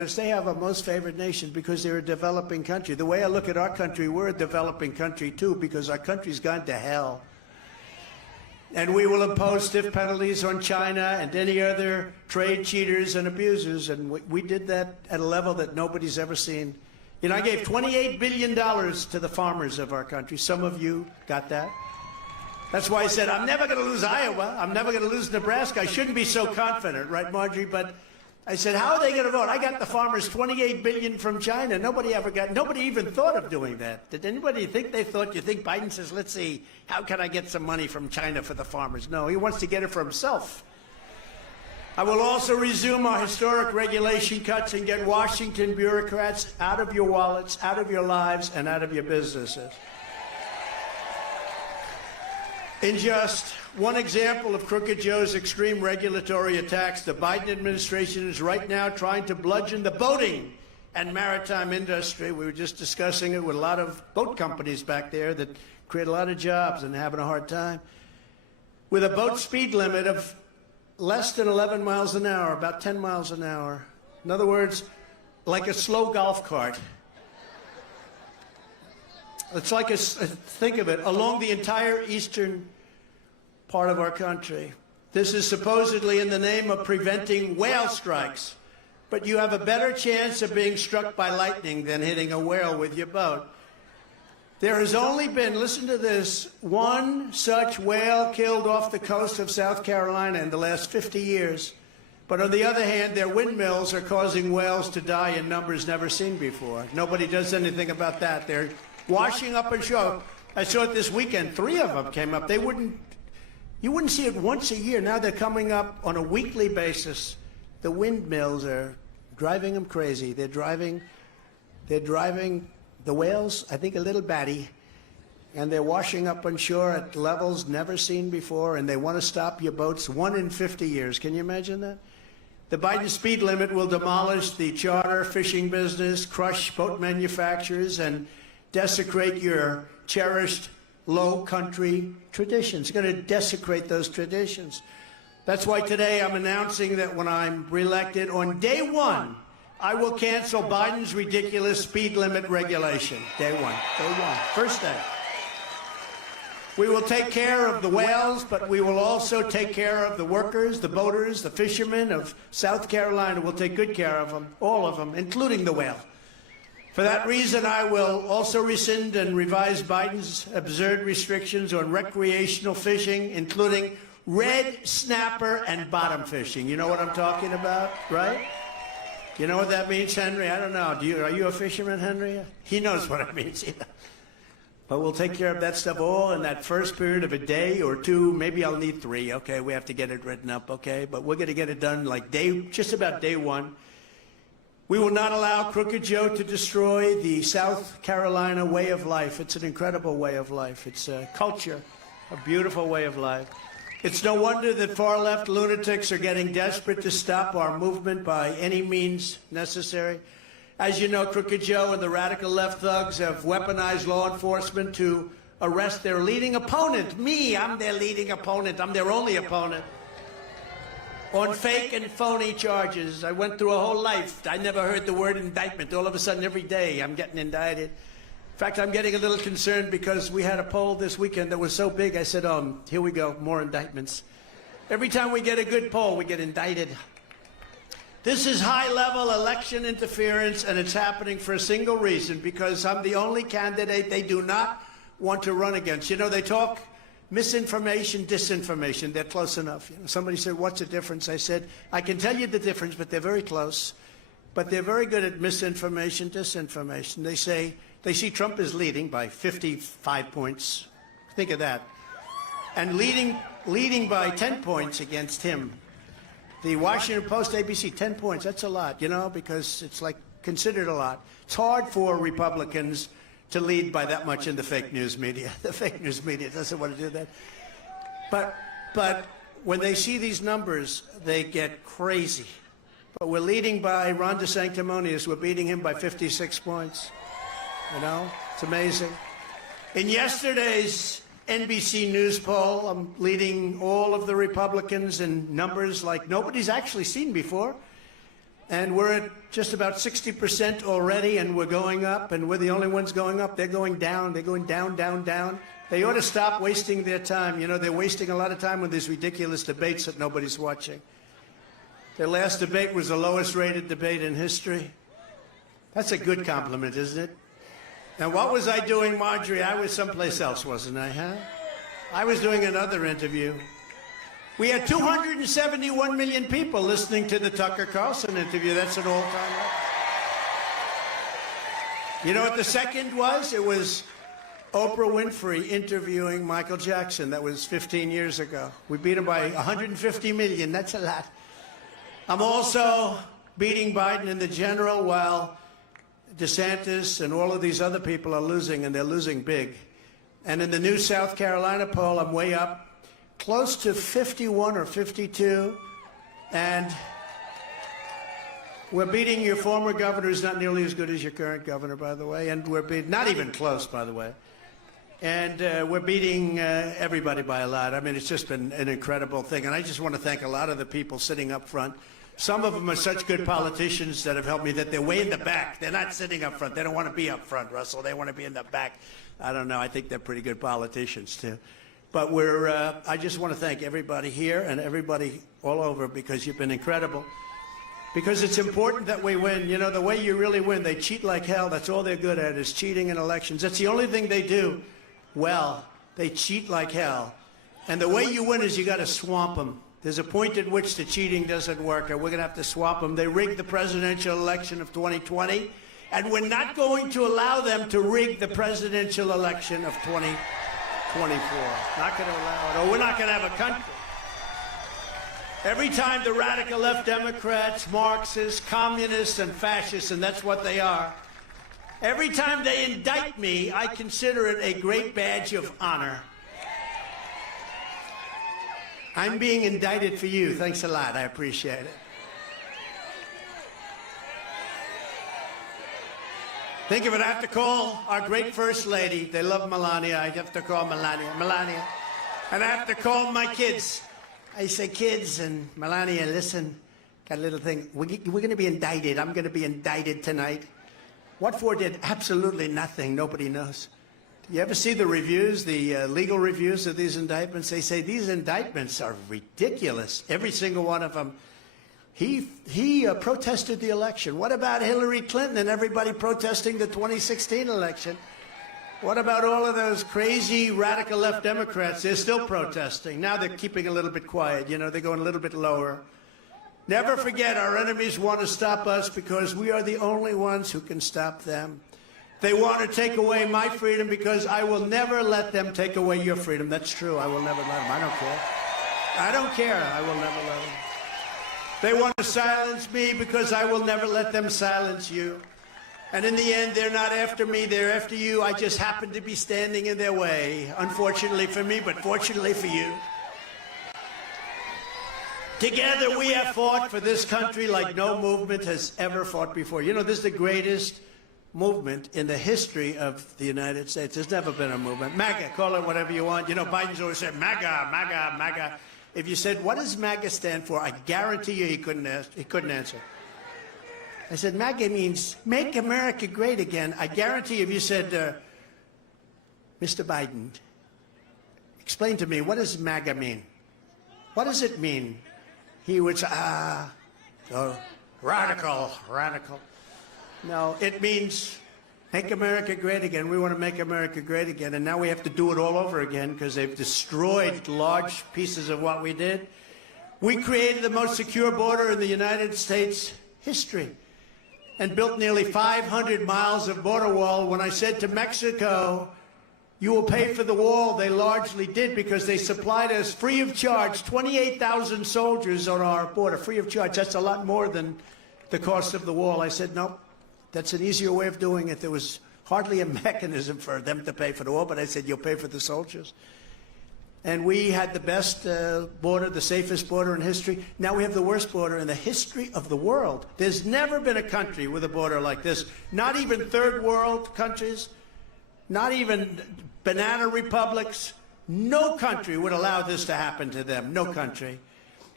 They have a most favored nation because they're a developing country. The way I look at our country, we're a developing country too because our country's gone to hell. And we will impose stiff penalties on China and any other trade cheaters and abusers. And we did that at a level that nobody's ever seen. You know, I gave $28 billion to the farmers of our country. Some of you got that. That's why I said, I'm never going to lose Iowa. I'm never going to lose Nebraska. I shouldn't be so confident, right, Marjorie? But I said, how are they going to vote? I got the farmers $28 billion from China. Nobody even thought of doing that. Did anybody think they thought? You think Biden says, let's see, how can I get some money from China for the farmers? No, he wants to get it for himself. I will also resume our historic regulation cuts and get Washington bureaucrats out of your wallets, out of your lives, and out of your businesses. In just one example of Crooked Joe's extreme regulatory attacks, the Biden administration is right now trying to bludgeon the boating and maritime industry. We were just discussing it with a lot of boat companies back there that create a lot of jobs and having a hard time. With a boat speed limit of less than 11 miles an hour, about 10 miles an hour. In other words, like a slow golf cart. It's like think of it, along the entire eastern part of our country. This is supposedly in the name of preventing whale strikes, but you have a better chance of being struck by lightning than hitting a whale with your boat. There has only been, listen to this, one such whale killed off the coast of South Carolina in the last 50 years. But on the other hand, their windmills are causing whales to die in numbers never seen before. Nobody does anything about that. They're washing up ashore. I saw it this weekend. 3 of them came up. You wouldn't see it once a year. Now they're coming up on a weekly basis. The windmills are driving them crazy. They're driving the whales, I think, a little batty, and they're washing up on shore at levels never seen before, and they want to stop your boats 1 in 50 years. Can you imagine that? The Biden speed limit will demolish the charter fishing business, crush boat manufacturers, and desecrate your cherished low country traditions. It's going to desecrate those traditions. That's why today I'm announcing that when I'm reelected, on day 1, I will cancel Biden's ridiculous speed limit regulation. Day one, first day. We will take care of the whales, but we will also take care of the workers, the boaters, the fishermen of South Carolina. We'll take good care of them, all of them, including the whale. For that reason, I will also rescind and revise Biden's absurd restrictions on recreational fishing, including red snapper and bottom fishing. You know what I'm talking about, right? You know what that means, Henry? I don't know. Are you a fisherman, Henry? He knows what it means. But we'll take care of that stuff all in that first period of a day or 2. Maybe I'll need 3. Okay, we have to get it written up. Okay, but we're going to get it done like just about day 1. We will not allow Crooked Joe to destroy the South Carolina way of life. It's an incredible way of life. It's a culture, a beautiful way of life. It's no wonder that far-left lunatics are getting desperate to stop our movement by any means necessary. As you know, Crooked Joe and the radical left thugs have weaponized law enforcement to arrest their leading opponent. Me, I'm their leading opponent. I'm their only opponent. On fake and phony charges. I went through a whole life. I never heard the word indictment. All of a sudden, every day, I'm getting indicted. In fact, I'm getting a little concerned because we had a poll this weekend that was so big, I said, here we go, more indictments. Every time we get a good poll, we get indicted. This is high-level election interference, and it's happening for a single reason, because I'm the only candidate they do not want to run against. You know, they talk misinformation, disinformation. They're close enough. You know, somebody said, what's the difference? I said, I can tell you the difference, but they're very close. But they're very good at misinformation, disinformation. They see Trump is leading by 55 points. Think of that. And leading by 10 points against him. The Washington Post, ABC, 10 points. That's a lot, you know, because it's like considered a lot. It's hard for Republicans to lead by that much in the fake news media. The fake news media doesn't want to do that. But when they see these numbers, they get crazy. But we're leading by Ron DeSanctimonious. We're beating him by 56 points. You know, it's amazing. In yesterday's NBC News poll, I'm leading all of the Republicans in numbers like nobody's actually seen before. And we're at just about 60% already, and we're going up, and we're the only ones going up. They're going down. They're going down, down, down. They ought to stop wasting their time. You know, they're wasting a lot of time with these ridiculous debates that nobody's watching. Their last debate was the lowest rated debate in history. That's a good compliment, isn't it? And what was I doing, Marjorie? I was someplace else, wasn't I, huh? I was doing another interview. We had 271 million people listening to the Tucker Carlson interview. That's an all-time record. You know what the second was? It was Oprah Winfrey interviewing Michael Jackson. That was 15 years ago. We beat him by 150 million. That's a lot. I'm also beating Biden in the general while DeSantis and all of these other people are losing, and they're losing big. And in the new South Carolina poll, I'm way up, close to 51 or 52, and we're beating your former governor, who's not nearly as good as your current governor, by the way, and we're not even close, by the way. And we're beating everybody by a lot. I mean, it's just been an incredible thing. And I just want to thank a lot of the people sitting up front. Some of them are such good politicians that have helped me that they're way in the back. They're not sitting up front. They don't want to be up front, Russell. They want to be in the back. I don't know. I think they're pretty good politicians, too. But I just want to thank everybody here and everybody all over, because you've been incredible. Because it's important that we win. You know, the way you really win, they cheat like hell. That's all they're good at, is cheating in elections. That's the only thing they do well. They cheat like hell. And the way you win is you got to swamp them. There's a point at which the cheating doesn't work, and we're going to have to swamp them. They rigged the presidential election of 2020, and we're not going to allow them to rig the presidential election of 2024. Not going to allow it. Or we're not going to have a country. Every time the radical left Democrats, Marxists, communists, and fascists, and that's what they are, every time they indict me, I consider it a great badge of honor. I'm being indicted for you. Thanks a lot. I appreciate it. Think of it. I have to call our great First Lady. They love Melania. I have to call Melania. And I have to call my kids. I say, kids, and Melania, listen, got a little thing. We're going to be indicted. I'm going to be indicted tonight. What for did absolutely nothing. Nobody knows. You ever see the reviews, the legal reviews of these indictments? They say these indictments are ridiculous. Every single one of them. He protested the election. What about Hillary Clinton and everybody protesting the 2016 election? What about all of those crazy radical left Democrats? They're still protesting. Now they're keeping a little bit quiet. You know, they're going a little bit lower. Never forget, our enemies want to stop us because we are the only ones who can stop them. They want to take away my freedom because I will never let them take away your freedom. That's true. I will never let them. I don't care. I don't care. I will never let them. They want to silence me because I will never let them silence you. And in the end, they're not after me, they're after you. I just happen to be standing in their way. Unfortunately for me, but fortunately for you. Together we have fought for this country like no movement has ever fought before. You know, this is the greatest movement in the history of the United States. There's never been a movement. Maga, call it whatever you want. You know, Biden's always said, Maga, Maga, Maga. If you said, what does Maga stand for? I guarantee you he couldn't answer. I said, MAGA means make America great again. I guarantee if you said, Mr. Biden, explain to me, what does MAGA mean? What does it mean? He would say, radical. No, it means make America great again. We want to make America great again. And now we have to do it all over again because they've destroyed large pieces of what we did. We created the most secure border in the United States history and built nearly 500 miles of border wall. When I said to Mexico, you will pay for the wall, they largely did because they supplied us free of charge 28,000 soldiers on our border, free of charge. That's a lot more than the cost of the wall. I said, nope, that's an easier way of doing it. There was hardly a mechanism for them to pay for the wall, but I said, you'll pay for the soldiers. And we had the best border, the safest border in history. Now we have the worst border in the history of the world. There's never been a country with a border like this. Not even third world countries, not even banana republics. No country would allow this to happen to them. No country.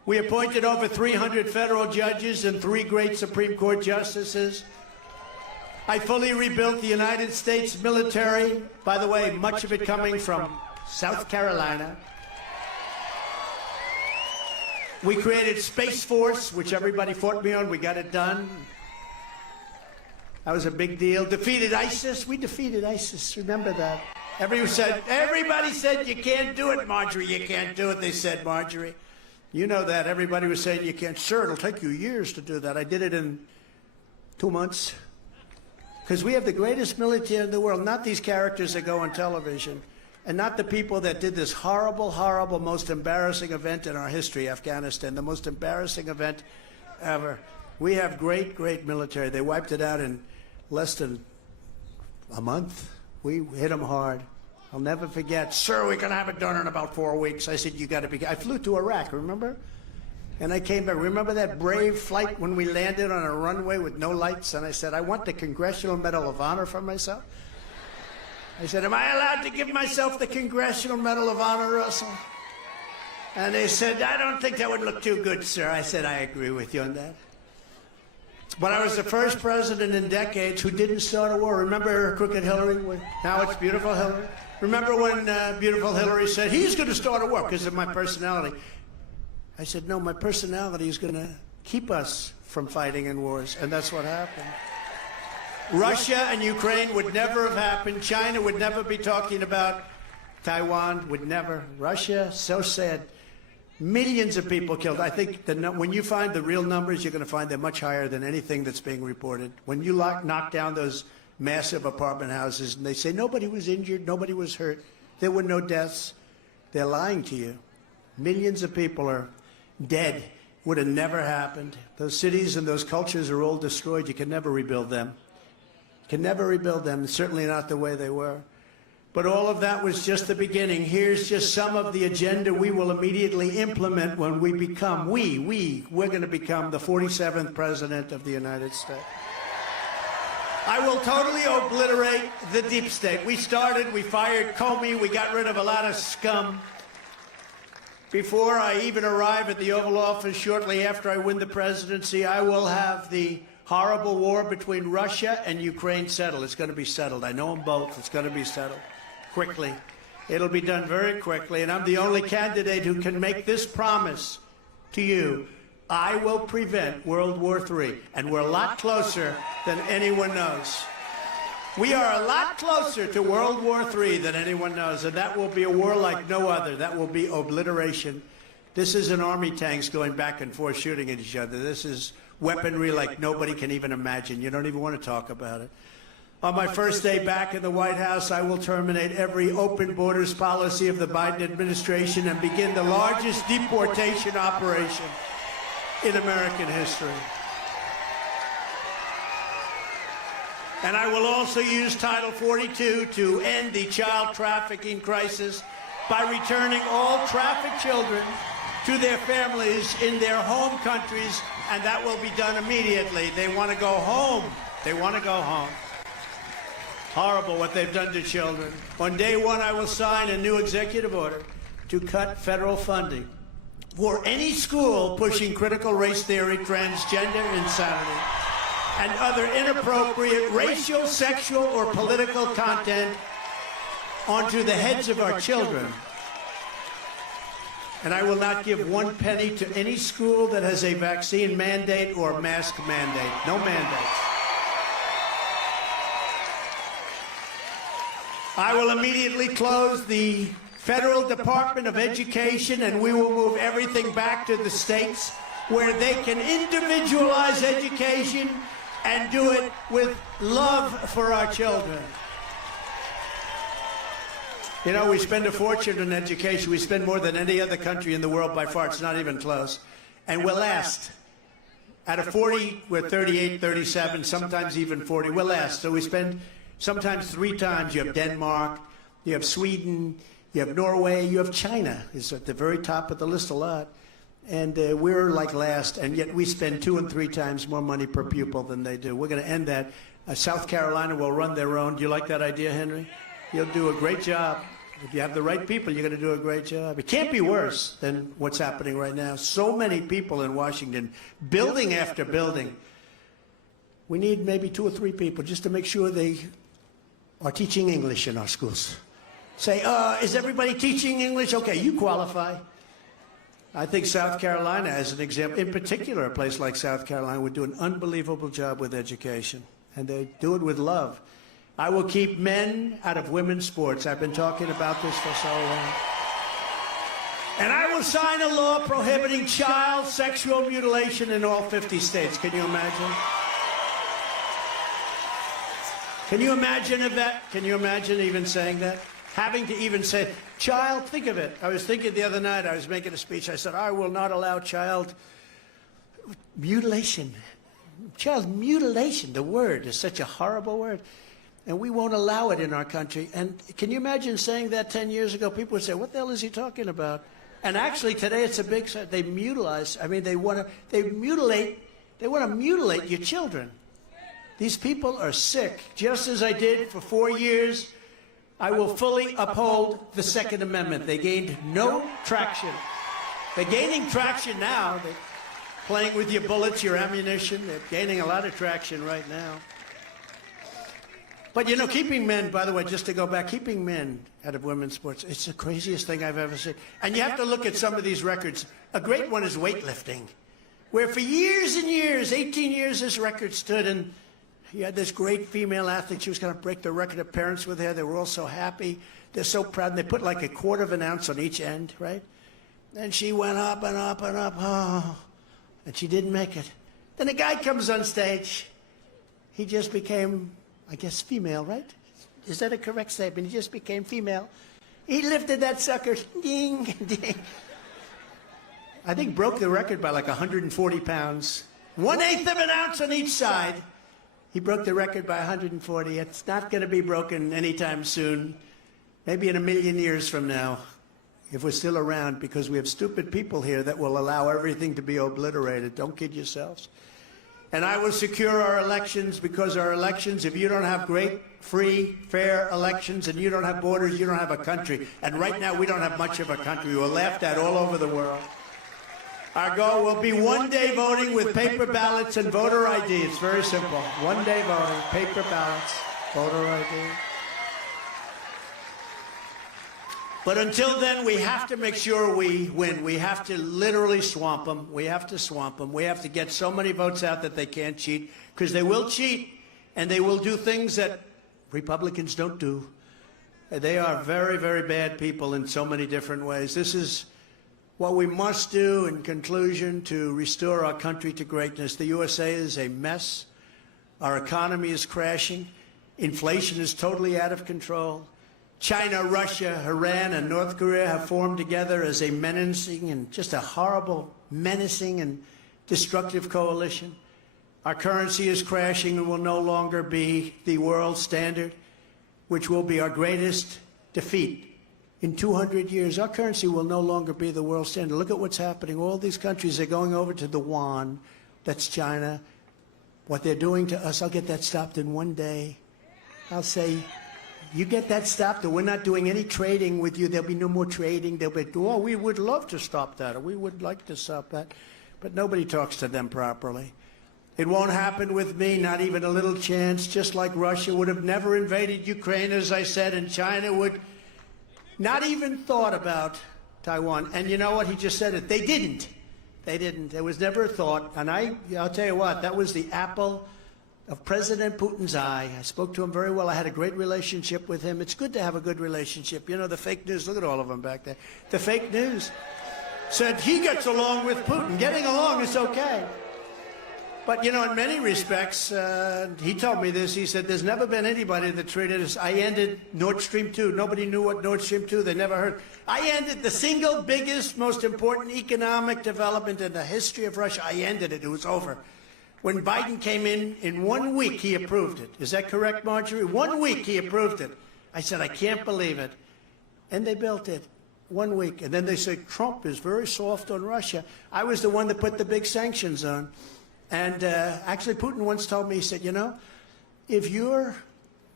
We appointed over 300 federal judges and 3 great Supreme Court justices. I fully rebuilt the United States military, by the way, much of it coming from South Carolina. We created Space Force, which everybody fought me on. We got it done. That was a big deal. Defeated ISIS. We defeated ISIS. Remember that. Everybody said, you can't do it, Marjorie. You can't do it, they said, Marjorie. You know that. Everybody was saying, you can't. Sure, it'll take you years to do that. I did it in 2 months. Because we have the greatest military in the world, not these characters that go on television. And not the people that did this horrible, horrible, most embarrassing event in our history, Afghanistan, the most embarrassing event ever. We have great, great military. They wiped it out in less than a month. We hit them hard. I'll never forget. Sir, we can have it done in about 4 weeks. I said, you got to be. I flew to Iraq, remember? And I came back. Remember that brave flight when we landed on a runway with no lights? And I said, I want the Congressional Medal of Honor for myself. I said, am I allowed to give myself the Congressional Medal of Honor, Russell? And they said, I don't think that would look too good, sir. I said, I agree with you on that. But I was the first president in decades who didn't start a war. Remember Crooked Hillary? Now it's Beautiful Hillary. Remember when Beautiful Hillary said, he's going to start a war because of my personality. I said, no, my personality is going to keep us from fighting in wars. And that's what happened. Russia and Ukraine would never have happened. China would never be talking about Taiwan, would never. Russia, so sad. Millions of people killed. I think when you find the real numbers, you're going to find they're much higher than anything that's being reported. When you knock down those massive apartment houses and they say nobody was injured, nobody was hurt, there were no deaths, they're lying to you. Millions of people are dead. Would have never happened. Those cities and those cultures are all destroyed. You can never rebuild them. Can never rebuild them, certainly not the way they were. But all of that was just the beginning. Here's just some of the agenda we will immediately implement when we become, we're going to become the 47th President of the United States. I will totally obliterate the deep state. We fired Comey, we got rid of a lot of scum. Before I even arrive at the Oval Office, shortly after I win the presidency, I will have the horrible war between Russia and Ukraine settled. It's going to be settled. I know them both. It's going to be settled quickly. It'll be done very quickly, and I'm the only candidate who can make this promise to you. I will prevent World War III, and we're a lot closer than anyone knows. We are a lot closer to World War III than anyone knows, and that will be a war like no other. That will be obliteration. This isn't army tanks going back and forth shooting at each other. This is weaponry like nobody can even imagine. You don't even want to talk about it. On my first day back in the White House, I will terminate every open borders policy of the Biden administration and begin the largest deportation operation in American history. And I will also use Title 42 to end the child trafficking crisis by returning all trafficked children to their families in their home countries, and that will be done immediately. They want to go home. They want to go home. Horrible what they've done to children. On day one, I will sign a new executive order to cut federal funding for any school pushing critical race theory, transgender insanity, and other inappropriate racial, sexual, or political content onto the heads of our children. And I will not give 1 penny to any school that has a vaccine mandate or mask mandate. No mandates. I will immediately close the Federal Department of Education, and we will move everything back to the states where they can individualize education and do it with love for our children. You know, we spend a fortune in education. We spend more than any other country in the world by far. It's not even close. And we're last. Out of 40, we're 38, 37, sometimes even 40. We're last. So we spend sometimes 3 times. You have Denmark, you have Sweden, you have Norway, you have China. It's at the very top of the list a lot. And we're like last, and yet we spend 2 and 3 times more money per pupil than they do. We're going to end that. South Carolina will run their own. Do you like that idea, Henry? You'll do a great job. If you have the right people, you're going to do a great job. It can't be worse than what's happening right now. So many people in Washington, building after building. We need maybe 2 or 3 people just to make sure they are teaching English in our schools. Say, is everybody teaching English? Okay, you qualify. I think South Carolina, as an example, in particular, a place like South Carolina would do an unbelievable job with education. And they do it with love. I will keep men out of women's sports. I've been talking about this for so long. And I will sign a law prohibiting child sexual mutilation in all 50 states. Can you imagine? Can you imagine that? Can you imagine even saying that? Having to even say, child, think of it. I was thinking the other night, I was making a speech, I said, I will not allow child mutilation. Child mutilation, the word is such a horrible word. And we won't allow it in our country. And can you imagine saying that 10 years ago? People would say, what the hell is he talking about? And actually today it's a big, they mutilize, I mean, they want to mutilate your children. These people are sick. Just as I did for 4 years, I will fully uphold the Second Amendment. They gained no traction. They're gaining traction now. They're playing with your bullets, your ammunition. They're gaining a lot of traction right now. But, you know, keeping men, by the way, just to go back, keeping men out of women's sports, it's the craziest thing I've ever seen. And you have to look at some of these records. A great one is weightlifting, where for years and years, 18 years, this record stood, and you had this great female athlete. She was going to break the record. Her parents were there. They were all so happy. They're so proud. And they put like 1/4 of an ounce on each end, right? And she went up and up and up. Oh, and she didn't make it. Then a guy comes on stage. He just became, I guess, female, right? Is that a correct statement? He just became female. He lifted that sucker, ding, ding. I think broke the record by like 140 pounds. 1/8 of an ounce on each side. He broke the record by 140. It's not going to be broken anytime soon. Maybe in 1,000,000 years from now, if we're still around, because we have stupid people here that will allow everything to be obliterated. Don't kid yourselves. And I will secure our elections, because our elections, if you don't have great, free, fair elections, and you don't have borders, you don't have a country. And right now, we don't have much of a country. We're laughed at all over the world. Our goal will be 1 day voting with paper ballots and voter ID. It's very simple. 1 day voting, paper ballots, voter ID. But until then, we have to make sure we win. We have to literally swamp them. We have to swamp them. We have to get so many votes out that they can't cheat, because they will cheat, and they will do things that Republicans don't do. They are very, very bad people in so many different ways. This is what we must do in conclusion to restore our country to greatness. The USA is a mess. Our economy is crashing. Inflation is totally out of control. China, Russia, Iran, and North Korea have formed together as a menacing and just a horrible, menacing and destructive coalition. Our currency is crashing and will no longer be the world standard, which will be our greatest defeat. In 200 years, our currency will no longer be the world standard. Look at what's happening. All these countries are going over to the yuan. That's China. What they're doing to us, I'll get that stopped in 1 day. I'll say, you get that stopped, or we're not doing any trading with you. There'll be no more trading. They'll be, oh, we would love to stop that, or we would like to stop that. But nobody talks to them properly. It won't happen with me, not even a little chance, just like Russia would have never invaded Ukraine, as I said, and China would not even thought about Taiwan. And you know what? He just said it. They didn't. They didn't. There was never a thought. And I'll tell you what, that was the apple of President Putin's eye. I spoke to him very well. I had a great relationship with him. It's good to have a good relationship. You know, the fake news, look at all of them back there. The fake news said he gets along with Putin. Getting along is okay. But, you know, in many respects, he told me this. He said, there's never been anybody that treated us. I ended Nord Stream 2. Nobody knew what Nord Stream 2, they never heard. I ended the single biggest, most important economic development in the history of Russia. I ended it. It was over. When Biden came in 1 week, he approved it. Is that correct, Marjorie? 1 week, he approved it. I said, I can't believe it. And they built it. 1 week. And then they said, Trump is very soft on Russia. I was the one that put the big sanctions on. And actually, Putin once told me, he said, you know, if you're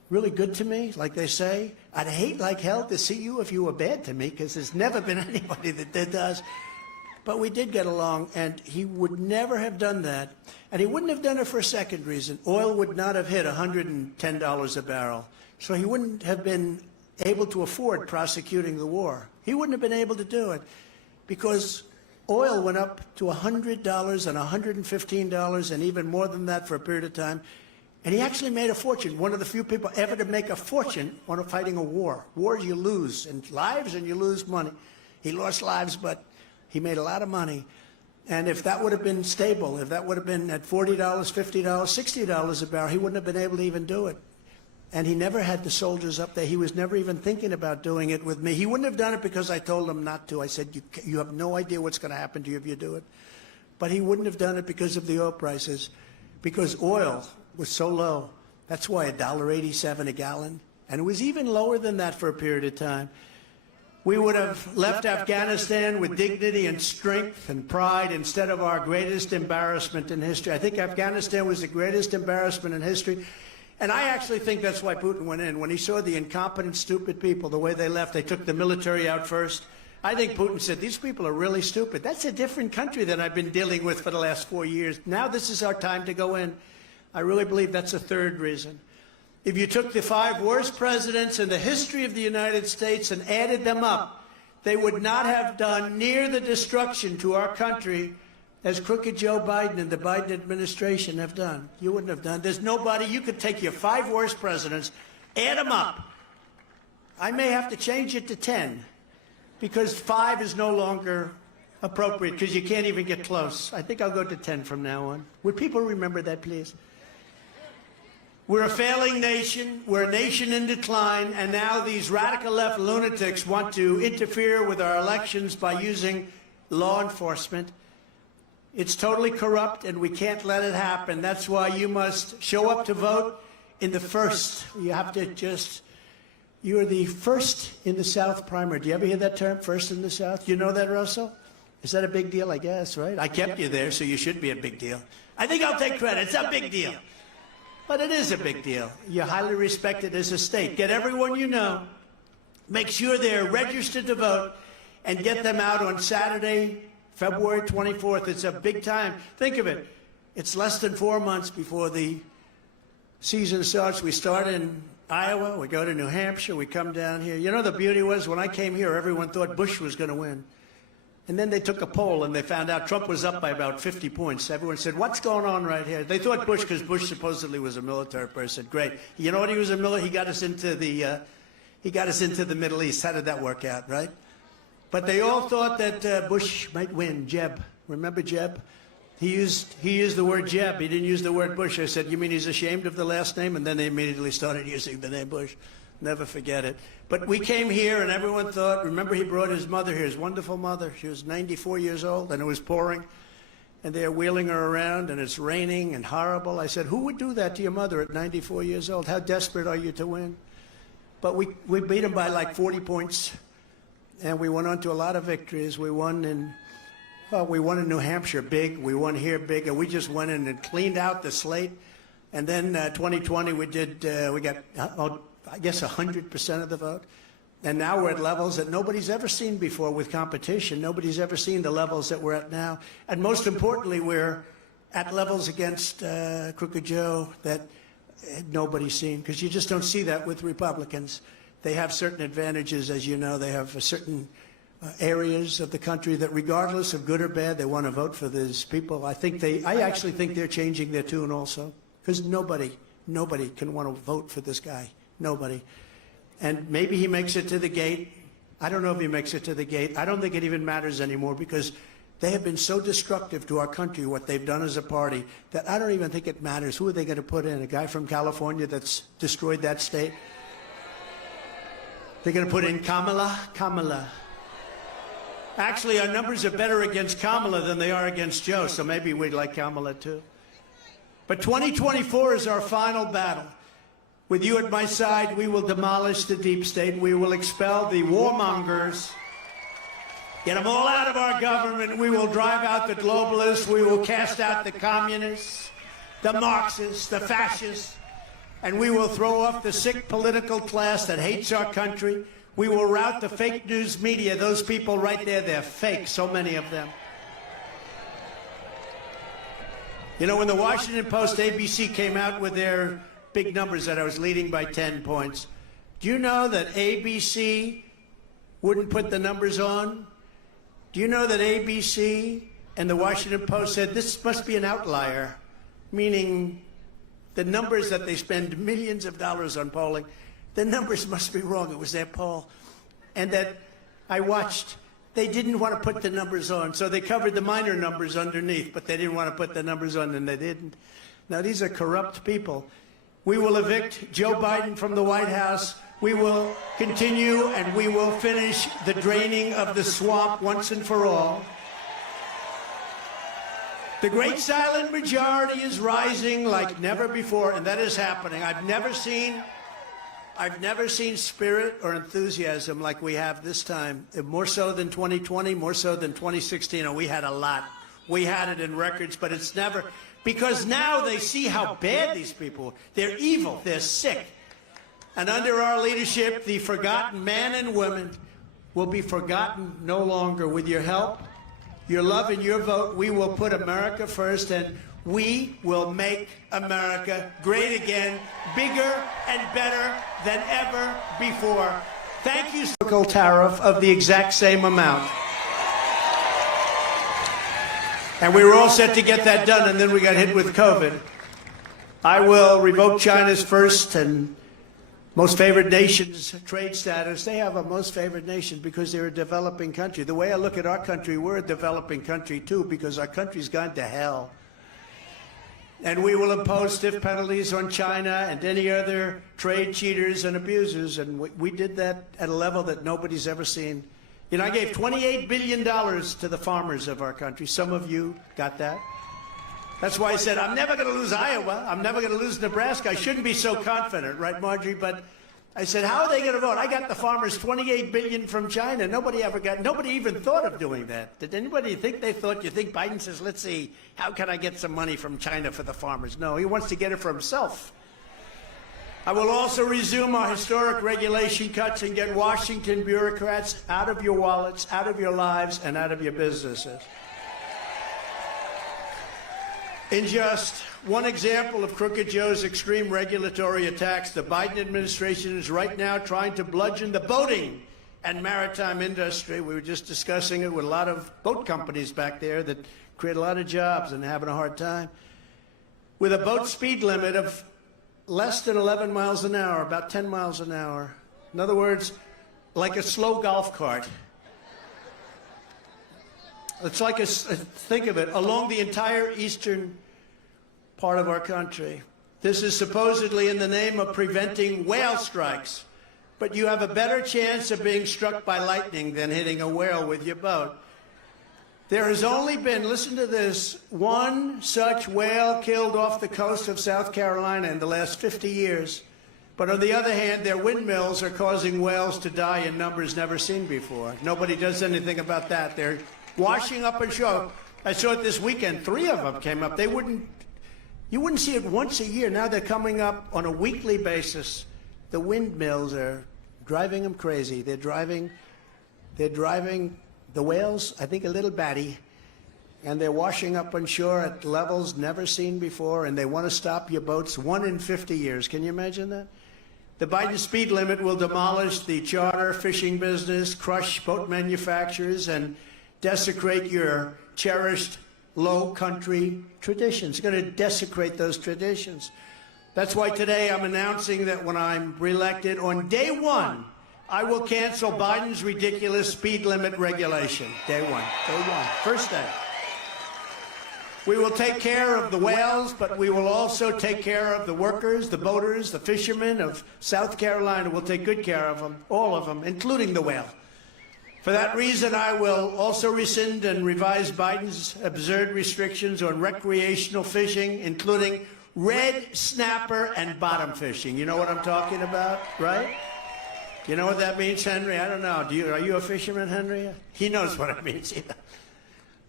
really good to me, like they say. I'd hate like hell to see you if you were bad to me, because there's never been anybody that did us. But we did get along, and he would never have done that. And he wouldn't have done it for a second reason. Oil would not have hit $110 a barrel. So he wouldn't have been able to afford prosecuting the war. He wouldn't have been able to do it because oil went up to $100 and $115 and even more than that for a period of time. And he actually made a fortune, one of the few people ever to make a fortune on fighting a war. Wars you lose in lives and you lose money. He lost lives, but he made a lot of money. And if that would have been stable, if that would have been at $40, $50, $60 a barrel, he wouldn't have been able to even do it. And he never had the soldiers up there. He was never even thinking about doing it with me. He wouldn't have done it because I told him not to. I said, you have no idea what's going to happen to you if you do it. But he wouldn't have done it because of the oil prices, because oil was so low. That's why $1.87 a gallon. And it was even lower than that for a period of time. We would have left Afghanistan with dignity and strength and pride instead of our greatest embarrassment in history. I think Afghanistan was the greatest embarrassment in history. And I actually think that's why Putin went in. When he saw the incompetent, stupid people, the way they left, they took the military out first. I think Putin said, these people are really stupid. That's a different country than I've been dealing with for the last 4 years. Now this is our time to go in. I really believe that's a third reason. If you took the 5 worst presidents in the history of the United States and added them up, they would not have done near the destruction to our country as crooked Joe Biden and the Biden administration have done. You wouldn't have done. There's nobody. You could take your 5 worst presidents, add them up. I may have to change it to 10 because 5 is no longer appropriate because you can't even get close. I think I'll go to 10 from now on. Would people remember that, please? We're a failing nation. We're a nation in decline. And now these radical left lunatics want to interfere with our elections by using law enforcement. It's totally corrupt, and we can't let it happen. That's why you must show up to vote in the first. You have to just, you're the first in the South primary. Do you ever hear that term, first in the South? You know that, Russell? Is that a big deal, I guess, right? I kept you there, so you should be a big deal. I think I'll take credit. It's a big deal. But it is a big deal. You're highly respected as a state. Get everyone you know. Make sure they're registered to vote and get them out on Saturday, February 24th. It's a big time. Think of it. It's less than 4 months before the season starts. We start in Iowa. We go to New Hampshire. We come down here. You know, the beauty was when I came here, everyone thought Bush was going to win. And then they took a poll and they found out Trump was up by about 50 points. Everyone said, what's going on right here? They thought Bush, because Bush supposedly was a military person. Great. You know what he was a military? He got us into the Middle East. How did that work out, right? But they all thought that Bush might win. Jeb. Remember Jeb? He used the word Jeb. He didn't use the word Bush. I said, you mean he's ashamed of the last name? And then they immediately started using the name Bush. Never forget it. But we came here and everyone thought, remember he brought his mother here, his wonderful mother. She was 94 years old and it was pouring. And they're wheeling her around and it's raining and horrible. I said, who would do that to your mother at 94 years old? How desperate are you to win? But we beat them by like 40 points. And we went on to a lot of victories. We won in New Hampshire big. We won here big. And we just went in and cleaned out the slate. And then 2020 we got, I guess 100% of the vote. And now we're at levels that nobody's ever seen before with competition. Nobody's ever seen the levels that we're at now. And most importantly, we're at levels against Crooked Joe that nobody's seen, because you just don't see that with Republicans. They have certain advantages, as you know. They have certain areas of the country that, regardless of good or bad, they want to vote for these people. I actually think they're changing their tune also, because nobody can want to vote for this guy. Nobody. And maybe he makes it to the gate. I don't know if he makes it to the gate. I don't think it even matters anymore, because they have been so destructive to our country, what they've done as a party, that I don't even think it matters. Who are they going to put in? A guy from California that's destroyed that state? They're going to put in Kamala. Actually, our numbers are better against Kamala than they are against Joe, so maybe we'd like Kamala too. But 2024 is our final battle. With you at my side, we will demolish the deep state. We will expel the warmongers. Get them all out of our government. We will drive out the globalists. We will cast out the communists, the Marxists, the fascists. and we will throw off the sick political class that hates our country. We will rout the fake news media. Those people right there, they're fake, so many of them. You know, when the Washington Post, ABC came out with their big numbers that I was leading by 10 points, do you know that ABC wouldn't put the numbers on? Do you know that ABC and the Washington Post said this must be an outlier, meaning the numbers that they spend millions of dollars on polling, the numbers must be wrong. It was their poll. And that I watched, they didn't want to put the numbers on, so they covered the minor numbers underneath, but they didn't want to put the numbers on, and they didn't. Now, these are corrupt people. We will evict Joe Biden from the White House. We will continue and we will finish the draining of the swamp once and for all. The great silent majority is rising like never before, and that is happening. I've never seen spirit or enthusiasm like we have this time. More so than 2020, more so than 2016. And we had a lot. We had it in records, but it's never, because now they see how bad these people are. They're evil. They're sick. And under our leadership, the forgotten men and women will be forgotten no longer. With your help, your love, and your vote, we will put America first, and we will make America great again, bigger and better than ever before. Thank you. Tariff of the exact same amount. And we were all set to get that done, and then we got hit with COVID. I will revoke China's first and most favored nations trade status. They have a most favored nation because they're a developing country. The way I look at our country, we're a developing country too, because our country's gone to hell. And we will impose stiff penalties on China and any other trade cheaters and abusers. And we did that at a level that nobody's ever seen. You know, I gave $28 billion to the farmers of our country. Some of you got that. That's why I said, I'm never going to lose Iowa. I'm never going to lose Nebraska. I shouldn't be so confident, right, Marjorie? But I said, how are they going to vote? I got the farmers $28 billion from China. Nobody even thought of doing that. Did anybody think they thought? You think Biden says, let's see, how can I get some money from China for the farmers? No, he wants to get it for himself. I will also resume our historic regulation cuts and get Washington bureaucrats out of your wallets, out of your lives, and out of your businesses. In just one example of Crooked Joe's extreme regulatory attacks, the Biden administration is right now trying to bludgeon the boating and maritime industry. We were just discussing it with a lot of boat companies back there that create a lot of jobs and having a hard time. With a boat speed limit of less than 11 miles an hour, about 10 miles an hour. In other words, like a slow golf cart. It's like think of it, along the entire eastern part of our country. This is supposedly in the name of preventing whale strikes, but you have a better chance of being struck by lightning than hitting a whale with your boat. There has only been, listen to this, one such whale killed off the coast of South Carolina in the last 50 years. But on the other hand, their windmills are causing whales to die in numbers never seen before. Nobody does anything about that. They're washing up on shore. I saw it this weekend. 3 of them came up. You wouldn't see it once a year. Now they're coming up on a weekly basis. The windmills are driving them crazy. They're driving the whales, I think, a little batty, and they're washing up on shore at levels never seen before, and they want to stop your boats 1 in 50 years. Can you imagine that? The Biden speed limit will demolish the charter fishing business, crush boat manufacturers, and desecrate your cherished low country traditions. It's going to desecrate those traditions. That's why today I'm announcing that when I'm reelected, on day one, I will cancel Biden's ridiculous speed limit regulation. Day one, first day. We will take care of the whales, but we will also take care of the workers, the boaters, the fishermen of South Carolina. We'll take good care of them, all of them, including the whale. For that reason, I will also rescind and revise Biden's absurd restrictions on recreational fishing, including red snapper and bottom fishing. You know what I'm talking about, right? You know what that means, Henry? I don't know. Are you a fisherman, Henry? He knows what it means.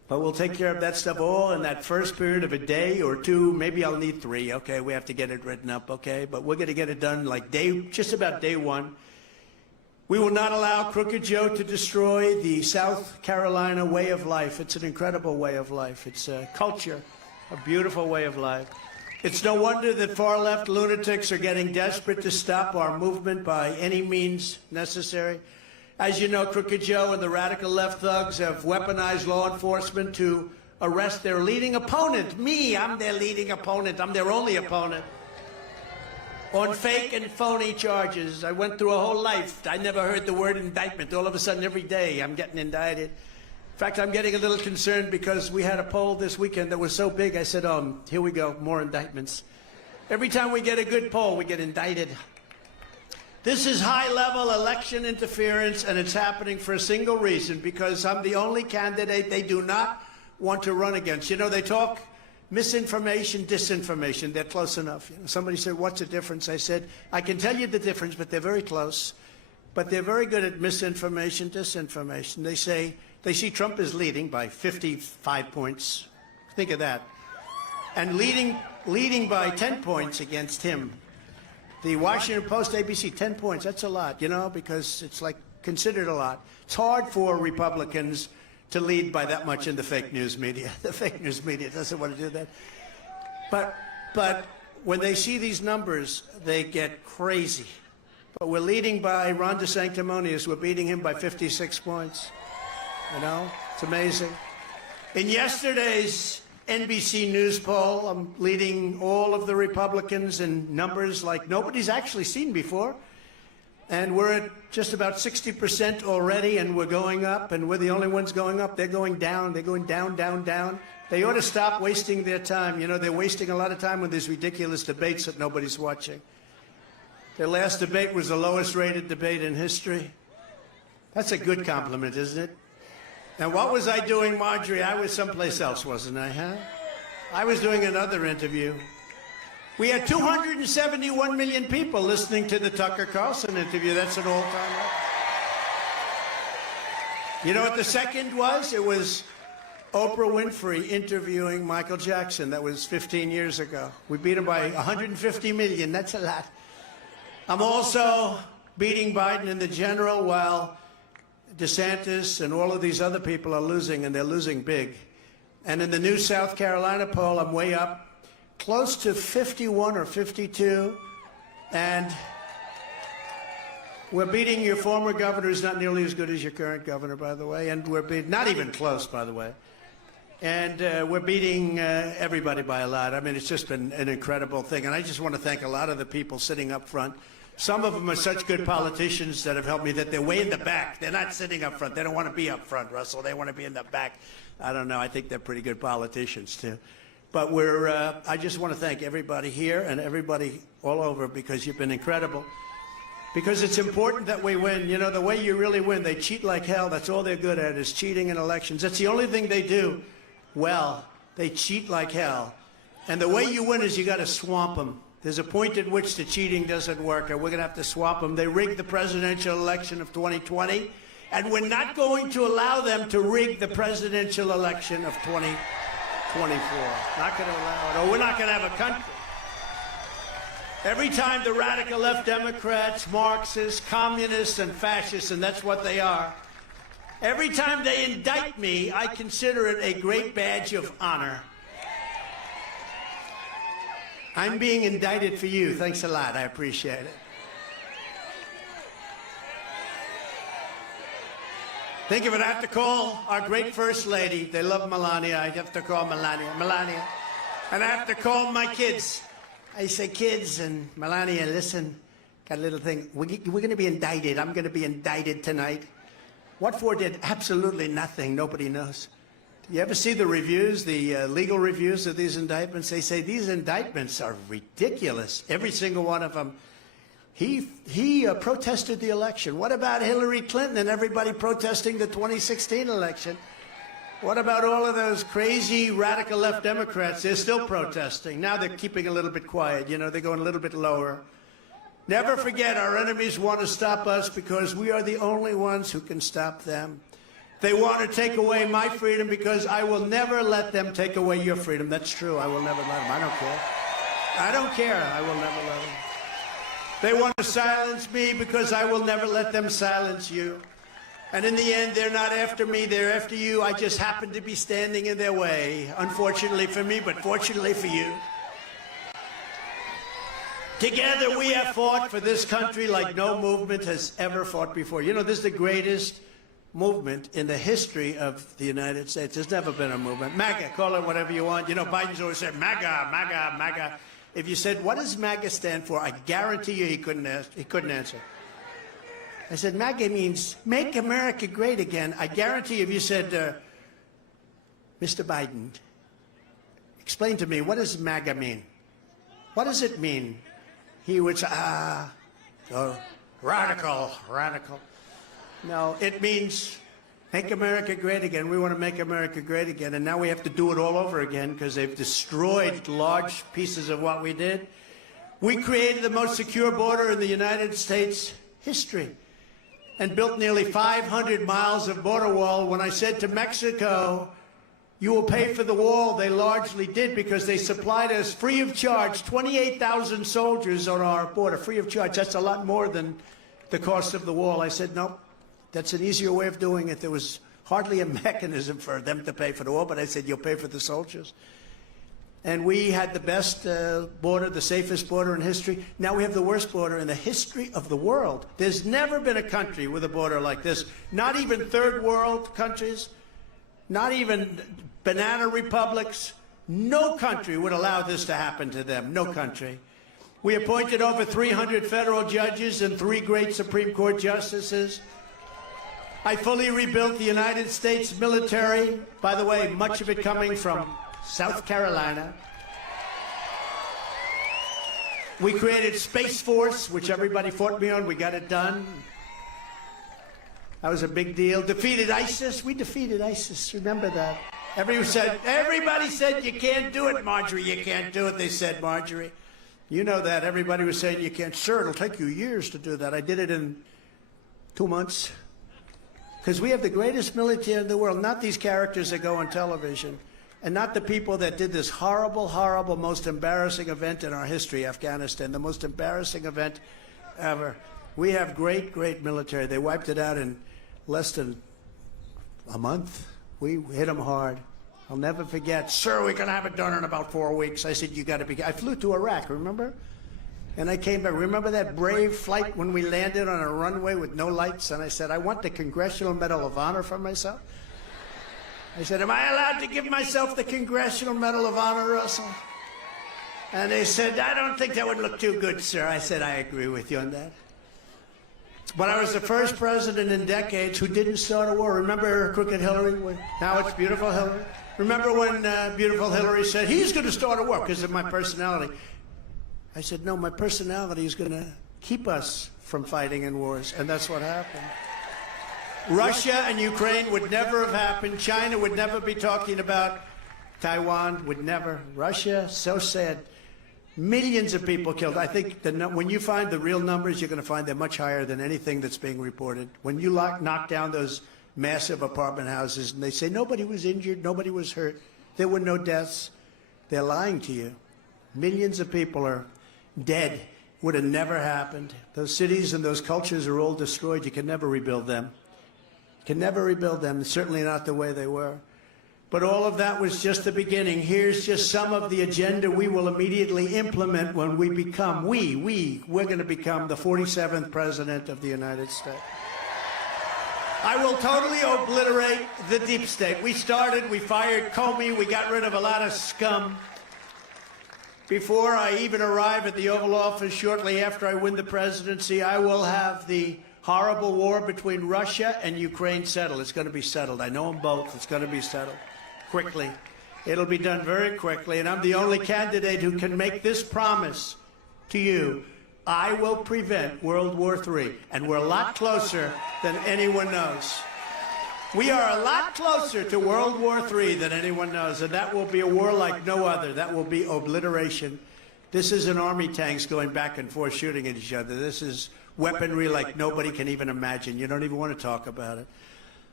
But we'll take care of that stuff all in that first period of a day or two. Maybe I'll need 3. Okay, we have to get it written up. Okay, but we're going to get it done like just about day 1. We will not allow Crooked Joe to destroy the South Carolina way of life. It's an incredible way of life. It's a culture, a beautiful way of life. It's no wonder that far-left lunatics are getting desperate to stop our movement by any means necessary. As you know, Crooked Joe and the radical left thugs have weaponized law enforcement to arrest their leading opponent. Me, I'm their leading opponent. I'm their only opponent. On fake and phony charges. I went through a whole life. I never heard the word indictment. All of a sudden, every day, I'm getting indicted. In fact, I'm getting a little concerned because we had a poll this weekend that was so big, I said, here we go, more indictments. Every time we get a good poll, we get indicted. This is high-level election interference, and it's happening for a single reason, because I'm the only candidate they do not want to run against. You know, they talk misinformation, disinformation. They're close enough. You know, somebody said, what's the difference? I said, I can tell you the difference, but they're very close. But they're very good at misinformation, disinformation. They say they see Trump is leading by 55 points. Think of that. And leading by 10 points against him. The Washington Post, ABC, 10 points. That's a lot, you know, because it's like considered a lot. It's hard for Republicans to lead by that much in the fake news media. The fake news media doesn't want to do that. But when they see these numbers, they get crazy. But we're leading by Ron DeSanctimonious. We're beating him by 56 points. You know, it's amazing. In yesterday's NBC News poll, I'm leading all of the Republicans in numbers like nobody's actually seen before. And we're at just about 60% already, and we're going up, and we're the only ones going up. They're going down. They're going down, down, down. They ought to stop wasting their time. You know, they're wasting a lot of time with these ridiculous debates that nobody's watching. Their last debate was the lowest rated debate in history. That's a good compliment, isn't it? Now, what was I doing, Marjorie? I was someplace else, wasn't I, huh? I was doing another interview. We had 271 million people listening to the Tucker Carlson interview. That's an all-time record. You know what the second was? It was Oprah Winfrey interviewing Michael Jackson. That was 15 years ago. We beat him by 150 million. That's a lot. I'm also beating Biden in the general while DeSantis and all of these other people are losing, and they're losing big. And in the new South Carolina poll, I'm way up. Close to 51 or 52, and we're beating your former governor, who's not nearly as good as your current governor, by the way, and we're not even close, by the way. And we're beating everybody by a lot. I mean, it's just been an incredible thing, and I just want to thank a lot of the people sitting up front. Some of them are such good politicians that have helped me that they're way in the back. They're not sitting up front. They don't want to be up front, Russell. They want to be in the back. I don't know. I think they're pretty good politicians, too. But I just want to thank everybody here and everybody all over, because you've been incredible. Because it's important that we win. You know, the way you really win, they cheat like hell. That's all they're good at, is cheating in elections. That's the only thing they do well. They cheat like hell. And the way you win is you got to swamp them. There's a point at which the cheating doesn't work, and we're going to have to swamp them. They rigged the presidential election of 2020, and we're not going to allow them to rig the presidential election of 2024. Not going to allow it. Or we're not going to have a country. Every time the radical left Democrats, Marxists, communists, and fascists, and that's what they are, every time they indict me, I consider it a great badge of honor. I'm being indicted for you. Thanks a lot. I appreciate it. Think of it, I have to call our great First Lady. They love Melania. I have to call Melania. And I have to call my kids. I say, kids, and Melania, listen, got a little thing. We're going to be indicted. I'm going to be indicted tonight. What for did absolutely nothing. Nobody knows. You ever see the reviews, the legal reviews of these indictments? They say these indictments are ridiculous. Every single one of them. He protested the election. What about Hillary Clinton and everybody protesting the 2016 election? What about all of those crazy radical left Democrats? They're still protesting. Now they're keeping a little bit quiet. You know, they're going a little bit lower. Never forget, our enemies want to stop us because we are the only ones who can stop them. They want to take away my freedom because I will never let them take away your freedom. That's true. I will never let them. I don't care. I don't care. I will never let them. They want to silence me because I will never let them silence you. And in the end, they're not after me. They're after you. I just happen to be standing in their way. Unfortunately for me, but fortunately for you. Together, we have fought for this country like no movement has ever fought before. You know, this is the greatest movement in the history of the United States. There's never been a movement. Maga, call it whatever you want. You know, Biden's always said, Maga, Maga, Maga. If you said, what does Maga stand for? I guarantee you he couldn't answer. I said, Maga means make America great again. I guarantee you if you said, Mr. Biden, explain to me, what does Maga mean? What does it mean? He would say, radical, radical. No, it means make America great again. We want to make America great again. And now we have to do it all over again because they've destroyed large pieces of what we did. We created the most secure border in the United States history and built nearly 500 miles of border wall. When I said to Mexico, you will pay for the wall, they largely did because they supplied us free of charge 28,000 soldiers on our border, free of charge. That's a lot more than the cost of the wall. I said, no, that's an easier way of doing it. There was hardly a mechanism for them to pay for the wall, but I said, you'll pay for the soldiers. And we had the best border, the safest border in history. Now we have the worst border in the history of the world. There's never been a country with a border like this. Not even third world countries, not even banana republics. No country would allow this to happen to them. No country. We appointed over 300 federal judges and 3 great Supreme Court justices. I fully rebuilt the United States military. By the way, much of it coming from South Carolina. We created Space Force, which everybody fought me on. We got it done. That was a big deal. Defeated ISIS. We defeated ISIS. Remember that. Everybody said, you can't do it, Marjorie. You can't do it. They said, Marjorie. You know that. Everybody was saying, you can't. Sure, it'll take you years to do that. I did it in 2 months. Because we have the greatest military in the world, not these characters that go on television, and not the people that did this horrible, horrible, most embarrassing event in our history, Afghanistan, the most embarrassing event ever. We have great, great military. They wiped it out in less than a month. We hit them hard. I'll never forget. Sir, we're going to have it done in about 4 weeks. I said, you got to be. I flew to Iraq, remember? And I came back. Remember that brave flight when we landed on a runway with no lights? And I said, I want the Congressional Medal of Honor for myself. I said, am I allowed to give myself the Congressional Medal of Honor, Russell? And they said, I don't think that would look too good, sir. I said, I agree with you on that. But I was the first president in decades who didn't start a war. Remember Crooked Hillary? Now it's Beautiful Hillary. Remember when Beautiful Hillary said, he's going to start a war because of my personality. I said, no, my personality is going to keep us from fighting in wars. And that's what happened. Russia and Ukraine would never have happened. China would never be talking about Taiwan, would never. Russia, so sad. Millions of people killed. I think when you find the real numbers, you're going to find they're much higher than anything that's being reported. When you knock down those massive apartment houses and they say nobody was injured, nobody was hurt, there were no deaths, they're lying to you. Millions of people are dead. Would have never happened. Those cities and those cultures are all destroyed. You can never rebuild them. You can never rebuild them, certainly not the way they were. But all of that was just the beginning. Here's just some of the agenda we will immediately implement when we become, we're going to become the 47th President of the United States. I will totally obliterate the deep state. We fired Comey, we got rid of a lot of scum. Before I even arrive at the Oval Office, shortly after I win the presidency, I will have the horrible war between Russia and Ukraine settled. It's going to be settled. I know them both. It's going to be settled quickly. It'll be done very quickly, and I'm the only candidate who can make this promise to you. I will prevent World War III, and we're a lot closer than anyone knows. We are a lot closer to World War III than anyone knows, and that will be a war like no other. That will be obliteration. This isn't army tanks going back and forth shooting at each other. This is weaponry like nobody can even imagine. You don't even want to talk about it.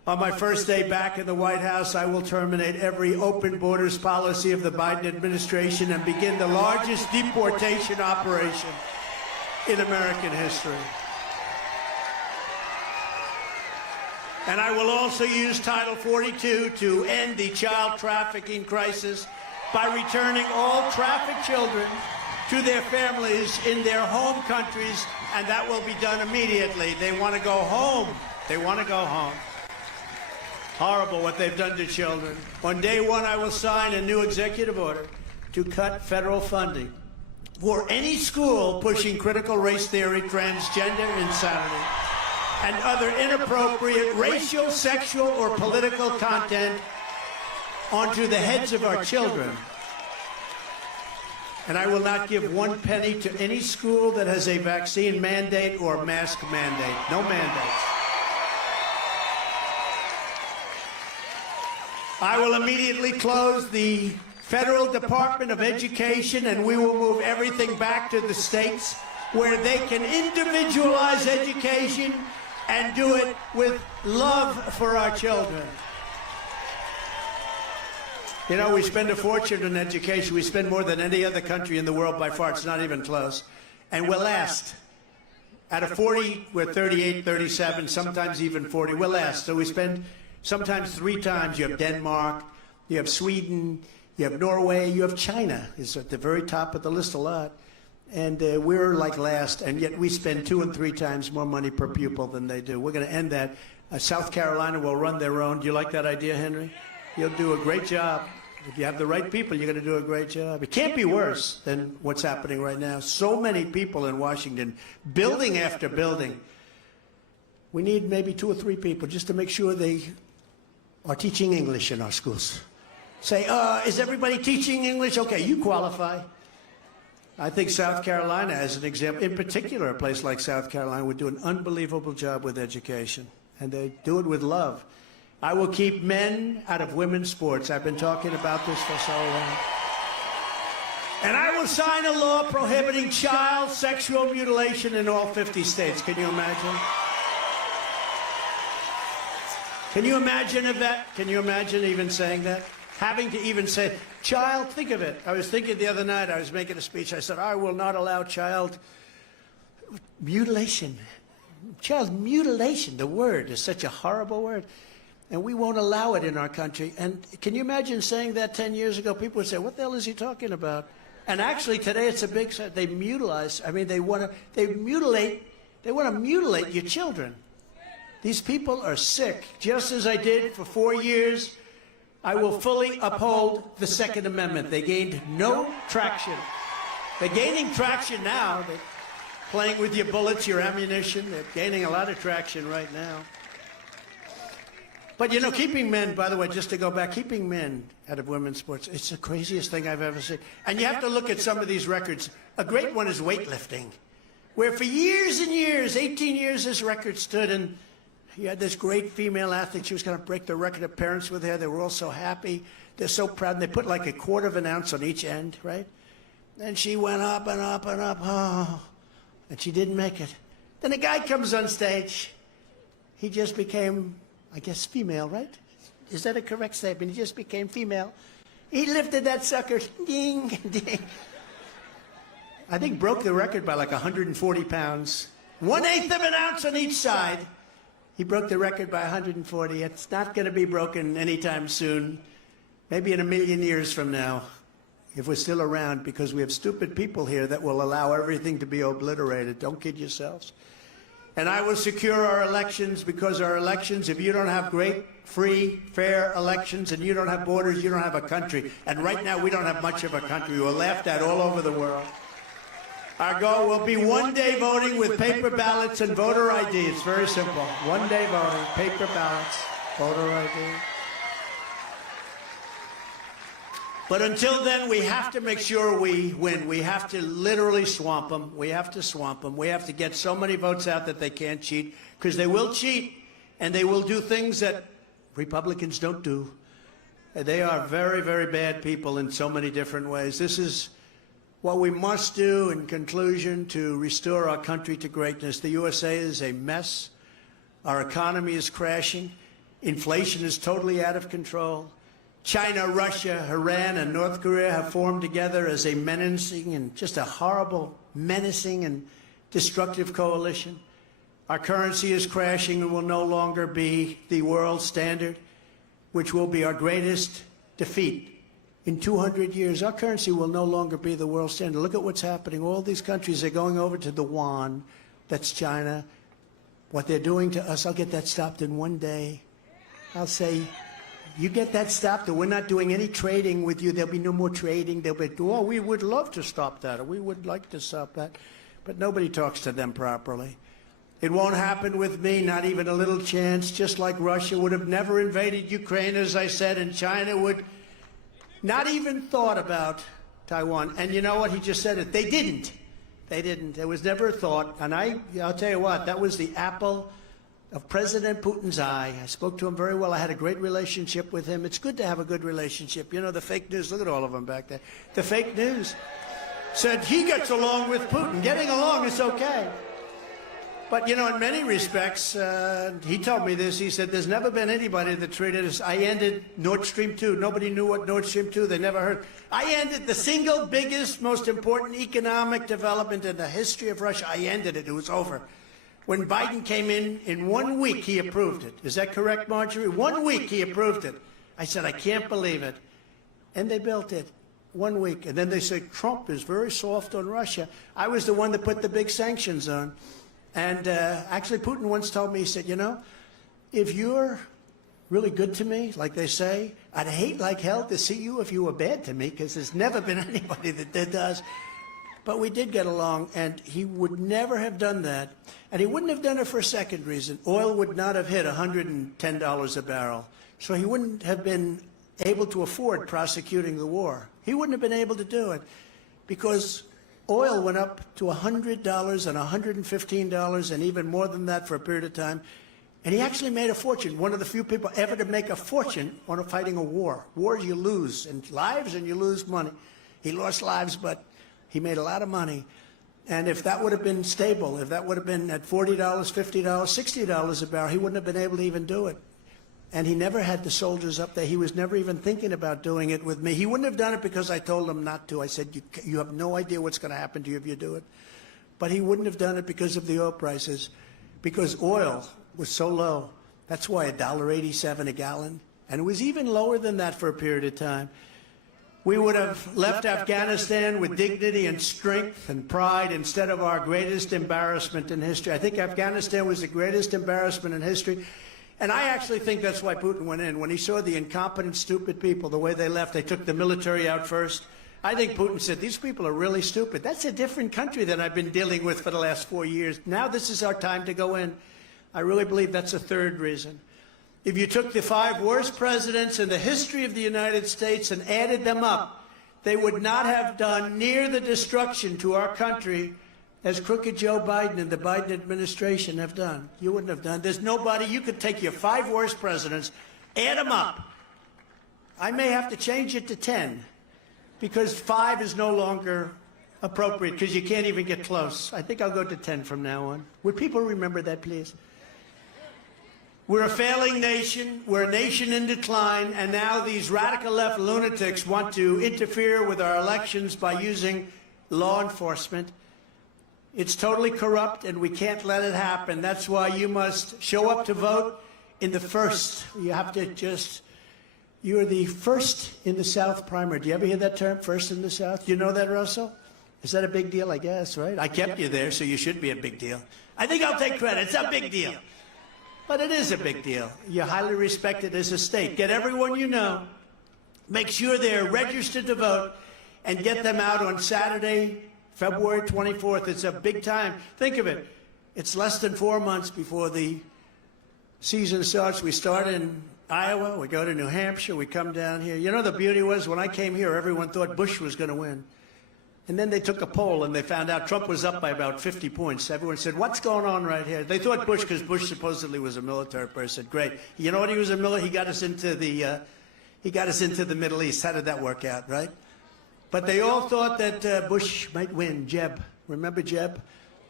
On my first day back in the White House, I will terminate every open borders policy of the Biden administration and begin the largest deportation operation in American history. And I will also use Title 42 to end the child trafficking crisis by returning all trafficked children to their families in their home countries, and that will be done immediately. They want to go home. They want to go home. Horrible what they've done to children. On day one, I will sign a new executive order to cut federal funding for any school pushing critical race theory, transgender insanity, and other inappropriate racial, sexual, or political content onto the heads of our children. And I will not give one penny to any school that has a vaccine mandate or mask mandate. No mandates. I will immediately close the Federal Department of Education, and we will move everything back to the states where they can individualize education and do it with love for our children. You know, we spend a fortune in education. We spend more than any other country in the world by far. It's not even close. And we're last. Out of 40, we're 38, 37, sometimes even 40. We're last. So we spend sometimes 3 times. You have Denmark, you have Sweden, you have Norway, you have China. It's at the very top of the list a lot. And we're like last, and yet we spend 2 and 3 times more money per pupil than they do. We're going to end that. South Carolina will run their own. Do you like that idea, Henry? You'll do a great job. If you have the right people, you're going to do a great job. It can't be worse than what's happening right now. So many people in Washington, building after building. We need maybe 2 or 3 people just to make sure they are teaching English in our schools. Say, is everybody teaching English? Okay, you qualify. I think South Carolina, as an example, in particular, a place like South Carolina would do an unbelievable job with education, and they do it with love. I will keep men out of women's sports. I've been talking about this for so long. And I will sign a law prohibiting child sexual mutilation in all 50 states. Can you imagine? Can you imagine that? Can you imagine even saying that? Having to even say, child, think of it. I was thinking the other night, I was making a speech, I said, I will not allow child mutilation. Child mutilation, the word is such a horrible word. And we won't allow it in our country. And can you imagine saying that 10 years ago? People would say, what the hell is he talking about? And actually today it's a big, they mutilize, I mean, they want to mutilate your children. These people are sick. Just as I did for 4 years, I will fully uphold the Second Amendment. They gained no traction. They're gaining traction now. They're playing with your bullets, your ammunition. They're gaining a lot of traction right now. But, you know, keeping men, by the way, just to go back, keeping men out of women's sports, it's the craziest thing I've ever seen. And you have to look at some of these records. A great one is weightlifting, where for years and years, 18 years, this record stood, and you had this great female athlete. She was going to break the record. Her parents were there. They were all so happy. They're so proud. And they put like a 1/4 of an ounce on each end, right? And she went up and up and up. Oh, and she didn't make it. Then a guy comes on stage. He just became, I guess, female, right? Is that a correct statement? He just became female. He lifted that sucker. Ding, ding. I think broke the record by like 140 pounds. 1/8 of an ounce on each side. He broke the record by 140. It's not going to be broken anytime soon. Maybe in 1,000,000 years from now, if we're still around, because we have stupid people here that will allow everything to be obliterated. Don't kid yourselves. And I will secure our elections, because our elections, if you don't have great, free, fair elections, and you don't have borders, you don't have a country. And right now, we don't have much of a country. We're laughed at all over the world. Our goal will be 1 day voting with paper ballots and voter ID. It's very simple. 1 day voting, paper ballots, voter ID. But until then, we have to make sure we win. We have to literally swamp them. We have to swamp them. We have to get so many votes out that they can't cheat, because they will cheat, and they will do things that Republicans don't do. They are very, very bad people in so many different ways. This is what we must do in conclusion to restore our country to greatness. The USA is a mess. Our economy is crashing. Inflation is totally out of control. China, Russia, Iran, and North Korea have formed together as a menacing and just a horrible, menacing and destructive coalition. Our currency is crashing and will no longer be the world standard, which will be our greatest defeat. In 200 years, our currency will no longer be the world standard. Look at what's happening. All these countries are going over to the yuan. That's China. What they're doing to us, I'll get that stopped in one day. I'll say, you get that stopped, or we're not doing any trading with you. There'll be no more trading. They'll be, oh, we would love to stop that, or we would like to stop that. But nobody talks to them properly. It won't happen with me, not even a little chance, just like Russia would have never invaded Ukraine, as I said, and China would not even thought about Taiwan. And you know what? He just said it. They didn't. They didn't. There was never a thought. And I'll tell you what, that was the apple of President Putin's eye. I spoke to him very well. I had a great relationship with him. It's good to have a good relationship. You know, the fake news, look at all of them back there. The fake news said he gets along with Putin. Getting along is okay. But, you know, in many respects, he told me this. He said, there's never been anybody that treated us. I ended Nord Stream 2. Nobody knew what Nord Stream 2, they never heard. I ended the single biggest, most important economic development in the history of Russia. I ended it. It was over. When Biden came in 1 week, he approved it. Is that correct, Marjorie? 1 week, he approved it. I said, I can't believe it. And they built it. 1 week. And then they said, Trump is very soft on Russia. I was the one that put the big sanctions on. And actually, Putin once told me, he said, you know, if you're really good to me, like they say, I'd hate like hell to see you if you were bad to me, because there's never been anybody that does. But we did get along, and he would never have done that. And he wouldn't have done it for a second reason. Oil would not have hit $110 a barrel. So he wouldn't have been able to afford prosecuting the war. He wouldn't have been able to do it because oil went up to $100 and $115 and even more than that for a period of time. And he actually made a fortune, one of the few people ever to make a fortune on fighting a war. Wars you lose in lives and you lose money. He lost lives, but he made a lot of money. And if that would have been stable, if that would have been at $40, $50, $60 a barrel, he wouldn't have been able to even do it. And he never had the soldiers up there. He was never even thinking about doing it with me. He wouldn't have done it because I told him not to. I said, you have no idea what's going to happen to you if you do it. But he wouldn't have done it because of the oil prices, because oil was so low. That's why $1.87 a gallon. And it was even lower than that for a period of time. We would have left Afghanistan with dignity and strength and pride instead of our greatest embarrassment in history. I think Afghanistan was the greatest embarrassment in history. And I actually think that's why Putin went in. When he saw the incompetent, stupid people, the way they left, they took the military out first. I think Putin said, these people are really stupid. That's a different country than I've been dealing with for the last 4 years. Now this is our time to go in. I really believe that's a third reason. If you took the 5 worst presidents in the history of the United States and added them up, they would not have done near the destruction to our country as crooked Joe Biden and the Biden administration have done. You wouldn't have done. There's nobody. You could take your 5 worst presidents, add them up. I may have to change it to 10 because 5 is no longer appropriate because you can't even get close. I think I'll go to 10 from now on. Would people remember that, please? We're a failing nation. We're a nation in decline. And now these radical left lunatics want to interfere with our elections by using law enforcement. It's totally corrupt, and we can't let it happen. That's why you must show up to vote in the first. You have to just, you're the first in the South primary. Do you ever hear that term, first in the South? Do you know that, Russell? Is that a big deal, I guess, right? I kept you there, so you should be a big deal. I think I'll take credit. It's a big deal. But it is a big deal. You're highly respected as a state. Get everyone you know. Make sure they're registered to vote and get them out on Saturday, February 24th. It's a big time. Think of it. It's less than 4 months before the season starts. We start in Iowa. We go to New Hampshire. We come down here. You know, the beauty was when I came here, everyone thought Bush was going to win. And then they took a poll and they found out Trump was up by about 50 points. Everyone said, what's going on right here? They thought Bush, because Bush supposedly was a military person. Great. You know what he was a military? He got us into the Middle East. How did that work out, right? But they all thought that Bush might win. Jeb. Remember Jeb?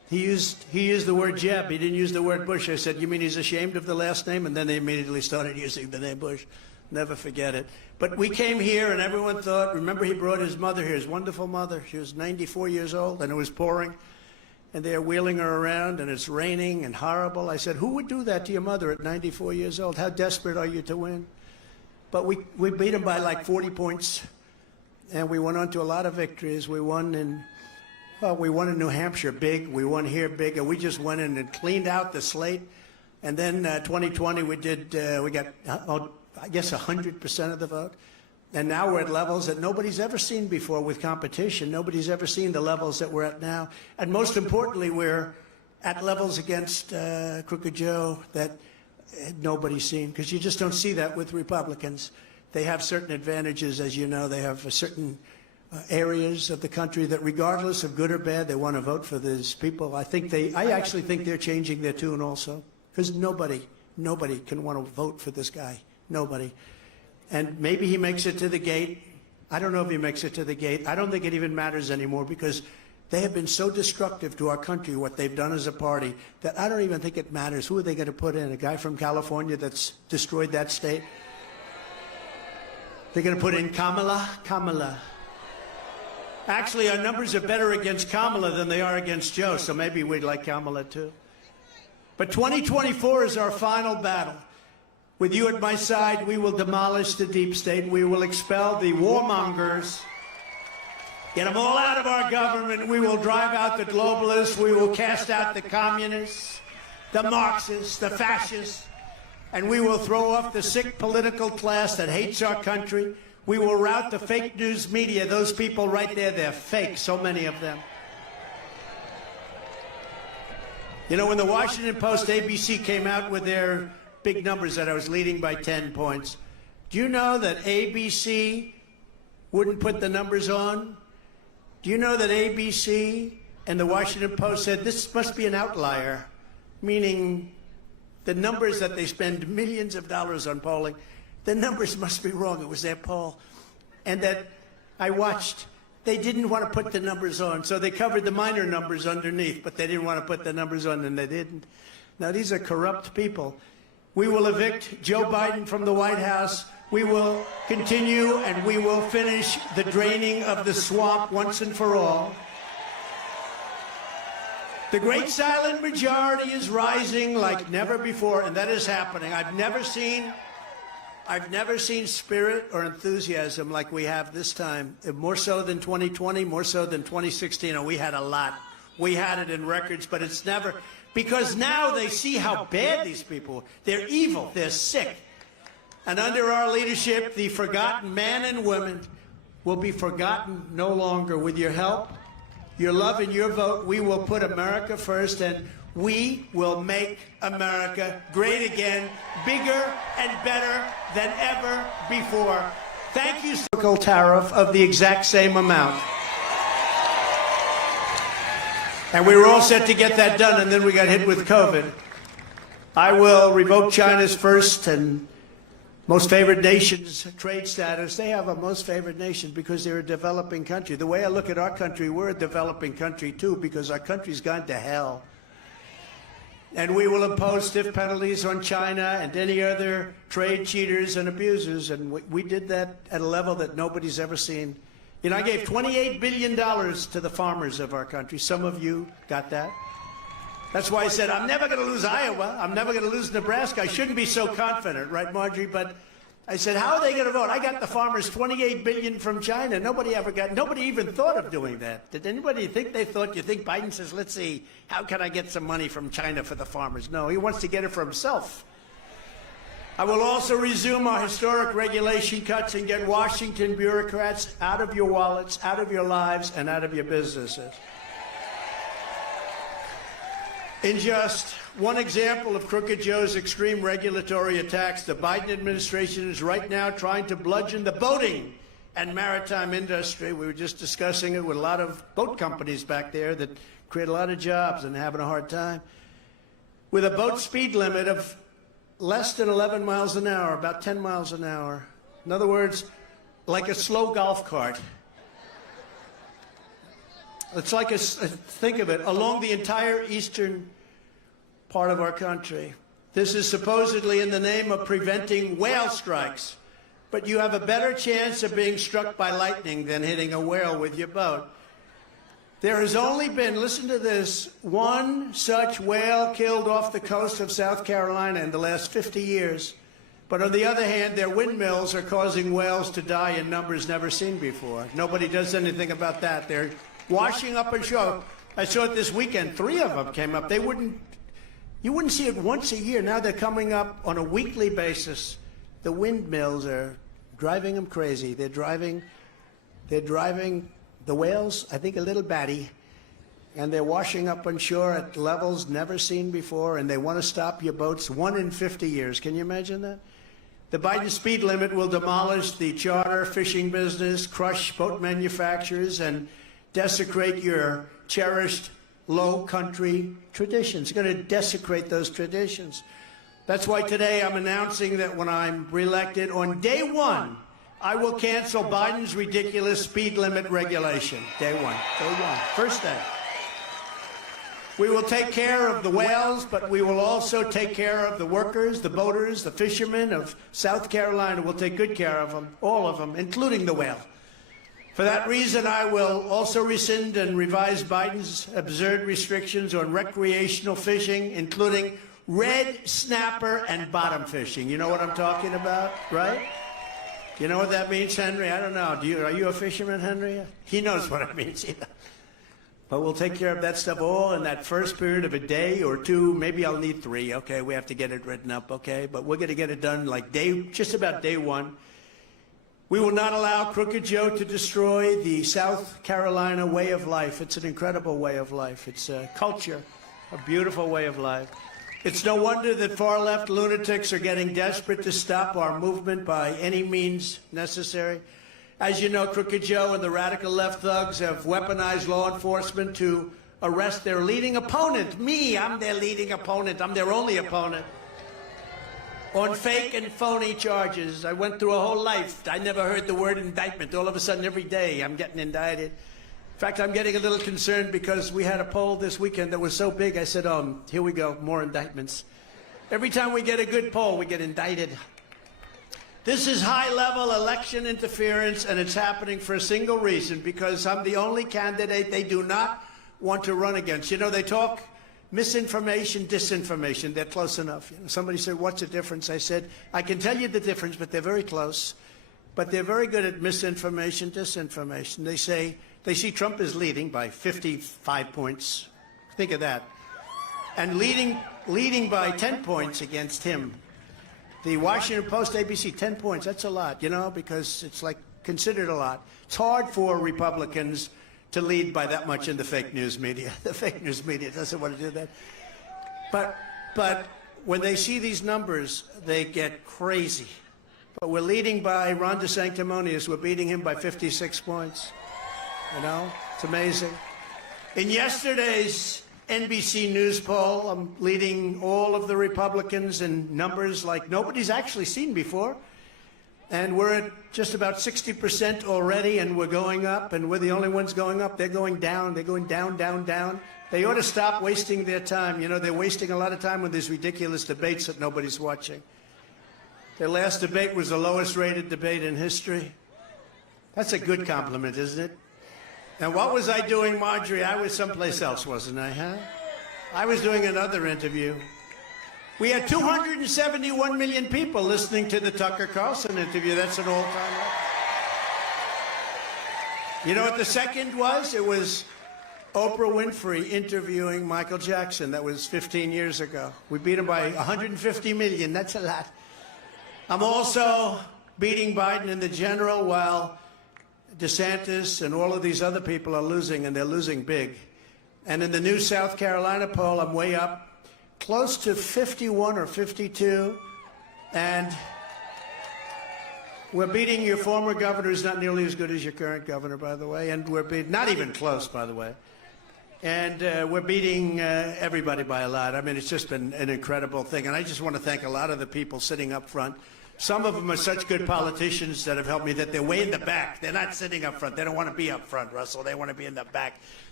He used the word Jeb. He didn't use the word Bush. I said, you mean he's ashamed of the last name? And then they immediately started using the name Bush. Never forget it. But we came here and everyone thought, remember he brought his mother here, his wonderful mother. She was 94 years old and it was pouring. And they're wheeling her around and it's raining and horrible. I said, who would do that to your mother at 94 years old? How desperate are you to win? But we beat them by like 40 points. And we went on to a lot of victories. We won in New Hampshire big. We won here big. And we just went in and cleaned out the slate. And then 2020 we got, I guess, 100% of the vote. And now we're at levels that nobody's ever seen before with competition. Nobody's ever seen the levels that we're at now. And most importantly, we're at levels against Crooked Joe that nobody's seen, because you just don't see that with Republicans. They have certain advantages, as you know. They have certain areas of the country that, regardless of good or bad, they want to vote for these people. I actually think they're changing their tune also, because nobody can want to vote for this guy. Nobody. And maybe he makes it to the gate. I don't know if he makes it to the gate. I don't think it even matters anymore, because they have been so destructive to our country, what they've done as a party, that I don't even think it matters. Who are they going to put in? A guy from California that's destroyed that state? They're going to put in Kamala? Kamala. Actually, our numbers are better against Kamala than they are against Joe, so maybe we'd like Kamala too. But 2024 is our final battle. With you at my side, we will demolish the deep state. We will expel the warmongers. Get them all out of our government. We will drive out the globalists. We will cast out the communists, the Marxists, the fascists. And we will throw off the sick political class that hates our country. We will rout the fake news media. Those people right there, they're fake, so many of them. You know, when the Washington Post, ABC came out with their big numbers that I was leading by 10 points, do you know that ABC wouldn't put the numbers on? Do you know that ABC and the Washington Post said this must be an outlier, meaning the numbers that they spend millions of dollars on polling, the numbers must be wrong. It was their poll. And that I watched, they didn't want to put the numbers on, so they covered the minor numbers underneath, but they didn't want to put the numbers on, and they didn't. Now, these are corrupt people. We will evict Joe Biden from the White House. We will continue and we will finish the draining of the swamp once and for all. The great silent majority is rising like never before, and that is happening. I've never seen spirit or enthusiasm like we have this time. More so than 2020, more so than 2016. And we had a lot. We had it in records, but it's never, because now they see how bad these people are. They're evil. They're sick. And under our leadership, the forgotten men and women will be forgotten no longer. With your help, your love, and your vote, we will put America first, and we will make America great again, bigger and better than ever before. Thank you. Tariff of the exact same amount. And we were all set to get that done, and then we got hit with COVID. I will revoke China's first and most favored nations trade status. They have a most favored nation because they're a developing country. The way I look at our country, we're a developing country too, because our country's gone to hell. And we will impose stiff penalties on China and any other trade cheaters and abusers. And we did that at a level that nobody's ever seen. You know, I gave $28 billion to the farmers of our country. Some of you got that. That's why I said, I'm never going to lose Iowa. I'm never going to lose Nebraska. I shouldn't be so confident, right, Marjorie? But I said, how are they going to vote? I got the farmers $28 billion from China. Nobody even thought of doing that. Did anybody think they thought? You think Biden says, let's see, how can I get some money from China for the farmers? No, he wants to get it for himself. I will also resume our historic regulation cuts and get Washington bureaucrats out of your wallets, out of your lives, and out of your businesses. In just one example of Crooked Joe's extreme regulatory attacks, the Biden administration is right now trying to bludgeon the boating and maritime industry. We were just discussing it with a lot of boat companies back there that create a lot of jobs and having a hard time. With a boat speed limit of less than 11 miles an hour, about 10 miles an hour. In other words, like a slow golf cart. It's like think of it, along the entire eastern part of our country. This is supposedly in the name of preventing whale strikes. But you have a better chance of being struck by lightning than hitting a whale with your boat. There has only been, listen to this, one such whale killed off the coast of South Carolina in the last 50 years. But on the other hand, their windmills are causing whales to die in numbers never seen before. Nobody does anything about that. They're washing up on shore. I saw it this weekend. 3 of them came up. You wouldn't see it once a year. Now they're coming up on a weekly basis. The windmills are driving them crazy. They're driving the whales, I think, a little batty, and they're washing up on shore at levels never seen before, and they want to stop your boats 1 in 50 years. Can you imagine that? The Biden speed limit will demolish the charter fishing business, crush boat manufacturers, and desecrate your cherished low country traditions. It's going to desecrate those traditions. That's why today I'm announcing that when I'm reelected, on day 1, I will cancel Biden's ridiculous speed limit regulation. Day one, first day. We will take care of the whales, but we will also take care of the workers, the boaters, the fishermen of South Carolina. We'll take good care of them, all of them, including the whale. For that reason, I will also rescind and revise Biden's absurd restrictions on recreational fishing, including red snapper and bottom fishing. You know what I'm talking about, right? You know what that means, Henry? I don't know. Are you a fisherman, Henry? He knows what it means. But we'll take care of that stuff all in that first period of a day or 2. Maybe I'll need 3. Okay, we have to get it written up. Okay, but we're going to get it done like just about day 1. We will not allow Crooked Joe to destroy the South Carolina way of life. It's an incredible way of life. It's a culture, a beautiful way of life. It's no wonder that far-left lunatics are getting desperate to stop our movement by any means necessary. As you know, Crooked Joe and the radical left thugs have weaponized law enforcement to arrest their leading opponent. Me, I'm their leading opponent. I'm their only opponent. On fake and phony charges. I went through a whole life. I never heard the word indictment. All of a sudden, every day, I'm getting indicted. In fact, I'm getting a little concerned because we had a poll this weekend that was so big, I said, here we go, more indictments. Every time we get a good poll, we get indicted. This is high-level election interference, and it's happening for a single reason, because I'm the only candidate they do not want to run against. You know, they talk misinformation, disinformation. They're close enough. You know, somebody said, what's the difference? I said, I can tell you the difference, but they're very close. But they're very good at misinformation, disinformation. They say, they see Trump is leading by 55 points. Think of that. And leading by 10 points against him. The Washington Post, ABC, 10 points. That's a lot, you know, because it's like considered a lot. It's hard for Republicans to lead by that much in the fake news media. The fake news media doesn't want to do that. But when they see these numbers, they get crazy. But we're leading by Ron DeSanctimonious. We're beating him by 56 points. You know, it's amazing. In yesterday's NBC News poll, I'm leading all of the Republicans in numbers like nobody's actually seen before. And we're at just about 60% already, and we're going up, and we're the only ones going up. They're going down. They're going down, down, down. They ought to stop wasting their time. You know, they're wasting a lot of time with these ridiculous debates that nobody's watching. Their last debate was the lowest rated debate in history. That's a good compliment, isn't it? And what was I doing, Marjorie? I was someplace else, wasn't I, huh? I was doing another interview. We had 271 million people listening to the Tucker Carlson interview. That's an all-time record. You know what the second was? It was Oprah Winfrey interviewing Michael Jackson. That was 15 years ago. We beat him by 150 million. That's a lot. I'm also beating Biden in the general while DeSantis and all of these other people are losing, and they're losing big. And in the new South Carolina poll, I'm way up, close to 51 or 52, and we're beating your former governor, who's not nearly as good as your current governor, by the way, and we're beating, not even close, by the way, and we're beating everybody by a lot. I mean, it's just been an incredible thing, and I just want to thank a lot of the people sitting up front. Some of them are such good politicians that have helped me that they're way in the back. They're not sitting up front. They don't want to be up front, Russell. They want to be in the back.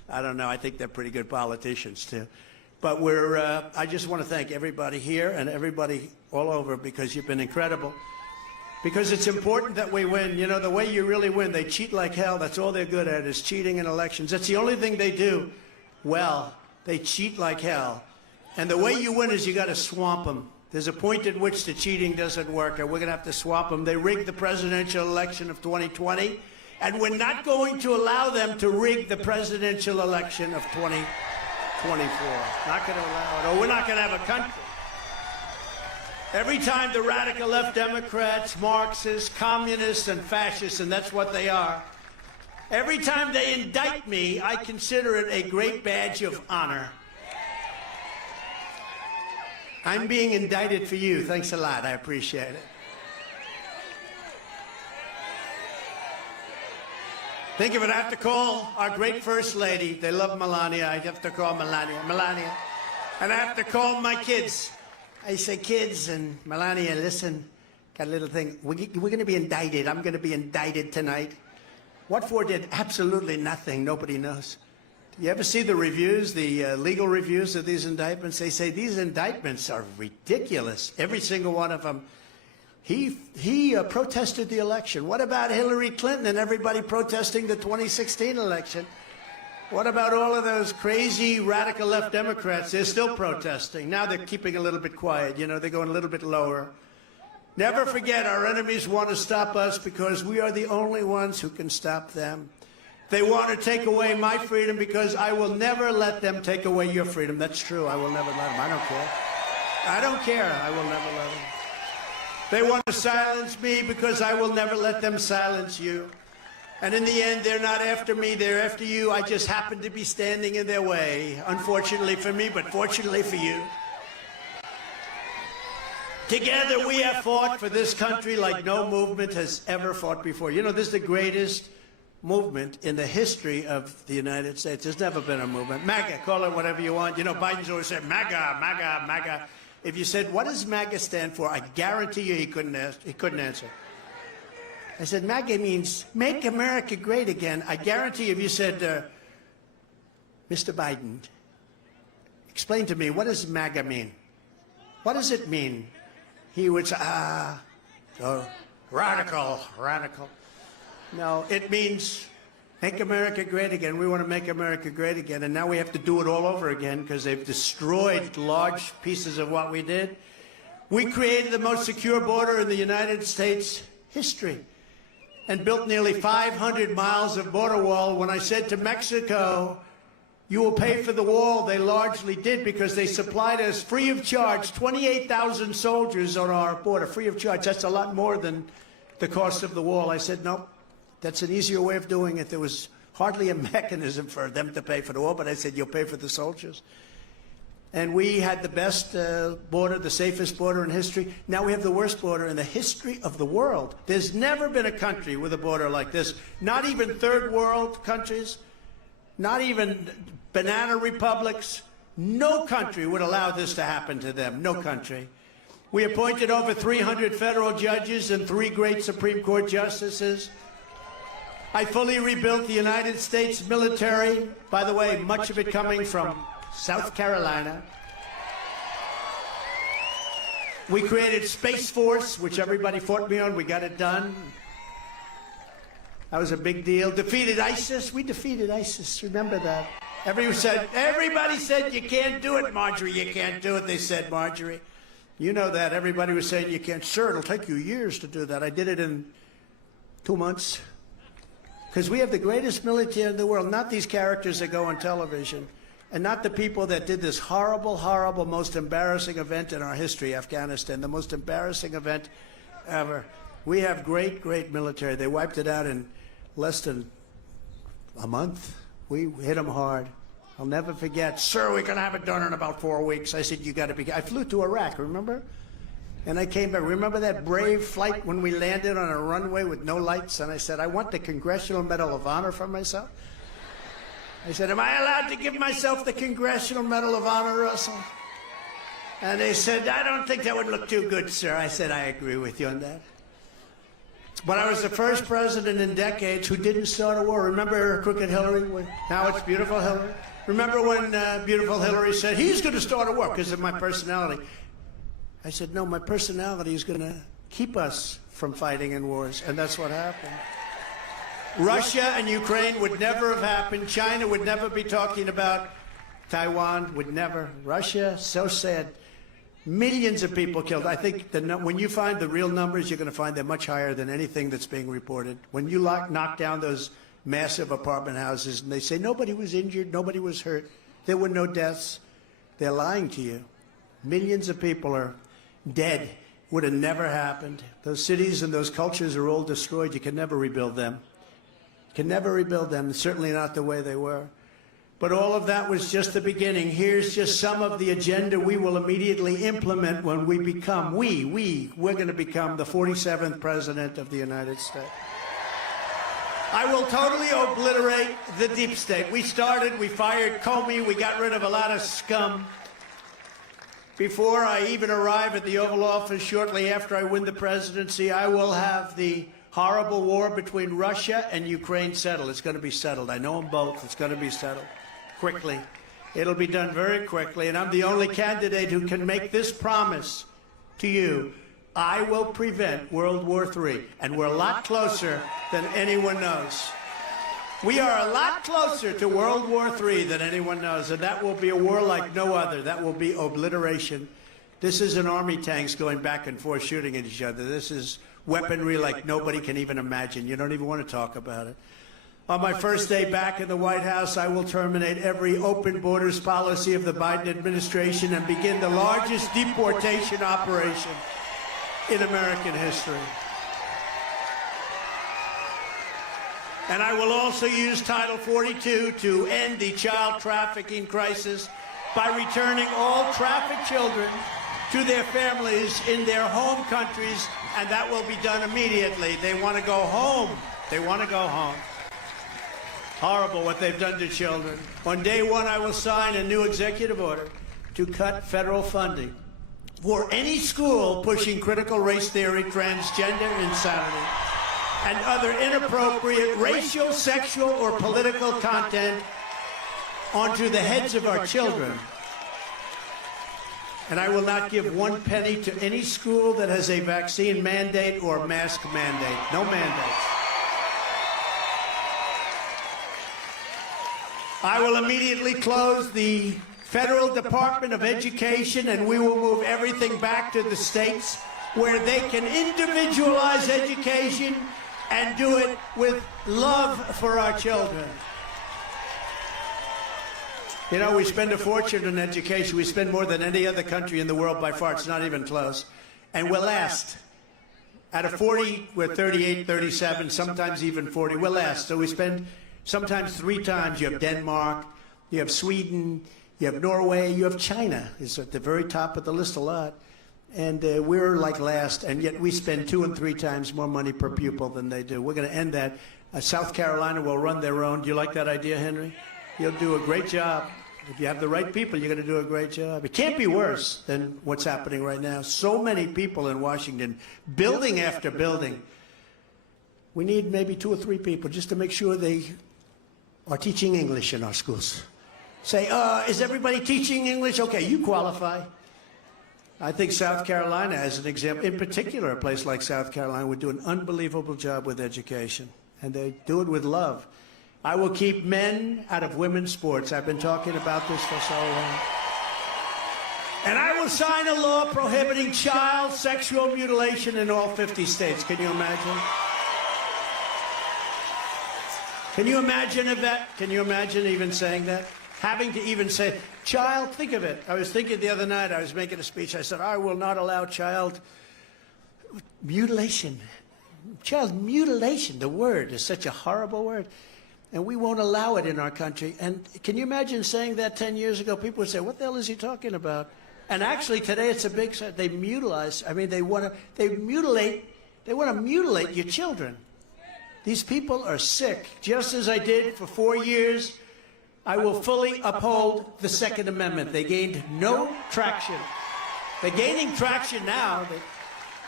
I don't know. I think they're pretty good politicians, too. But I just want to thank everybody here and everybody all over because you've been incredible. Because it's important that we win. You know, the way you really win, they cheat like hell. That's all they're good at is cheating in elections. That's the only thing they do well. They cheat like hell. And the way you win is you got to swamp them. There's a point at which the cheating doesn't work, and we're going to have to swamp them. They rigged the presidential election of 2020, and we're not going to allow them to rig the presidential election of 2024. Not going to allow it, or we're not going to have a country. Every time the radical left Democrats, Marxists, communists, and fascists, and that's what they are, every time they indict me, I consider it a great badge of honor. I'm being indicted for you. Thanks a lot. I appreciate it. Think of it, I have to call our great First Lady. They love Melania. I have to call Melania. And I have to call my kids. I say, kids, and Melania, listen, got a little thing. We're going to be indicted. I'm going to be indicted tonight. What for did absolutely nothing. Nobody knows. You ever see the reviews, the legal reviews of these indictments? They say these indictments are ridiculous. Every single one of them. He protested the election. What about Hillary Clinton and everybody protesting the 2016 election? What about all of those crazy radical left Democrats? They're still protesting. Now they're keeping a little bit quiet. You know, they're going a little bit lower. Never forget, our enemies want to stop us because we are the only ones who can stop them. They want to take away my freedom because I will never let them take away your freedom. That's true. I will never let them. I don't care. I don't care. I will never let them. They want to silence me because I will never let them silence you. And in the end, they're not after me. They're after you. I just happen to be standing in their way. Unfortunately for me, but fortunately for you. Together, we have fought for this country like no movement has ever fought before. You know, this is the greatest movement in the history of the United States. There's never been a movement. Maga, call it whatever you want. You know, Biden's always said, Maga, Maga, Maga. If you said, what does Maga stand for? I guarantee you he couldn't answer. I said, Maga means make America great again. I guarantee if you said, Mr. Biden, explain to me, what does Maga mean? What does it mean? He would say, radical. No, it means make America great again. We want to make America great again. And now we have to do it all over again because they've destroyed large pieces of what we did. We created the most secure border in the United States history and built nearly 500 miles of border wall. When I said to Mexico, you will pay for the wall, they largely did because they supplied us free of charge 28,000 soldiers on our border, free of charge. That's a lot more than the cost of the wall. I said, no, that's an easier way of doing it. There was hardly a mechanism for them to pay for the wall, but I said, you'll pay for the soldiers. And we had the best border, the safest border in history. Now we have the worst border in the history of the world. There's never been a country with a border like this. Not even third world countries, not even banana republics. No country would allow this to happen to them. No country. We appointed over 300 federal judges and 3 great Supreme Court justices. I fully rebuilt the United States military. By the way, much of it coming from South Carolina. We created Space Force, which everybody fought me on. We got it done. That was a big deal. Defeated ISIS. We defeated ISIS. Remember that. Everybody said, you can't do it, Marjorie. You can't do it. They said, Marjorie. You know that. Everybody was saying, you can't. Sir, it'll take you years to do that. I did it in 2 months. Because we have the greatest military in the world, not these characters that go on television. And not the people that did this horrible, horrible, most embarrassing event in our history, Afghanistan, the most embarrassing event ever. We have great, great military. They wiped it out in less than a month. We hit them hard. I'll never forget, sir, we're going to have it done in about 4 weeks. I said, you got to be. I flew to Iraq, remember? And I came back. Remember that brave flight when we landed on a runway with no lights? And I said, I want the Congressional Medal of Honor for myself. I said, am I allowed to give myself the Congressional Medal of Honor, Russell? And they said, I don't think that would look too good, sir. I said, I agree with you on that. But I was the first president in decades who didn't start a war. Remember Crooked Hillary? Now it's Beautiful Hillary. Remember when Beautiful Hillary said, he's going to start a war because of my personality? I said, no, my personality is going to keep us from fighting in wars, and that's what happened. Russia and Ukraine would never have happened. China would never be talking about Taiwan, would never. Russia, so sad. Millions of people killed. I think when you find the real numbers, you're going to find they're much higher than anything that's being reported. When you knock down those massive apartment houses and they say nobody was injured, nobody was hurt, there were no deaths, they're lying to you. Millions of people are dead. Would have never happened. Those cities and those cultures are all destroyed. You can never rebuild them. You can never rebuild them, certainly not the way they were. But all of that was just the beginning. Here's just some of the agenda we will immediately implement when we become, we're going to become the 47th President of the United States. I will totally obliterate the deep state. We fired Comey, we got rid of a lot of scum. Before I even arrive at the Oval Office, shortly after I win the presidency, I will have the horrible war between Russia and Ukraine settled. It's going to be settled. I know them both. It's going to be settled quickly. It'll be done very quickly, and I'm the only candidate who can make this promise to you. I will prevent World War III, and we're a lot closer than anyone knows. We are a lot closer to World War III than anyone knows, and that will be a war like no other. That will be obliteration. This isn't army tanks going back and forth shooting at each other. This is weaponry like nobody can even imagine. You don't even want to talk about it. On my first day back in the White House, I will terminate every open borders policy of the Biden administration and begin the largest deportation operation in American history. And I will also use Title 42 to end the child trafficking crisis by returning all trafficked children to their families in their home countries, and that will be done immediately. They want to go home. They want to go home. Horrible what they've done to children. On day one, I will sign a new executive order to cut federal funding for any school pushing critical race theory, transgender insanity, and other inappropriate racial, sexual, or political content onto the heads of our children. And I will not give one penny to any school that has a vaccine mandate or mask mandate. No mandates. I will immediately close the Federal Department of Education, and we will move everything back to the states where they can individualize education and do it with love for our children. You know, we spend a fortune in education. We spend more than any other country in the world by far. It's not even close. And we're last. Out of 40, we're 38, 37, sometimes even 40. We're last. So we spend sometimes 3 times. You have Denmark, you have Sweden, you have Norway, you have China. It's at the very top of the list a lot. And we're like last, and yet we spend 2 and 3 times more money per pupil than they do. We're going to end that. South Carolina will run their own. Do you like that idea, Henry? You'll do a great job. If you have the right people, you're going to do a great job. It can't be worse than what's happening right now. So many people in Washington, building after building. We need maybe 2 or 3 people just to make sure they are teaching English in our schools. Say, is everybody teaching English? Okay, you qualify. I think South Carolina, as an example, in particular, a place like South Carolina would do an unbelievable job with education, and they do it with love. I will keep men out of women's sports. I've been talking about this for so long. And I will sign a law prohibiting child sexual mutilation in all 50 states. Can you imagine? Can you imagine that? Can you imagine even saying that? Having to even say, child, think of it. I was thinking the other night, I was making a speech. I said, I will not allow child mutilation. Child mutilation, the word is such a horrible word. And we won't allow it in our country. And can you imagine saying that 10 years ago? People would say, what the hell is he talking about? And actually today it's a big, they mutilize. I mean, they want to mutilate your children. These people are sick. Just as I did for 4 years, I will fully uphold the Second Amendment. They gained no traction. They're gaining traction now.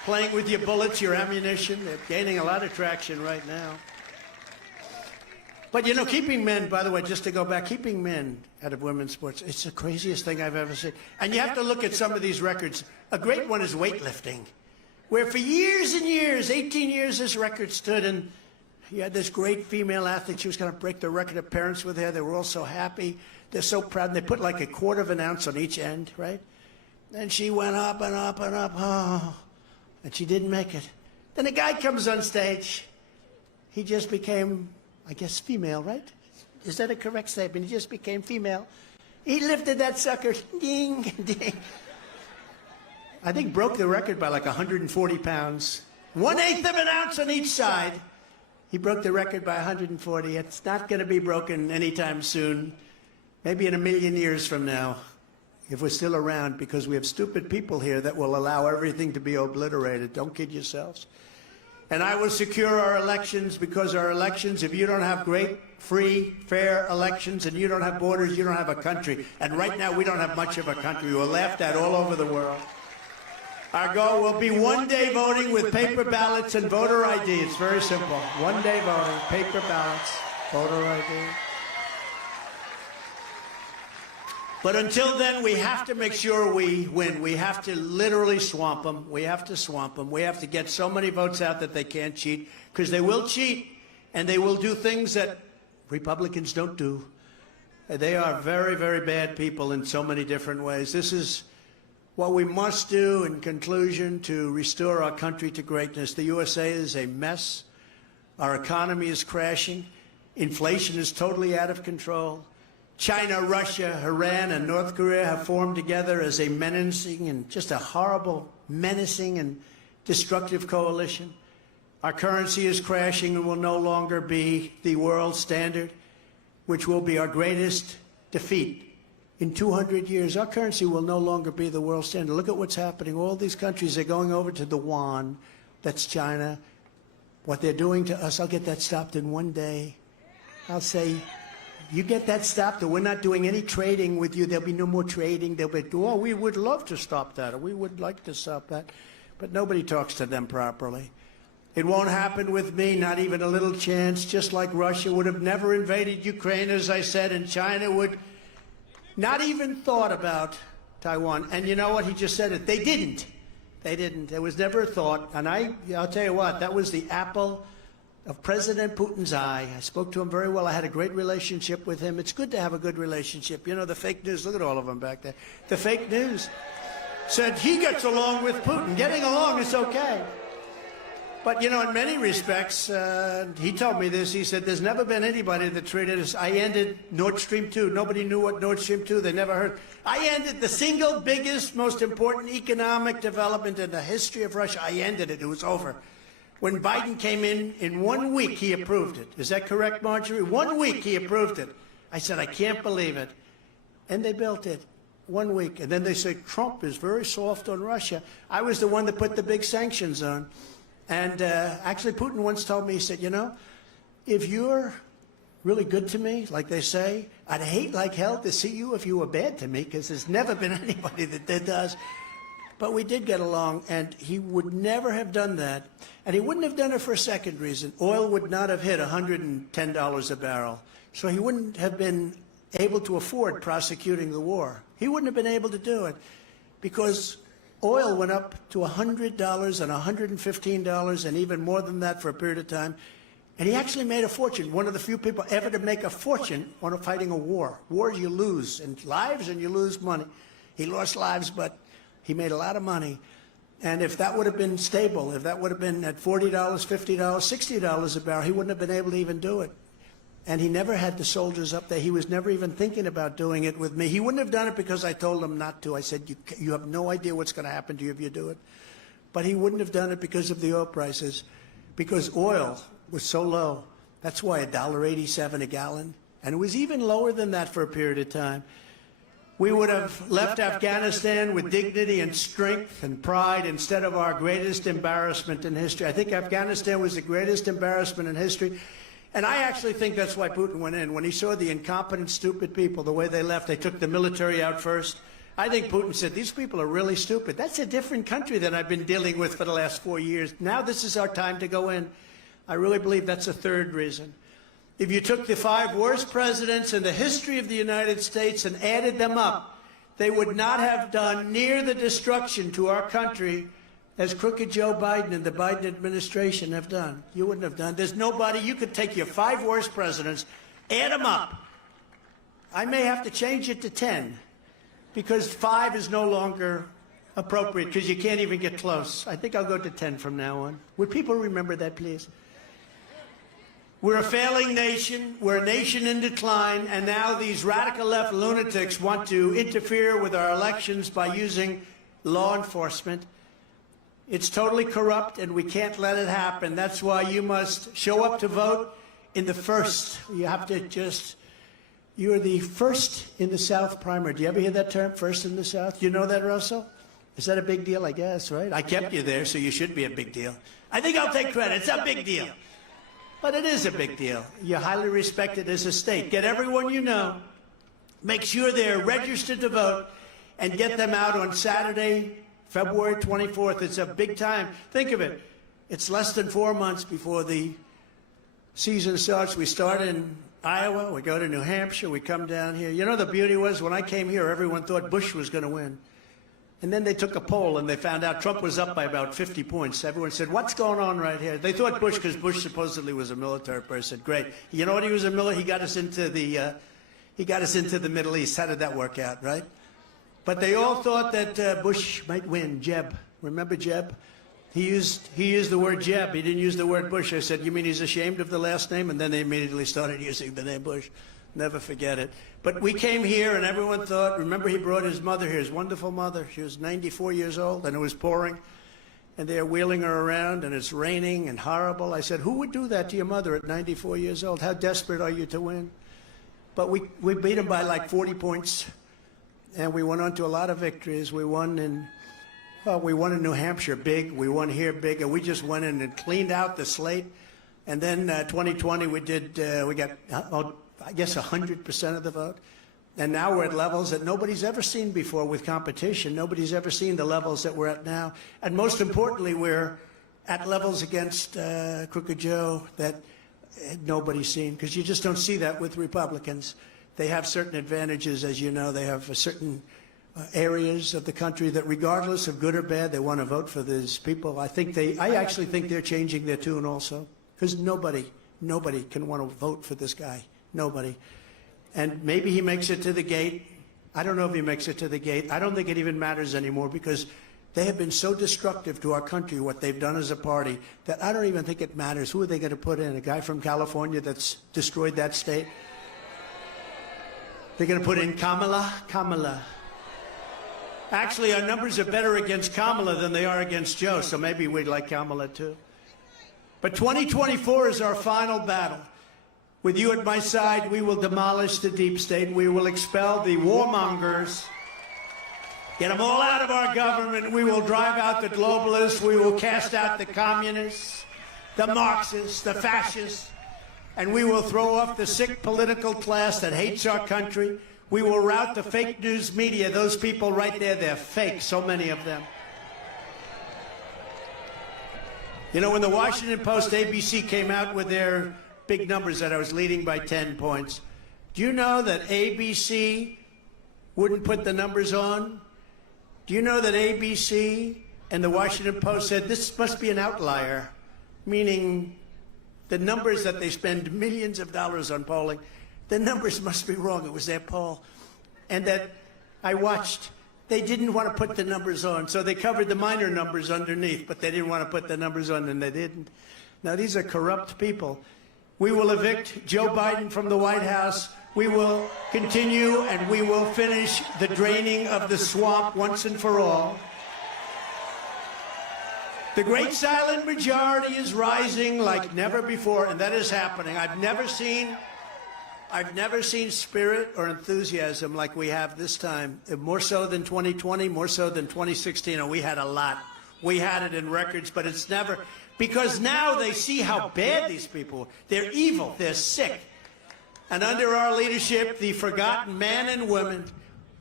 playing with your bullets, your ammunition. They're gaining a lot of traction right now. But, you know, keeping men, by the way, just to go back, keeping men out of women's sports, it's the craziest thing I've ever seen. And you have to look at some of these records. A great one is weightlifting, where for years and years, 18 years, this record stood, and you had this great female athlete. She was going to break the record. Her parents were there. They were all so happy. They're so proud. And they put like a quarter of an ounce on each end, right? And she went up and up and up. Oh, and she didn't make it. Then a guy comes on stage. He just became, I guess, female, right? Is that a correct statement? He just became female. He lifted that sucker. Ding, ding. I think broke the record by like 140 pounds. 1/8 of an ounce on each side. He broke the record by 140. It's not going to be broken anytime soon. Maybe in a million years from now, if we're still around, because we have stupid people here that will allow everything to be obliterated. Don't kid yourselves. And I will secure our elections, because our elections, if you don't have great, free, fair elections, and you don't have borders, you don't have a country. And right now, we don't have much of a country. We're laughed at all over the world. Our goal will be one-day voting with paper ballots and voter ID. It's very simple. One-day voting, paper ballots, voter ID. But until then, we have to make sure we win. We have to literally swamp them. We have to swamp them. We have to get so many votes out that they can't cheat, because they will cheat, and they will do things that Republicans don't do. They are very, very bad people in so many different ways. This is what we must do in conclusion to restore our country to greatness. The USA is a mess. Our economy is crashing. Inflation is totally out of control. China, Russia, Iran, and North Korea have formed together as a menacing and just a horrible, menacing and destructive coalition. Our currency is crashing and will no longer be the world standard, which will be our greatest defeat in 200 years. Our currency will no longer be the world standard. Look at what's happening. All these countries are going over to the yuan. That's China. What they're doing to us, I'll get that stopped in one day. I'll say, you get that stopped, or we're not doing any trading with you. There'll be no more trading. They'll be, oh, we would love to stop that, or we would like to stop that. But nobody talks to them properly. It won't happen with me, not even a little chance. Just like Russia would have never invaded Ukraine, as I said, and China would not even thought about Taiwan. And you know what? He just said it. They didn't. They didn't. There was never a thought. And I'll tell you what, that was the apple of President Putin's eye. I spoke to him very well. I had a great relationship with him. It's good to have a good relationship. You know, the fake news, look at all of them back there. The fake news said he gets along with Putin. Getting along is okay. But, you know, in many respects, he told me this. He said, there's never been anybody that treated us. I ended Nord Stream 2. Nobody knew what Nord Stream 2, they never heard. I ended the single biggest, most important economic development in the history of Russia. I ended it. It was over. When Biden came in 1 week, he approved it. Is that correct, Marjorie? 1 week, he approved it. I said, I can't believe it. And they built it. 1 week. And then they said, Trump is very soft on Russia. I was the one that put the big sanctions on. And actually, Putin once told me, he said, you know, if you're really good to me, like they say, I'd hate like hell to see you if you were bad to me, because there's never been anybody that does. But we did get along, and he would never have done that. And he wouldn't have done it for a second reason. Oil would not have hit $110 a barrel. So he wouldn't have been able to afford prosecuting the war. He wouldn't have been able to do it, because oil went up to $100 and $115 and even more than that for a period of time. And he actually made a fortune, one of the few people ever to make a fortune on fighting a war. Wars you lose in lives and you lose money. He lost lives, but he made a lot of money. And if that would have been stable, if that would have been at $40, $50, $60 a barrel, he wouldn't have been able to even do it. And he never had the soldiers up there. He was never even thinking about doing it with me. He wouldn't have done it because I told him not to. I said, you have no idea what's going to happen to you if you do it. But he wouldn't have done it because of the oil prices, because oil was so low. That's why $1.87 a gallon. And it was even lower than that for a period of time. We would have left Afghanistan with dignity and strength and pride instead of our greatest embarrassment in history. I think Afghanistan was the greatest embarrassment in history. And I actually think that's why Putin went in. When he saw the incompetent, stupid people, the way they left, they took the military out first. I think Putin said, these people are really stupid. That's a different country than I've been dealing with for the last 4 years. Now this is our time to go in. I really believe that's a third reason. If you took the 5 worst presidents in the history of the United States and added them up, they would not have done near the destruction to our country as crooked Joe Biden and the Biden administration have done. You wouldn't have done. There's nobody. You could take your 5 worst presidents, add them up. I may have to change it to 10. Because 5 is no longer appropriate because you can't even get close. I think I'll go to 10 from now on. Would people remember that, please? We're a failing nation. We're a nation in decline. And now these radical left lunatics want to interfere with our elections by using law enforcement. It's totally corrupt, and we can't let it happen. That's why you must show up to vote in the first. You have to just... You're the first in the South primary. Do you ever hear that term, first in the South? Do you know that, Russell? Is that a big deal, I guess, right? I kept you there, so you should be a big deal. I think I'll take credit. It's a big deal. But it is a big deal. You're highly respected as a state. Get everyone you know. Make sure they're registered to vote and get them out on Saturday, February 24th. It's a big time. Think of it. It's less than 4 months before the season starts. We start in Iowa, we go to New Hampshire, we come down here. You know, the beauty was when I came here, everyone thought Bush was going to win. And then they took a poll and they found out Trump was up by about 50 points. Everyone said, what's going on right here? They thought Bush, because Bush supposedly was a military person. Great. You know what he was a military? He got us into the Middle East. How did that work out, right? But they all thought that Bush might win. Jeb. Remember Jeb? He used the word Jeb. He didn't use the word Bush. I said, you mean he's ashamed of the last name? And then they immediately started using the name Bush. Never forget it. But we came here and everyone thought, remember he brought his mother here, his wonderful mother. She was 94 years old and it was pouring. And they're wheeling her around and it's raining and horrible. I said, who would do that to your mother at 94 years old? How desperate are you to win? But we beat him by like 40 points. And we went on to a lot of victories. We won in New Hampshire big. We won here big. And we just went in and cleaned out the slate. And then 2020, we got, I guess, 100% of the vote. And now we're at levels that nobody's ever seen before with competition. Nobody's ever seen the levels that we're at now. And most importantly, we're at levels against Crooked Joe that nobody's seen, because you just don't see that with Republicans. They have certain advantages, as you know. They have certain areas of the country that, regardless of good or bad, they want to vote for these people. I actually think they're changing their tune also, because nobody can want to vote for this guy. Nobody. And maybe he makes it to the gate. I don't know if he makes it to the gate. I don't think it even matters anymore, because they have been so destructive to our country, what they've done as a party, that I don't even think it matters. Who are they going to put in? A guy from California that's destroyed that state? They're going to put in Kamala? Kamala. Actually, our numbers are better against Kamala than they are against Joe, so maybe we'd like Kamala too. But 2024 is our final battle. With you at my side, we will demolish the deep state. We will expel the warmongers, get them all out of our government. We will drive out the globalists. We will cast out the communists, the Marxists, the fascists, and we will throw off the sick political class that hates our country. We will rout the fake news media. Those people right there, they're fake, so many of them. You know, when the Washington Post, ABC came out with their big numbers that I was leading by 10 points, do you know that ABC wouldn't put the numbers on? Do you know that ABC and the Washington Post said this must be an outlier, meaning the numbers that they spend millions of dollars on polling, the numbers must be wrong. It was their poll. And that I watched, they didn't want to put the numbers on, so they covered the minor numbers underneath, but they didn't want to put the numbers on, and they didn't. Now, these are corrupt people. We will evict Joe Biden from the White House. We will continue and we will finish the draining of the swamp once and for all. The great silent majority is rising like never before, and that is happening. I've never seen spirit or enthusiasm like we have this time. More so than 2020, more so than 2016, and we had a lot. We had it in records, but it's never, because now they see how bad these people are. They're evil, they're sick. And under our leadership, the forgotten men and women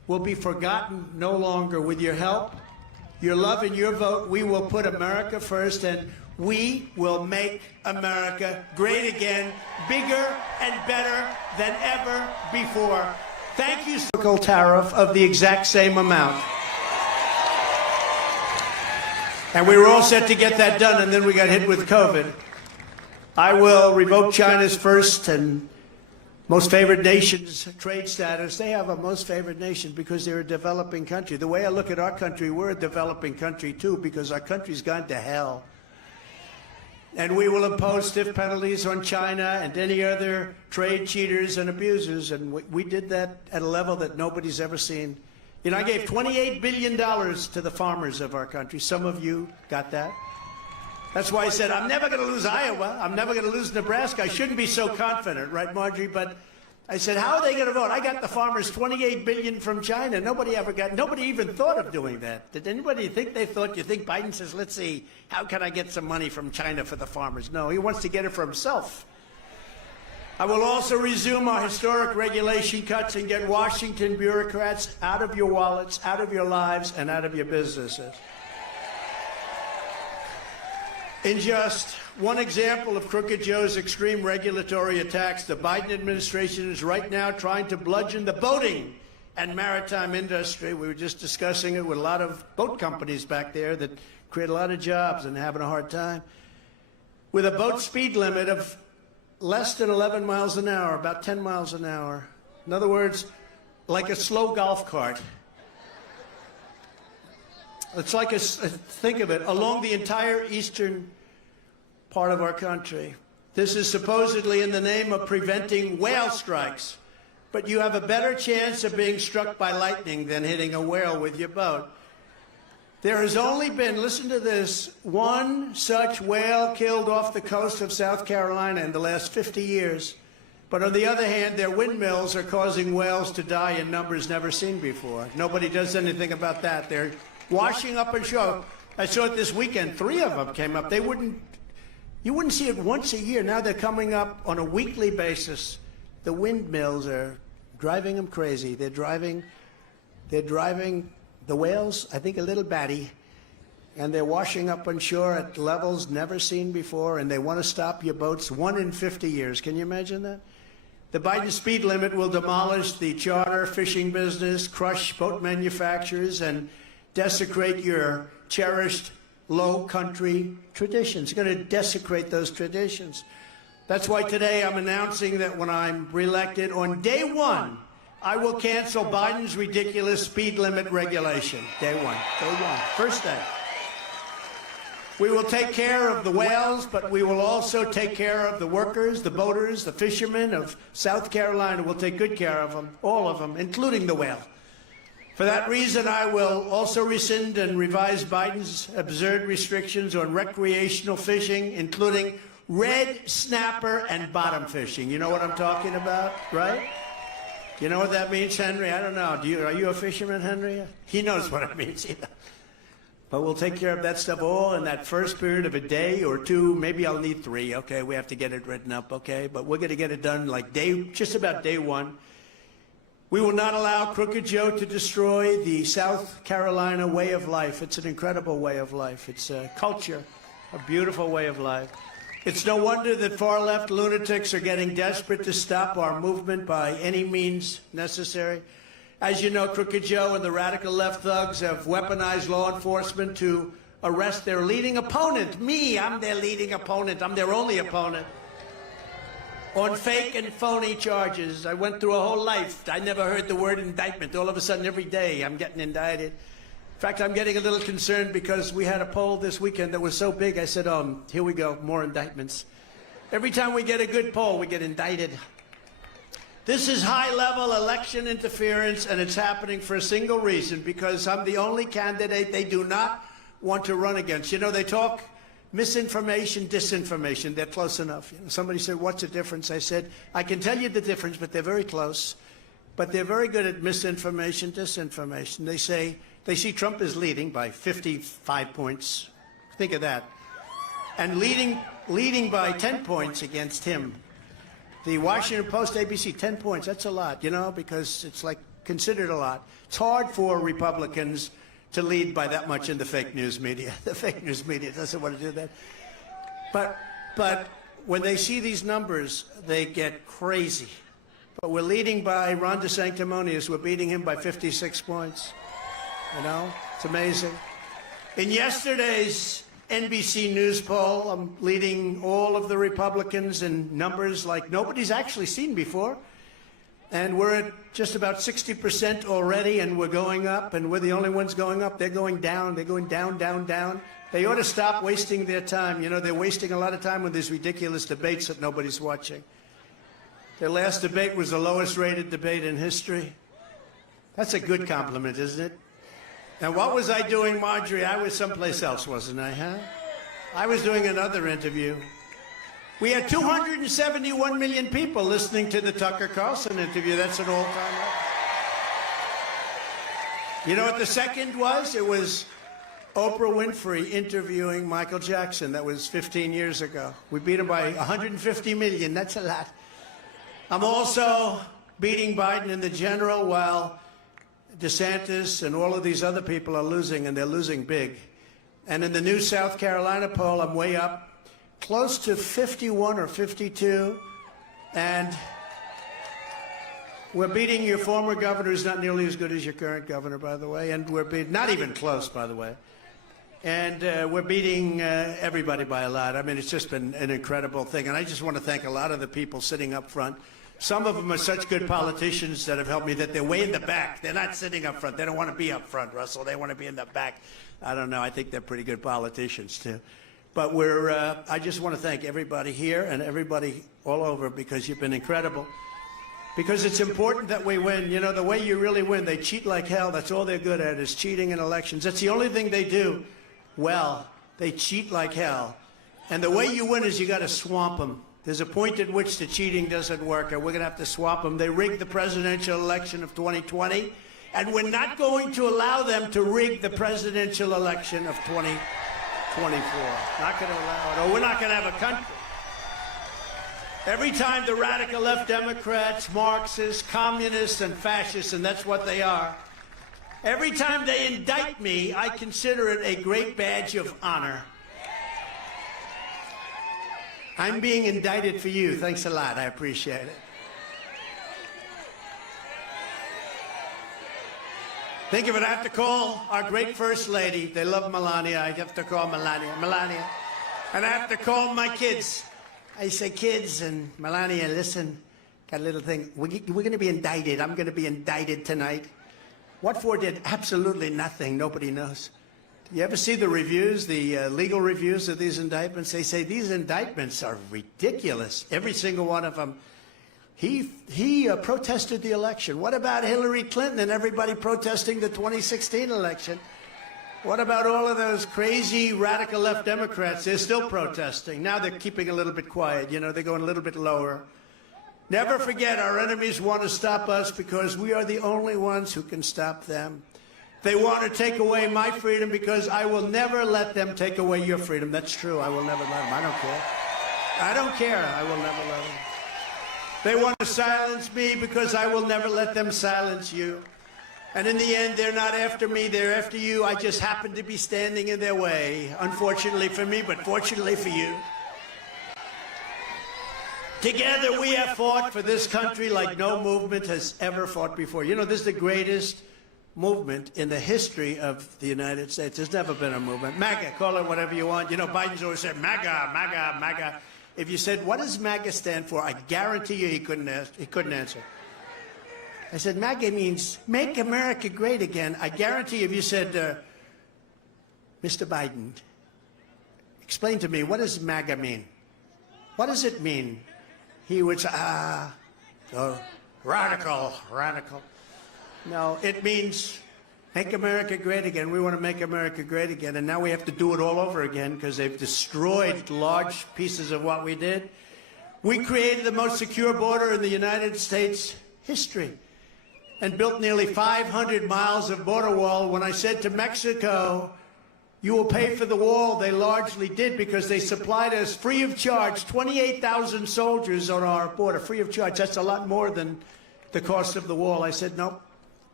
will be forgotten no longer. With your help, your love, and your vote, we will put America first, and we will make America great again, bigger and better than ever before. Thank you. Tariff of the exact same amount. And we were all set to get that done, and then we got hit with COVID. I will revoke China's first and most favored nations trade status. They have a most favored nation because they're a developing country. The way I look at our country, we're a developing country too, because our country's gone to hell. And we will impose stiff penalties on China and any other trade cheaters and abusers. And we did that at a level that nobody's ever seen. You know, I gave $28 billion to the farmers of our country. Some of you got that. That's why I said, I'm never going to lose Iowa. I'm never going to lose Nebraska. I shouldn't be so confident, right, Marjorie? But I said, how are they going to vote? I got the farmers $28 billion from China. Nobody even thought of doing that. Did anybody think they thought? You think Biden says, let's see, how can I get some money from China for the farmers? No, he wants to get it for himself. I will also resume our historic regulation cuts and get Washington bureaucrats out of your wallets, out of your lives, and out of your businesses. In just one example of Crooked Joe's extreme regulatory attacks, the Biden administration is right now trying to bludgeon the boating and maritime industry. We were just discussing it with a lot of boat companies back there that create a lot of jobs and having a hard time. With a boat speed limit of less than 11 miles an hour, about 10 miles an hour. In other words, like a slow golf cart. It's like think of it, along the entire eastern part of our country. This is supposedly in the name of preventing whale strikes, but you have a better chance of being struck by lightning than hitting a whale with your boat. There has only been, listen to this, one such whale killed off the coast of South Carolina in the last 50 years. But on the other hand, their windmills are causing whales to die in numbers never seen before. Nobody does anything about that. They're washing up ashore. I saw it this weekend. 3 of them came up. You wouldn't see it once a year. Now they're coming up on a weekly basis. The windmills are driving them crazy. They're driving the whales, I think, a little batty, and they're washing up on shore at levels never seen before, and they want to stop your boats 1 in 50 years. Can you imagine that? The Biden speed limit will demolish the charter fishing business, crush boat manufacturers, and desecrate your cherished low country traditions. It's going to desecrate those traditions. That's why today I'm announcing that when I'm reelected, on day 1, I will cancel Biden's ridiculous speed limit regulation. Day one, first day. We will take care of the whales, but we will also take care of the workers, the boaters, the fishermen of South Carolina. We'll take good care of them, all of them, including the whale. For that reason, I will also rescind and revise Biden's absurd restrictions on recreational fishing, including red snapper and bottom fishing. You know what I'm talking about, right? You know what that means, Henry? I don't know. Are you a fisherman, Henry? He knows what it means. But we'll take care of that stuff all in that first period of a day or 2. Maybe I'll need 3. Okay, we have to get it written up. Okay, but we're going to get it done like just about day 1. We will not allow Crooked Joe to destroy the South Carolina way of life. It's an incredible way of life. It's a culture, a beautiful way of life. It's no wonder that far-left lunatics are getting desperate to stop our movement by any means necessary. As you know, Crooked Joe and the radical left thugs have weaponized law enforcement to arrest their leading opponent. Me, I'm their leading opponent. I'm their only opponent. On fake and phony charges. I went through a whole life. I never heard the word indictment. All of a sudden, every day, I'm getting indicted. In fact, I'm getting a little concerned because we had a poll this weekend that was so big, I said, here we go, more indictments. Every time we get a good poll, we get indicted. This is high-level election interference, and it's happening for a single reason, because I'm the only candidate they do not want to run against. You know, they talk misinformation, disinformation. They're close enough. You know, somebody said, what's the difference? I said, I can tell you the difference, but they're very close. But they're very good at misinformation, disinformation. They see Trump is leading by 55 points. Think of that. And leading by 10 points against him. The Washington Post, ABC, 10 points. That's a lot, you know, because it's like considered a lot. It's hard for Republicans to lead by that much in the fake news media. The fake news media doesn't want to do that. But when they see these numbers, they get crazy. But we're leading by Ron DeSanctimonious. We're beating him by 56 points. You know, it's amazing. In yesterday's NBC News poll, I'm leading all of the Republicans in numbers like nobody's actually seen before. And we're at just about 60% already, and we're going up, and we're the only ones going up. They're going down. They're going down, down, down. They ought to stop wasting their time. You know, they're wasting a lot of time with these ridiculous debates that nobody's watching. Their last debate was the lowest rated debate in history. That's a good compliment, isn't it? And what was I doing, Marjorie? I was someplace else, wasn't I, huh? I was doing another interview. We had 271 million people listening to the Tucker Carlson interview. That's an all-time record. You know what the second was? It was Oprah Winfrey interviewing Michael Jackson. That was 15 years ago. We beat him by 150 million. That's a lot. I'm also beating Biden in the general while DeSantis and all of these other people are losing, and they're losing big. And in the new South Carolina poll, I'm way up, close to 51 or 52. And we're beating your former governor, who's not nearly as good as your current governor, by the way. And we're beating, not even close, by the way. And we're beating everybody by a lot. I mean, it's just been an incredible thing. And I just want to thank a lot of the people sitting up front. Some of them are such good politicians that have helped me that they're way in the back. They're not sitting up front. They don't want to be up front, Russell. They want to be in the back. I don't know. I think they're pretty good politicians, too. But I just want to thank everybody here and everybody all over, because you've been incredible. Because it's important that we win. You know, the way you really win, they cheat like hell. That's all they're good at, is cheating in elections. That's the only thing they do well. They cheat like hell. And the way you win is you got to swamp them. There's a point at which the cheating doesn't work, and we're going to have to swap them. They rigged the presidential election of 2020, and we're not going to allow them to rig the presidential election of 2024. Not going to allow it, or we're not going to have a country. Every time the radical left Democrats, Marxists, communists, and fascists, and that's what they are, every time they indict me, I consider it a great badge of honor. I'm being indicted for you. Thanks a lot. I appreciate it. Think of it. I have to call our great First Lady. They love Melania. I have to call Melania. And I have to call my kids. I say, kids, and Melania, listen, got a little thing. We're going to be indicted. I'm going to be indicted tonight. What for did absolutely nothing. Nobody knows. You ever see the reviews, the legal reviews of these indictments? They say these indictments are ridiculous. Every single one of them. He protested the election. What about Hillary Clinton and everybody protesting the 2016 election? What about all of those crazy radical left Democrats? They're still protesting. Now they're keeping a little bit quiet. You know, they're going a little bit lower. Never forget, our enemies want to stop us because we are the only ones who can stop them. They want to take away my freedom because I will never let them take away your freedom. That's true. I will never let them. I don't care. I don't care. I will never let them. They want to silence me because I will never let them silence you. And in the end, they're not after me. They're after you. I just happen to be standing in their way. Unfortunately for me, but fortunately for you. Together, we have fought for this country like no movement has ever fought before. You know, this is the greatest movement in the history of the United States. There's never been a movement. Maga, call it whatever you want. You know, Biden's always said, Maga, Maga, Maga. If you said, what does Maga stand for? I guarantee you he couldn't answer. I said, Maga means make America great again. I guarantee you if you said, Mr. Biden, explain to me, what does Maga mean? What does it mean? He would say, radical. No, it means make America great again. We want to make America great again. And now we have to do it all over again because they've destroyed large pieces of what we did. We created the most secure border in the United States history and built nearly 500 miles of border wall. When I said to Mexico, you will pay for the wall, they largely did because they supplied us free of charge 28,000 soldiers on our border, free of charge. That's a lot more than the cost of the wall. I said, nope.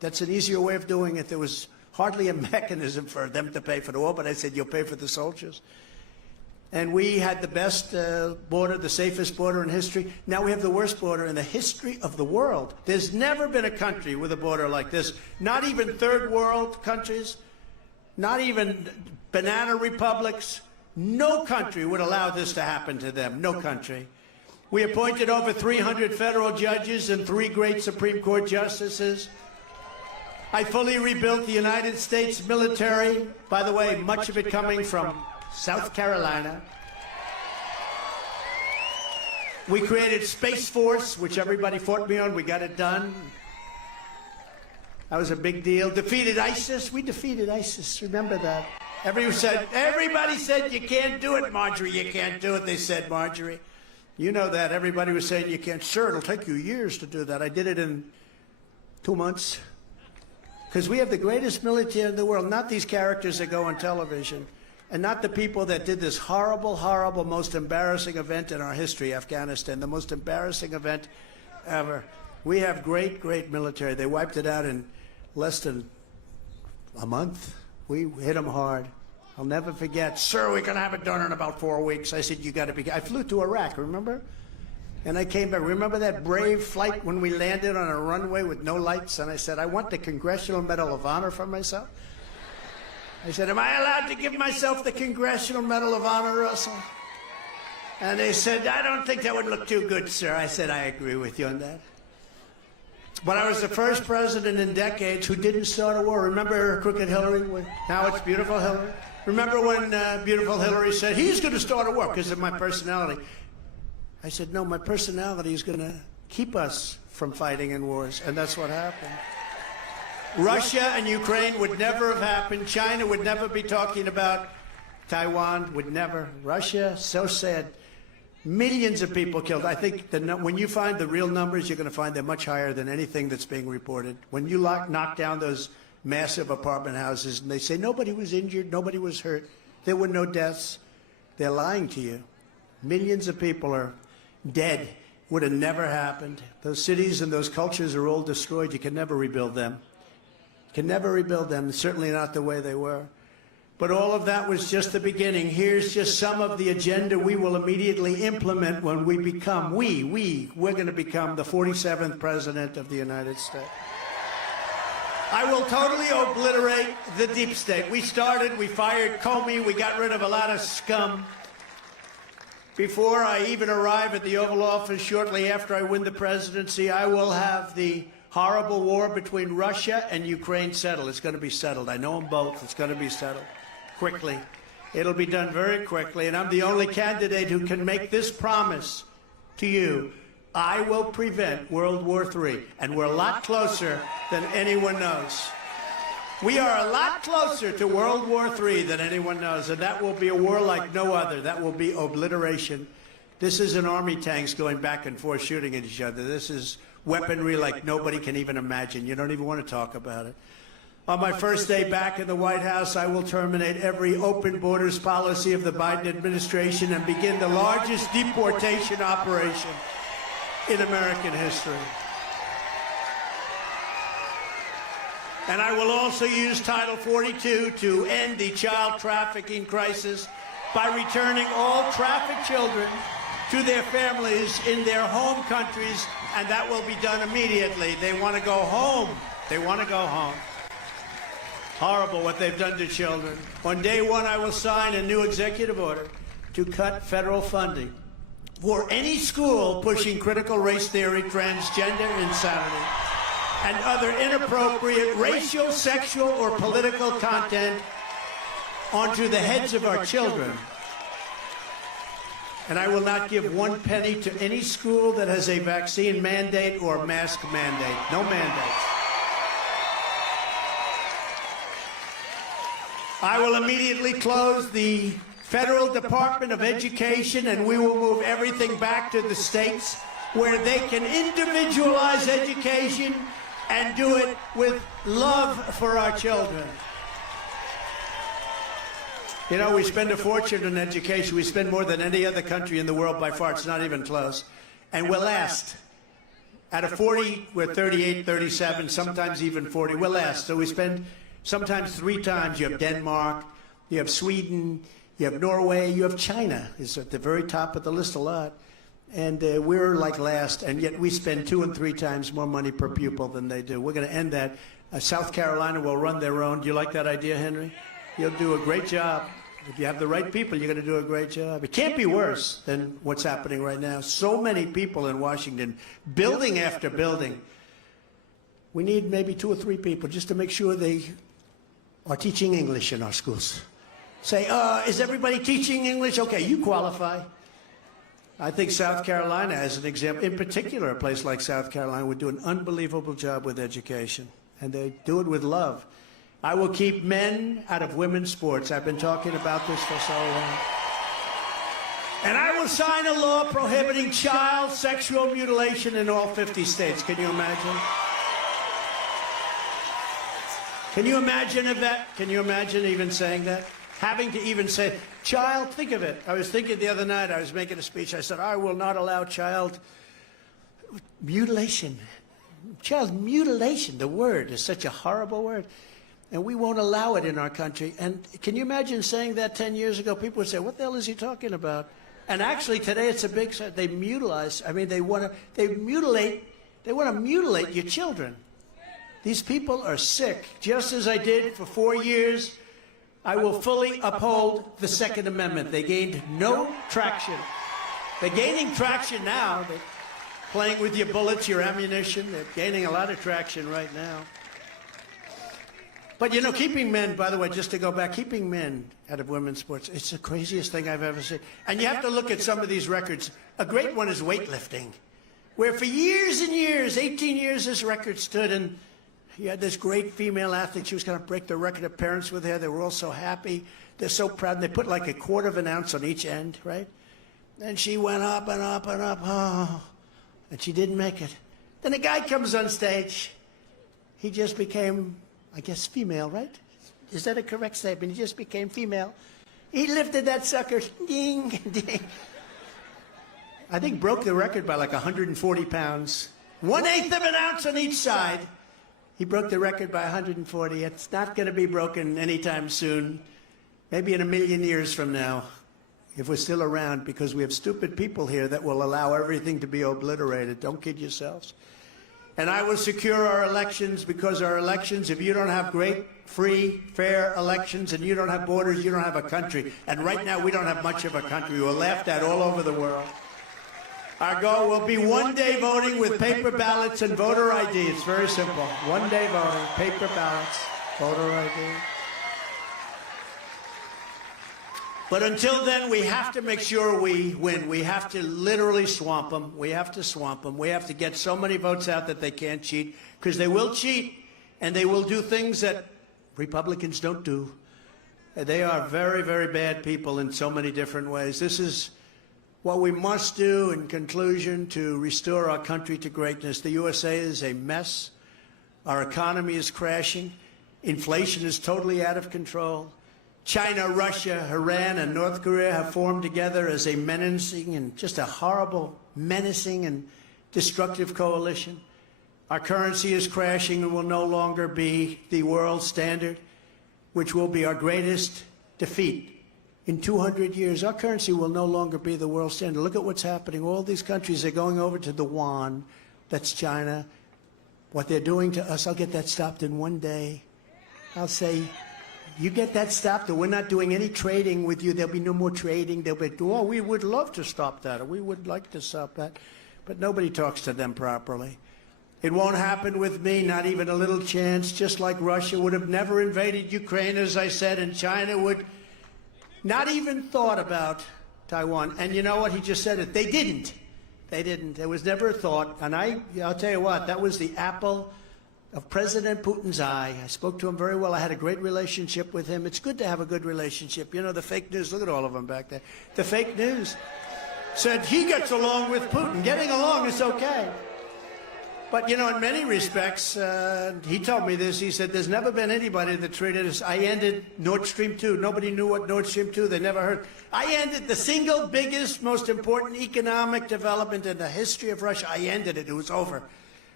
That's an easier way of doing it. There was hardly a mechanism for them to pay for the war, but I said, you'll pay for the soldiers. And we had the best border, the safest border in history. Now we have the worst border in the history of the world. There's never been a country with a border like this. Not even third world countries, not even banana republics. No country would allow this to happen to them. No country. We appointed over 300 federal judges and 3 great Supreme Court justices. I fully rebuilt the United States military. By the way, much of it coming from South Carolina. We created Space Force, which everybody fought me on. We got it done. That was a big deal. Defeated ISIS. We defeated ISIS. Remember that. Everybody said, you can't do it, Marjorie. You can't do it. They said, Marjorie. You know that. Everybody was saying, you can't. Sure, it'll take you years to do that. I did it in 2 months. Because we have the greatest military in the world, not these characters that go on television. And not the people that did this horrible, horrible, most embarrassing event in our history, Afghanistan, the most embarrassing event ever. We have great, great military. They wiped it out in less than a month. We hit them hard. I'll never forget, sir, we're going to have it done in about 4 weeks. I said, you got to be. I flew to Iraq, remember? And I came back. Remember that brave flight when we landed on a runway with no lights? And I said, I want the Congressional Medal of Honor for myself. I said, am I allowed to give myself the Congressional Medal of Honor, Russell? And they said, I don't think that would look too good, sir. I said, I agree with you on that. But I was the first president in decades who didn't start a war. Remember Crooked Hillary? Now it's Beautiful Hillary? Remember when Beautiful Hillary said, he's going to start a war because of my personality? I said, no, my personality is going to keep us from fighting in wars. And that's what happened. Russia and Ukraine would never have happened. China would never be talking about Taiwan, would never. Russia, so sad. Millions of people killed. I think when you find the real numbers, you're going to find they're much higher than anything that's being reported. When you knock down those massive apartment houses and they say nobody was injured, nobody was hurt, there were no deaths, they're lying to you. Millions of people are dead. Would have never happened. Those cities and those cultures are all destroyed. You can never rebuild them. Can never rebuild them, certainly not the way they were. But all of that was just the beginning. Here's just some of the agenda we will immediately implement when we become, we're going to become the 47th President of the United States. I will totally obliterate the deep state. We fired Comey, we got rid of a lot of scum. Before I even arrive at the Oval Office, shortly after I win the presidency, I will have the horrible war between Russia and Ukraine settled. It's going to be settled. I know them both. It's going to be settled quickly. It'll be done very quickly, and I'm the only candidate who can make this promise to you. I will prevent World War III, and we're a lot closer than anyone knows. We are a lot closer to World War III than anyone knows, and that will be a war like no other. That will be obliteration. This isn't army tanks going back and forth shooting at each other. This is weaponry like nobody can even imagine. You don't even want to talk about it. On my first day back in the White House, I will terminate every open borders policy of the Biden administration and begin the largest deportation operation in American history. And I will also use Title 42 to end the child trafficking crisis by returning all trafficked children to their families in their home countries, and that will be done immediately. They want to go home. They want to go home. Horrible what they've done to children. On day one, I will sign a new executive order to cut federal funding for any school pushing critical race theory, transgender insanity, and other inappropriate racial, sexual, or political content onto the heads of our children. And I will not give 1 penny to any school that has a vaccine mandate or mask mandate. No mandates. I will immediately close the Federal Department of Education, and we will move everything back to the states where they can individualize education and do it with love for our children. You know, we spend a fortune in education. We spend more than any other country in the world by far. It's not even close. And we're last. Out of 40, we're 38, 37, sometimes even 40. We're last. So we spend sometimes 3 times. You have Denmark, you have Sweden, you have Norway, you have China. It's at the very top of the list a lot. And we're like last, and yet we spend 2 and 3 times more money per pupil than they do. We're going to end that. South Carolina will run their own. Do you like that idea, Henry? You'll do a great job. If you have the right people, you're going to do a great job. It can't be worse than what's happening right now. So many people in Washington, building after building. We need maybe 2 or 3 people just to make sure they are teaching English in our schools. Say, is everybody teaching English? Okay, you qualify. I think South Carolina, as an example, in particular, a place like South Carolina would do an unbelievable job with education, and they do it with love. I will keep men out of women's sports. I've been talking about this for so long. And I will sign a law prohibiting child sexual mutilation in all 50 states. Can you imagine? Can you imagine that? Can you imagine even saying that? Having to even say, child, think of it. I was thinking the other night, I was making a speech, I said, I will not allow child mutilation. Child mutilation, the word is such a horrible word. And we won't allow it in our country. And can you imagine saying that 10 years ago? People would say, what the hell is he talking about? And actually today it's a big, they mutilize, I mean, they want to mutilate your children. These people are sick. Just as I did for 4 years, I will fully uphold the Second Amendment. They gained no traction. They're gaining traction now. They're playing with your bullets, your ammunition. They're gaining a lot of traction right now. But, you know, keeping men, by the way, just to go back, keeping men out of women's sports, it's the craziest thing I've ever seen. And you have to look at some of these records. A great one is weightlifting, where for years and years, 18 years, this record stood, and you had this great female athlete. She was going to break the record. Her parents were there. They were all so happy. They're so proud. And they put like a 1/4 of an ounce on each end, right? And she went up and up and up. Oh, and she didn't make it. Then a guy comes on stage. He just became, I guess, female, right? Is that a correct statement? He just became female. He lifted that sucker. Ding, ding. I think broke the record by like 140 pounds. 1/8 of an ounce on each side. He broke the record by 140. It's not going to be broken anytime soon. Maybe in 1,000,000 years from now, if we're still around, because we have stupid people here that will allow everything to be obliterated. Don't kid yourselves. And I will secure our elections, because our elections, if you don't have great, free, fair elections, and you don't have borders, you don't have a country. And right now, we don't have much of a country. We're laughed at all over the world. Our goal will be 1 day voting with paper ballots and voter ID. It's very simple. 1 day voting, paper ballots, voter ID. But until then, we have to make sure we win. We have to literally swamp them. We have to swamp them. We have to get so many votes out that they can't cheat, because they will cheat, and they will do things that Republicans don't do. They are very, very bad people in so many different ways. This is what we must do in conclusion to restore our country to greatness. The USA is a mess. Our economy is crashing. Inflation is totally out of control. China, Russia, Iran, and North Korea have formed together as a menacing and just a horrible, menacing and destructive coalition. Our currency is crashing and will no longer be the world standard, which will be our greatest defeat. In 200 years, our currency will no longer be the world standard. Look at what's happening. All these countries are going over to the yuan. That's China. What they're doing to us, I'll get that stopped in 1 day. I'll say, you get that stopped, or we're not doing any trading with you. There'll be no more trading. They'll be, oh, we would love to stop that, or we would like to stop that. But nobody talks to them properly. It won't happen with me, not even a little chance, just like Russia would have never invaded Ukraine, as I said, and China would not even thought about Taiwan. And you know what? He just said it. They didn't. They didn't. There was never a thought. And I'll tell you what, that was the apple of President Putin's eye. I spoke to him very well. I had a great relationship with him. It's good to have a good relationship. You know, the fake news, look at all of them back there. The fake news said he gets along with Putin. Getting along is okay. But, you know, in many respects, he told me this. He said, there's never been anybody that treated us. I ended Nord Stream 2. Nobody knew what Nord Stream 2, they never heard. I ended the single biggest, most important economic development in the history of Russia. I ended it. It was over.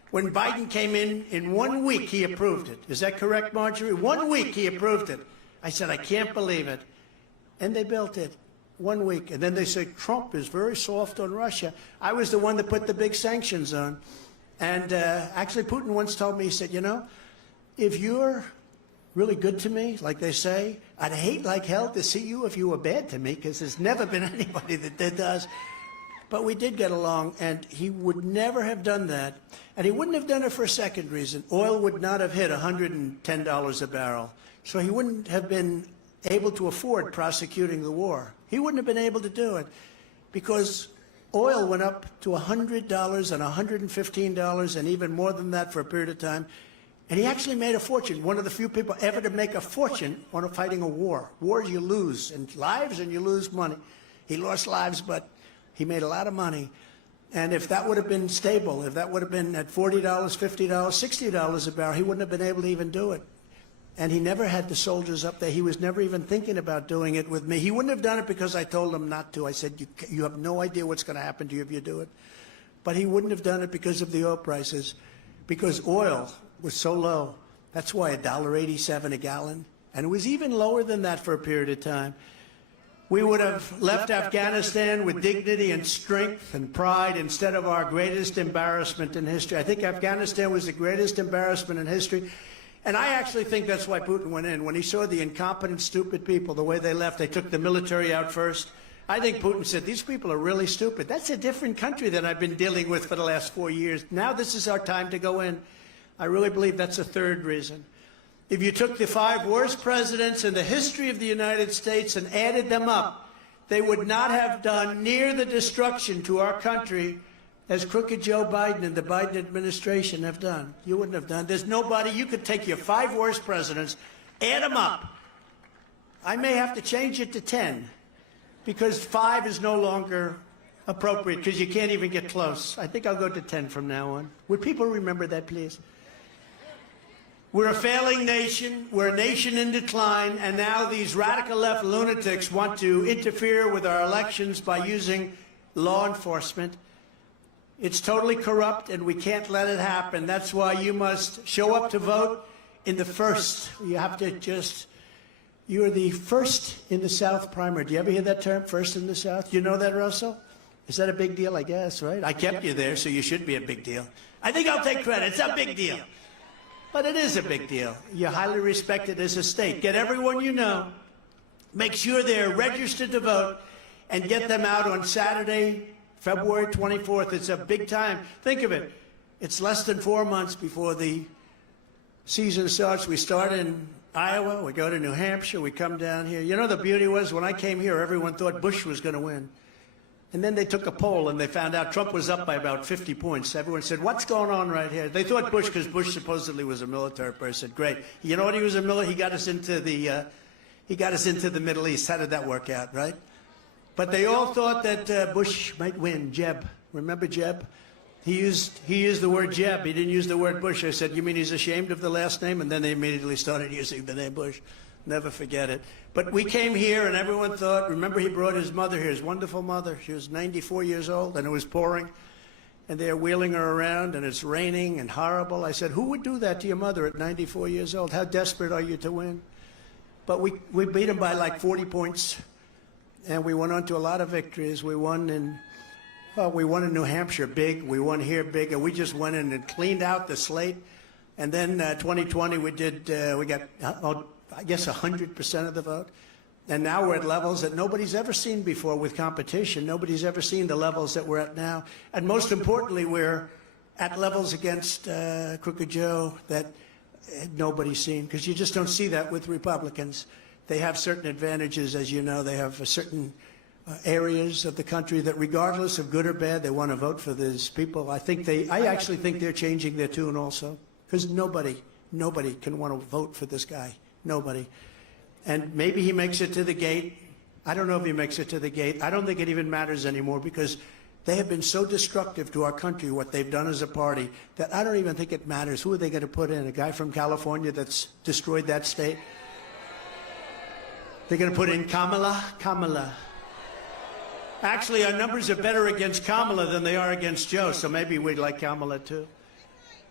When Biden came in 1 week, he approved it. Is that correct, Marjorie? 1 week, he approved it. I said, I can't believe it. And they built it 1 week. And then they said, Trump is very soft on Russia. I was the one that put the big sanctions on. And actually, Putin once told me, he said, you know, if you're really good to me, like they say, I'd hate like hell to see you if you were bad to me, because there's never been anybody that does. But we did get along, and he would never have done that. And he wouldn't have done it for a second reason. Oil would not have hit $110 a barrel. So he wouldn't have been able to afford prosecuting the war. He wouldn't have been able to do it because oil went up to $100 and $115 and even more than that for a period of time. And he actually made a fortune, one of the few people ever to make a fortune on fighting a war. Wars you lose in lives and you lose money. He lost lives, but he made a lot of money. And if that would have been stable, if that would have been at $40, $50, $60 a barrel, he wouldn't have been able to even do it. And he never had the soldiers up there. He was never even thinking about doing it with me. He wouldn't have done it because I told him not to. I said, you have no idea what's going to happen to you if you do it. But he wouldn't have done it because of the oil prices, because oil was so low. That's why $1.87 a gallon. And it was even lower than that for a period of time. We would have left Afghanistan with dignity and strength and pride instead of our greatest embarrassment in history. I think Afghanistan was the greatest embarrassment in history. And I actually think that's why Putin went in. When he saw the incompetent, stupid people, the way they left, they took the military out first. I think Putin said, these people are really stupid. That's a different country than I've been dealing with for the last 4 years. Now this is our time to go in. I really believe that's a third reason. If you took the 5 worst presidents in the history of the United States and added them up, they would not have done near the destruction to our country as crooked Joe Biden and the Biden administration have done. You wouldn't have done. There's nobody. You could take your 5 worst presidents, add them up. I may have to change it to 10 because 5 is no longer appropriate because you can't even get close. I think I'll go to 10 from now on. Would people remember that, please? We're a failing nation. We're a nation in decline. And now these radical left lunatics want to interfere with our elections by using law enforcement. It's totally corrupt, and we can't let it happen. That's why you must show up to vote in the first. You have to just, you're the first in the South primary. Do you ever hear that term, first in the South? You know that, Russell? Is that a big deal, I guess, right? I kept you there, so you should be a big deal. I think I'll take credit. It's a big deal. But it is a big deal. You're highly respected as a state. Get everyone you know. Make sure they're registered to vote and get them out on Saturday, February 24th. It's a big time. Think of it. It's less than 4 months before the season starts. We start in Iowa. We go to New Hampshire. We come down here. You know, the beauty was when I came here, everyone thought Bush was going to win. And then they took a poll and they found out Trump was up by about 50 points. Everyone said, what's going on right here? They thought Bush, because Bush supposedly was a military person. Great. You know what he was a military? He got us into the Middle East. How did that work out, right? But they all thought that Bush might win. Jeb. Remember Jeb? He used the word Jeb. He didn't use the word Bush. I said, you mean he's ashamed of the last name? And then they immediately started using the name Bush. Never forget it. But we came here and everyone thought, remember he brought his mother here, his wonderful mother. She was 94 years old and it was pouring. And they're wheeling her around and it's raining and horrible. I said, who would do that to your mother at 94 years old? How desperate are you to win? But we beat him by like 40 points. And we went on to a lot of victories. We won in New Hampshire big. We won here big. And we just went in and cleaned out the slate. And then 2020 we got, I guess, 100% of the vote. And now we're at levels that nobody's ever seen before with competition. Nobody's ever seen the levels that we're at now. And most importantly, we're at levels against Crooked Joe that nobody's seen, because you just don't see that with Republicans. They have certain advantages, as you know. They have certain areas of the country that, regardless of good or bad, they want to vote for these people. I actually think they're changing their tune also, because nobody can want to vote for this guy. Nobody. And maybe he makes it to the gate. I don't know if he makes it to the gate. I don't think it even matters anymore, because they have been so destructive to our country, what they've done as a party, that I don't even think it matters. Who are they going to put in? A guy from California that's destroyed that state? They're going to put in Kamala. Actually, our numbers are better against Kamala than they are against Joe, so maybe we'd like Kamala too.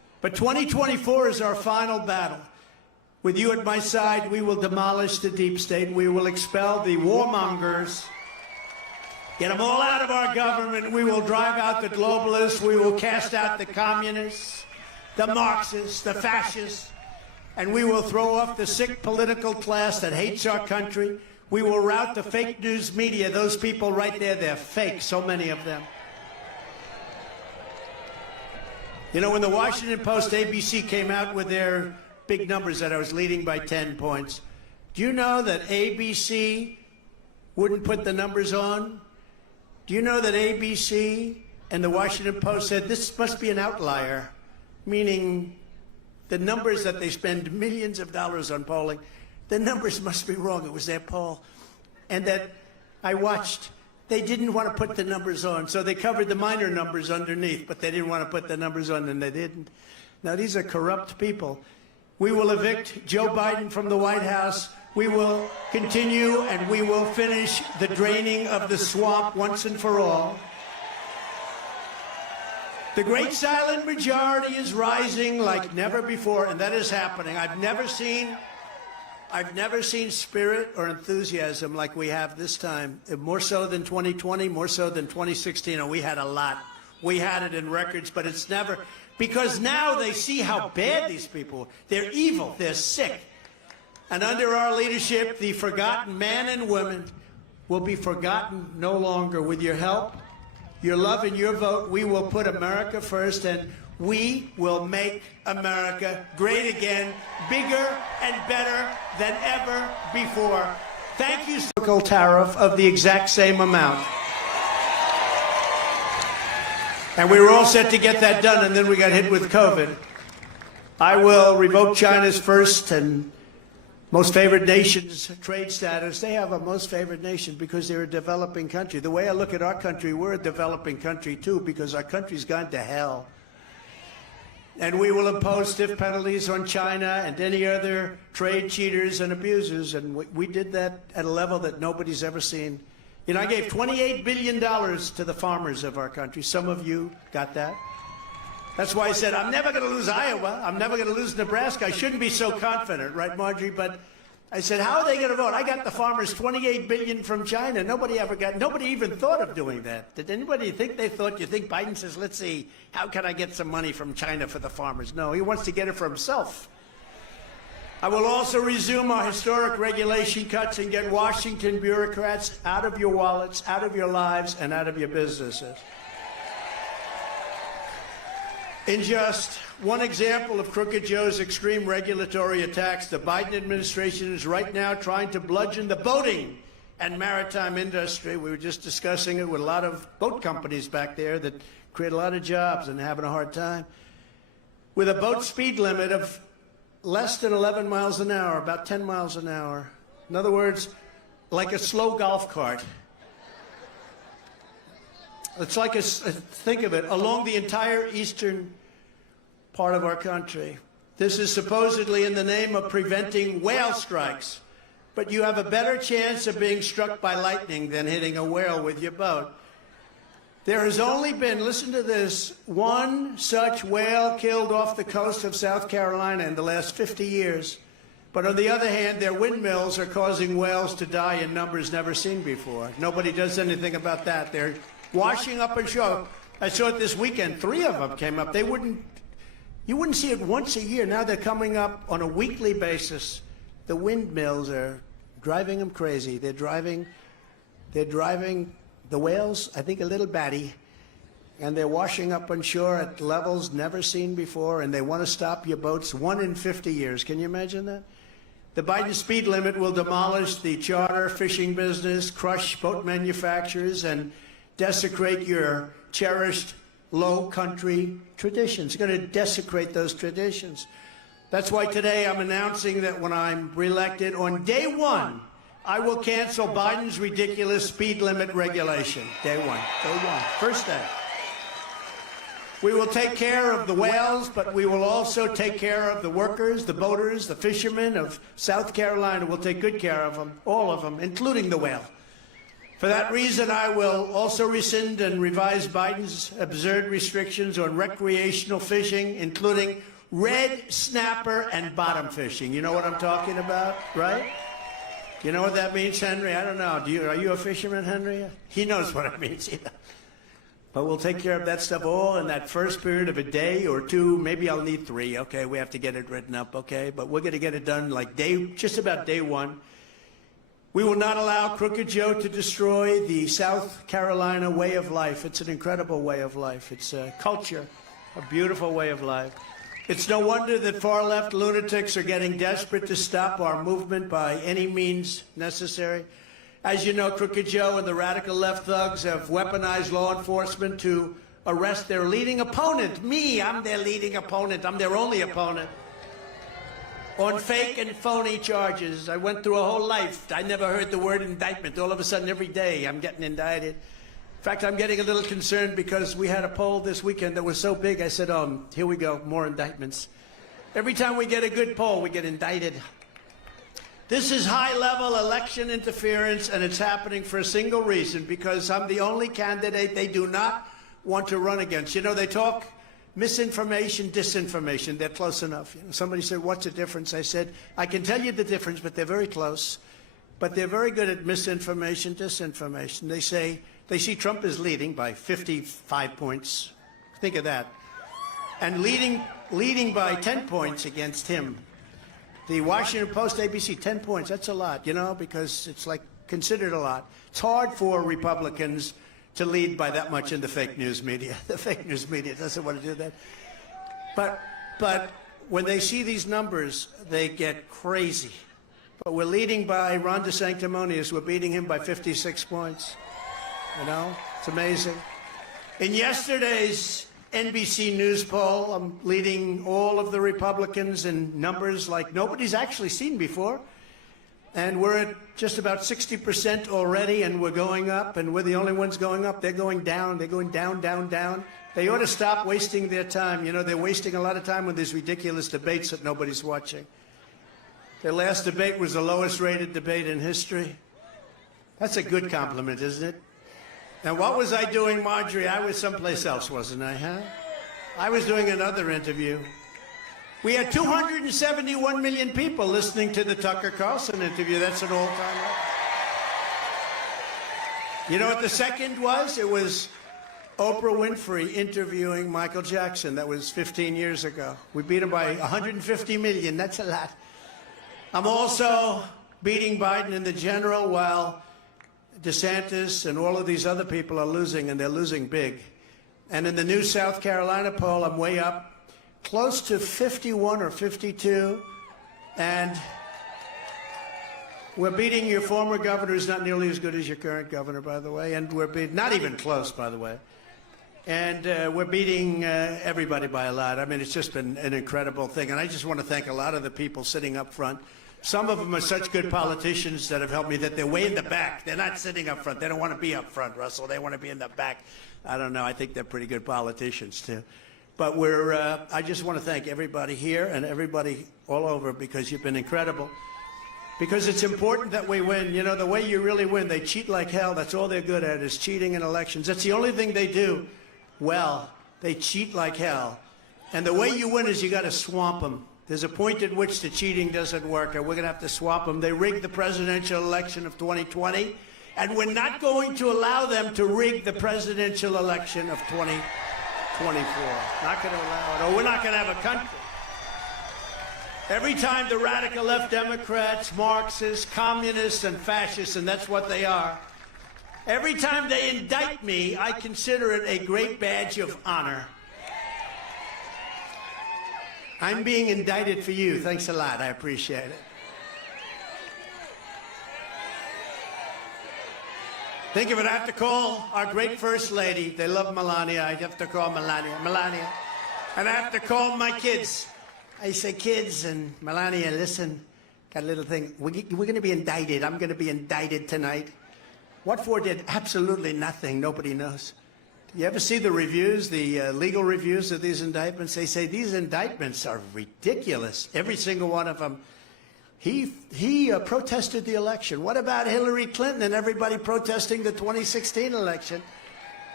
But 2024 is our final battle. With you at my side, we will demolish the deep state. We will expel the warmongers. Get them all out of our government. We will drive out the globalists. We will cast out the communists, the Marxists, the fascists. And we will throw off the sick political class that hates our country. We will rout the fake news media. Those people right there, they're fake, so many of them. You know, when the Washington Post, ABC came out with their big numbers that I was leading by 10 points, do you know that ABC wouldn't put the numbers on? Do you know that ABC and the Washington Post said this must be an outlier, meaning the numbers that they spend millions of dollars on polling, the numbers must be wrong. It was their poll. And that I watched, they didn't want to put the numbers on, so they covered the minor numbers underneath, but they didn't want to put the numbers on, and they didn't. Now, these are corrupt people. We will evict Joe Biden from the White House. We will continue and we will finish the draining of the swamp once and for all. The great silent majority is rising like never before, and that is happening. I've never seen spirit or enthusiasm like we have this time. More so than 2020, more so than 2016, and we had a lot. We had it in records, but it's never, because now they see how bad these people are. They're evil, they're sick. And under our leadership, the forgotten men and women will be forgotten no longer. With your help, your love, and your vote, we will put America first, and we will make America great again, bigger and better than ever before. Thank you. Tariff of the exact same amount. And we were all set to get that done, and then we got hit with COVID. I will revoke China's first and most favored nation's trade status. They have a most favored nation because they're a developing country. The way I look at our country, we're a developing country too, because our country's gone to hell. And we will impose stiff penalties on China and any other trade cheaters and abusers. And we did that at a level that nobody's ever seen. You know, I gave $28 billion to the farmers of our country. Some of you got that. That's why I said, I'm never going to lose Iowa. I'm never going to lose Nebraska. I shouldn't be so confident, right, Marjorie? But I said, how are they going to vote? I got the farmers $28 billion from China. Nobody even thought of doing that. Did anybody think they thought? You think Biden says, let's see, how can I get some money from China for the farmers? No, he wants to get it for himself. I will also resume our historic regulation cuts and get Washington bureaucrats out of your wallets, out of your lives, and out of your businesses. In just one example of Crooked Joe's extreme regulatory attacks, the Biden administration is right now trying to bludgeon the boating and maritime industry. We were just discussing it with a lot of boat companies back there that create a lot of jobs and having a hard time. With a boat speed limit of less than 11 miles an hour, about 10 miles an hour. In other words, like a slow golf cart. It's like think of it, along the entire eastern part of our country. This is supposedly in the name of preventing whale strikes, but you have a better chance of being struck by lightning than hitting a whale with your boat. There has only been, listen to this, one such whale killed off the coast of South Carolina in the last 50 years. But on the other hand, their windmills are causing whales to die in numbers never seen before. Nobody does anything about that. They're washing up on shore. I saw it this weekend. 3 of them came up. You wouldn't see it once a year. Now they're coming up on a weekly basis. The windmills are driving them crazy. They're driving the whales, I think, a little batty, and they're washing up on shore at levels never seen before, and they want to stop your boats 1 in 50 years. Can you imagine that? The Biden speed limit will demolish the charter fishing business, crush boat manufacturers, and desecrate your cherished low country traditions. It's going to desecrate those traditions. That's why today I'm announcing that when I'm reelected, on day one, I will cancel Biden's ridiculous speed limit regulation. Day one, first day. We will take care of the whales, but we will also take care of the workers, the boaters, the fishermen of South Carolina. We'll take good care of them, all of them, including the whale. For that reason, I will also rescind and revise Biden's absurd restrictions on recreational fishing, including red snapper and bottom fishing. You know what I'm talking about, right? You know what that means, Henry? I don't know. Are you a fisherman, Henry? He knows what it means. But we'll take care of that stuff all in that first period of a day or two. Maybe I'll need 3. Okay, we have to get it written up. Okay, but we're going to get it done like just about day 1. We will not allow Crooked Joe to destroy the South Carolina way of life. It's an incredible way of life. It's a culture, a beautiful way of life. It's no wonder that far-left lunatics are getting desperate to stop our movement by any means necessary. As you know, Crooked Joe and the radical left thugs have weaponized law enforcement to arrest their leading opponent. Me, I'm their leading opponent. I'm their only opponent. On fake and phony charges. I went through a whole life. I never heard the word indictment. All of a sudden, every day, I'm getting indicted. In fact, I'm getting a little concerned because we had a poll this weekend that was so big, I said, here we go, more indictments. Every time we get a good poll, we get indicted. This is high-level election interference, and it's happening for a single reason, because I'm the only candidate they do not want to run against. You know, they talk misinformation, disinformation. They're close enough. You know, somebody said, what's the difference? I said, I can tell you the difference, but they're very close. But they're very good at misinformation, disinformation. They say they see Trump as leading by 55 points. Think of that. And leading by 10 points against him. The Washington Post, ABC, 10 points. That's a lot, you know, because it's like considered a lot. It's hard for Republicans to lead by that much in the fake news media. The fake news media doesn't want to do that. But when they see these numbers, they get crazy. But we're leading by Ron DeSanctimonious. We're beating him by 56 points. You know, it's amazing. In yesterday's NBC News poll, I'm leading all of the Republicans in numbers like nobody's actually seen before. And we're at just about 60% already, and we're going up, and we're the only ones going up. They're going down. They're going down, down, down. They ought to stop wasting their time. You know, they're wasting a lot of time with these ridiculous debates that nobody's watching. Their last debate was the lowest rated debate in history. That's a good compliment, isn't it? Now, what was I doing, Marjorie? I was someplace else, wasn't I, huh? I was doing another interview. We had 271 million people listening to the Tucker Carlson interview. That's an all-time record. You know what the second was? It was Oprah Winfrey interviewing Michael Jackson. That was 15 years ago. We beat him by 150 million. That's a lot. I'm also beating Biden in the general while DeSantis and all of these other people are losing, and they're losing big. And in the new South Carolina poll, I'm way up. Close to 51 or 52, and we're beating your former governor, who's not nearly as good as your current governor, by the way, and we're not even close, by the way. And we're beating everybody by a lot. I mean, it's just been an incredible thing, and I just want to thank a lot of the people sitting up front. Some of them are such good politicians that have helped me that they're way in the back. They're not sitting up front. They don't want to be up front, Russell. They want to be in the back. I don't know. I think they're pretty good politicians, too. But I just want to thank everybody here and everybody all over, because you've been incredible. Because it's important that we win. You know, the way you really win, they cheat like hell. That's all they're good at, is cheating in elections. That's the only thing they do well. They cheat like hell. And the way you win is you got to swamp them. There's a point at which the cheating doesn't work, and we're going to have to swamp them. They rigged the presidential election of 2020, and we're not going to allow them to rig the presidential election of 2024. Not going to allow it. Or we're not going to have a country. Every time the radical left Democrats, Marxists, communists, and fascists, and that's what they are, every time they indict me, I consider it a great badge of honor. I'm being indicted for you. Thanks a lot. I appreciate it. Think of it, I have to call our great First Lady. They love Melania. I have to call Melania. And I have to call my kids. I say, kids, and Melania, listen, got a little thing. We're going to be indicted. I'm going to be indicted tonight. What for did absolutely nothing. Nobody knows. You ever see the reviews, the legal reviews of these indictments? They say these indictments are ridiculous. Every single one of them. He protested the election. What about Hillary Clinton and everybody protesting the 2016 election?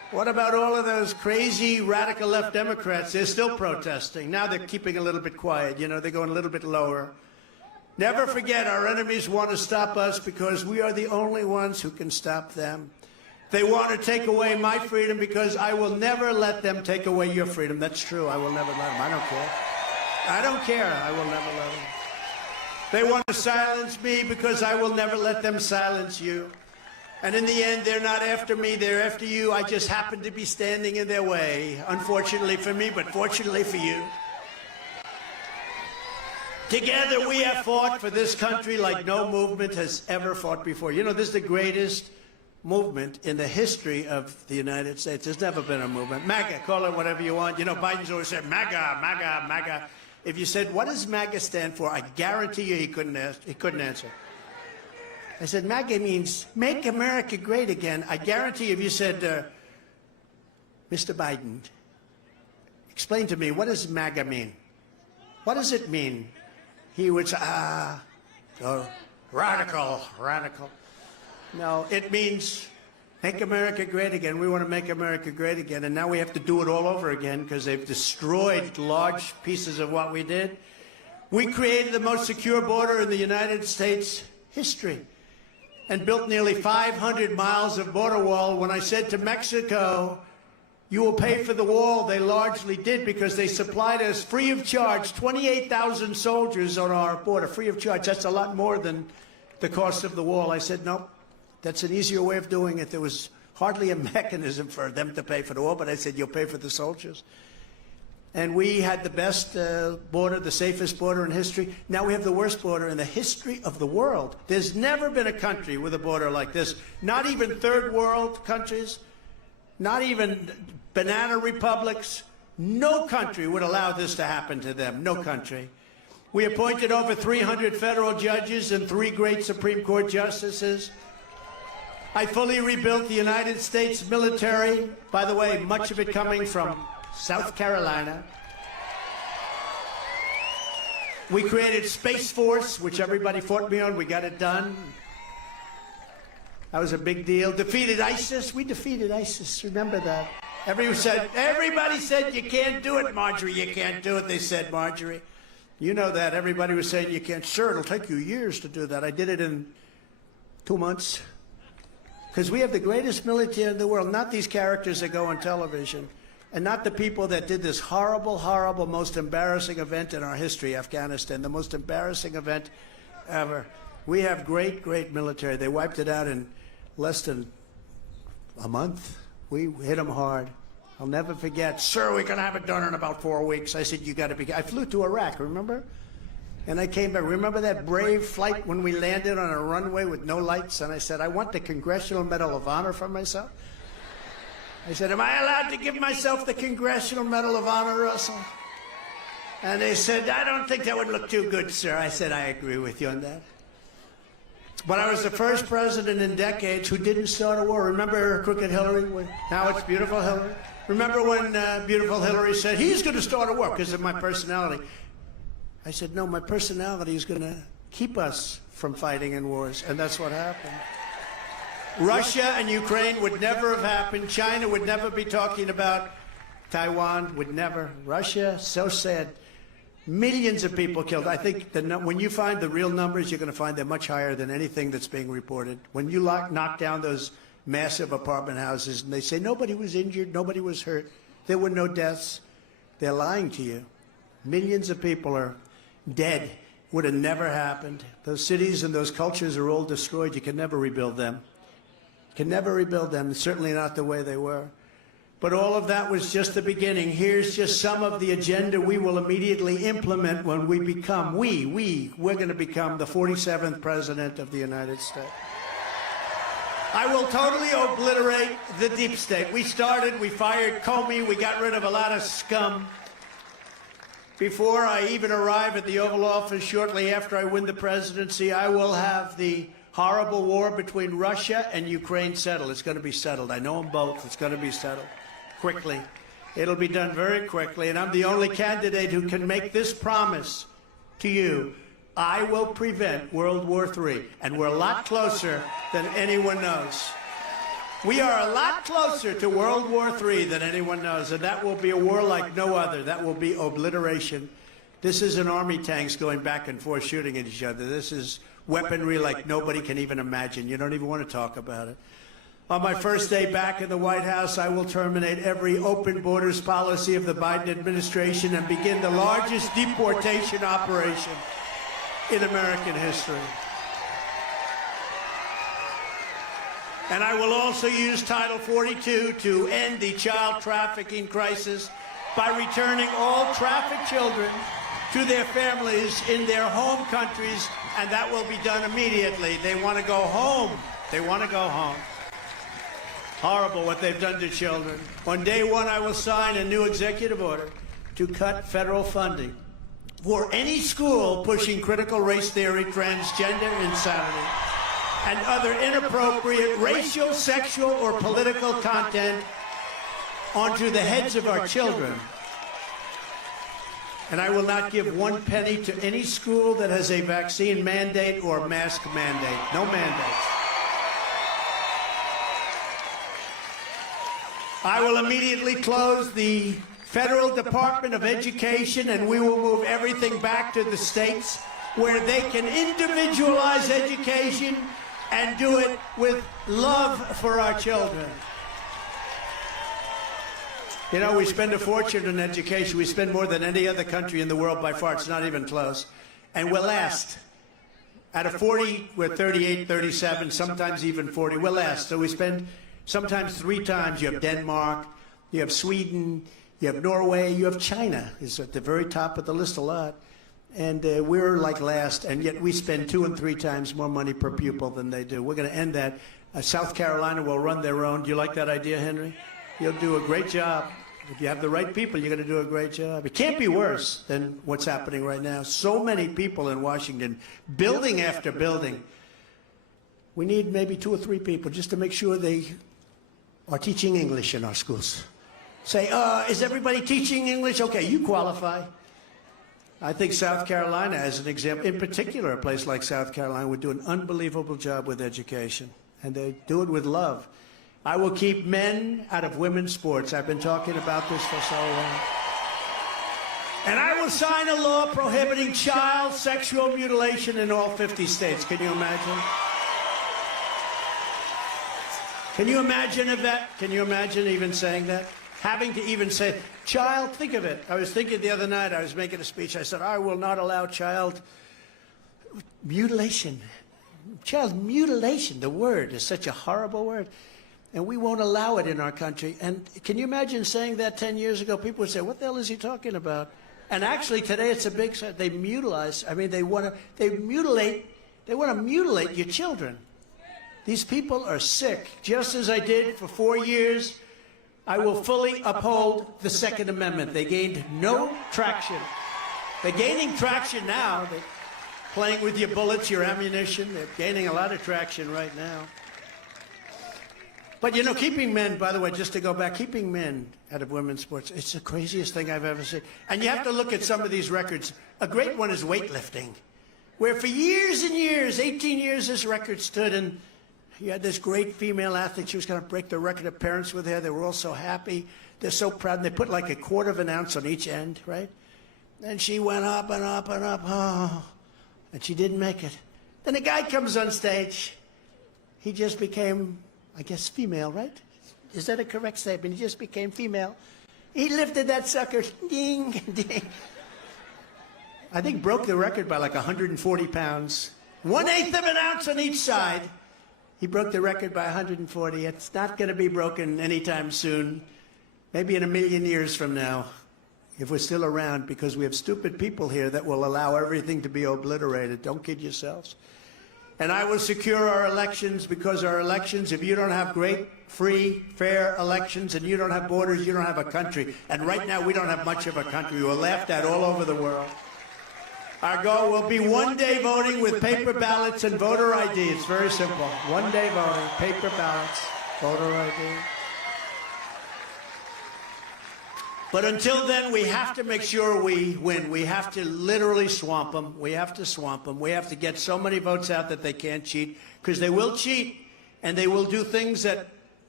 What about all of those crazy radical left Democrats? They're still protesting. Now they're keeping a little bit quiet. You know, they're going a little bit lower. Never forget, our enemies want to stop us because we are the only ones who can stop them. They want to take away my freedom because I will never let them take away your freedom. That's true. I will never let them. I don't care. I don't care. I will never let them. They want to silence me because I will never let them silence you. And in the end, they're not after me, they're after you. I just happen to be standing in their way. Unfortunately for me, but fortunately for you. Together we have fought for this country like no movement has ever fought before. You know, this is the greatest movement in the history of the United States. There's never been a movement. Maga, call it whatever you want. You know, Biden's always said, Maga, Maga, Maga. If you said, what does Maga stand for? I guarantee you he couldn't answer. I said, MAGA means make America great again. I guarantee you, if you said, Mr. Biden, explain to me, what does MAGA mean? What does it mean? He would say, radical. No, it means make America great again. We want to make America great again. And now we have to do it all over again because they've destroyed large pieces of what we did. We created the most secure border in the United States history and built nearly 500 miles of border wall. When I said to Mexico, you will pay for the wall, they largely did because they supplied us free of charge, 28,000 soldiers on our border, free of charge. That's a lot more than the cost of the wall. I said, no, that's an easier way of doing it. There was hardly a mechanism for them to pay for the wall, but I said, you'll pay for the soldiers. And we had the best border, the safest border in history. Now we have the worst border in the history of the world. There's never been a country with a border like this. Not even third world countries, not even banana republics. No country would allow this to happen to them. No country. We appointed over 300 federal judges and 3 great Supreme Court justices. I fully rebuilt the United States military. By the way, much of it coming from South Carolina. We created Space Force, which everybody fought me on. We got it done. That was a big deal. Defeated ISIS. We defeated ISIS. Remember that. Everybody said, you can't do it, Marjorie. You can't do it. They said, Marjorie. You know that. Everybody was saying, you can't. Sure, it'll take you years to do that. I did it in 2 months. Because we have the greatest military in the world. Not these characters that go on television. And not the people that did this horrible, horrible, most embarrassing event in our history, Afghanistan, the most embarrassing event ever. We have great, great military. They wiped it out in less than a month. We hit them hard. I'll never forget. Sir, we're going to have it done in about 4 weeks. I said, you got to be. I flew to Iraq, remember? And I came back. Remember that brave flight when we landed on a runway with no lights? And I said, I want the Congressional Medal of Honor for myself. I said, am I allowed to give myself the Congressional Medal of Honor, Russell? And they said, I don't think that would look too good, sir. I said, I agree with you on that. But I was the first president in decades who didn't start a war. Remember Crooked Hillary? Now it's Beautiful Hillary. Remember when Beautiful Hillary said, he's going to start a war because of my personality. I said, no, my personality is going to keep us from fighting in wars. And that's what happened. Russia and Ukraine would never have happened. China would never be talking about. Taiwan would never. Russia, so sad. Millions of people killed. I think when you find the real numbers, you're going to find they're much higher than anything that's being reported. When you knock down those massive apartment houses and they say nobody was injured, nobody was hurt, there were no deaths, they're lying to you. Millions of people are dead. Would have never happened. Those cities and those cultures are all destroyed. You can never rebuild them. Can never rebuild them, certainly not the way they were. But all of that was just the beginning. Here's just some of the agenda we will immediately implement when we become, we're going to become the 47th President of the United States. I will totally obliterate the deep state. We fired Comey, we got rid of a lot of scum. Before I even arrive at the Oval Office, shortly after I win the presidency, I will have the horrible war between Russia and Ukraine settled. It's going to be settled. I know them both. It's going to be settled quickly. It'll be done very quickly. And I'm the only candidate who can make this promise to you. I will prevent World War III. And we're a lot closer than anyone knows. We are a lot closer to World War III than anyone knows, and that will be a war like no other. That will be obliteration. This isn't army tanks going back and forth shooting at each other. This is weaponry like nobody can even imagine. You don't even want to talk about it. On my first day back in the White House, I will terminate every open borders policy of the Biden administration and begin the largest deportation operation in American history. And I will also use Title 42 to end the child trafficking crisis by returning all trafficked children to their families in their home countries, and that will be done immediately. They want to go home. They want to go home. Horrible what they've done to children. On day one, I will sign a new executive order to cut federal funding for any school pushing critical race theory, transgender insanity, and other inappropriate racial, sexual, or political content onto the heads of our children. And I will not give 1 penny to any school that has a vaccine mandate or mask mandate. No mandates. I will immediately close the Federal Department of Education, and we will move everything back to the states where they can individualize education and do it with love for our children. You know, we spend a fortune in education. We spend more than any other country in the world by far. It's not even close. And we're last. Out of 40, we're 38, 37, sometimes even 40. We're last. So we spend sometimes 3 times. You have Denmark, you have Sweden, you have Norway, you have China is at the very top of the list a lot. And we're like last, and yet we spend 2 and 3 times more money per pupil than they do. We're going to end that. South Carolina will run their own. Do you like that idea, Henry? You'll do a great job. If you have the right people, you're going to do a great job. It can't be worse than what's happening right now. So many people in Washington, building after building. We need maybe 2 or 3 people just to make sure they are teaching English in our schools. Say, is everybody teaching English? Okay, you qualify. I think South Carolina, as an example, in particular, a place like South Carolina would do an unbelievable job with education, and they do it with love. I will keep men out of women's sports. I've been talking about this for so long. And I will sign a law prohibiting child sexual mutilation in all 50 states. Can you imagine? Can you imagine that? Can you imagine even saying that? Having to even say, child, think of it. I was thinking the other night, I was making a speech, I said, I will not allow child mutilation. Child mutilation, the word is such a horrible word. And we won't allow it in our country. And can you imagine saying that 10 years ago? People would say, what the hell is he talking about? And actually today it's a big, they mutilize, I mean, they want to mutilate your children. These people are sick. Just as I did for 4 years, I will fully uphold the Second Amendment. They gained no traction. They're gaining traction now. They're playing with your bullets, your ammunition. They're gaining a lot of traction right now. But, you know, keeping men, by the way, just to go back, keeping men out of women's sports, it's the craziest thing I've ever seen. And you have to look at some of these records. A great one is weightlifting, where for years and years, 18 years, this record stood, and you had this great female athlete. She was going to break the record. Her parents were there. They were all so happy. They're so proud. And they put like a 1/4 of an ounce on each end, right? And she went up and up and up. Oh, and she didn't make it. Then a guy comes on stage. He just became, I guess, female, right? Is that a correct statement? He just became female. He lifted that sucker. Ding, ding. I think broke the record by like 140 pounds. 1/8 of an ounce on each side. He broke the record by 140. It's not going to be broken anytime soon. Maybe in 1,000,000 years from now, if we're still around, because we have stupid people here that will allow everything to be obliterated. Don't kid yourselves. And I will secure our elections, because our elections, if you don't have great, free, fair elections, and you don't have borders, you don't have a country. And right now, we don't have much of a country. We're laughed at all over the world. Our goal will be 1 day voting with paper ballots and voter ID. It's very simple. 1 day voting, paper ballots, voter ID. But until then, we have to make sure we win. We have to literally swamp them. We have to swamp them. We have to get so many votes out that they can't cheat, because they will cheat, and they will do things that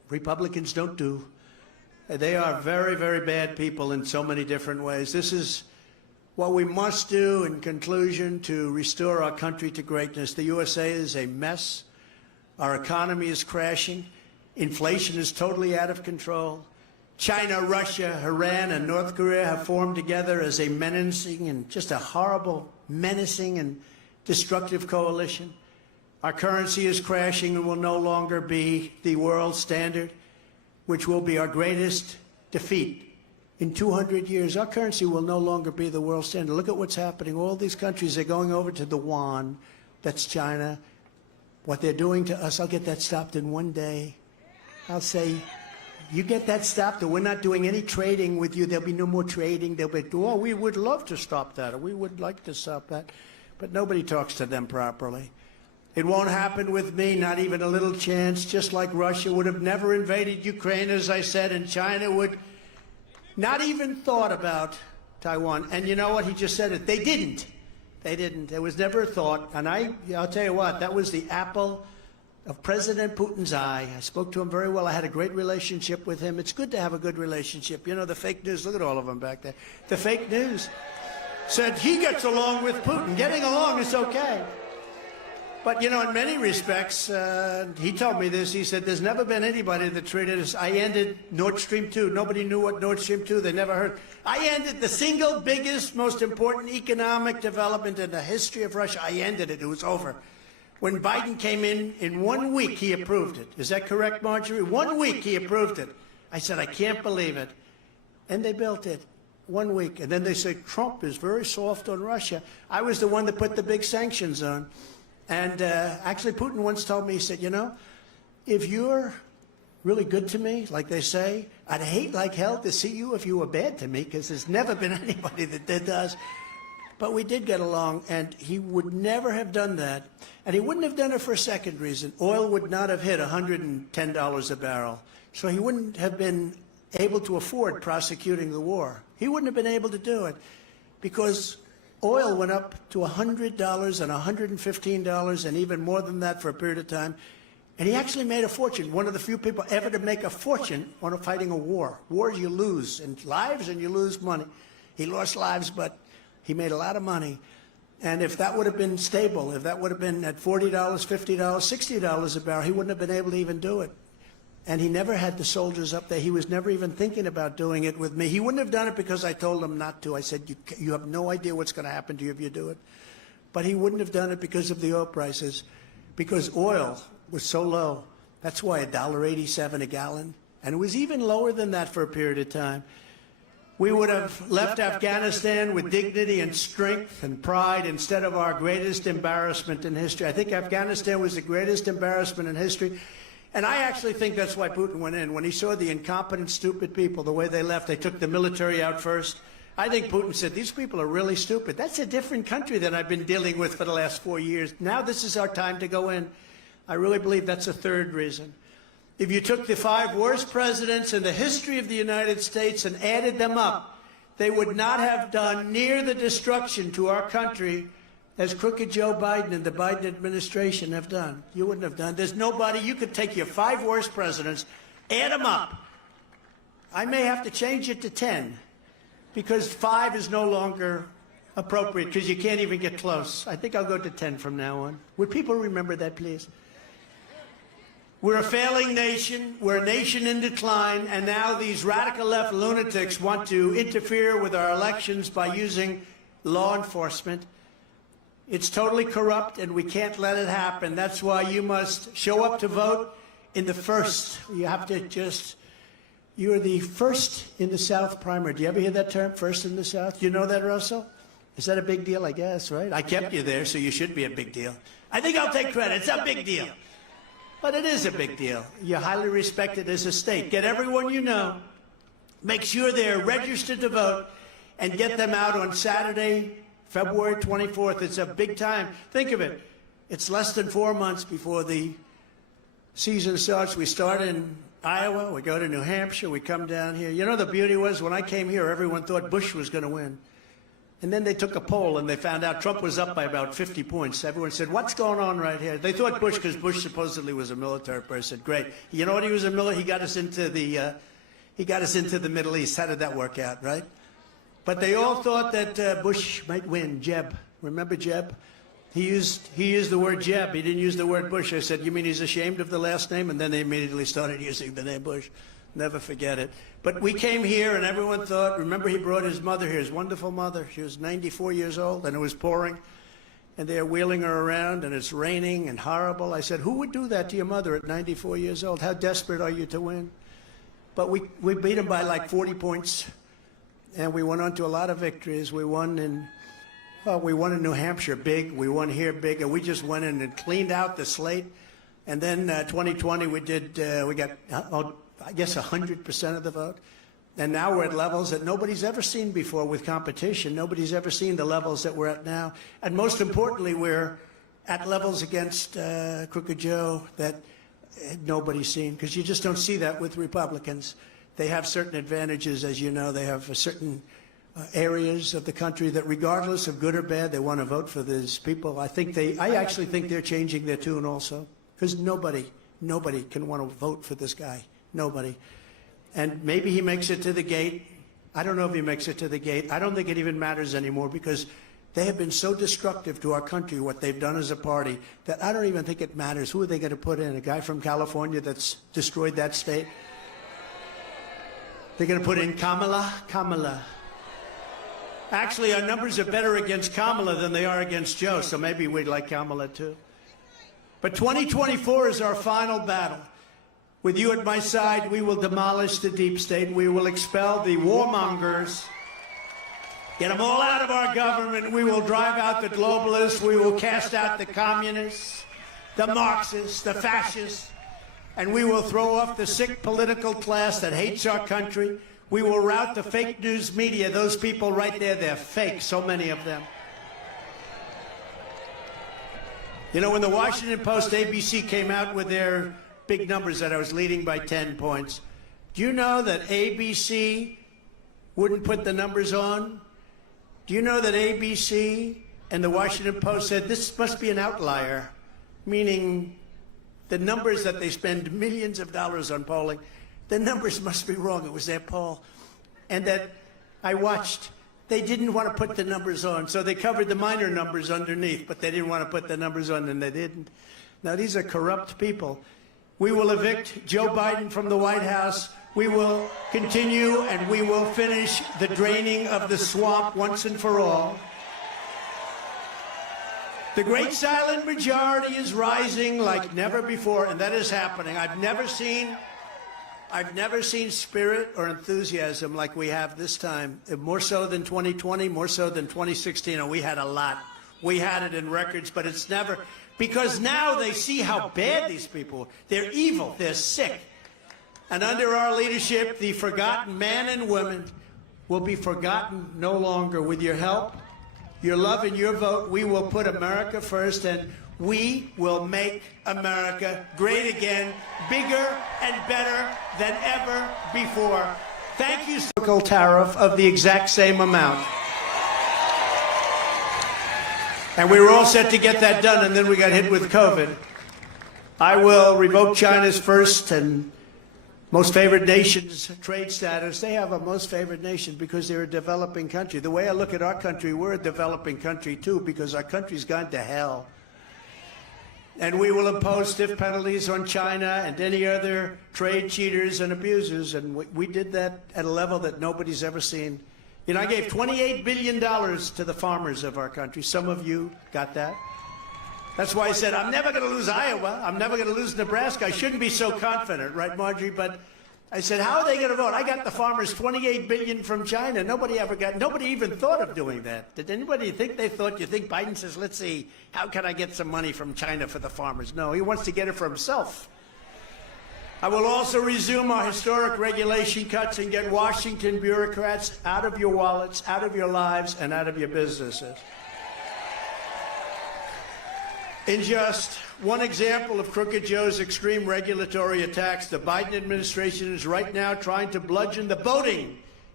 Republicans don't do. They are very, very bad people in so many different ways. This is what we must do in conclusion to restore our country to greatness. The USA is a mess. Our economy is crashing. Inflation is totally out of control. China, Russia, Iran, and North Korea have formed together as a menacing and just a horrible, menacing and destructive coalition. Our currency is crashing and will no longer be the world standard, which will be our greatest defeat. In 200 years, our currency will no longer be the world standard. Look at what's happening. All these countries are going over to the yuan. That's China. What they're doing to us, I'll get that stopped in one day. I'll say, you get that stopped, or we're not doing any trading with you. There'll be no more trading. They'll be, oh, we would love to stop that, or we would like to stop that. But nobody talks to them properly. It won't happen with me, not even a little chance. Just like Russia would have never invaded Ukraine, as I said, and China would not even thought about Taiwan. And you know what? He just said it. They didn't. They didn't. There was never a thought. And I'll tell you what, that was the apple of President Putin's eye. I spoke to him very well. I had a great relationship with him. It's good to have a good relationship. You know, the fake news, look at all of them back there. The fake news said he gets along with Putin. Getting along is okay. But, you know, in many respects, he told me this. He said, there's never been anybody that treated us. I ended Nord Stream 2. Nobody knew what Nord Stream 2, they never heard. I ended the single biggest, most important economic development in the history of Russia. I ended it. It was over. When Biden came in 1 week, he approved it. Is that correct, Marjorie? 1 week, he approved it. I said, I can't believe it. And they built it. 1 week. And then they said, Trump is very soft on Russia. I was the one that put the big sanctions on. And actually, Putin once told me, he said, you know, if you're really good to me, like they say, I'd hate like hell to see you if you were bad to me, because there's never been anybody that did us. But we did get along, and he would never have done that. And he wouldn't have done it for a second reason. Oil would not have hit $110 a barrel. So he wouldn't have been able to afford prosecuting the war. He wouldn't have been able to do it because oil went up to $100 and $115 and even more than that for a period of time. And he actually made a fortune, one of the few people ever to make a fortune on fighting a war. Wars you lose in lives and you lose money. He lost lives, but he made a lot of money. And if that would have been stable, if that would have been at $40, $50, $60 a barrel, he wouldn't have been able to even do it. And he never had the soldiers up there. He was never even thinking about doing it with me. He wouldn't have done it because I told him not to. I said, you have no idea what's going to happen to you if you do it. But he wouldn't have done it because of the oil prices, because oil was so low. That's why $1.87 a gallon. And it was even lower than that for a period of time. We would have left Afghanistan with dignity and strength and pride instead of our greatest embarrassment in history. I think Afghanistan was the greatest embarrassment in history. And I actually think that's why Putin went in. When he saw the incompetent, stupid people, the way they left, they took the military out first. I think Putin said, these people are really stupid. That's a different country than I've been dealing with for the last 4 years. Now this is our time to go in. I really believe that's a third reason. If you took the 5 worst presidents in the history of the United States and added them up, they would not have done near the destruction to our country as crooked Joe Biden and the Biden administration have done. You wouldn't have done. There's nobody. You could take your 5 worst presidents, add them up. I may have to change it to 10 because 5 is no longer appropriate because you can't even get close. I think I'll go to 10 from now on. Would people remember that, please? We're a failing nation. We're a nation in decline. And now these radical left lunatics want to interfere with our elections by using law enforcement. It's totally corrupt, and we can't let it happen. That's why you must show up to vote in the first. You have to just, you're the first in the South primary. Do you ever hear that term, first in the South? You know that, Russell? Is that a big deal, I guess, right? I kept you there, so you should be a big deal. I think I'll take credit. It's a big deal. But it is a big deal. You're highly respected as a state. Get everyone you know. Make sure they're registered to vote and get them out on Saturday, February 24th. It's a big time. Think of it. It's less than 4 months before the season starts. We start in Iowa. We go to New Hampshire. We come down here. You know, the beauty was when I came here, everyone thought Bush was going to win. And then they took a poll and they found out Trump was up by about 50 points. Everyone said, what's going on right here? They thought Bush, because Bush supposedly was a military person. Great. You know what he was a military? He got us into the Middle East. How did that work out, right? But they all thought that Bush might win. Jeb. Remember Jeb? He used the word Jeb. He didn't use the word Bush. I said, you mean he's ashamed of the last name? And then they immediately started using the name Bush. Never forget it. But we came here and everyone thought, remember he brought his mother here, his wonderful mother. She was 94 years old and it was pouring. And they're wheeling her around and it's raining and horrible. I said, who would do that to your mother at 94 years old? How desperate are you to win? But we beat him by like 40 points. And we went on to a lot of victories. We won in New Hampshire big. We won here big. And we just went in and cleaned out the slate. And then 2020 we got, I guess 100% of the vote. And now we're at levels that nobody's ever seen before with competition. Nobody's ever seen the levels that we're at now. And most importantly, we're at levels against Crooked Joe that nobody's seen, because you just don't see that with Republicans. They have certain advantages, as you know. They have certain areas of the country that, regardless of good or bad, they want to vote for these people. I actually think they're changing their tune also, because nobody can want to vote for this guy. Nobody. And maybe he makes it to the gate. I don't know if he makes it to the gate. I don't think it even matters anymore, because they have been so destructive to our country, what they've done as a party, that I don't even think it matters. Who are they going to put in? A guy from California that's destroyed that state? They're going to put in Kamala? Kamala. Actually, our numbers are better against Kamala than they are against Joe, so maybe we'd like Kamala too. But 2024 is our final battle. With you at my side, we will demolish the deep state. We will expel the warmongers. Get them all out of our government. We will drive out the globalists. We will cast out the communists, the Marxists, the fascists. And we will throw off the sick political class that hates our country. We will rout the fake news media. Those people right there, they're fake, so many of them. You know, when the Washington Post, ABC came out with their big numbers that I was leading by 10 points, do you know that ABC wouldn't put the numbers on? Do you know that ABC and the Washington Post said this must be an outlier, meaning the numbers that they spend millions of dollars on polling, the numbers must be wrong. It was their poll. And that I watched, they didn't want to put the numbers on, so they covered the minor numbers underneath, but they didn't want to put the numbers on, and they didn't. Now, these are corrupt people. We will evict Joe Biden from the White House. We will continue and we will finish the draining of the swamp once and for all. The great silent majority is rising like never before, and that is happening. I've never seen spirit or enthusiasm like we have this time. More so than 2020, more so than 2016, and we had a lot. We had it in records, but it's never, because now they see how bad these people are. They're evil, they're sick. And under our leadership, the forgotten men and women will be forgotten no longer. With your help, your love, and your vote, we will put America first, and we will make America great again, bigger and better than ever before. Thank you. Tariff of the exact same amount. And we were all set to get that done, and then we got hit with COVID. I will revoke China's first and most favored nations trade status. They have a most favored nation because they're a developing country. The way I look at our country, we're a developing country too, because our country's gone to hell. And we will impose stiff penalties on China and any other trade cheaters and abusers. And we did that at a level that nobody's ever seen. You know, I gave $28 billion to the farmers of our country. Some of you got that. That's why I said, I'm never going to lose Iowa. I'm never going to lose Nebraska. I shouldn't be so confident, right, Marjorie? But I said, how are they going to vote? I got the farmers $28 billion from China. Nobody even thought of doing that. Did anybody think they thought? You think Biden says, let's see, how can I get some money from China for the farmers? No, he wants to get it for himself. I will also resume our historic regulation cuts and get Washington bureaucrats out of your wallets, out of your lives, and out of your businesses. In just one example of Crooked Joe's extreme regulatory attacks, the Biden administration is right now trying to bludgeon the voting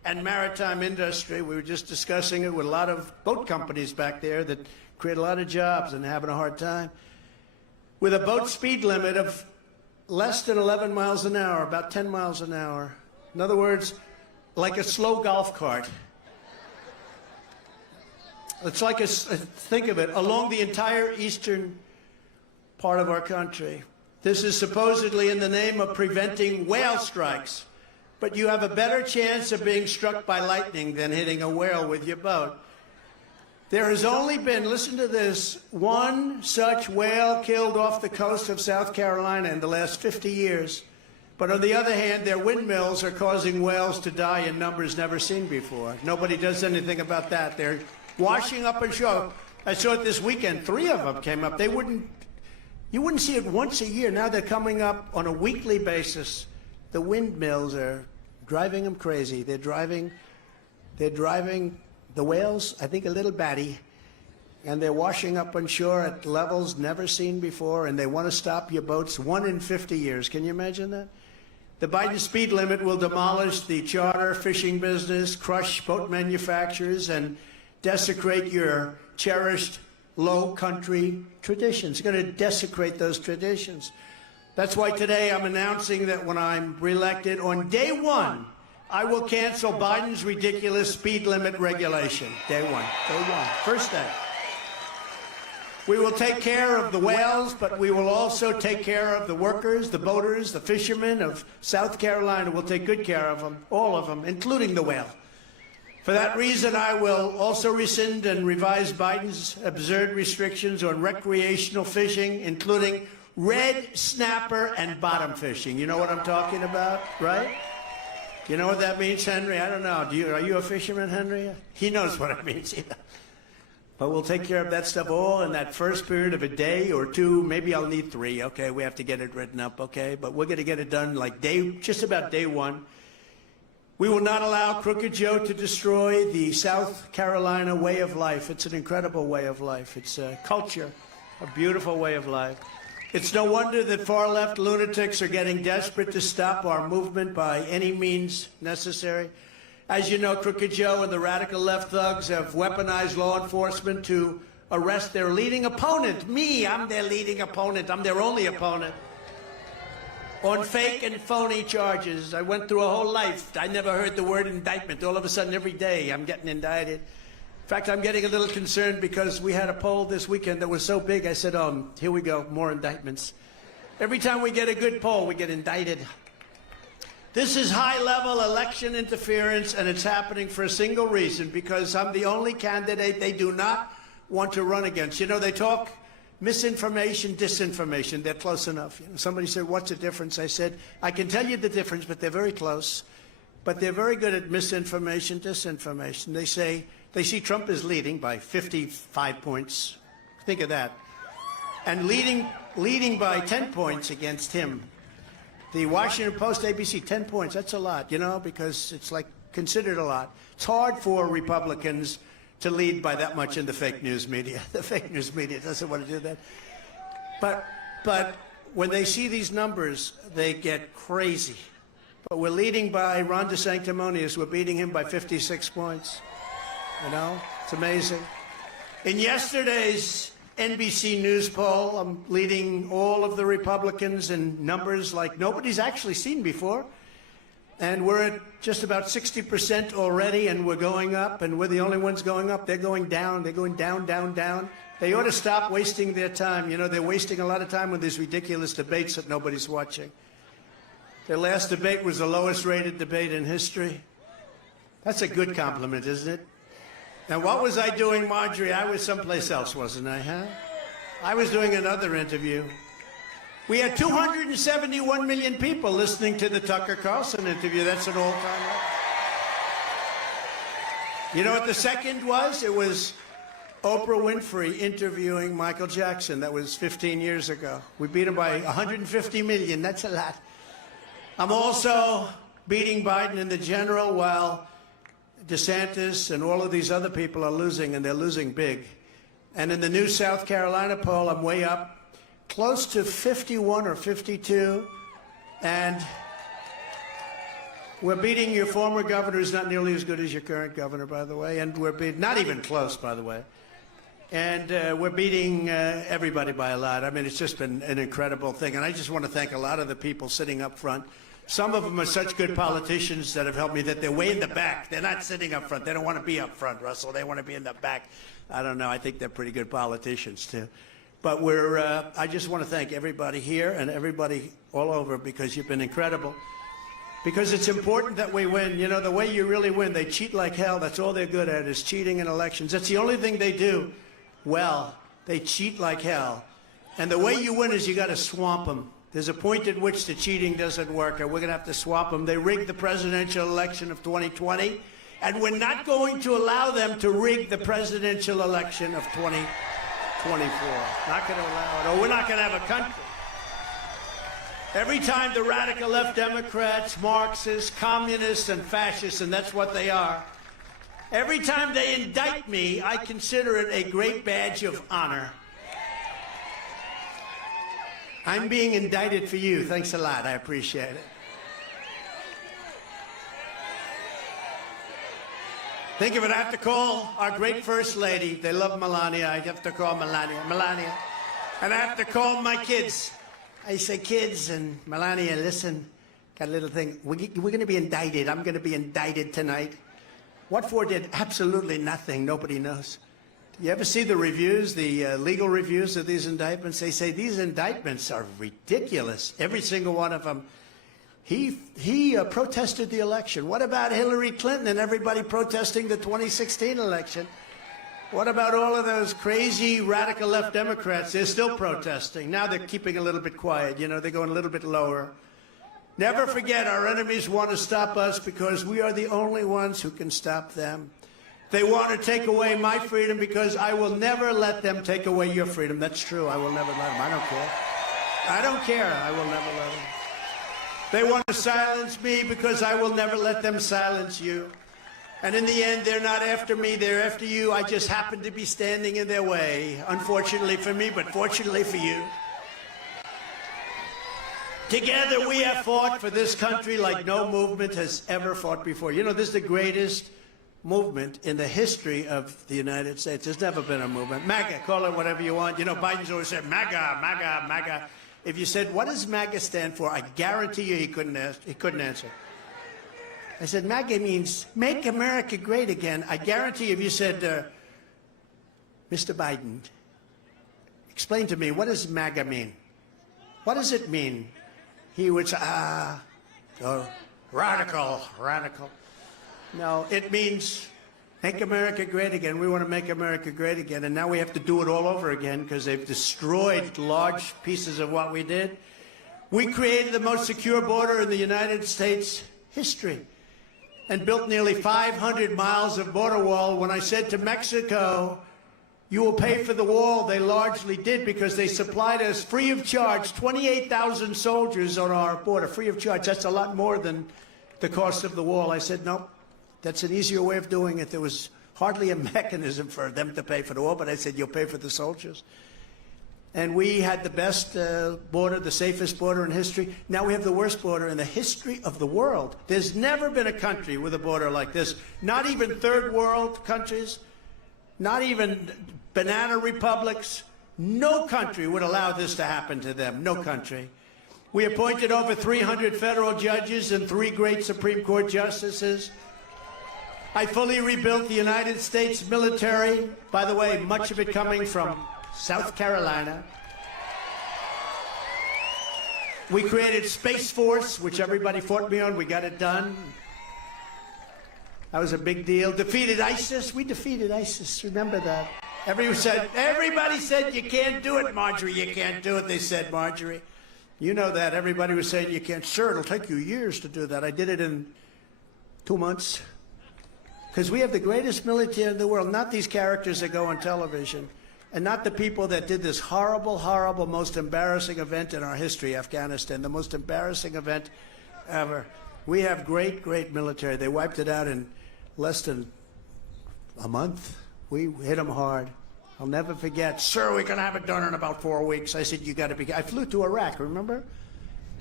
and maritime industry. We were just discussing it with a lot of boat companies back there that create a lot of jobs and having a hard time. With a boat speed limit of less than 11 miles an hour, about 10 miles an hour. In other words, like a slow golf cart. It's like think of it, along the entire eastern part of our country. This is supposedly in the name of preventing whale strikes. But you have a better chance of being struck by lightning than hitting a whale with your boat. There has only been, listen to this, one such whale killed off the coast of South Carolina in the last 50 years. But on the other hand, their windmills are causing whales to die in numbers never seen before. Nobody does anything about that. They're washing up on shore. I saw it this weekend. 3 of them came up. You wouldn't see it once a year. Now they're coming up on a weekly basis. The windmills are driving them crazy. They're driving the whales, I think, a little batty, and they're washing up on shore at levels never seen before, and they want to stop your boats 1 in 50 years. Can you imagine that? The Biden speed limit will demolish the charter fishing business, crush boat manufacturers, and desecrate your cherished low country traditions. It's going to desecrate those traditions. That's why today I'm announcing that when I'm reelected, on day 1, I will cancel Biden's ridiculous speed limit regulation. Day one, first day. We will take care of the whales, but we will also take care of the workers, the boaters, the fishermen of South Carolina. We'll take good care of them, all of them, including the whale. For that reason, I will also rescind and revise Biden's absurd restrictions on recreational fishing, including red snapper and bottom fishing. You know what I'm talking about, right? You know what that means, Henry? I don't know. Are you a fisherman, Henry? He knows what it means. But we'll take care of that stuff all in that first period of a day or 2. Maybe I'll need 3. Okay, we have to get it written up. Okay, but we're going to get it done like just about day 1. We will not allow Crooked Joe to destroy the South Carolina way of life. It's an incredible way of life. It's a culture, a beautiful way of life. It's no wonder that far-left lunatics are getting desperate to stop our movement by any means necessary. As you know, Crooked Joe and the radical left thugs have weaponized law enforcement to arrest their leading opponent. Me, I'm their leading opponent. I'm their only opponent. On fake and phony charges. I went through a whole life. I never heard the word indictment. All of a sudden, every day, I'm getting indicted. In fact, I'm getting a little concerned because we had a poll this weekend that was so big, I said, here we go, more indictments. Every time we get a good poll, we get indicted. This is high-level election interference, and it's happening for a single reason, because I'm the only candidate they do not want to run against. You know, they talk misinformation, disinformation. They're close enough. You know, somebody said, what's the difference? I said, I can tell you the difference, but they're very close. But they're very good at misinformation, disinformation. They see Trump is leading by 55 points. Think of that. And leading by 10 points against him. The Washington Post, ABC, 10 points. That's a lot, you know, because it's like considered a lot. It's hard for Republicans to lead by that much in the fake news media. The fake news media doesn't want to do that. But when they see these numbers, they get crazy. But we're leading by Ron DeSanctimonious. We're beating him by 56 points. You know, it's amazing. In yesterday's NBC News poll, I'm leading all of the Republicans in numbers like nobody's actually seen before. And we're at just about 60% already, and we're going up, and we're the only ones going up. They're going down. They're going down, down, down. They ought to stop wasting their time. You know, they're wasting a lot of time with these ridiculous debates that nobody's watching. Their last debate was the lowest rated debate in history. That's a good compliment, isn't it? Now, what was I doing, Marjorie? I was someplace else, wasn't I, huh? I was doing another interview. We had 271 million people listening to the Tucker Carlson interview. That's an all-time record. You know what the second was? It was Oprah Winfrey interviewing Michael Jackson. That was 15 years ago. We beat him by 150 million. That's a lot. I'm also beating Biden in the general while DeSantis and all of these other people are losing, and they're losing big. And in the new South Carolina poll, I'm way up, close to 51 or 52. And We're beating your former governor, who's not nearly as good as your current governor, by the way, and we're not even close, by the way. And we're beating everybody by a lot. I mean, it's just been an incredible thing. And I just want to thank a lot of the people sitting up front. Some of them are such good politicians that have helped me that they're way in the back. They're not sitting up front. They don't want to be up front, Russell. They want to be in the back. I don't know. I think they're pretty good politicians, too. But I just want to thank everybody here and everybody all over because you've been incredible. Because it's important that we win. You know, the way you really win, they cheat like hell. That's all they're good at is cheating in elections. That's the only thing they do well. They cheat like hell. And the way you win is you got to swamp them. There's a point at which the cheating doesn't work, and we're going to have to swamp them. They rigged the presidential election of 2020, and we're not going to allow them to rig the presidential election of 2024. Not going to allow it, or we're not going to have a country. Every time the radical left Democrats, Marxists, communists, and fascists, and that's what they are, every time they indict me, I consider it a great badge of honor. I'm being indicted for you. Thanks a lot. I appreciate it. Think of it, I have to call our great First Lady. They love Melania. I have to call Melania. And I have to call my kids. I say, kids, and Melania, listen, got a little thing. We're going to be indicted. I'm going to be indicted tonight. What for did absolutely nothing. Nobody knows. You ever see the reviews, the legal reviews of these indictments? They say these indictments are ridiculous. Every single one of them. He protested the election. What about Hillary Clinton and everybody protesting the 2016 election? What about all of those crazy radical left Democrats? They're still protesting. Now they're keeping a little bit quiet. You know, they're going a little bit lower. Never forget, our enemies want to stop us because we are the only ones who can stop them. They want to take away my freedom because I will never let them take away your freedom. That's true. I will never let them. I don't care. I don't care. I will never let them. They want to silence me because I will never let them silence you. And in the end, they're not after me, they're after you. I just happen to be standing in their way. Unfortunately for me, but fortunately for you. Together we have fought for this country like no movement has ever fought before. You know, this is the greatest movement in the history of the United States. There's never been a movement. Maga, call it whatever you want. You know, Biden's always said, Maga, Maga, Maga. If you said, what does Maga stand for? I guarantee you he couldn't answer. I said, MAGA means make America great again. I guarantee if you said, Mr. Biden, explain to me, what does MAGA mean? What does it mean? He would say, radical. No, it means make America great again. We want to make America great again. And now we have to do it all over again because they've destroyed large pieces of what we did. We created the most secure border in the United States history and built nearly 500 miles of border wall. When I said to Mexico, you will pay for the wall, they largely did because they supplied us free of charge 28,000 soldiers on our border, free of charge. That's a lot more than the cost of the wall. I said, no, that's an easier way of doing it. There was hardly a mechanism for them to pay for the wall, but I said, you'll pay for the soldiers. And we had the best border, the safest border in history. Now we have the worst border in the history of the world. There's never been a country with a border like this. Not even third world countries, not even banana republics. No country would allow this to happen to them. No country. We appointed over 300 federal judges and 3 great Supreme Court justices. I fully rebuilt the United States military. By the way, much of it coming from South Carolina. We created Space Force, which everybody fought me on. We got it done. That was a big deal. Defeated ISIS. We defeated ISIS. Remember that. Everybody said, you can't do it, Marjorie. You can't do it. They said, Marjorie. You know that. Everybody was saying, you can't. Sure, it'll take you years to do that. I did it in 2 months. Because we have the greatest military in the world. Not these characters that go on television. And not the people that did this horrible, horrible, most embarrassing event in our history, Afghanistan, the most embarrassing event ever. We have great, great military. They wiped it out in less than a month. We hit them hard. I'll never forget. Sir, we can have it done in about 4 weeks. I said, you got to be. I flew to Iraq, remember?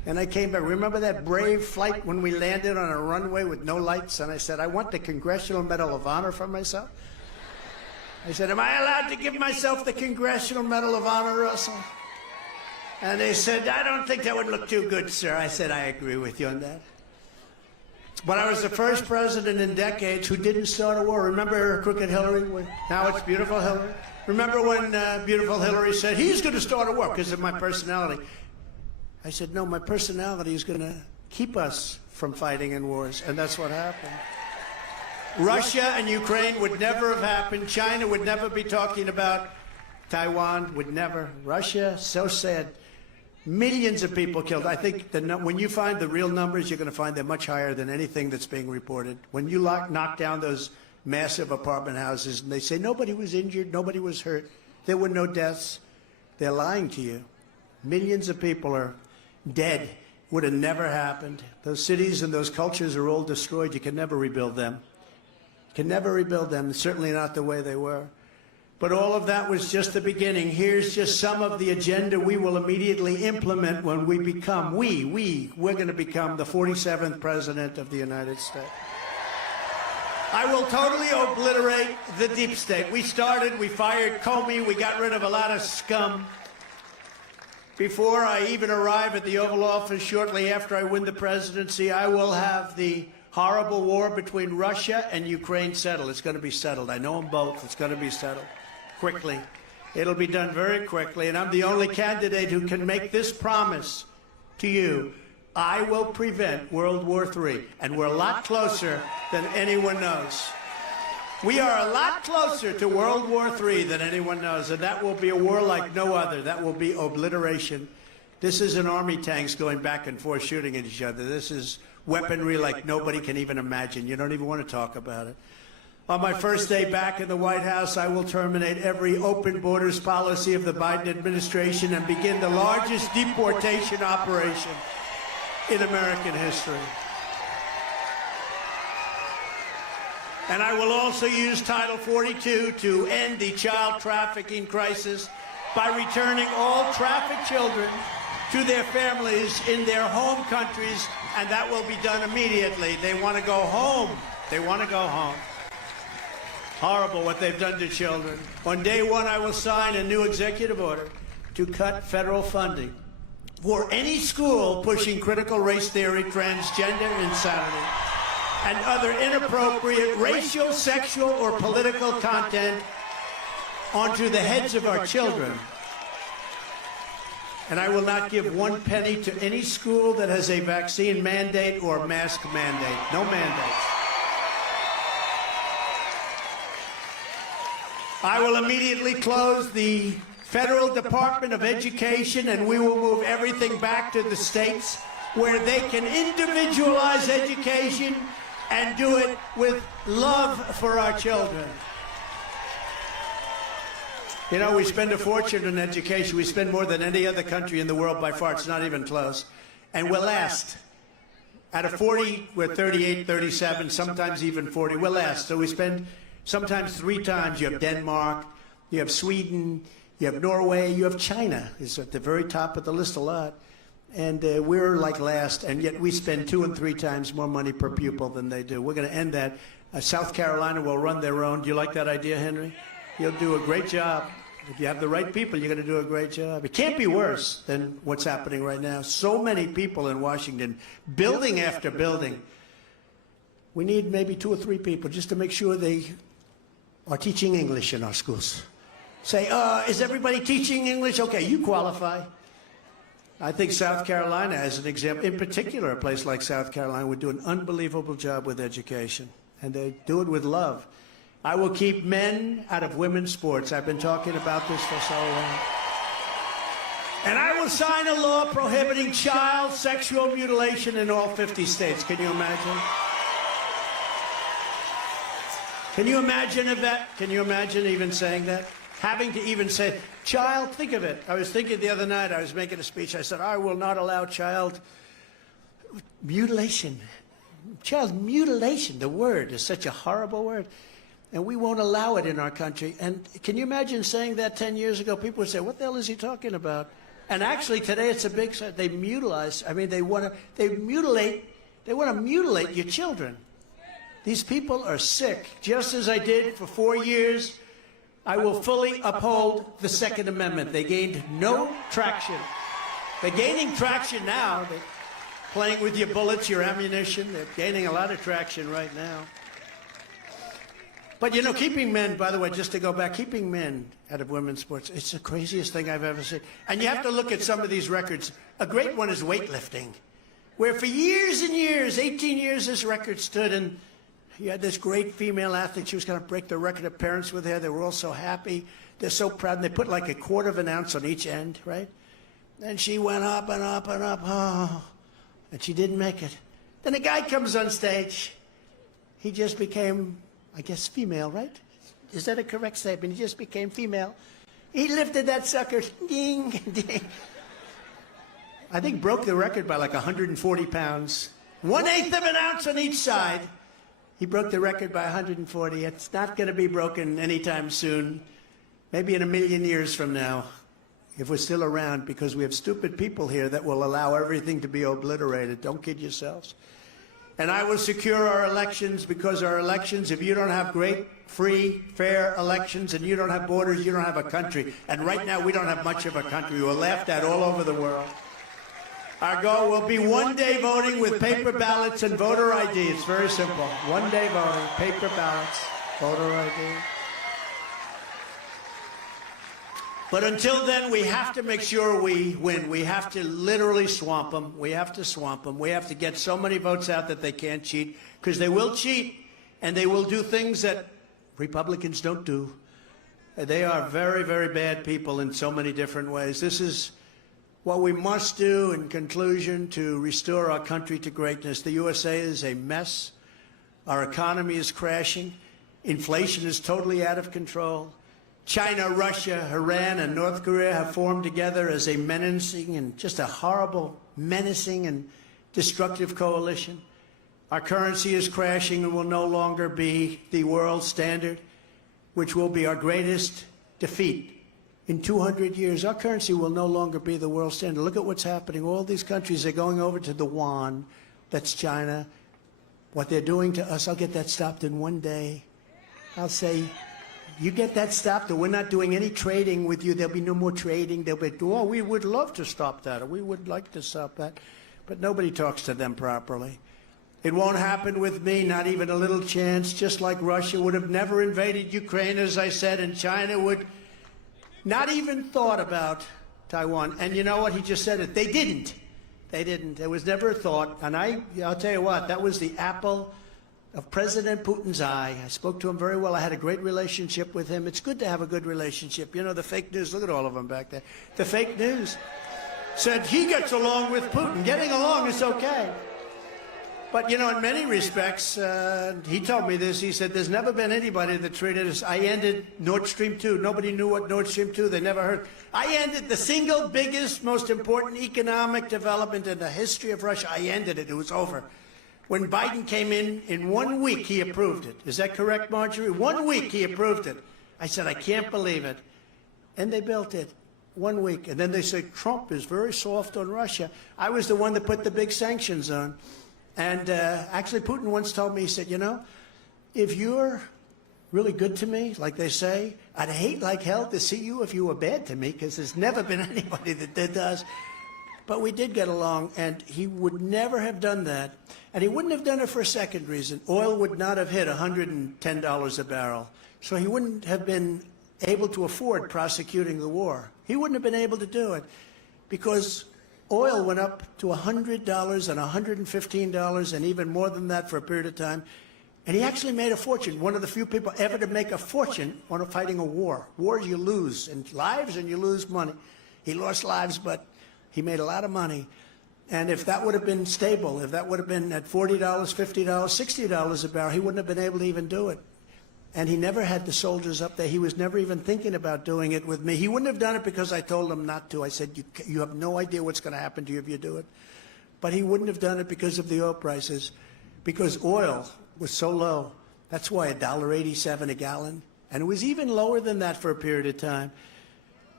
And I came back. Remember that brave flight when we landed on a runway with no lights? And I said, I want the Congressional Medal of Honor for myself. I said, am I allowed to give myself the Congressional Medal of Honor, Russell? And they said, I don't think that would look too good, sir. I said, I agree with you on that. But I was the first president in decades who didn't start a war. Remember Crooked Hillary? Now it's Beautiful Hillary. Remember when Beautiful Hillary said, he's going to start a war because of my personality. I said, no, my personality is going to keep us from fighting in wars. And that's what happened. Russia and Ukraine would never have happened. China would never be talking about Taiwan, would never. Russia, so sad. Millions of people killed. I think when you find the real numbers, you're going to find they're much higher than anything that's being reported. When you knock down those massive apartment houses and they say nobody was injured, nobody was hurt, there were no deaths, they're lying to you. Millions of people are dead. Would have never happened. Those cities and those cultures are all destroyed. You can never rebuild them. Can never rebuild them, certainly not the way they were. But all of that was just the beginning. Here's just some of the agenda we will immediately implement when we become, we're going to become the 47th President of the United States. I will totally obliterate the deep state. We fired Comey, we got rid of a lot of scum. Before I even arrive at the Oval Office, shortly after I win the presidency, I will have the horrible war between Russia and Ukraine settled. It's going to be settled. I know them both. It's going to be settled quickly. It'll be done very quickly, and I'm the only candidate who can make this promise to you. I will prevent World War III, and we're a lot closer than anyone knows. We are a lot closer to World War III than anyone knows, and that will be a war like no other. That will be obliteration. This isn't army tanks going back and forth shooting at each other. This is weaponry like nobody can even imagine. You don't even want to talk about it. On my first day back in the White House, I will terminate every open borders policy of the Biden administration and begin the largest deportation operation in American history. And I will also use Title 42 to end the child trafficking crisis by returning all trafficked children to their families in their home countries, and that will be done immediately. They want to go home. They want to go home. Horrible what they've done to children. On day one, I will sign a new executive order to cut federal funding for any school pushing critical race theory, transgender insanity, and other inappropriate racial, sexual, or political content onto the heads of our children. And I will not give one penny to any school that has a vaccine mandate or mask mandate. No mandates. I will immediately close the Federal Department of Education, and we will move everything back to the states where they can individualize education and do it with love for our children. You know, we spend a fortune in education. We spend more than any other country in the world by far. It's not even close. And we're last. Out of 40, we're 38, 37, sometimes even 40. We're last. So we spend sometimes 3 times. You have Denmark, you have Sweden, you have Norway, you have China. It's at the very top of the list a lot. And we're like last, and yet we spend 2 and 3 times more money per pupil than they do. We're going to end that. South Carolina will run their own. Do you like that idea, Henry? You'll do a great job. If you have the right people, you're going to do a great job. It can't be worse than what's happening right now. So many people in Washington, building after building. We need maybe 2 or 3 people just to make sure they are teaching English in our schools. Say, is everybody teaching English? Okay, you qualify. I think South Carolina, as an example, in particular, a place like South Carolina would do an unbelievable job with education, and they do it with love. I will keep men out of women's sports. I've been talking about this for so long. And I will sign a law prohibiting child sexual mutilation in all 50 states. Can you imagine? Can you imagine of that? Can you imagine even saying that? Having to even say, child, think of it. I was thinking the other night, I was making a speech. I said, I will not allow child mutilation. Child mutilation, the word is such a horrible word. And we won't allow it in our country. And can you imagine saying that 10 years ago? People would say, what the hell is he talking about? And actually, today it's a big. They mutilate. I mean, they want to mutilate your children. These people are sick. Just as I did for 4 years, I will fully uphold the Second Amendment. They gained no traction. They're gaining traction now. They're playing with your bullets, your ammunition. They're gaining a lot of traction right now. But, you know, keeping men, by the way, just to go back, keeping men out of women's sports, it's the craziest thing I've ever seen. And you have to look at some of these records. A great one is weightlifting, where for years and years, 18 years, this record stood, and you had this great female athlete. She was going to break the record. Her parents were there. They were all so happy. They're so proud. And they put like a quarter of an ounce on each end, right? And she went up and up and up. Oh, and she didn't make it. Then a guy comes on stage. He just became, I guess, female, right? Is that a correct statement? He just became female. He lifted that sucker. Ding, ding. I think broke the record by like 140 pounds. 1/8 of an ounce on each side. He broke the record by 140. It's not going to be broken anytime soon. Maybe in 1,000,000 years from now, if we're still around, because we have stupid people here that will allow everything to be obliterated. Don't kid yourselves. And I will secure our elections, because our elections, if you don't have great, free, fair elections, and you don't have borders, you don't have a country. And right now, we don't have much of a country. We're laughed at all over the world. Our goal will be one day voting with paper ballots and voter ID. It's very simple. One day voting, paper ballots, voter ID. But until then, we have to make sure we win. We have to literally swamp them. We have to swamp them. We have to get so many votes out that they can't cheat, because they will cheat, and they will do things that Republicans don't do. They are very, very bad people in so many different ways. This is what we must do in conclusion to restore our country to greatness. The USA is a mess. Our economy is crashing. Inflation is totally out of control. China, Russia, Iran, and North Korea have formed together as a menacing and just a horrible, menacing and destructive coalition. Our currency is crashing and will no longer be the world standard, which will be our greatest defeat. In 200 years, our currency will no longer be the world standard. Look at what's happening. All these countries are going over to the yuan. That's China. What they're doing to us, I'll get that stopped in one day. I'll say, you get that stopped, or we're not doing any trading with you. There'll be no more trading. They'll be, oh, we would love to stop that, or we would like to stop that. But nobody talks to them properly. It won't happen with me, not even a little chance. Just like Russia would have never invaded Ukraine, as I said, and China would not even thought about Taiwan. And you know what? He just said it. They didn't. They didn't. There was never a thought. And I'll tell you what, that was the apple of President Putin's eye. I spoke to him very well. I had a great relationship with him. It's good to have a good relationship. You know, the fake news, look at all of them back there. The fake news said he gets along with Putin. Getting along is okay. But, you know, in many respects, he told me this. He said, there's never been anybody that treated us. I ended Nord Stream 2. Nobody knew what Nord Stream 2, they never heard. I ended the single biggest, most important economic development in the history of Russia. I ended it. It was over. When Biden came in 1 week, he approved it. Is that correct, Marjorie? 1 week, he approved it. I said, I can't believe it. And they built it. 1 week. And then they said, Trump is very soft on Russia. I was the one that put the big sanctions on. And actually, Putin once told me, he said, you know, if you're really good to me, like they say, I'd hate like hell to see you if you were bad to me, because there's never been anybody that did us. But we did get along, and he would never have done that. And he wouldn't have done it for a second reason. Oil would not have hit $110 a barrel. So he wouldn't have been able to afford prosecuting the war. He wouldn't have been able to do it, because oil went up to $100 and $115 and even more than that for a period of time. And he actually made a fortune, one of the few people ever to make a fortune on fighting a war. Wars you lose in lives and you lose money. He lost lives, but he made a lot of money. And if that would have been stable, if that would have been at $40, $50, $60 a barrel, he wouldn't have been able to even do it. And he never had the soldiers up there. He was never even thinking about doing it with me. He wouldn't have done it because I told him not to. I said, you have no idea what's going to happen to you if you do it. But he wouldn't have done it because of the oil prices, because oil was so low. That's why $1.87 a gallon. And it was even lower than that for a period of time.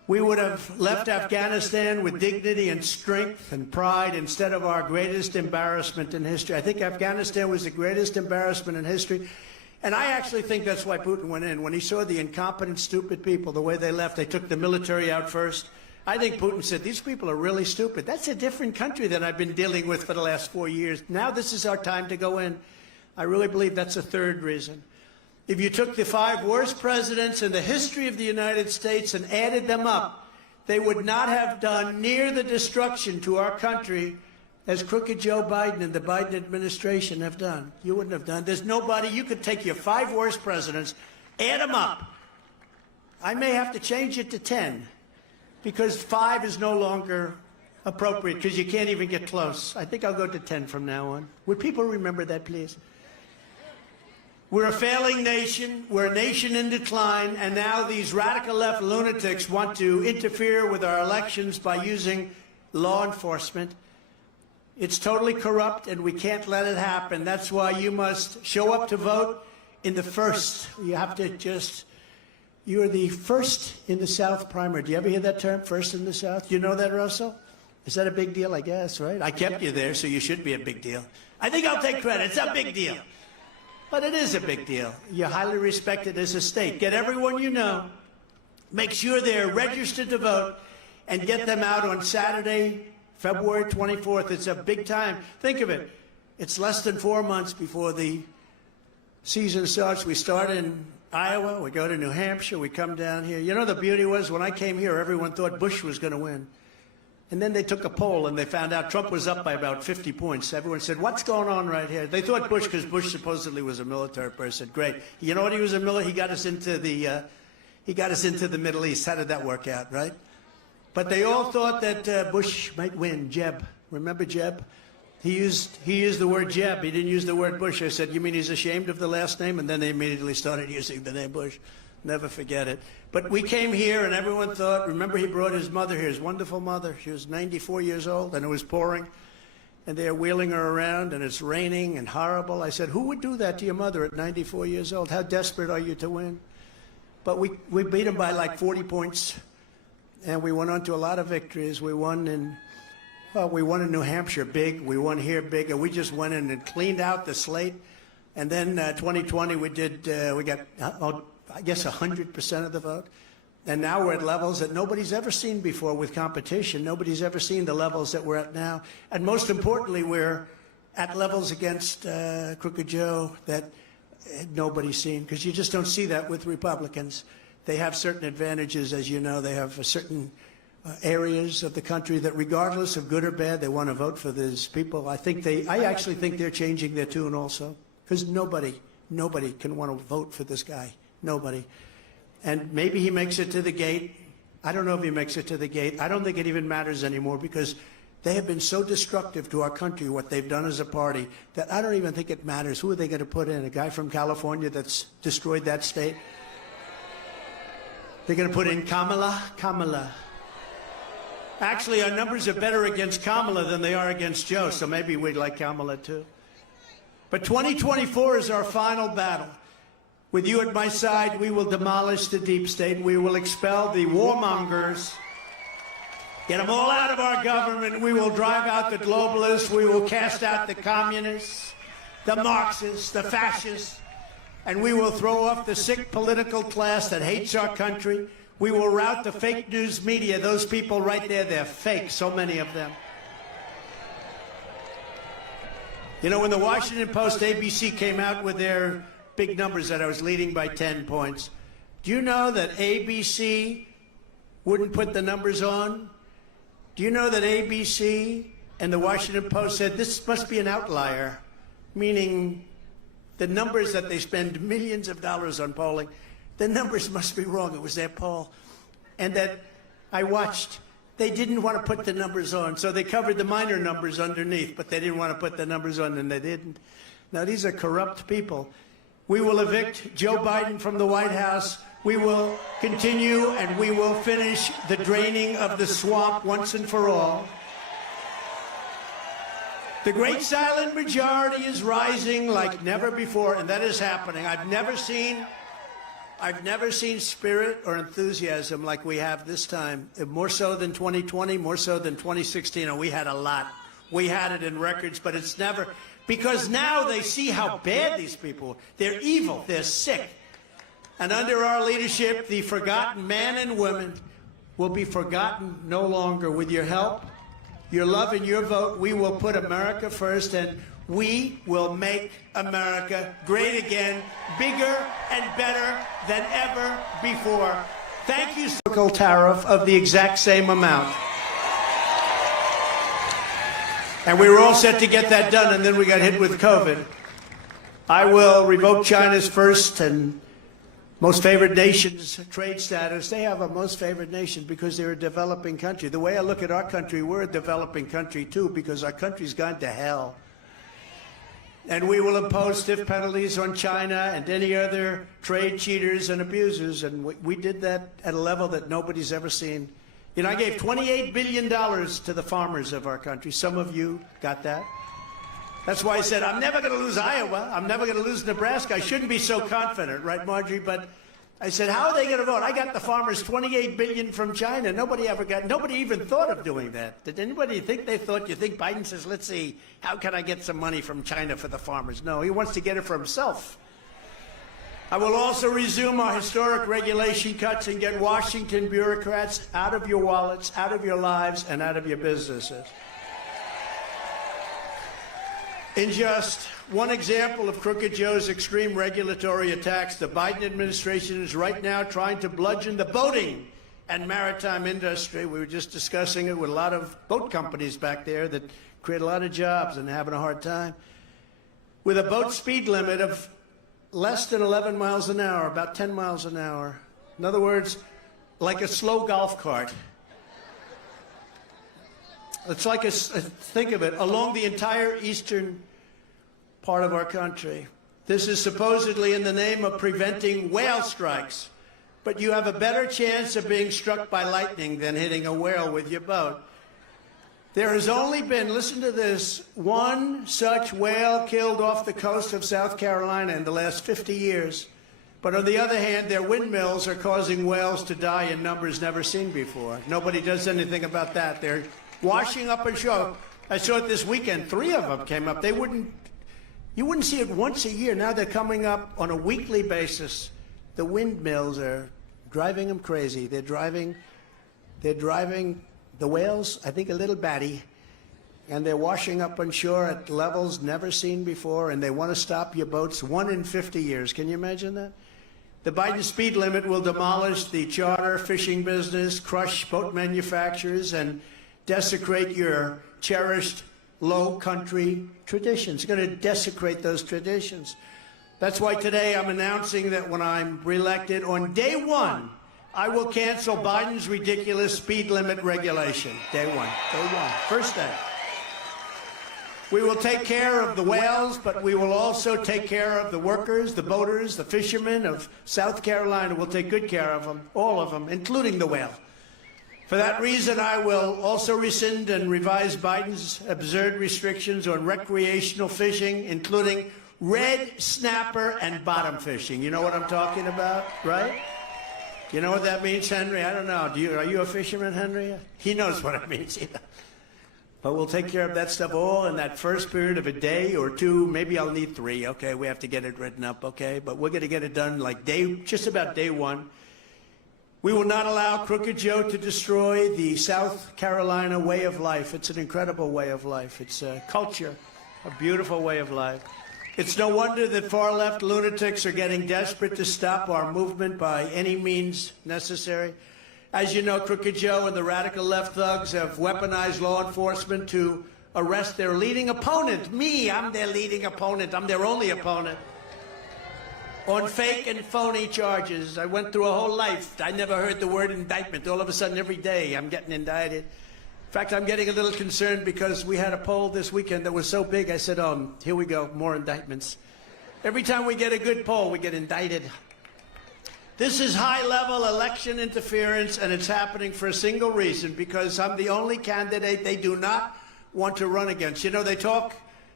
We would have left Afghanistan with dignity and strength and pride instead of our greatest embarrassment in history. I think Afghanistan was the greatest embarrassment in history. And I actually think that's why Putin went in. When he saw the incompetent, stupid people, the way they left, they took the military out first. I think Putin said, these people are really stupid. That's a different country than I've been dealing with for the last 4 years. Now this is our time to go in. I really believe that's a third reason. If you took the 5 worst presidents in the history of the United States and added them up, they would not have done near the destruction to our country as crooked Joe Biden and the Biden administration have done. You wouldn't have done. There's nobody. You could take your 5 worst presidents, add them up. I may have to change it to 10 because 5 is no longer appropriate because you can't even get close. I think I'll go to 10 from now on. Would people remember that, please? We're a failing nation. We're a nation in decline. And now these radical left lunatics want to interfere with our elections by using law enforcement. It's totally corrupt, and we can't let it happen. That's why you must show up to vote in the first. You have to just, you're the first in the South primary. Do you ever hear that term, first in the South? Do you know that, Russell? Is that a big deal, I guess, right? I kept you there, so you should be a big deal. I think I'll take credit. It's a big deal. But it is a big deal. You're highly respected as a state. Get everyone you know, make sure they're registered to vote, and get them out on Saturday, February 24th. It's a big time. Think of it. It's less than 4 months before the season starts. We start in Iowa. We go to New Hampshire. We come down here. You know, the beauty was when I came here, everyone thought Bush was going to win. And then they took a poll, and they found out Trump was up by about 50 points. Everyone said, what's going on right here? They thought Bush, because Bush supposedly was a military person. Great. You know what he was a military? He got us into the Middle East. How did that work out, right? But they all thought that Bush might win. Jeb. Remember Jeb? He used the word Jeb. He didn't use the word Bush. I said, you mean he's ashamed of the last name? And then they immediately started using the name Bush. Never forget it. But we came here, and everyone thought, remember he brought his mother here, his wonderful mother. She was 94 years old, and it was pouring. And they're wheeling her around, and it's raining and horrible. I said, who would do that to your mother at 94 years old? How desperate are you to win? But we beat him by like 40 points, and we went on to a lot of victories. We won in New Hampshire big. We won here big, and we just went in and cleaned out the slate. And then 2020, we got, I guess, 100% of the vote. And now we're at levels that nobody's ever seen before with competition. Nobody's ever seen the levels that we're at now. And most importantly, we're at levels against Crooked Joe that nobody's seen, because you just don't see that with Republicans. They have certain advantages, as you know. They have certain areas of the country that, regardless of good or bad, they want to vote for these people. I actually think they're changing their tune also, because nobody can want to vote for this guy. Nobody. And maybe he makes it to the gate. I don't know if he makes it to the gate. I don't think it even matters anymore, because they have been so destructive to our country, what they've done as a party, that I don't even think it matters. Who are they going to put in? A guy from California that's destroyed that state? They're going to put in Kamala. Actually, our numbers are better against Kamala than they are against Joe, so maybe we'd like Kamala too. But 2024 is our final battle. With you at my side, we will demolish the deep state. We will expel the warmongers, get them all out of our government. We will drive out the globalists. We will cast out the communists, the Marxists, the fascists, and we will throw off the sick political class that hates our country. We will rout the fake news media. Those people right there, they're fake, so many of them. You know, when the Washington Post, ABC came out with their big numbers that I was leading by 10 points, do you know that ABC wouldn't put the numbers on? Do you know that ABC and the Washington Post said this must be an outlier, meaning the numbers that they spend millions of dollars on polling, the numbers must be wrong. It was their poll. And that I watched, they didn't want to put the numbers on, so they covered the minor numbers underneath, but they didn't want to put the numbers on, and they didn't. Now, these are corrupt people. We will evict Joe Biden from the White House. We will continue, and we will finish the draining of the swamp once and for all. The great silent majority is rising like never before, and that is happening. I've never seen I've never seen spirit or enthusiasm like we have this time. More so than 2020, more so than 2016. And we had a lot. We had it in records, but it's never... Because now they see how bad these people are. They're evil. They're sick. And under our leadership, the forgotten men and women will be forgotten no longer. With your help, your love, and your vote, we will put America first, and we will make America great again, bigger and better than ever before. Thank you. Tariff of the exact same amount. And we were all set to get that done, and then we got hit with COVID. I will revoke China's first and most favored nations trade status. They have a most favored nation because they're a developing country. The way I look at our country, we're a developing country too, because our country's gone to hell. And we will impose stiff penalties on China and any other trade cheaters and abusers. And we did that at a level that nobody's ever seen. You know, I gave $28 billion to the farmers of our country. Some of you got that. That's why I said, I'm never going to lose Iowa. I'm never going to lose Nebraska. I shouldn't be so confident, right, Marjorie? But I said, how are they going to vote? I got the farmers $28 billion from China. Nobody even thought of doing that. Did anybody think they thought? You think Biden says, let's see, how can I get some money from China for the farmers? No, he wants to get it for himself. I will also resume our historic regulation cuts and get Washington bureaucrats out of your wallets, out of your lives, and out of your businesses. In just one example of Crooked Joe's extreme regulatory attacks, the Biden administration is right now trying to bludgeon the boating and maritime industry. We were just discussing it with a lot of boat companies back there that create a lot of jobs and having a hard time. With a boat speed limit of less than 11 miles an hour, about 10 miles an hour. In other words, like a slow golf cart. It's like think of it, along the entire eastern part of our country. This is supposedly in the name of preventing whale strikes. But you have a better chance of being struck by lightning than hitting a whale with your boat. There has only been, listen to this, one such whale killed off the coast of South Carolina in the last 50 years. But on the other hand, their windmills are causing whales to die in numbers never seen before. Nobody does anything about that. They're washing up on shore. I saw it this weekend. 3 of them came up. You wouldn't see it once a year. Now they're coming up on a weekly basis. The windmills are driving them crazy. They're driving the whales, I think, a little batty, and they're washing up on shore at levels never seen before, and they want to stop your boats 1 in 50 years. Can you imagine that? The Biden speed limit will demolish the charter fishing business, crush boat manufacturers, and desecrate your cherished low country traditions. It's going to desecrate those traditions. That's why today I'm announcing that when I'm reelected, on day one, I will cancel Biden's ridiculous speed limit regulation. Day one, first day. We will take care of the whales, but we will also take care of the workers, the boaters, the fishermen of South Carolina. We'll take good care of them, all of them, including the whale. For that reason, I will also rescind and revise Biden's absurd restrictions on recreational fishing, including red snapper and bottom fishing. You know what I'm talking about, right? You know what that means, Henry? I don't know. Are you a fisherman, Henry? He knows what it means. But we'll take care of that stuff all in that first period of a day or two. Maybe I'll need 3. Okay, we have to get it written up. Okay, but we're going to get it done like just about day one. We will not allow Crooked Joe to destroy the South Carolina way of life. It's an incredible way of life. It's a culture, a beautiful way of life. It's no wonder that far-left lunatics are getting desperate to stop our movement by any means necessary. As you know, Crooked Joe and the radical left thugs have weaponized law enforcement to arrest their leading opponent. Me, I'm their leading opponent. I'm their only opponent. On fake and phony charges. I went through a whole life. I never heard the word indictment. All of a sudden, every day, I'm getting indicted. In fact, I'm getting a little concerned because we had a poll this weekend that was so big, I said, here we go, more indictments. Every time we get a good poll, we get indicted. This is high-level election interference, and it's happening for a single reason, because I'm the only candidate they do not want to run against. You know, they talk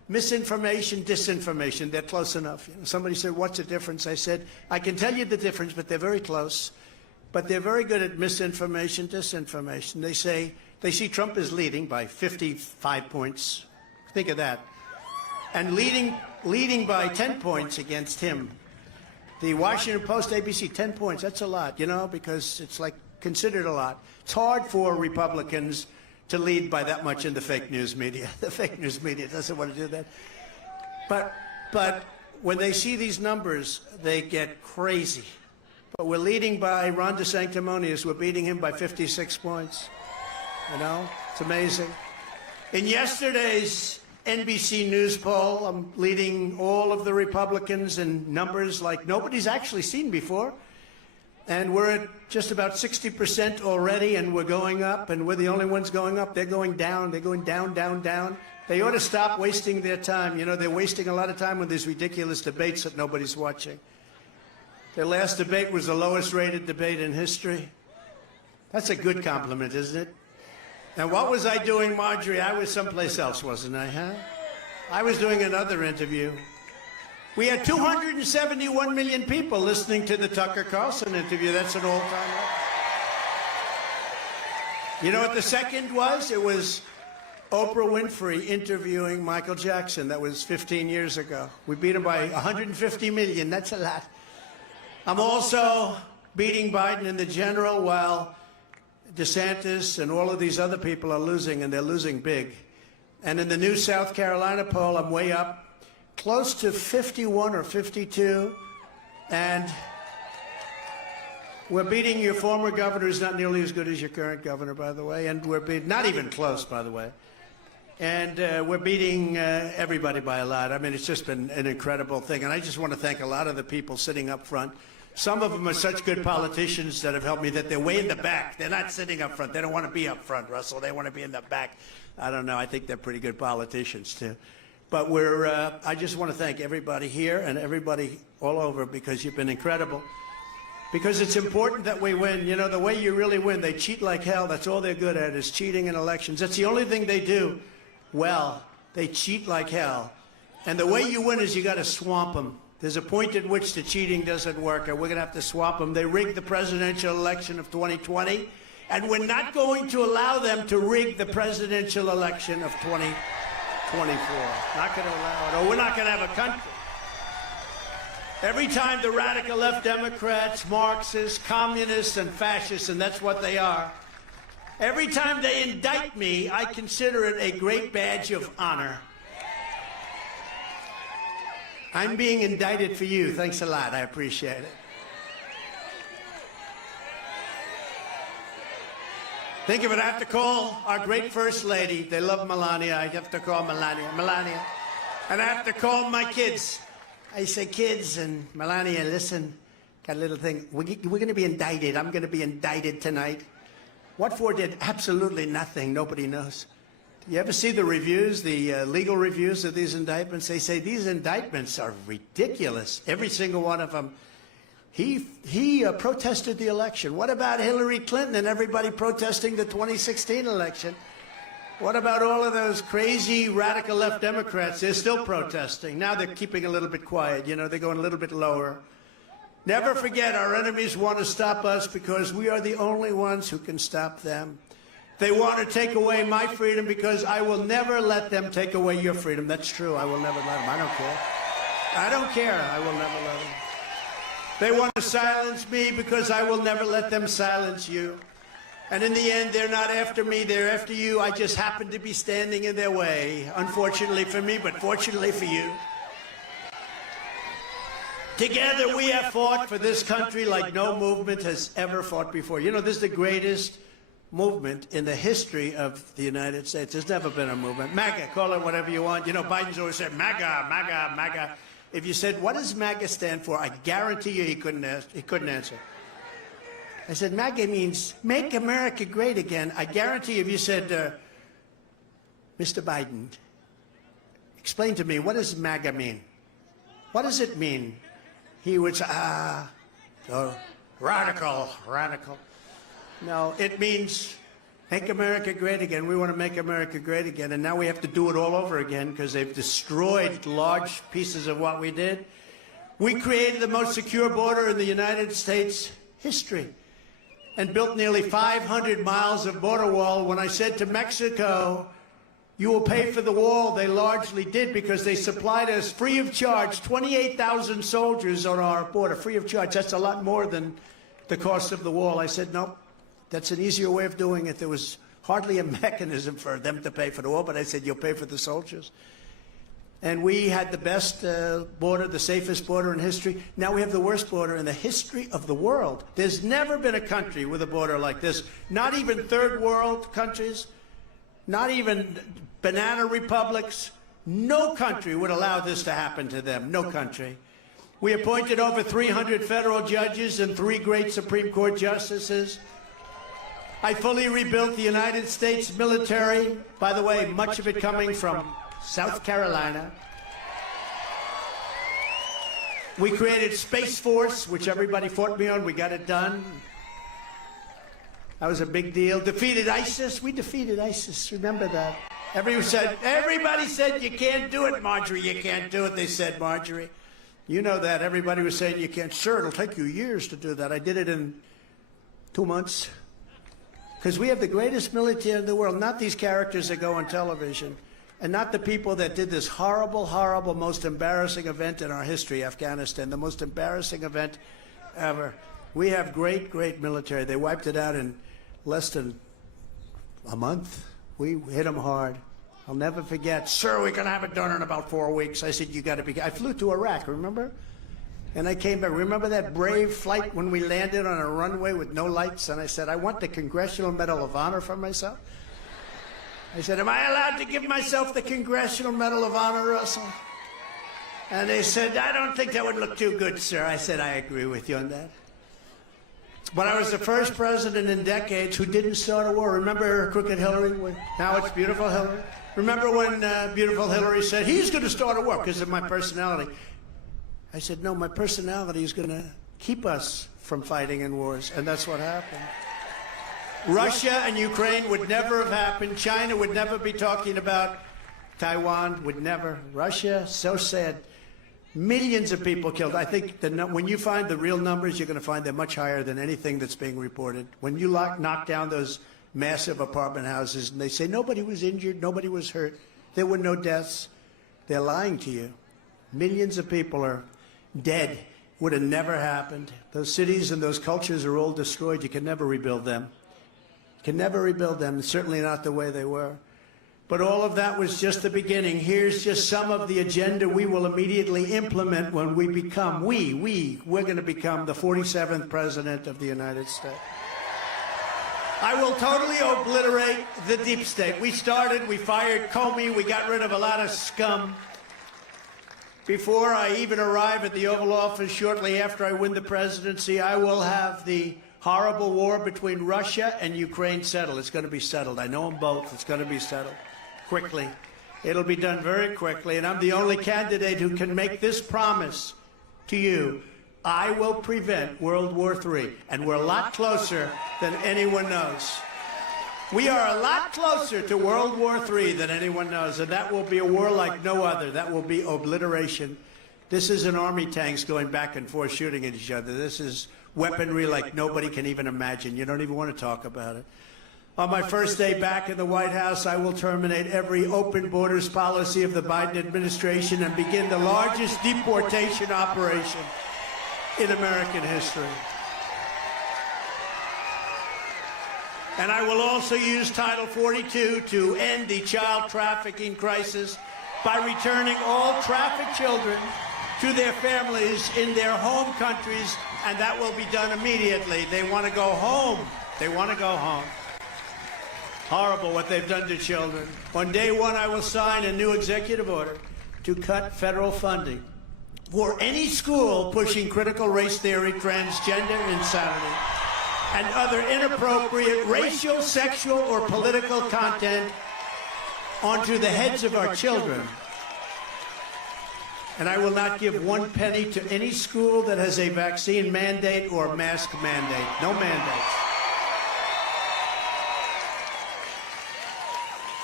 misinformation, disinformation. They're close enough. You know, somebody said, what's the difference? I said, I can tell you the difference, but they're very close. But they're very good at misinformation, disinformation. They see Trump is leading by 55 points. Think of that. And leading by 10 points against him. The Washington Post, ABC, 10 points. That's a lot, you know, because it's like considered a lot. It's hard for Republicans to lead by that much in the fake news media. The fake news media doesn't want to do that. But when they see these numbers, they get crazy. But we're leading by Ron DeSanctimonious. We're beating him by 56 points. You know, it's amazing. In yesterday's NBC News poll, I'm leading all of the Republicans in numbers like nobody's actually seen before. And we're at just about 60% already, and we're going up, and we're the only ones going up. They're going down. They're going down, down, down. They ought to stop wasting their time. You know, they're wasting a lot of time with these ridiculous debates that nobody's watching. Their last debate was the lowest rated debate in history. That's a good compliment, isn't it? And what was I doing, Marjorie? I was someplace else, wasn't I, huh? I was doing another interview. We had 271 million people listening to the Tucker Carlson interview. That's an all-time record. You know what the second was? It was Oprah Winfrey interviewing Michael Jackson. That was 15 years ago. We beat him by 150 million. That's a lot. I'm also beating Biden in the general while DeSantis and all of these other people are losing, and they're losing big. And in the new South Carolina poll, I'm way up, close to 51 or 52, and we're beating your former governor, who's not nearly as good as your current governor, by the way, and we're beating, not even close, by the way. And we're beating everybody by a lot. I mean, it's just been an incredible thing. And I just want to thank a lot of the people sitting up front. Some of them are such good politicians that have helped me that they're way in the back. They're not sitting up front. They don't want to be up front, Russell. They want to be in the back. I don't know. I think they're pretty good politicians, too. But I just want to thank everybody here and everybody all over, because you've been incredible. Because it's important that we win. You know, the way you really win, they cheat like hell. That's all they're good at, is cheating in elections. That's the only thing they do well. They cheat like hell. And the way you win is you got to swamp them. There's a point at which the cheating doesn't work, and we're going to have to swamp them. They rigged the presidential election of 2020, and we're not going to allow them to rig the presidential election of 2024. Not going to allow it. Or we're not going to have a country. Every time the radical left Democrats, Marxists, communists, and fascists, and that's what they are, every time they indict me, I consider it a great badge of honor. I'm being indicted for you. Thanks a lot. I appreciate it. Think of it. I have to call our great First Lady. They love Melania. I have to call Melania. And I have to call my kids. I say, kids, and Melania, listen, got a little thing. We're going to be indicted. I'm going to be indicted tonight. What for did absolutely nothing. Nobody knows. You ever see the reviews, the legal reviews of these indictments? They say these indictments are ridiculous. Every single one of them. He protested the election. What about Hillary Clinton and everybody protesting the 2016 election? What about all of those crazy radical left Democrats? They're still protesting. Now they're keeping a little bit quiet. You know, they're going a little bit lower. Never forget, our enemies want to stop us because we are the only ones who can stop them. They want to take away my freedom because I will never let them take away your freedom. That's true. I will never let them. I don't care. I don't care. I will never let them. They want to silence me because I will never let them silence you. And in the end, they're not after me. They're after you. I just happen to be standing in their way. Unfortunately for me, but fortunately for you. Together, we have fought for this country like no movement has ever fought before. You know, this is the greatest movement in the history of the United States. There's never been a movement. Maga, call it whatever you want. You know, Biden's always said, Maga, Maga, Maga. If you said, what does Maga stand for? I guarantee you he couldn't answer. I said, Maga means make America great again. I guarantee you if you said, Mr. Biden, explain to me, what does Maga mean? What does it mean? He would say, radical. No, it means Make America great again. We want to make America great again. And now we have to do it all over again because they've destroyed large pieces of what we did. We created the most secure border in the United States history and built nearly 500 miles of border wall. When I said to Mexico, you will pay for the wall, they largely did because they supplied us free of charge 28,000 soldiers on our border, free of charge. That's a lot more than the cost of the wall. I said, no. That's an easier way of doing it. There was hardly a mechanism for them to pay for the wall, but I said, you'll pay for the soldiers. And we had the best border, the safest border in history. Now we have the worst border in the history of the world. There's never been a country with a border like this. Not even third world countries, not even banana republics. No country would allow this to happen to them. No country. We appointed over 300 federal judges and 3 great Supreme Court justices. I fully rebuilt the United States military, by the way, much of it coming from South Carolina. We created Space Force, which everybody fought me on. We got it done. That was a big deal. Defeated ISIS. We defeated ISIS. Remember that. Everybody said, you can't do it, Marjorie. You can't do it. They said, Marjorie. You know that. Everybody was saying, you can't. Sure, it'll take you years to do that. I did it in 2 months. Because we have the greatest military in the world, not these characters that go on television, and not the people that did this horrible, horrible, most embarrassing event in our history, Afghanistan, the most embarrassing event ever. We have great, great military. They wiped it out in less than a month. We hit them hard. I'll never forget, sir, we're going to have it done in about 4 weeks. I said, you got to be. I flew to Iraq, remember? And I came back. Remember that brave flight when we landed on a runway with no lights? And I said, I want the Congressional Medal of Honor for myself. I said, am I allowed to give myself the Congressional Medal of Honor, Russell? And they said, I don't think that would look too good, sir. I said, I agree with you on that. But I was the first president in decades who didn't start a war. Remember Crooked Hillary? Now it's Beautiful Hillary. Remember when Beautiful Hillary said, he's going to start a war because of my personality. I said, no, my personality is going to keep us from fighting in wars, and that's what happened. Russia and Ukraine would never have happened. China would never be talking about. Taiwan would never. Russia, so sad. Millions of people killed. I think when you find the real numbers, you're going to find they're much higher than anything that's being reported. When you knock down those massive apartment houses and they say nobody was injured, nobody was hurt, there were no deaths, they're lying to you. Millions of people are dead. Would have never happened. Those cities and those cultures are all destroyed. You can never rebuild them. You can never rebuild them, certainly not the way they were. But all of that was just the beginning. Here's just some of the agenda we will immediately implement when we become, we're going to become the 47th President of the United States. I will totally obliterate the deep state. We fired Comey, we got rid of a lot of scum. Before I even arrive at the Oval Office, shortly after I win the presidency, I will have the horrible war between Russia and Ukraine settled. It's going to be settled. I know them both. It's going to be settled quickly. It'll be done very quickly, and I'm the only candidate who can make this promise to you. I will prevent World War III, and we're a lot closer than anyone knows. We are a lot closer to World War III than anyone knows, and that will be a war like no other. That will be obliteration. This isn't army tanks going back and forth shooting at each other. This is weaponry like nobody can even imagine. You don't even want to talk about it. On my first day back in the White House, I will terminate every open borders policy of the Biden administration and begin the largest deportation operation in American history. And I will also use Title 42 to end the child trafficking crisis by returning all trafficked children to their families in their home countries, and that will be done immediately. They want to go home. They want to go home. Horrible what they've done to children. On day one, I will sign a new executive order to cut federal funding for any school pushing critical race theory, transgender insanity, and other inappropriate racial, sexual, or political content onto the heads of our children. And I will not give 1 penny to any school that has a vaccine mandate or mask mandate. No mandates.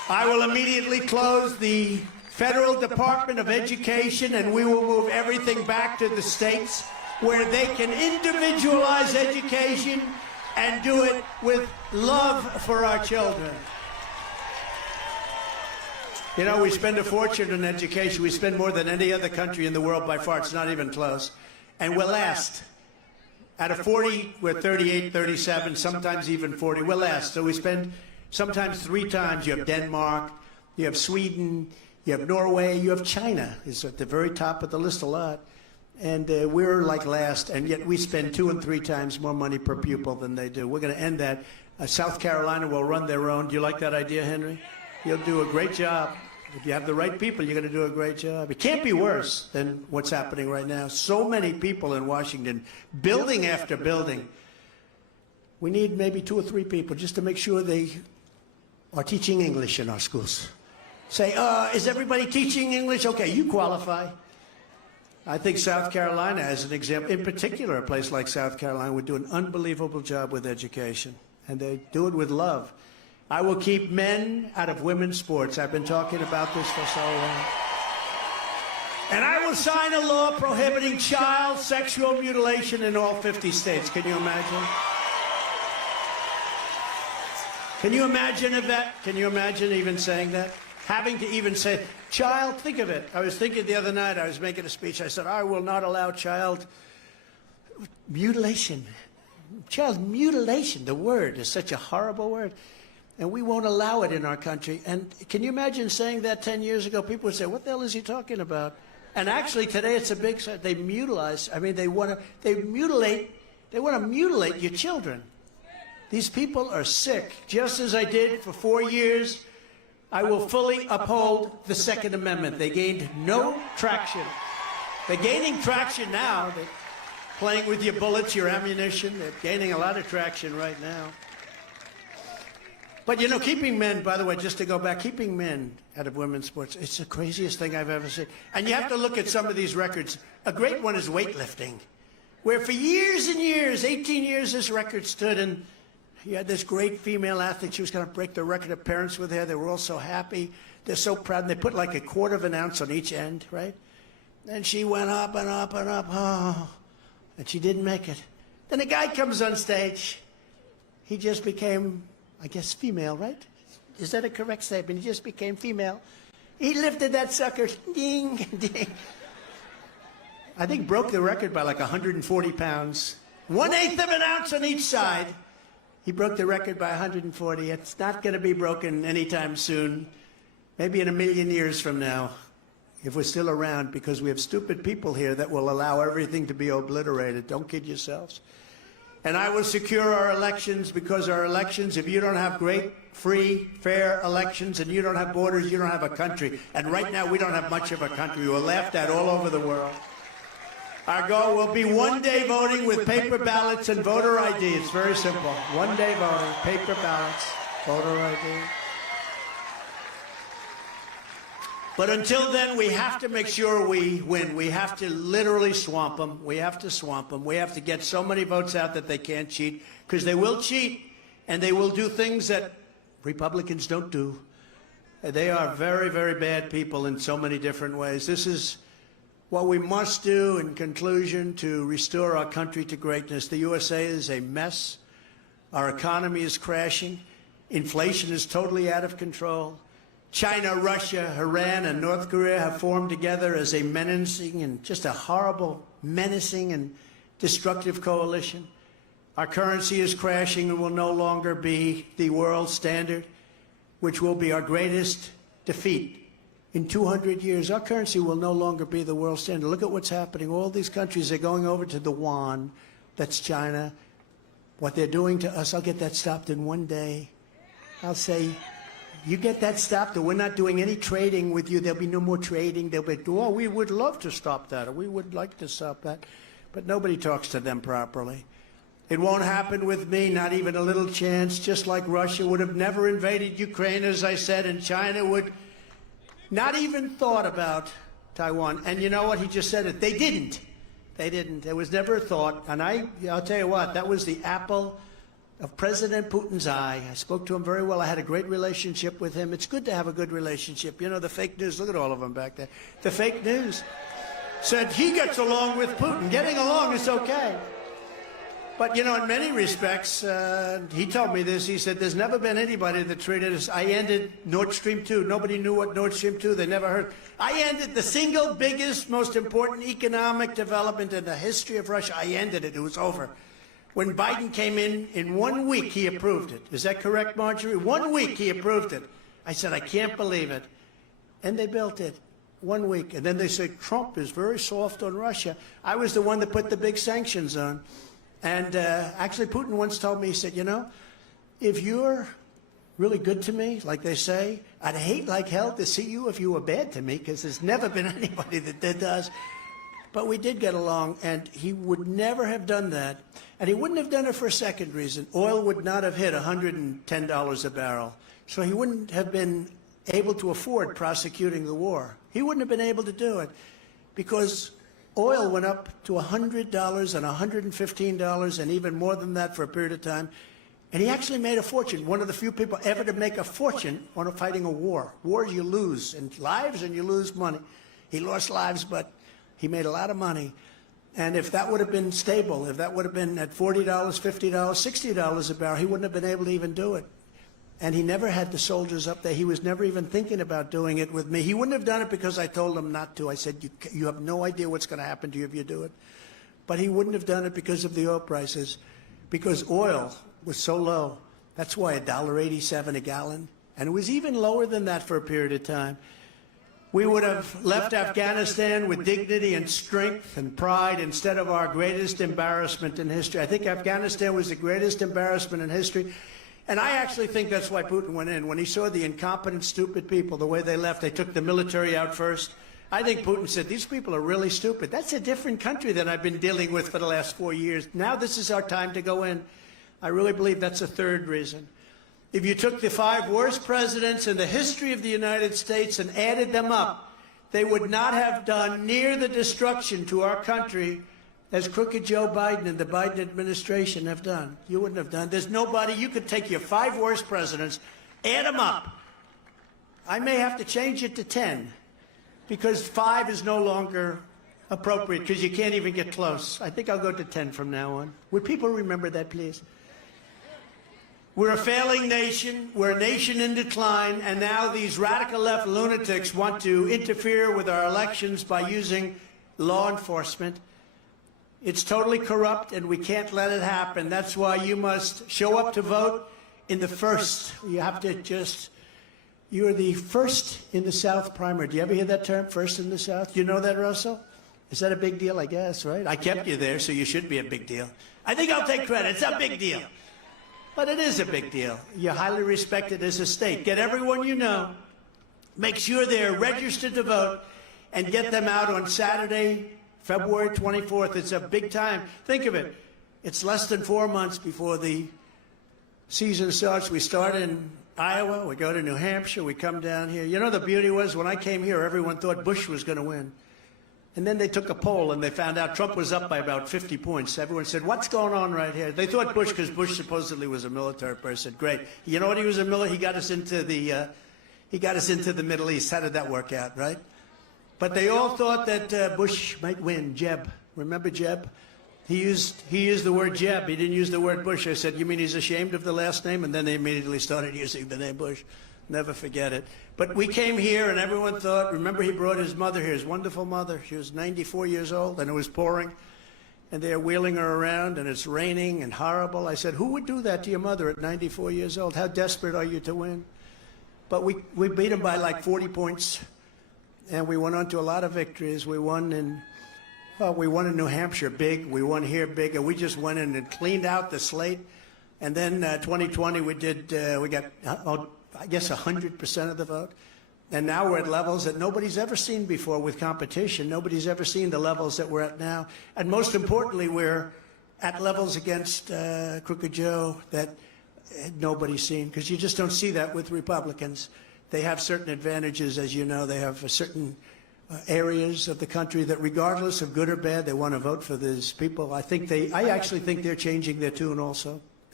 I will immediately close the Federal Department of Education, and we will move everything back to the states where they can individualize education and do it with love for our children. You know, we spend a fortune on education. We spend more than any other country in the world by far. It's not even close. And we're last. Out of 40, we're 38, 37, sometimes even 40. We're last. So we spend sometimes 3 times. You have Denmark, you have Sweden, you have Norway, you have China. It's at the very top of the list a lot. And we're like last, and yet we spend 2 and 3 times more money per pupil than they do. We're going to end that. South Carolina will run their own. Do you like that idea, Henry? You'll do a great job. If you have the right people, you're going to do a great job. It can't be worse than what's happening right now. So many people in Washington, building after building. We need maybe 2 or 3 people just to make sure they are teaching English in our schools. Say, is everybody teaching English? Okay, you qualify. I think South Carolina, as an example, in particular, a place like South Carolina would do an unbelievable job with education, and they do it with love. I will keep men out of women's sports. I've been talking about this for so long. And I will sign a law prohibiting child sexual mutilation in all 50 states. Can you imagine? Can you imagine that? Can you imagine even saying that? Having to even say, child, think of it. I was thinking the other night, I was making a speech. I said, I will not allow child mutilation. Child mutilation, the word is such a horrible word. And we won't allow it in our country. And can you imagine saying that 10 years ago? People would say, what the hell is he talking about? And actually today it's a big, they mutilize. I mean, they want to mutilate your children. These people are sick. Just as I did for 4 years, I will fully uphold the Second Amendment. They gained no traction. They're gaining traction now. They're playing with your bullets, your ammunition. They're gaining a lot of traction right now. But, you know, keeping men, by the way, just to go back, keeping men out of women's sports, it's the craziest thing I've ever seen. And you have to look at some of these records. A great one is weightlifting, where for years and years, 18 years, this record stood, and you had this great female athlete. She was going to break the record. Her parents were there. They were all so happy. They're so proud. And they put like 1/4 of an ounce on each end, right? And she went up and up and up. Oh, and she didn't make it. Then a guy comes on stage. He just became, I guess, female, right? Is that a correct statement? He just became female. He lifted that sucker, ding, ding. I think broke the record by like 140 pounds. 1/8 of an ounce on each side. He broke the record by 140. It's not going to be broken anytime soon. Maybe in 1,000,000 years from now, if we're still around, because we have stupid people here that will allow everything to be obliterated. Don't kid yourselves. And I will secure our elections, because our elections, if you don't have great, free, fair elections, and you don't have borders, you don't have a country. And right now, we don't have much of a country. We're laughed at all over the world. Our goal will be 1 day voting with paper ballots and voter ID. It's very simple. 1 day voting, paper ballots, voter ID. But until then, we have to make sure we win. We have to literally swamp them. We have to swamp them. We have to get so many votes out that they can't cheat, because they will cheat, and they will do things that Republicans don't do. They are very, very bad people in so many different ways. This is what we must do in conclusion to restore our country to greatness. The USA is a mess. Our economy is crashing. Inflation is totally out of control. China, Russia, Iran, and North Korea have formed together as a menacing and just a horrible, menacing and destructive coalition. Our currency is crashing and will no longer be the world standard, which will be our greatest defeat. In 200 years, our currency will no longer be the world standard. Look at what's happening. All these countries are going over to the yuan. That's China. What they're doing to us, I'll get that stopped in 1 day. I'll say, you get that stopped, or we're not doing any trading with you. There'll be no more trading. They'll be, oh, we would love to stop that, or we would like to stop that. But nobody talks to them properly. It won't happen with me, not even a little chance, just like Russia would have never invaded Ukraine, as I said, and China would not even thought about Taiwan. And you know what? He just said it. They didn't. They didn't. There was never a thought. And I'll tell you what, that was the apple of President Putin's eye. I spoke to him very well. I had a great relationship with him. It's good to have a good relationship. You know, the fake news, look at all of them back there. The fake news said he gets along with Putin. Getting along is okay. But, you know, in many respects, he told me this. He said, there's never been anybody that treated us. I ended Nord Stream 2. Nobody knew what Nord Stream 2, they never heard. I ended the single biggest, most important economic development in the history of Russia. I ended it. It was over. When Biden came in 1 week, he approved it. Is that correct, Marjorie? 1 week, he approved it. I said, I can't believe it. And they built it. 1 week. And then they said, Trump is very soft on Russia. I was the one that put the big sanctions on. And actually, Putin once told me, he said, you know, if you're really good to me, like they say, I'd hate like hell to see you if you were bad to me, because there's never been anybody that does. But we did get along, and he would never have done that. And he wouldn't have done it for a second reason. Oil would not have hit $110 a barrel. So he wouldn't have been able to afford prosecuting the war. He wouldn't have been able to do it because oil went up to $100 and $115 and even more than that for a period of time. And he actually made a fortune, one of the few people ever to make a fortune on fighting a war. Wars you lose in lives and you lose money. He lost lives, but he made a lot of money. And if that would have been stable, if that would have been at $40, $50, $60 a barrel, he wouldn't have been able to even do it. And he never had the soldiers up there. He was never even thinking about doing it with me. He wouldn't have done it because I told him not to. I said, you have no idea what's going to happen to you if you do it. But he wouldn't have done it because of the oil prices, because oil was so low. That's why $1.87 a gallon. And it was even lower than that for a period of time. We would have left Afghanistan with dignity and strength and pride instead of our greatest embarrassment in history. I think Afghanistan was the greatest embarrassment in history. And I actually think that's why Putin went in. When he saw the incompetent, stupid people, the way they left, they took the military out first. I think Putin said, these people are really stupid. That's a different country than I've been dealing with for the last 4 years. Now this is our time to go in. I really believe that's a third reason. If you took the 5 worst presidents in the history of the United States and added them up, they would not have done near the destruction to our country as crooked Joe Biden and the Biden administration have done. You wouldn't have done. There's nobody. You could take your 5 worst presidents, add them up. I may have to change it to 10 because 5 is no longer appropriate because you can't even get close. I think I'll go to 10 from now on. Would people remember that, please? We're a failing nation. We're a nation in decline. And now these radical left lunatics want to interfere with our elections by using law enforcement. It's totally corrupt, and we can't let it happen. That's why you must show up to vote in the first. You have to just, you're the first in the South primary. Do you ever hear that term, first in the South? You know that, Russell? Is that a big deal, I guess, right? I kept you there, so you should be a big deal. I think I'll take credit. It's a big deal. But it is a big deal. You're highly respected as a state. Get everyone you know. Make sure they're registered to vote and get them out on Saturday, February 24th. It's a big time. Think of it. It's less than 4 months before the season starts. We start in Iowa. We go to New Hampshire. We come down here. You know, the beauty was when I came here, everyone thought Bush was going to win. And then they took a poll and they found out Trump was up by about 50 points. Everyone said, what's going on right here? They thought Bush, because Bush supposedly was a military person. Great. You know what he was a military? He got us into the Middle East. How did that work out, right? But they all thought that Bush might win. Jeb. Remember Jeb? He used the word Jeb. He didn't use the word Bush. I said, you mean he's ashamed of the last name? And then they immediately started using the name Bush. Never forget it. But we came here and everyone thought, remember he brought his mother here, his wonderful mother. She was 94 years old and it was pouring. And they're wheeling her around and it's raining and horrible. I said, who would do that to your mother at 94 years old? How desperate are you to win? But we beat them by like 40 points. And we went on to a lot of victories. We won in New Hampshire big. We won here big. And we just went in and cleaned out the slate. And then 2020 we got, I guess, 100% of the vote. And now we're at levels that nobody's ever seen before with competition. Nobody's ever seen the levels that we're at now. And most importantly, we're at levels against Crooked Joe that nobody's seen, because you just don't see that with Republicans. They have certain advantages, as you know. They have certain areas of the country that, regardless of good or bad, they want to vote for these people. I actually think they're changing their tune also,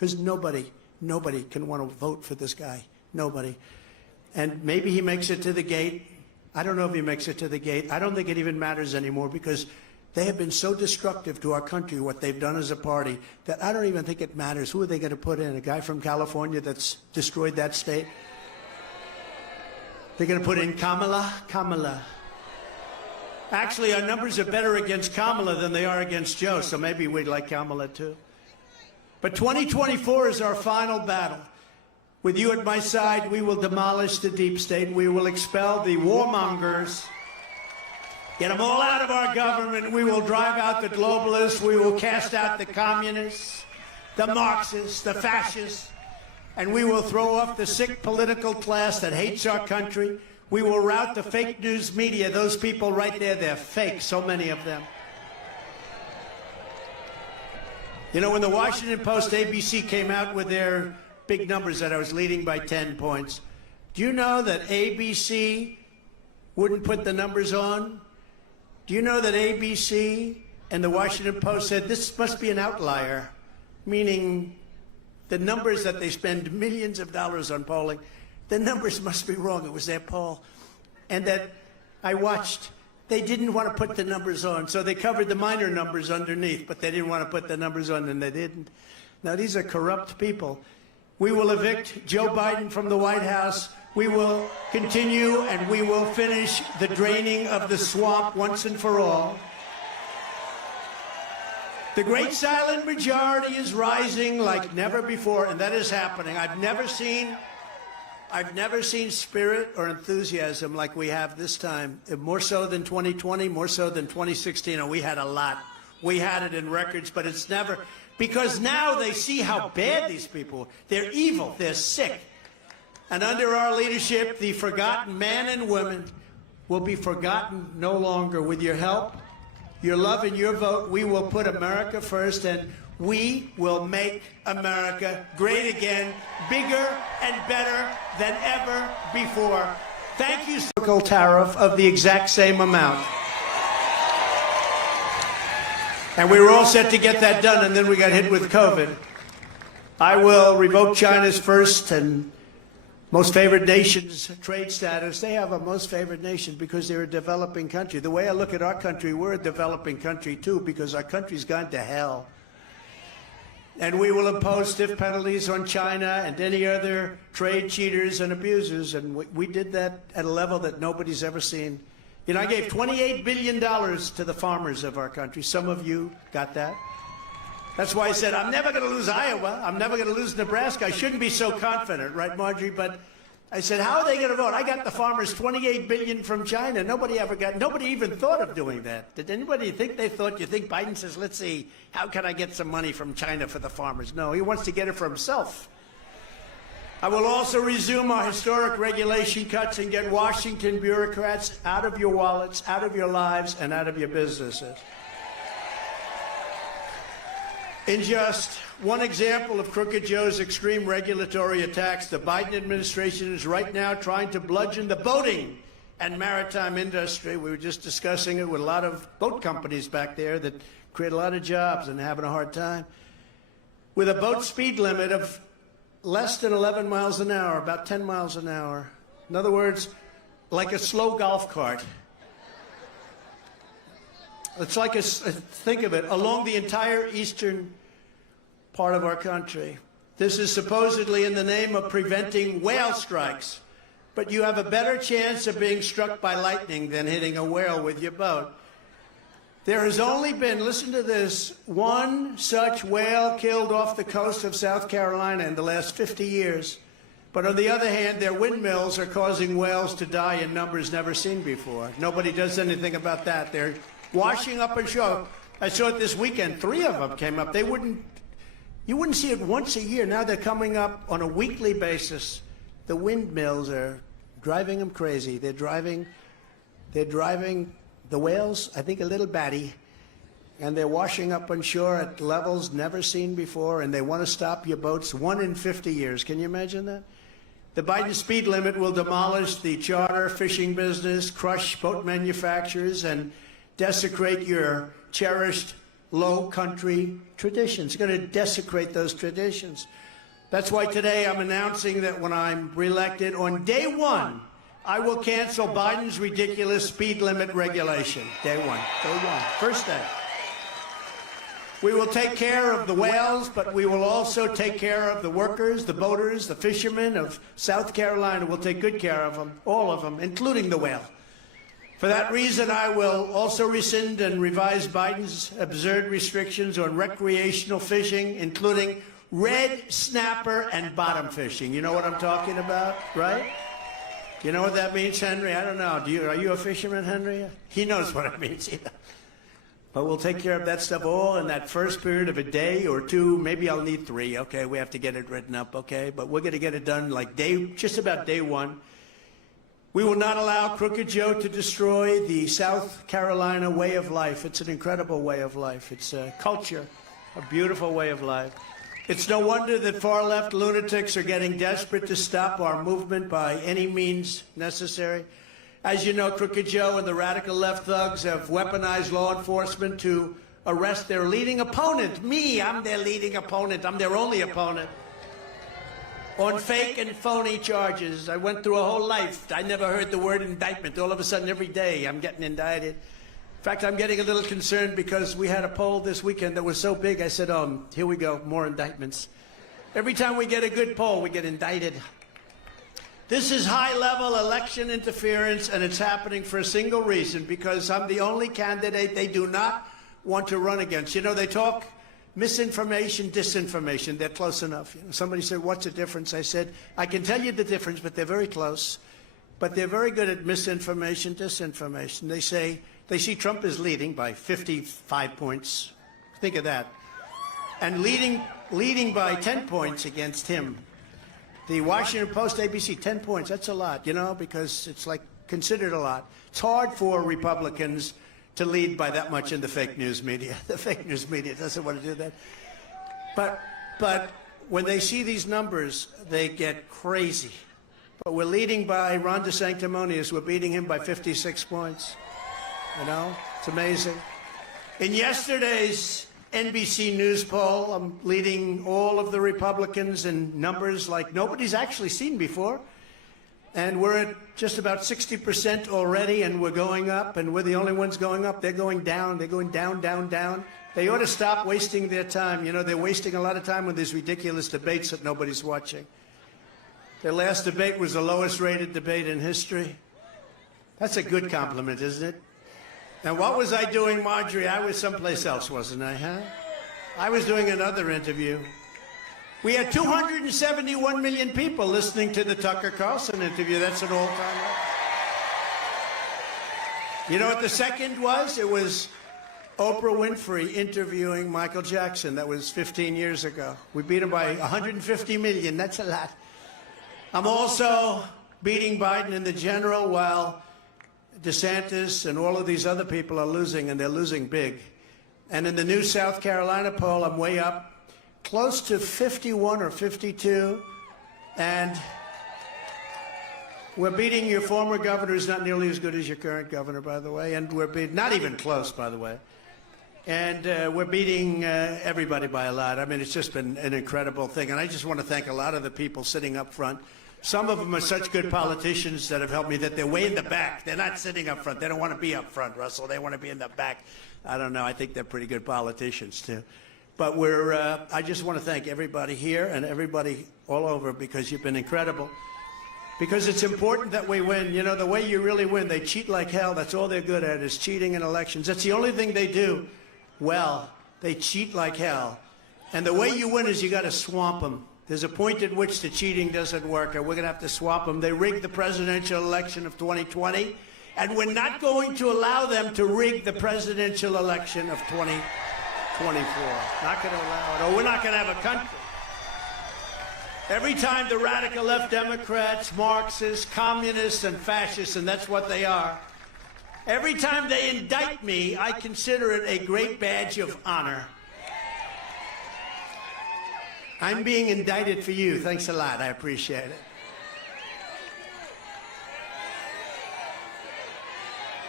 because nobody can want to vote for this guy. Nobody. And maybe he makes it to the gate. I don't know if he makes it to the gate. I don't think it even matters anymore, because they have been so destructive to our country, what they've done as a party, that I don't even think it matters. Who are they going to put in? A guy from California that's destroyed that state? They're going to put in Kamala? Kamala. Actually, our numbers are better against Kamala than they are against Joe, so maybe we'd like Kamala too. But 2024 is our final battle. With you at my side, we will demolish the deep state. We will expel the warmongers. Get them all out of our government. We will drive out the globalists. We will cast out the communists, the Marxists, the fascists. And we will throw off the sick political class that hates our country. We will rout the fake news media. Those people right there, they're fake, so many of them. You know, when the Washington Post, ABC came out with their big numbers that I was leading by 10 points, do you know that ABC wouldn't put the numbers on? Do you know that ABC and the Washington Post said this must be an outlier, meaning the numbers that they spend millions of dollars on polling, the numbers must be wrong. It was their poll. And that I watched, they didn't want to put the numbers on, so they covered the minor numbers underneath, but they didn't want to put the numbers on, and they didn't. Now, these are corrupt people. We will evict Joe Biden from the White House. We will continue and we will finish the draining of the swamp once and for all. The great silent majority is rising like never before, and that is happening. I've never seen spirit or enthusiasm like we have this time. More so than 2020, more so than 2016, and we had a lot. We had it in records, but it's never, because now they see how bad these people are. They're evil, they're sick. And under our leadership, the forgotten men and women will be forgotten no longer. With your help, your love, and your vote, we will put America first, and we will make America great again, bigger and better than ever before. Thank you. Tariff of the exact same amount. And we were all set to get that done, and then we got hit with COVID. I will revoke China's first and most favored nation's trade status. They have a most favored nation because they're a developing country. The way I look at our country, we're a developing country too, because our country's gone to hell. And we will impose stiff penalties on China and any other trade cheaters and abusers. And we did that at a level that nobody's ever seen. You know, I gave $28 billion to the farmers of our country. Some of you got that. That's why I said, I'm never going to lose Iowa. I'm never going to lose Nebraska. I shouldn't be so confident, right, Marjorie? But I said, how are they going to vote? I got the farmers $28 billion from China. Nobody even thought of doing that. Did anybody think they thought? You think Biden says, let's see, how can I get some money from China for the farmers? No, he wants to get it for himself. I will also resume our historic regulation cuts and get Washington bureaucrats out of your wallets, out of your lives, and out of your businesses. In just one example of Crooked Joe's extreme regulatory attacks, the Biden administration is right now trying to bludgeon the boating and maritime industry. We were just discussing it with a lot of boat companies back there that create a lot of jobs and having a hard time. With a boat speed limit of less than 11 miles an hour, about 10 miles an hour. In other words, like a slow golf cart. It's like think of it, along the entire eastern part of our country. This is supposedly in the name of preventing whale strikes, but you have a better chance of being struck by lightning than hitting a whale with your boat. There has only been, listen to this, one such whale killed off the coast of South Carolina in the last 50 years. But on the other hand, their windmills are causing whales to die in numbers never seen before. Nobody does anything about that. They're washing up ashore. I saw it this weekend. 3 of them came up. You wouldn't see it once a year. Now they're coming up on a weekly basis. The windmills are driving them crazy. They're driving the whales, I think, a little batty, and they're washing up on shore at levels never seen before, and they want to stop your boats 1 in 50 years. Can you imagine that? The Biden speed limit will demolish the charter fishing business, crush boat manufacturers, and desecrate your cherished low country traditions. It's going to desecrate those traditions. That's why today I'm announcing that when I'm reelected, on day one, I will cancel Biden's ridiculous speed limit regulation. Day one, first day. We will take care of the whales, but we will also take care of the workers, the boaters, the fishermen of South Carolina. We'll take good care of them, all of them, including the whale. For that reason, I will also rescind and revise Biden's absurd restrictions on recreational fishing, including red snapper and bottom fishing. You know what I'm talking about, right? You know what that means, Henry? I don't know. Are you a fisherman, Henry? He knows what it means. But we'll take care of that stuff all in that first period of a day or two. Maybe I'll need 3. Okay, we have to get it written up. Okay, but we're going to get it done like just about day one. We will not allow Crooked Joe to destroy the South Carolina way of life. It's an incredible way of life. It's a culture, a beautiful way of life. It's no wonder that far-left lunatics are getting desperate to stop our movement by any means necessary. As you know, Crooked Joe and the radical left thugs have weaponized law enforcement to arrest their leading opponent. Me, I'm their leading opponent. I'm their only opponent. On fake and phony charges. I went through a whole life. I never heard the word indictment. All of a sudden, every day, I'm getting indicted. In fact, I'm getting a little concerned because we had a poll this weekend that was so big, I said, here we go, more indictments. Every time we get a good poll, we get indicted. This is high-level election interference, and it's happening for a single reason, because I'm the only candidate they do not want to run against. You know, they talk misinformation, disinformation. They're close enough. You know, somebody said, what's the difference? I said, I can tell you the difference, but they're very close. But they're very good at misinformation, disinformation. They say, they see Trump is leading by 55 points. Think of that. And leading by 10 points against him. The Washington Post, ABC, 10 points. That's a lot, you know, because it's like considered a lot. It's hard for Republicans to lead by that much in the fake news media. The fake news media doesn't want to do that. But when they see these numbers, they get crazy. But we're leading by Ron DeSanctimonious. We're beating him by 56 points. You know, it's amazing. In yesterday's NBC News poll, I'm leading all of the Republicans in numbers like nobody's actually seen before. And we're at just about 60% already, and we're going up, and we're the only ones going up. They're going down. They're going down, down, down. They ought to stop wasting their time. You know, they're wasting a lot of time with these ridiculous debates that nobody's watching. Their last debate was the lowest rated debate in history. That's a good compliment, isn't it? Now, what was I doing, Marjorie? I was someplace else, wasn't I, huh? I was doing another interview. We had 271 million people listening to the Tucker Carlson interview. That's an all-time record. You know what the second was? It was Oprah Winfrey interviewing Michael Jackson. That was 15 years ago. We beat him by 150 million. That's a lot. I'm also beating Biden in the general while DeSantis and all of these other people are losing, and they're losing big. And in the new South Carolina poll, I'm way up, close to 51 or 52, and we're beating your former governor, who's not nearly as good as your current governor, by the way, and we're beating, not even close, by the way. And we're beating everybody by a lot. I mean, it's just been an incredible thing. And I just want to thank a lot of the people sitting up front. Some of them are such good politicians that have helped me that they're way in the back. They're not sitting up front. They don't want to be up front, Russell. They want to be in the back. I don't know. I think they're pretty good politicians, too. But I just want to thank everybody here and everybody all over, because you've been incredible. Because it's important that we win. You know, the way you really win, they cheat like hell. That's all they're good at, is cheating in elections. That's the only thing they do well. They cheat like hell. And the way you win is you got to swamp them. There's a point at which the cheating doesn't work, and we're going to have to swamp them. They rigged the presidential election of 2020, and we're not going to allow them to rig the presidential election of 2024. Not going to allow it. Or we're not going to have a country. Every time the radical left Democrats, Marxists, communists, and fascists, and that's what they are, every time they indict me, I consider it a great badge of honor. I'm being indicted for you. Thanks a lot. I appreciate it.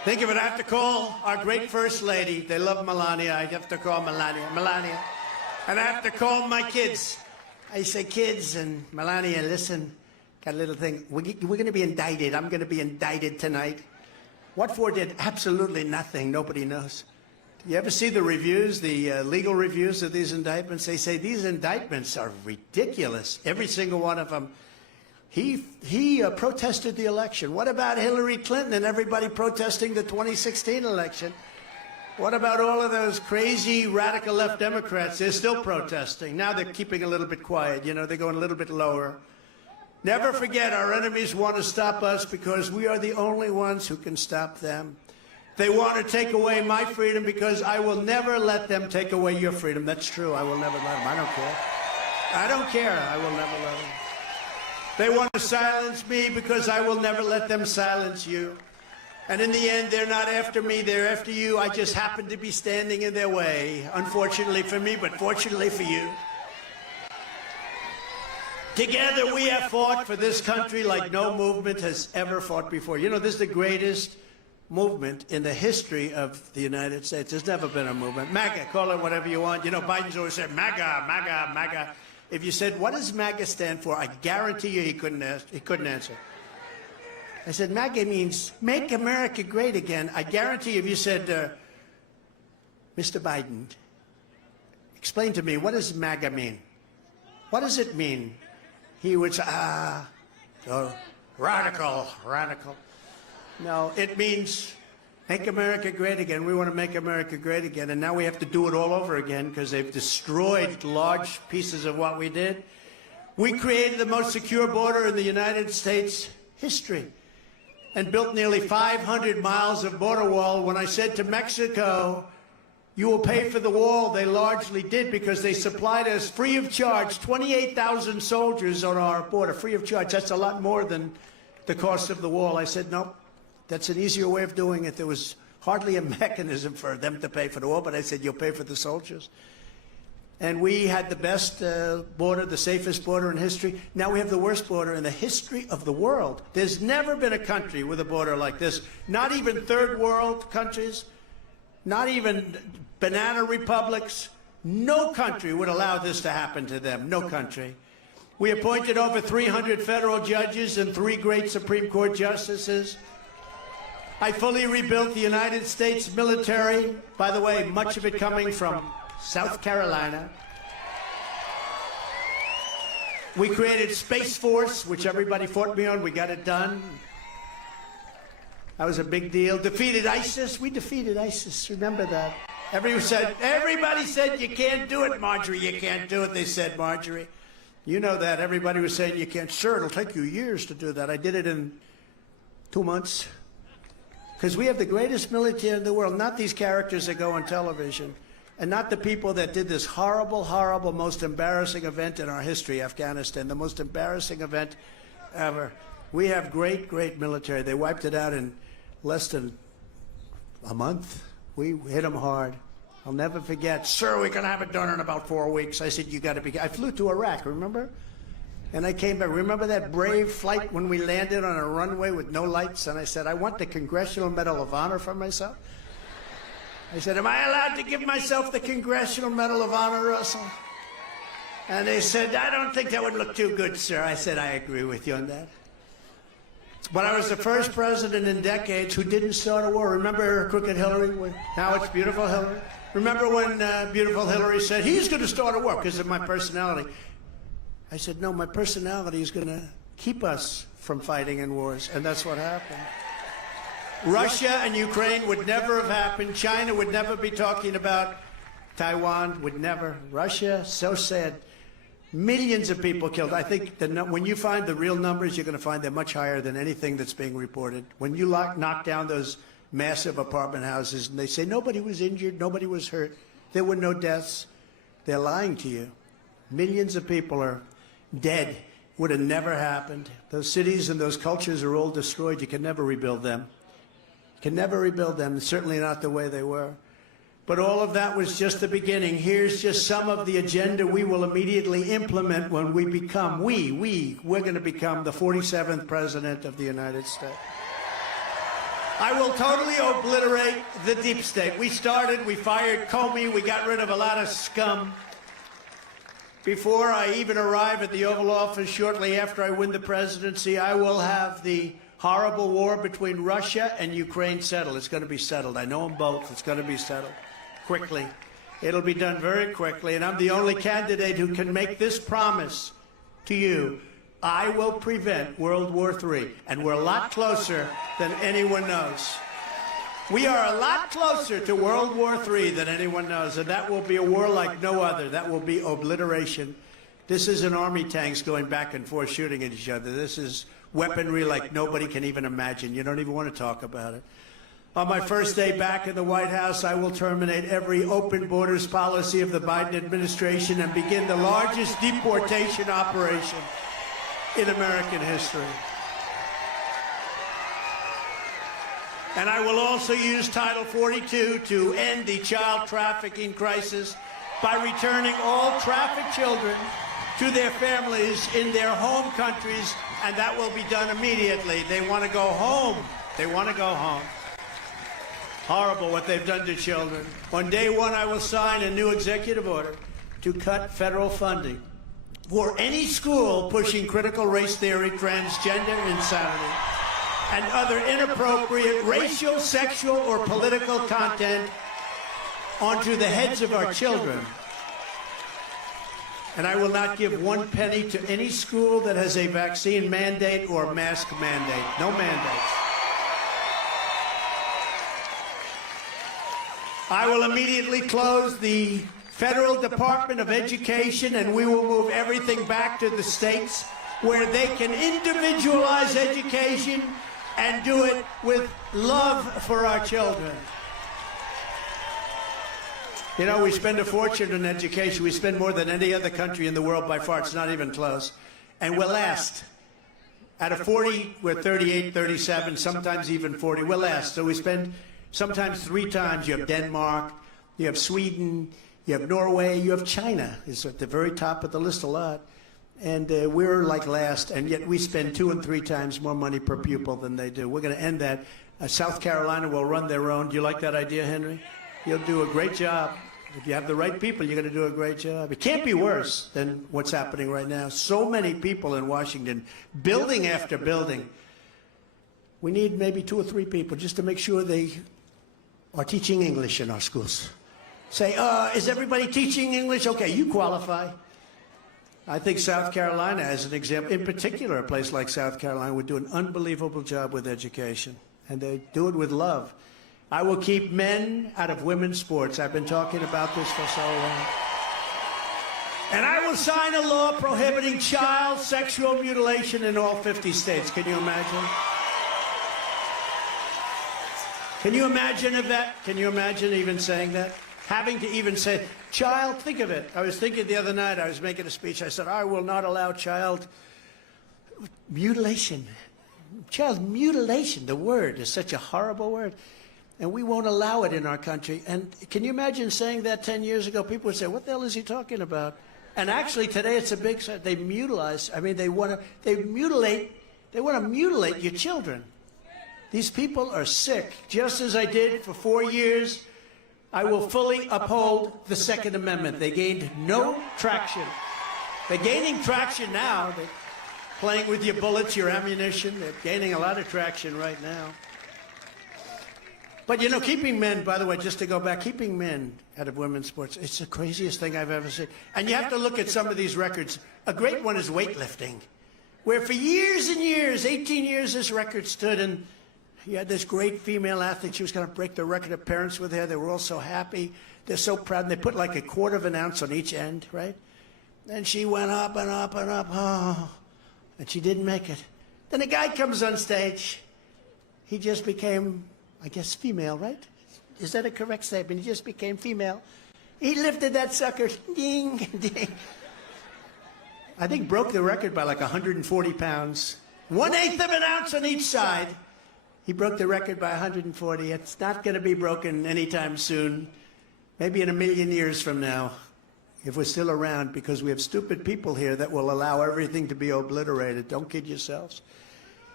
Think of it, I have to call our great First Lady. They love Melania. I have to call Melania. And I have to call my kids. I say, kids, and Melania, listen, got a little thing. We're going to be indicted. I'm going to be indicted tonight. What for did absolutely nothing. Nobody knows. You ever see the reviews, the legal reviews of these indictments? They say these indictments are ridiculous. Every single one of them. He protested the election. What about Hillary Clinton and everybody protesting the 2016 election? What about all of those crazy radical left Democrats? They're still protesting. Now they're keeping a little bit quiet. You know, they're going a little bit lower. Never forget, our enemies want to stop us because we are the only ones who can stop them. They want to take away my freedom because I will never let them take away your freedom. That's true. I will never let them. I don't care. I don't care. I will never let them. They want to silence me because I will never let them silence you. And in the end, they're not after me, they're after you. I just happen to be standing in their way. Unfortunately for me, but fortunately for you. Together we have fought for this country like no movement has ever fought before. You know, this is the greatest movement in the history of the United States. There's never been a movement. Maga, call it whatever you want. You know, Biden's always said, Maga, Maga, Maga. If you said, what does MAGA stand for? I guarantee you he couldn't answer. I said, MAGA means make America great again. I guarantee you if you said, Mr. Biden, explain to me, what does MAGA mean? What does it mean? He would say, radical. No, it means make America great again. We want to make America great again. And now we have to do it all over again because they've destroyed large pieces of what we did. We created the most secure border in the United States history and built nearly 500 miles of border wall. When I said to Mexico, you will pay for the wall, they largely did because they supplied us free of charge, 28,000 soldiers on our border, free of charge. That's a lot more than the cost of the wall. I said, nope. That's an easier way of doing it. There was hardly a mechanism for them to pay for the wall, but I said, you'll pay for the soldiers. And we had the best border, the safest border in history. Now we have the worst border in the history of the world. There's never been a country with a border like this. Not even third world countries, not even banana republics. No country would allow this to happen to them. No country. We appointed over 300 federal judges and 3 great Supreme Court justices. I fully rebuilt the United States military. By the way, much of it coming from South Carolina. We created Space Force, which everybody fought me on. We got it done. That was a big deal. Defeated ISIS. We defeated ISIS. Remember that. Everybody said, you can't do it, Marjorie. You can't do it. They said, Marjorie. You know that. Everybody was saying, you can't. Sure, it'll take you years to do that. I did it in 2 months. Because we have the greatest military in the world, not these characters that go on television, and not the people that did this horrible, horrible, most embarrassing event in our history, Afghanistan, the most embarrassing event ever. We have great, great military. They wiped it out in less than a month. We hit them hard. I'll never forget, sir, we're going to have it done in about 4 weeks. I said, you got to be. I flew to Iraq, remember? And I came back. Remember that brave flight when we landed on a runway with no lights? And I said, I want the Congressional Medal of Honor for myself. I said, am I allowed to give myself the Congressional Medal of Honor, Russell? And they said, I don't think that would look too good, sir. I said, I agree with you on that. But I was the first president in decades who didn't start a war. Remember Crooked Hillary? Now it's Beautiful Hillary. Remember when Beautiful Hillary said, he's going to start a war because of my personality. I said, no, my personality is going to keep us from fighting in wars, and that's what happened. Russia and Ukraine would never have happened. China would never be talking about Taiwan, would never. Russia, so sad. Millions of people killed. I think when you find the real numbers, you're going to find they're much higher than anything that's being reported. When you knock down those massive apartment houses and they say nobody was injured, nobody was hurt, there were no deaths, they're lying to you. Millions of people are dead. Would have never happened. Those cities and those cultures are all destroyed. You can never rebuild them. You can never rebuild them, certainly not the way they were. But all of that was just the beginning. Here's just some of the agenda we will immediately implement when we become, we're going to become the 47th President of the United States. I will totally obliterate the deep state. We fired Comey, we got rid of a lot of scum. Before I even arrive at the Oval Office, shortly after I win the presidency, I will have the horrible war between Russia and Ukraine settled. It's going to be settled. I know them both. It's going to be settled quickly. It'll be done very quickly, and I'm the only candidate who can make this promise to you. I will prevent World War III, and we're a lot closer than anyone knows. We are a lot closer to World War III than anyone knows, and that will be a war like no other. That will be obliteration. This isn't army tanks going back and forth shooting at each other. This is weaponry like nobody can even imagine. You don't even want to talk about it. On my first day back in the White House, I will terminate every open borders policy of the Biden administration and begin the largest deportation operation in American history. And I will also use Title 42 to end the child trafficking crisis by returning all trafficked children to their families in their home countries, and that will be done immediately. They want to go home. They want to go home. Horrible what they've done to children. On day one, I will sign a new executive order to cut federal funding for any school pushing critical race theory, transgender insanity, and other inappropriate racial, sexual, or political content onto the heads of our children. And I will not give one penny to any school that has a vaccine mandate or mask mandate. No mandates. I will immediately close the Federal Department of Education, and we will move everything back to the states where they can individualize education and do it with love for our children. You know, we spend a fortune in education. We spend more than any other country in the world by far. It's not even close. And we're last. Out of 40, we're 38, 37, sometimes even 40. We're last. So we spend sometimes 3 times. You have Denmark, you have Sweden, you have Norway, you have China. It's at the very top of the list a lot. And we're like last, and yet we spend 2 and 3 times more money per pupil than they do. We're going to end that. South Carolina will run their own. Do you like that idea, Henry? You'll do a great job. If you have the right people, you're going to do a great job. It can't be worse than what's happening right now. So many people in Washington, building after building. We need maybe 2 or 3 people just to make sure they are teaching English in our schools. Say, is everybody teaching English? Okay, you qualify. I think South Carolina, as an example, in particular, a place like South Carolina would do an unbelievable job with education, and they do it with love. I will keep men out of women's sports. I've been talking about this for so long. And I will sign a law prohibiting child sexual mutilation in all 50 states. Can you imagine? Can you imagine if that? Can you imagine even saying that? Having to even say, child, think of it. I was thinking the other night, I was making a speech, I said, I will not allow child mutilation. Child mutilation, the word is such a horrible word. And we won't allow it in our country. And can you imagine saying that 10 years ago? People would say, what the hell is he talking about? And actually today it's a big, they mutilize, I mean, they want to mutilate your children. These people are sick. Just as I did for 4 years, I will fully uphold the Second Amendment. They gained no traction. They're gaining traction now. They're playing with your bullets, your ammunition. They're gaining a lot of traction right now. But, you know, keeping men, by the way, just to go back, keeping men out of women's sports, it's the craziest thing I've ever seen. And you have to look at some of these records. A great one is weightlifting, where for years and years, 18 years, this record stood, and you had this great female athlete. She was going to break the record. Her parents were there. They were all so happy. They're so proud. And they put like 1/4 of an ounce on each end, right? And she went up and up and up. Oh, and she didn't make it. Then a guy comes on stage. He just became, I guess, female, right? Is that a correct statement? He just became female. He lifted that sucker. Ding, ding. I think broke the record by like 140 pounds. 1/8 of an ounce on each side. He broke the record by 140. It's not going to be broken anytime soon. Maybe in 1,000,000 years from now, if we're still around, because we have stupid people here that will allow everything to be obliterated. Don't kid yourselves.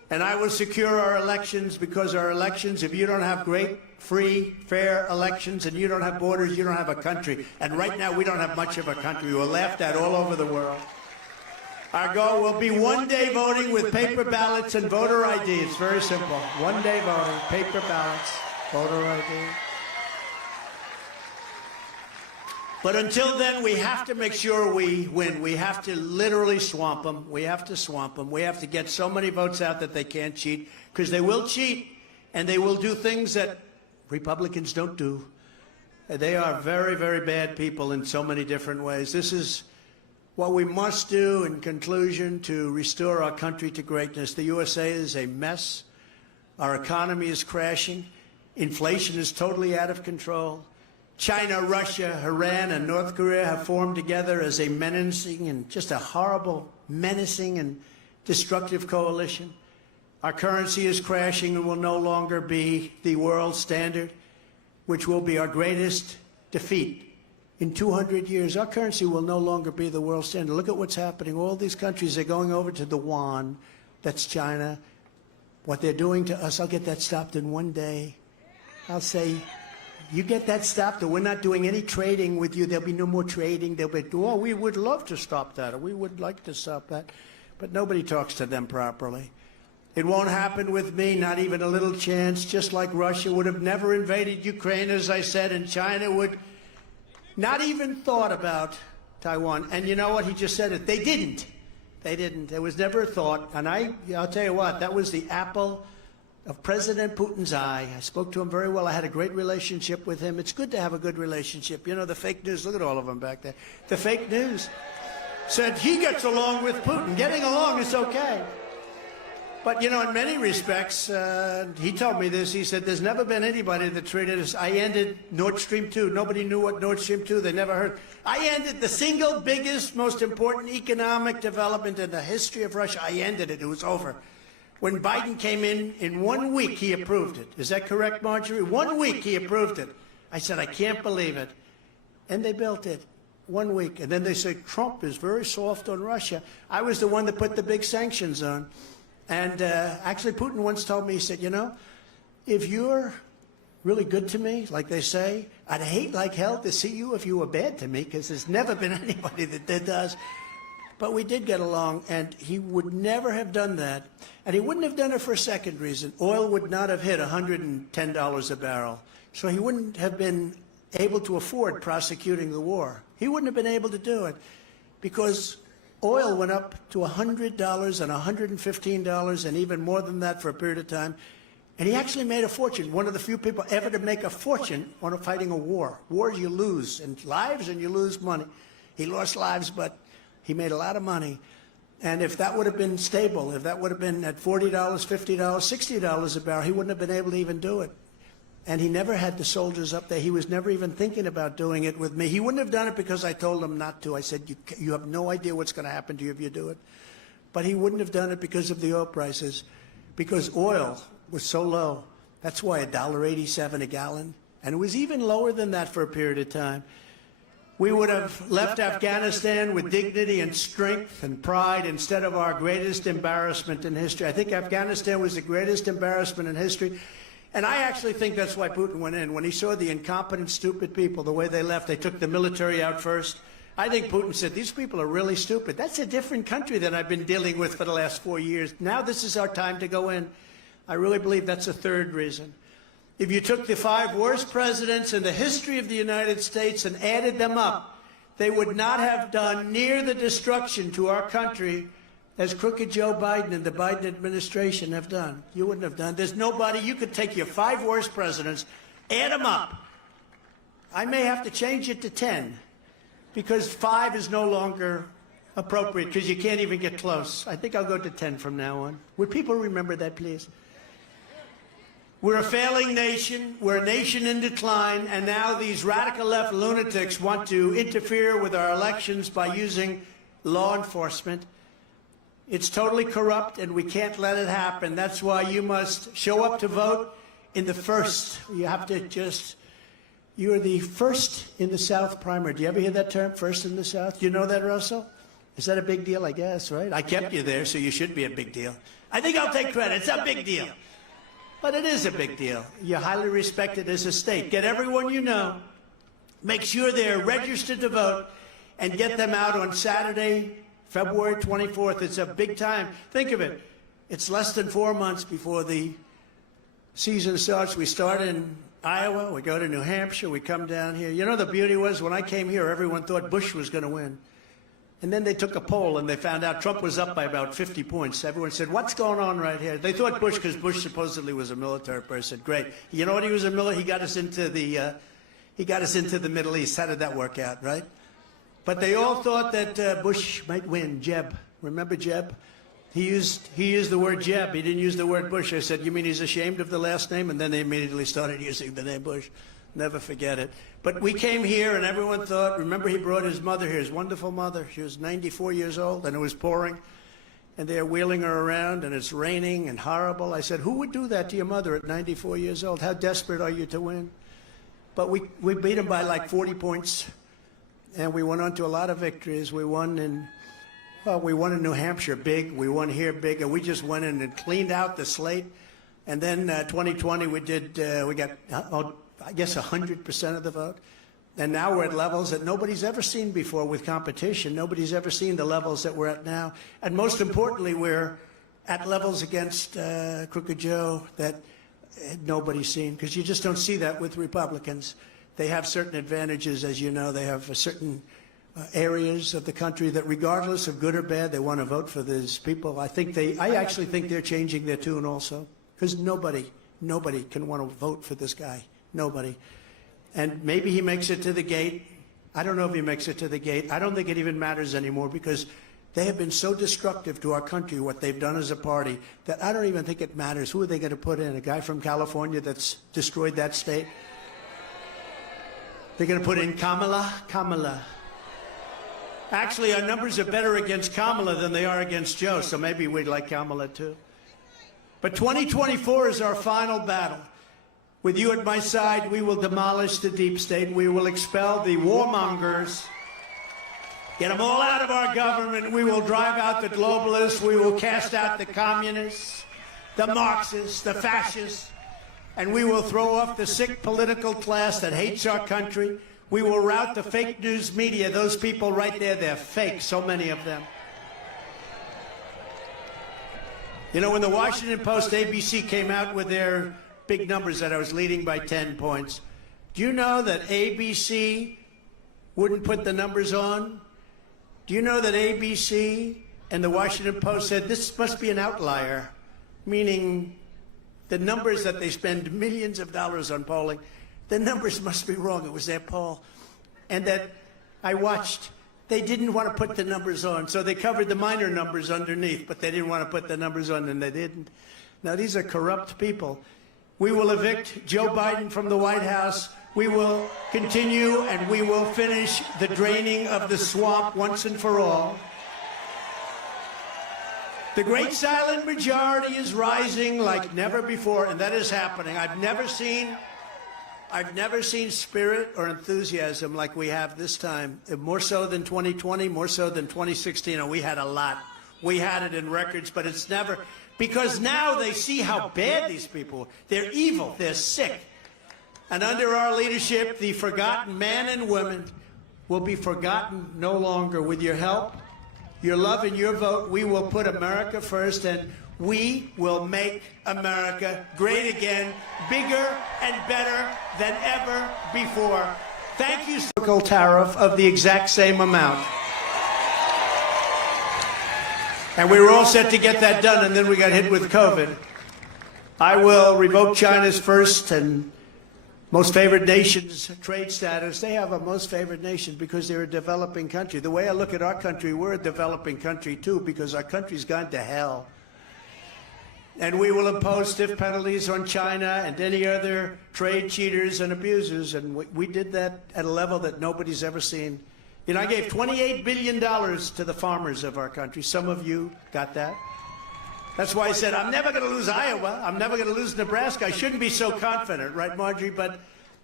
And I will secure our elections, because our elections, if you don't have great, free, fair elections, and you don't have borders, you don't have a country. And right now, we don't have much of a country. We're laughed at all over the world. Our goal will be one-day voting with paper ballots and voter ID. It's very simple. One-day voting, paper ballots, voter ID. But until then, we have to make sure we win. We have to literally swamp them. We have to swamp them. We have to get so many votes out that they can't cheat, because they will cheat, and they will do things that Republicans don't do. They are very, very bad people in so many different ways. This is what we must do in conclusion to restore our country to greatness. The USA is a mess. Our economy is crashing. Inflation is totally out of control. China, Russia, Iran, and North Korea have formed together as a menacing and just a horrible, menacing and destructive coalition. Our currency is crashing and will no longer be the world standard, which will be our greatest defeat in 200 years. Our currency will no longer be the world standard. Look at what's happening. All these countries are going over to the yuan. That's China. What they're doing to us, I'll get that stopped in one day. I'll say, you get that stopped, or we're not doing any trading with you. There'll be no more trading. They'll be, oh, we would love to stop that, or we would like to stop that. But nobody talks to them properly. It won't happen with me, not even a little chance. Just like Russia would have never invaded Ukraine, as I said, and China would not even thought about Taiwan. And you know what? He just said it. They didn't. They didn't. There was never a thought. And I'll tell you what, that was the apple of President Putin's eye. I spoke to him very well. I had a great relationship with him. It's good to have a good relationship. You know, the fake news, look at all of them back there. The fake news said he gets along with Putin. Getting along is okay. But, you know, in many respects, he told me this. He said, there's never been anybody that treated us. I ended Nord Stream 2. Nobody knew what Nord Stream 2, they never heard. I ended the single biggest, most important economic development in the history of Russia. I ended it. It was over. When Biden came in 1 week, he approved it. Is that correct, Marjorie? 1 week, he approved it. I said, I can't believe it. And they built it. 1 week. And then they said, Trump is very soft on Russia. I was the one that put the big sanctions on. And actually, Putin once told me, he said, you know, if you're really good to me, like they say, I'd hate like hell to see you if you were bad to me, because there's never been anybody that does. But we did get along, and he would never have done that. And he wouldn't have done it for a second reason. Oil would not have hit $110 a barrel. So he wouldn't have been able to afford prosecuting the war. He wouldn't have been able to do it because oil went up to $100 and $115 and even more than that for a period of time. And he actually made a fortune, one of the few people ever to make a fortune on fighting a war. Wars you lose, and lives, and you lose money. He lost lives, but he made a lot of money. And if that would have been stable, if that would have been at $40, $50, $60 a barrel, he wouldn't have been able to even do it. And he never had the soldiers up there. He was never even thinking about doing it with me. He wouldn't have done it because I told him not to. I said, you have no idea what's going to happen to you if you do it. But he wouldn't have done it because of the oil prices, because oil was so low. That's why $1.87 a gallon. And it was even lower than that for a period of time. We would have left Afghanistan with dignity and strength and pride instead of our greatest embarrassment in history. I think Afghanistan was the greatest embarrassment in history. And I actually think that's why Putin went in. When he saw the incompetent, stupid people, the way they left, they took the military out first. I think Putin said, these people are really stupid. That's a different country than I've been dealing with for the last 4 years. Now this is our time to go in. I really believe that's a third reason. If you took the 5 worst presidents in the history of the United States and added them up, they would not have done near the destruction to our country as crooked Joe Biden and the Biden administration have done. You wouldn't have done. There's nobody. You could take your 5 worst presidents, add them up. I may have to change it to 10 because 5 is no longer appropriate because you can't even get close. I think I'll go to 10 from now on. Would people remember that, please? We're a failing nation. We're a nation in decline. And now these radical left lunatics want to interfere with our elections by using law enforcement. It's totally corrupt, and we can't let it happen. That's why you must show up to vote in the first. You have to just, you're the first in the South primary. Do you ever hear that term, first in the South? Do you know that, Russell? Is that a big deal, I guess, right? I kept you there, so you should be a big deal. I think I'll take credit. It's a big deal. But it is a big deal. You're highly respected as a state. Get everyone you know, make sure they're registered to vote, and get them out on Saturday, February 24th. It's a big time. Think of it. It's less than 4 months before the season starts. We start in Iowa, we go to New Hampshire, we come down here. You know, the beauty was when I came here, everyone thought Bush was going to win. And then they took a poll and they found out Trump was up by about 50 points. Everyone said, what's going on right here? They thought Bush, because Bush supposedly was a military person. Great. You know what he was a military? He got us into the Middle East. How did that work out, right? But they all thought that Bush might win. Jeb. Remember Jeb? He used the word Jeb. He didn't use the word Bush. I said, you mean he's ashamed of the last name? And then they immediately started using the name Bush. Never forget it. But we came here and everyone thought, remember he brought his mother here, his wonderful mother. She was 94 years old and it was pouring. And they're wheeling her around and it's raining and horrible. I said, who would do that to your mother at 94 years old? How desperate are you to win? But we beat them by like 40 points. And we went on to a lot of victories. We won in New Hampshire big. We won here big. And we just went in and cleaned out the slate. And then 2020 we got, I guess, 100% of the vote. And now we're at levels that nobody's ever seen before with competition. Nobody's ever seen the levels that we're at now. And most importantly, we're at levels against Crooked Joe that nobody's seen, because you just don't see that with Republicans. They have certain advantages, as you know. They have certain areas of the country that, regardless of good or bad, they want to vote for these people. I actually think they're changing their tune also, because nobody can want to vote for this guy. Nobody. And maybe he makes it to the gate. I don't know if he makes it to the gate. I don't think it even matters anymore, because they have been so destructive to our country, what they've done as a party, that I don't even think it matters. Who are they going to put in? A guy from California that's destroyed that state? They're going to put in Kamala? Kamala. Actually, our numbers are better against Kamala than they are against Joe, so maybe we'd like Kamala too. But 2024 is our final battle. With you at my side, we will demolish the deep state. We will expel the warmongers. Get them all out of our government. We will drive out the globalists. We will cast out the communists, the Marxists, the fascists. And we will throw off the sick political class that hates our country. We will rout the fake news media. Those people right there, they're fake, so many of them. You know, when the Washington Post, ABC came out with their big numbers that I was leading by 10 points, do you know that ABC wouldn't put the numbers on? Do you know that ABC and the Washington Post said this must be an outlier, meaning the numbers that they spend millions of dollars on polling, the numbers must be wrong. It was their poll. And that I watched, they didn't want to put the numbers on, so they covered the minor numbers underneath, but they didn't want to put the numbers on, and they didn't. Now, these are corrupt people. We will evict Joe Biden from the White House. We will continue and we will finish the draining of the swamp once and for all. The great silent majority is rising like never before, and that is happening. I've never seen spirit or enthusiasm like we have this time. More so than 2020, more so than 2016. And we had a lot. We had it in records, but it's never, because now they see how bad these people are. They're evil. They're sick. And under our leadership, the forgotten men and women will be forgotten no longer. With your help, your love, and your vote, we will put America first, and we will make America great again, bigger and better than ever before. Thank you. Tariff of the exact same amount. And we were all set to get that done, and then we got hit with COVID. I will revoke China's first and most favored nations trade status. They have a most favored nation because they're a developing country. The way I look at our country, we're a developing country too, because our country's gone to hell. And we will impose stiff penalties on China and any other trade cheaters and abusers. And we did that at a level that nobody's ever seen. You know, I gave $28 billion to the farmers of our country. Some of you got that. That's why I said, I'm never going to lose Iowa. I'm never going to lose Nebraska. I shouldn't be so confident, right, Marjorie? But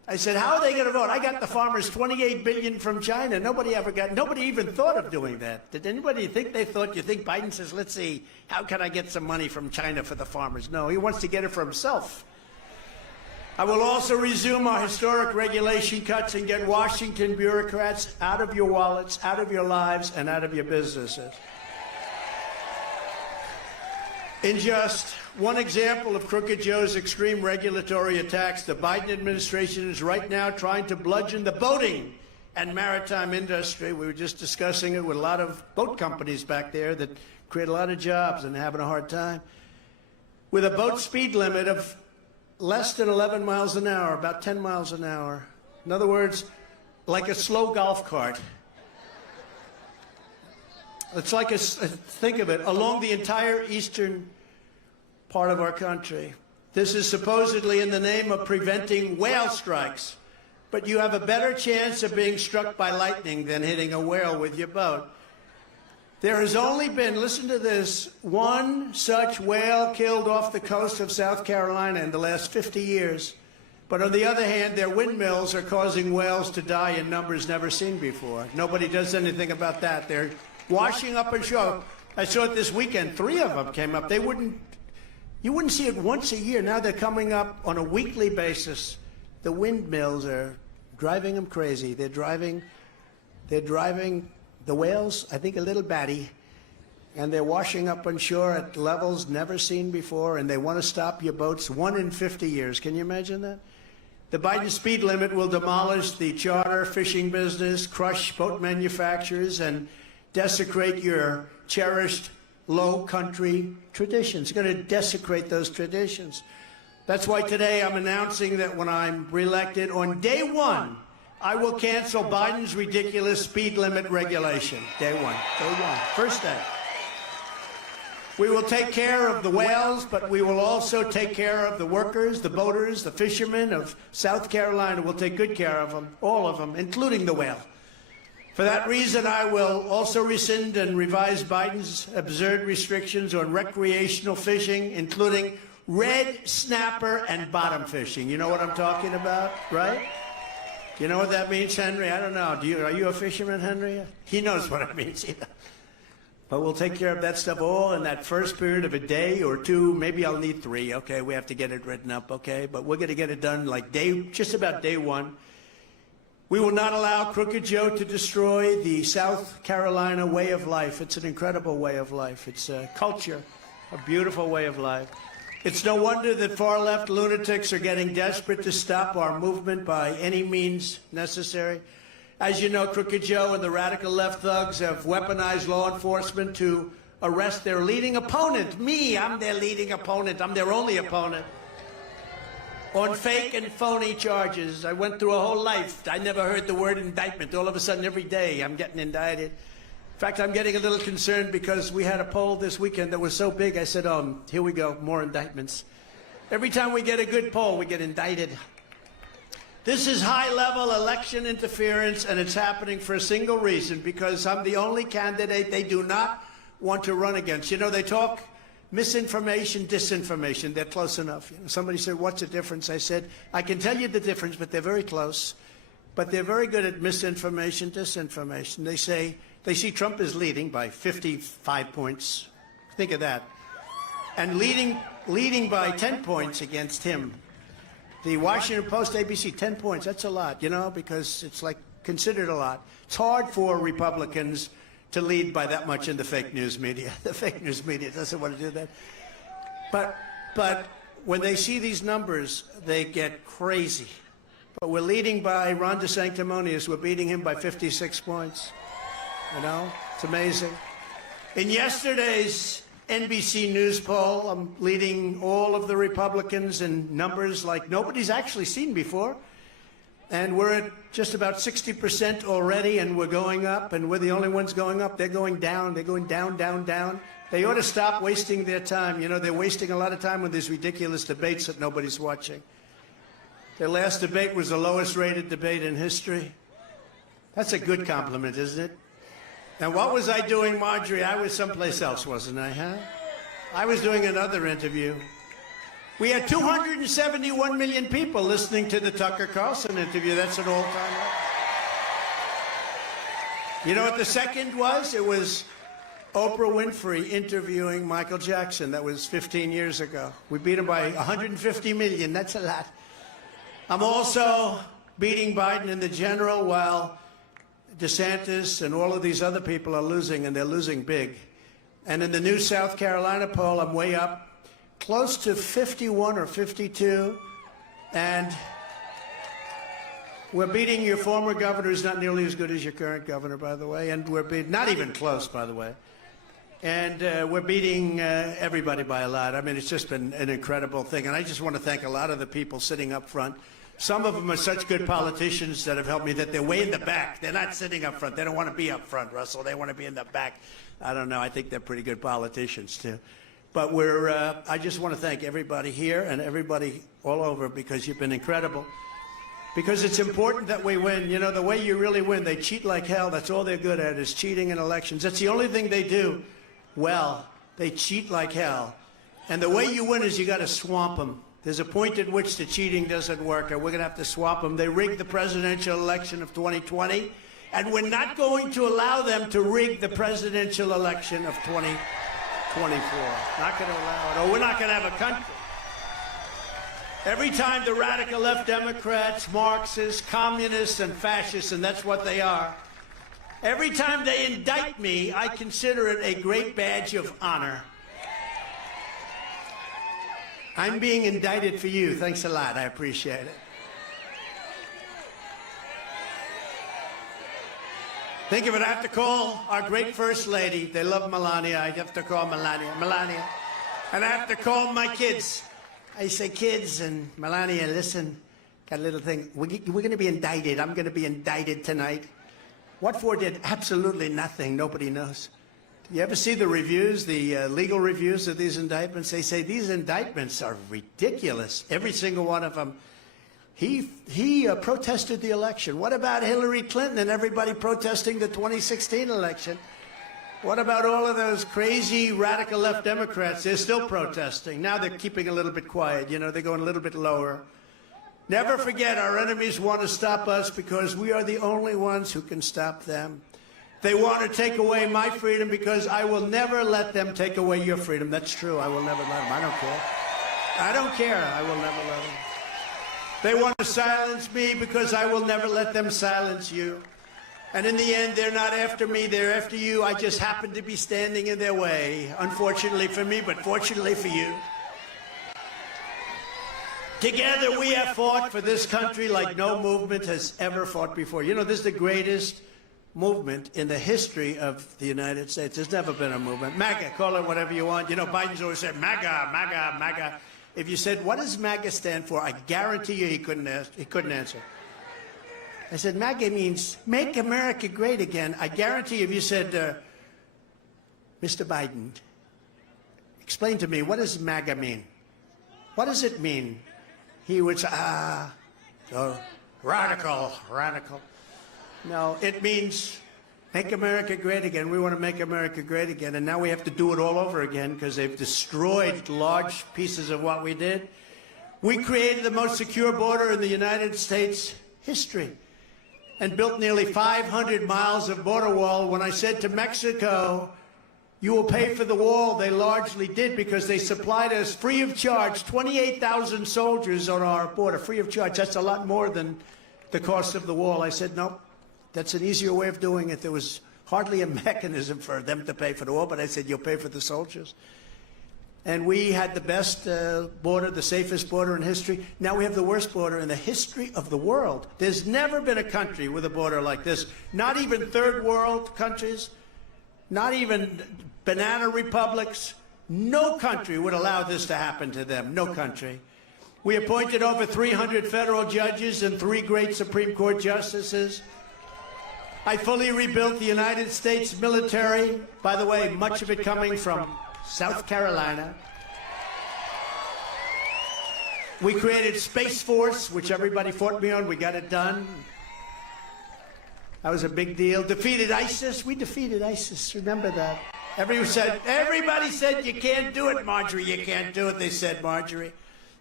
I said, how are they going to vote? I got the farmers $28 billion from China. Nobody even thought of doing that. Did anybody think they thought? You think Biden says, let's see, how can I get some money from China for the farmers? No, he wants to get it for himself. I will also resume our historic regulation cuts and get Washington bureaucrats out of your wallets, out of your lives, and out of your businesses. In just one example of Crooked Joe's extreme regulatory attacks, the Biden administration is right now trying to bludgeon the boating and maritime industry. We were just discussing it with a lot of boat companies back there that create a lot of jobs and having a hard time. With a boat speed limit of less than 11 miles an hour, about 10 miles an hour. In other words, like a slow golf cart. It's like think of it, along the entire eastern part of our country. This is supposedly in the name of preventing whale strikes, but you have a better chance of being struck by lightning than hitting a whale with your boat. There has only been, listen to this, one such whale killed off the coast of South Carolina in the last 50 years. But on the other hand, their windmills are causing whales to die in numbers never seen before. Nobody does anything about that. They're washing up ashore. I saw it this weekend. 3 of them came up. You wouldn't see it once a year. Now they're coming up on a weekly basis. The windmills are driving them crazy. They're driving the whales, I think, a little batty, and they're washing up on shore at levels never seen before, and they want to stop your boats 1 in 50 years. Can you imagine that? The Biden speed limit will demolish the charter fishing business, crush boat manufacturers, and desecrate your cherished low country traditions. It's going to desecrate those traditions. That's why today I'm announcing that when I'm reelected, on day 1, I will cancel Biden's ridiculous speed limit regulation. Day one, first day. We will take care of the whales, but we will also take care of the workers, the boaters, the fishermen of South Carolina. We'll take good care of them, all of them, including the whale. For that reason, I will also rescind and revise Biden's absurd restrictions on recreational fishing, including red snapper and bottom fishing. You know what I'm talking about, right? You know what that means, Henry? I don't know. Are you a fisherman, Henry? He knows what it means. But we'll take care of that stuff all in that first period of a day or 2. Maybe I'll need 3. Okay, we have to get it written up. Okay, but we're going to get it done like just about day 1. We will not allow Crooked Joe to destroy the South Carolina way of life. It's an incredible way of life. It's a culture, a beautiful way of life. It's no wonder that far-left lunatics are getting desperate to stop our movement by any means necessary. As you know, Crooked Joe and the radical left thugs have weaponized law enforcement to arrest their leading opponent. Me, I'm their leading opponent. I'm their only opponent. On fake and phony charges. I went through a whole life. I never heard the word indictment. All of a sudden, every day, I'm getting indicted. In fact, I'm getting a little concerned because we had a poll this weekend that was so big. I said, here we go, more indictments. Every time we get a good poll, we get indicted. This is high-level election interference, and it's happening for a single reason, because I'm the only candidate they do not want to run against. You know, they talk misinformation, disinformation. They're close enough. You know, somebody said, what's the difference? I said, I can tell you the difference, but they're very close. But they're very good at misinformation, disinformation. They see Trump is leading by 55 points. Think of that. And leading by 10 points against him. The Washington Post, ABC, 10 points. That's a lot, you know, because it's like considered a lot. It's hard for Republicans to lead by that much in the fake news media. The fake news media doesn't want to do that. But when they see these numbers, they get crazy. But we're leading by Ron DeSanctimonious. We're beating him by 56 points. You know, it's amazing. In yesterday's NBC News poll, I'm leading all of the Republicans in numbers like nobody's actually seen before. And we're at just about 60% already, and we're going up, and we're the only ones going up. They're going down. They're going down, down, down. They ought to stop wasting their time. You know, they're wasting a lot of time with these ridiculous debates that nobody's watching. Their last debate was the lowest rated debate in history. That's a good compliment, isn't it? And what was I doing, Marjorie? I was someplace else, wasn't I, huh? I was doing another interview. We had 271 million people listening to the Tucker Carlson interview. That's an all-time record. You know what the second was? It was Oprah Winfrey interviewing Michael Jackson. That was 15 years ago. We beat him by 150 million. That's a lot. I'm also beating Biden in the general while DeSantis and all of these other people are losing, and they're losing big. And in the new South Carolina poll, I'm way up, close to 51 or 52. And we're beating your former governor, who's not nearly as good as your current governor, by the way. And we're not even close, by the way. And we're beating everybody by a lot. I mean, it's just been an incredible thing. And I just want to thank a lot of the people sitting up front. Some of them are such good politicians that have helped me that they're way in the back. They're not sitting up front. They don't want to be up front, Russell. They want to be in the back. I don't know. I think they're pretty good politicians, too. But I just want to thank everybody here and everybody all over because you've been incredible. Because it's important that we win. You know, the way you really win, they cheat like hell. That's all they're good at is cheating in elections. That's the only thing they do well. They cheat like hell. And the way you win is you got to swamp them. There's a point at which the cheating doesn't work, and we're going to have to swamp them. They rigged the presidential election of 2020, and we're not going to allow them to rig the presidential election of 2024. Not going to allow it. Or we're not going to have a country. Every time the radical left Democrats, Marxists, communists, and fascists, and that's what they are, every time they indict me, I consider it a great badge of honor. I'm being indicted for you. Thanks a lot. I appreciate it. Think of it. I have to call our great First Lady. They love Melania. I have to call Melania. And I have to call my kids. I say, kids, and Melania, listen, got a little thing. We're going to be indicted. I'm going to be indicted tonight. What for did absolutely nothing. Nobody knows. You ever see the reviews, the legal reviews of these indictments? They say these indictments are ridiculous. Every single one of them. He protested the election. What about Hillary Clinton and everybody protesting the 2016 election? What about all of those crazy radical left Democrats? They're still protesting. Now they're keeping a little bit quiet. You know, they're going a little bit lower. Never forget, our enemies want to stop us because we are the only ones who can stop them. They want to take away my freedom because I will never let them take away your freedom. That's true. I will never let them. I don't care. I don't care. I will never let them. They want to silence me because I will never let them silence you. And in the end, they're not after me, they're after you. I just happen to be standing in their way. Unfortunately for me, but fortunately for you. Together we have fought for this country like no movement has ever fought before. You know, this is the greatest movement in the history of the United States. There's never been a movement. Maga, call it whatever you want. You know, Biden's always said, Maga, Maga, Maga. If you said, what does Maga stand for? I guarantee you he couldn't answer. I said, MAGA means make America great again. I guarantee if you said, Mr. Biden, explain to me, what does MAGA mean? What does it mean? He would say, radical. No, it means make America great again. We want to make America great again. And now we have to do it all over again because they've destroyed large pieces of what we did. We created the most secure border in the United States history and built nearly 500 miles of border wall. When I said to Mexico, you will pay for the wall, they largely did because they supplied us free of charge 28,000 soldiers on our border, free of charge. That's a lot more than the cost of the wall. I said, no, that's an easier way of doing it. There was hardly a mechanism for them to pay for the wall, but I said, you'll pay for the soldiers. And we had the best border, the safest border in history. Now we have the worst border in the history of the world. There's never been a country with a border like this. Not even third world countries, not even banana republics. No country would allow this to happen to them. No country. We appointed over 300 federal judges and 3 great Supreme Court justices. I fully rebuilt the United States military. By the way, much of it coming from South Carolina. We created Space Force, which everybody fought me on. We got it done. That was a big deal. Defeated ISIS. We defeated ISIS. Remember that. Everybody said, you can't do it, Marjorie. You can't do it, they said, Marjorie.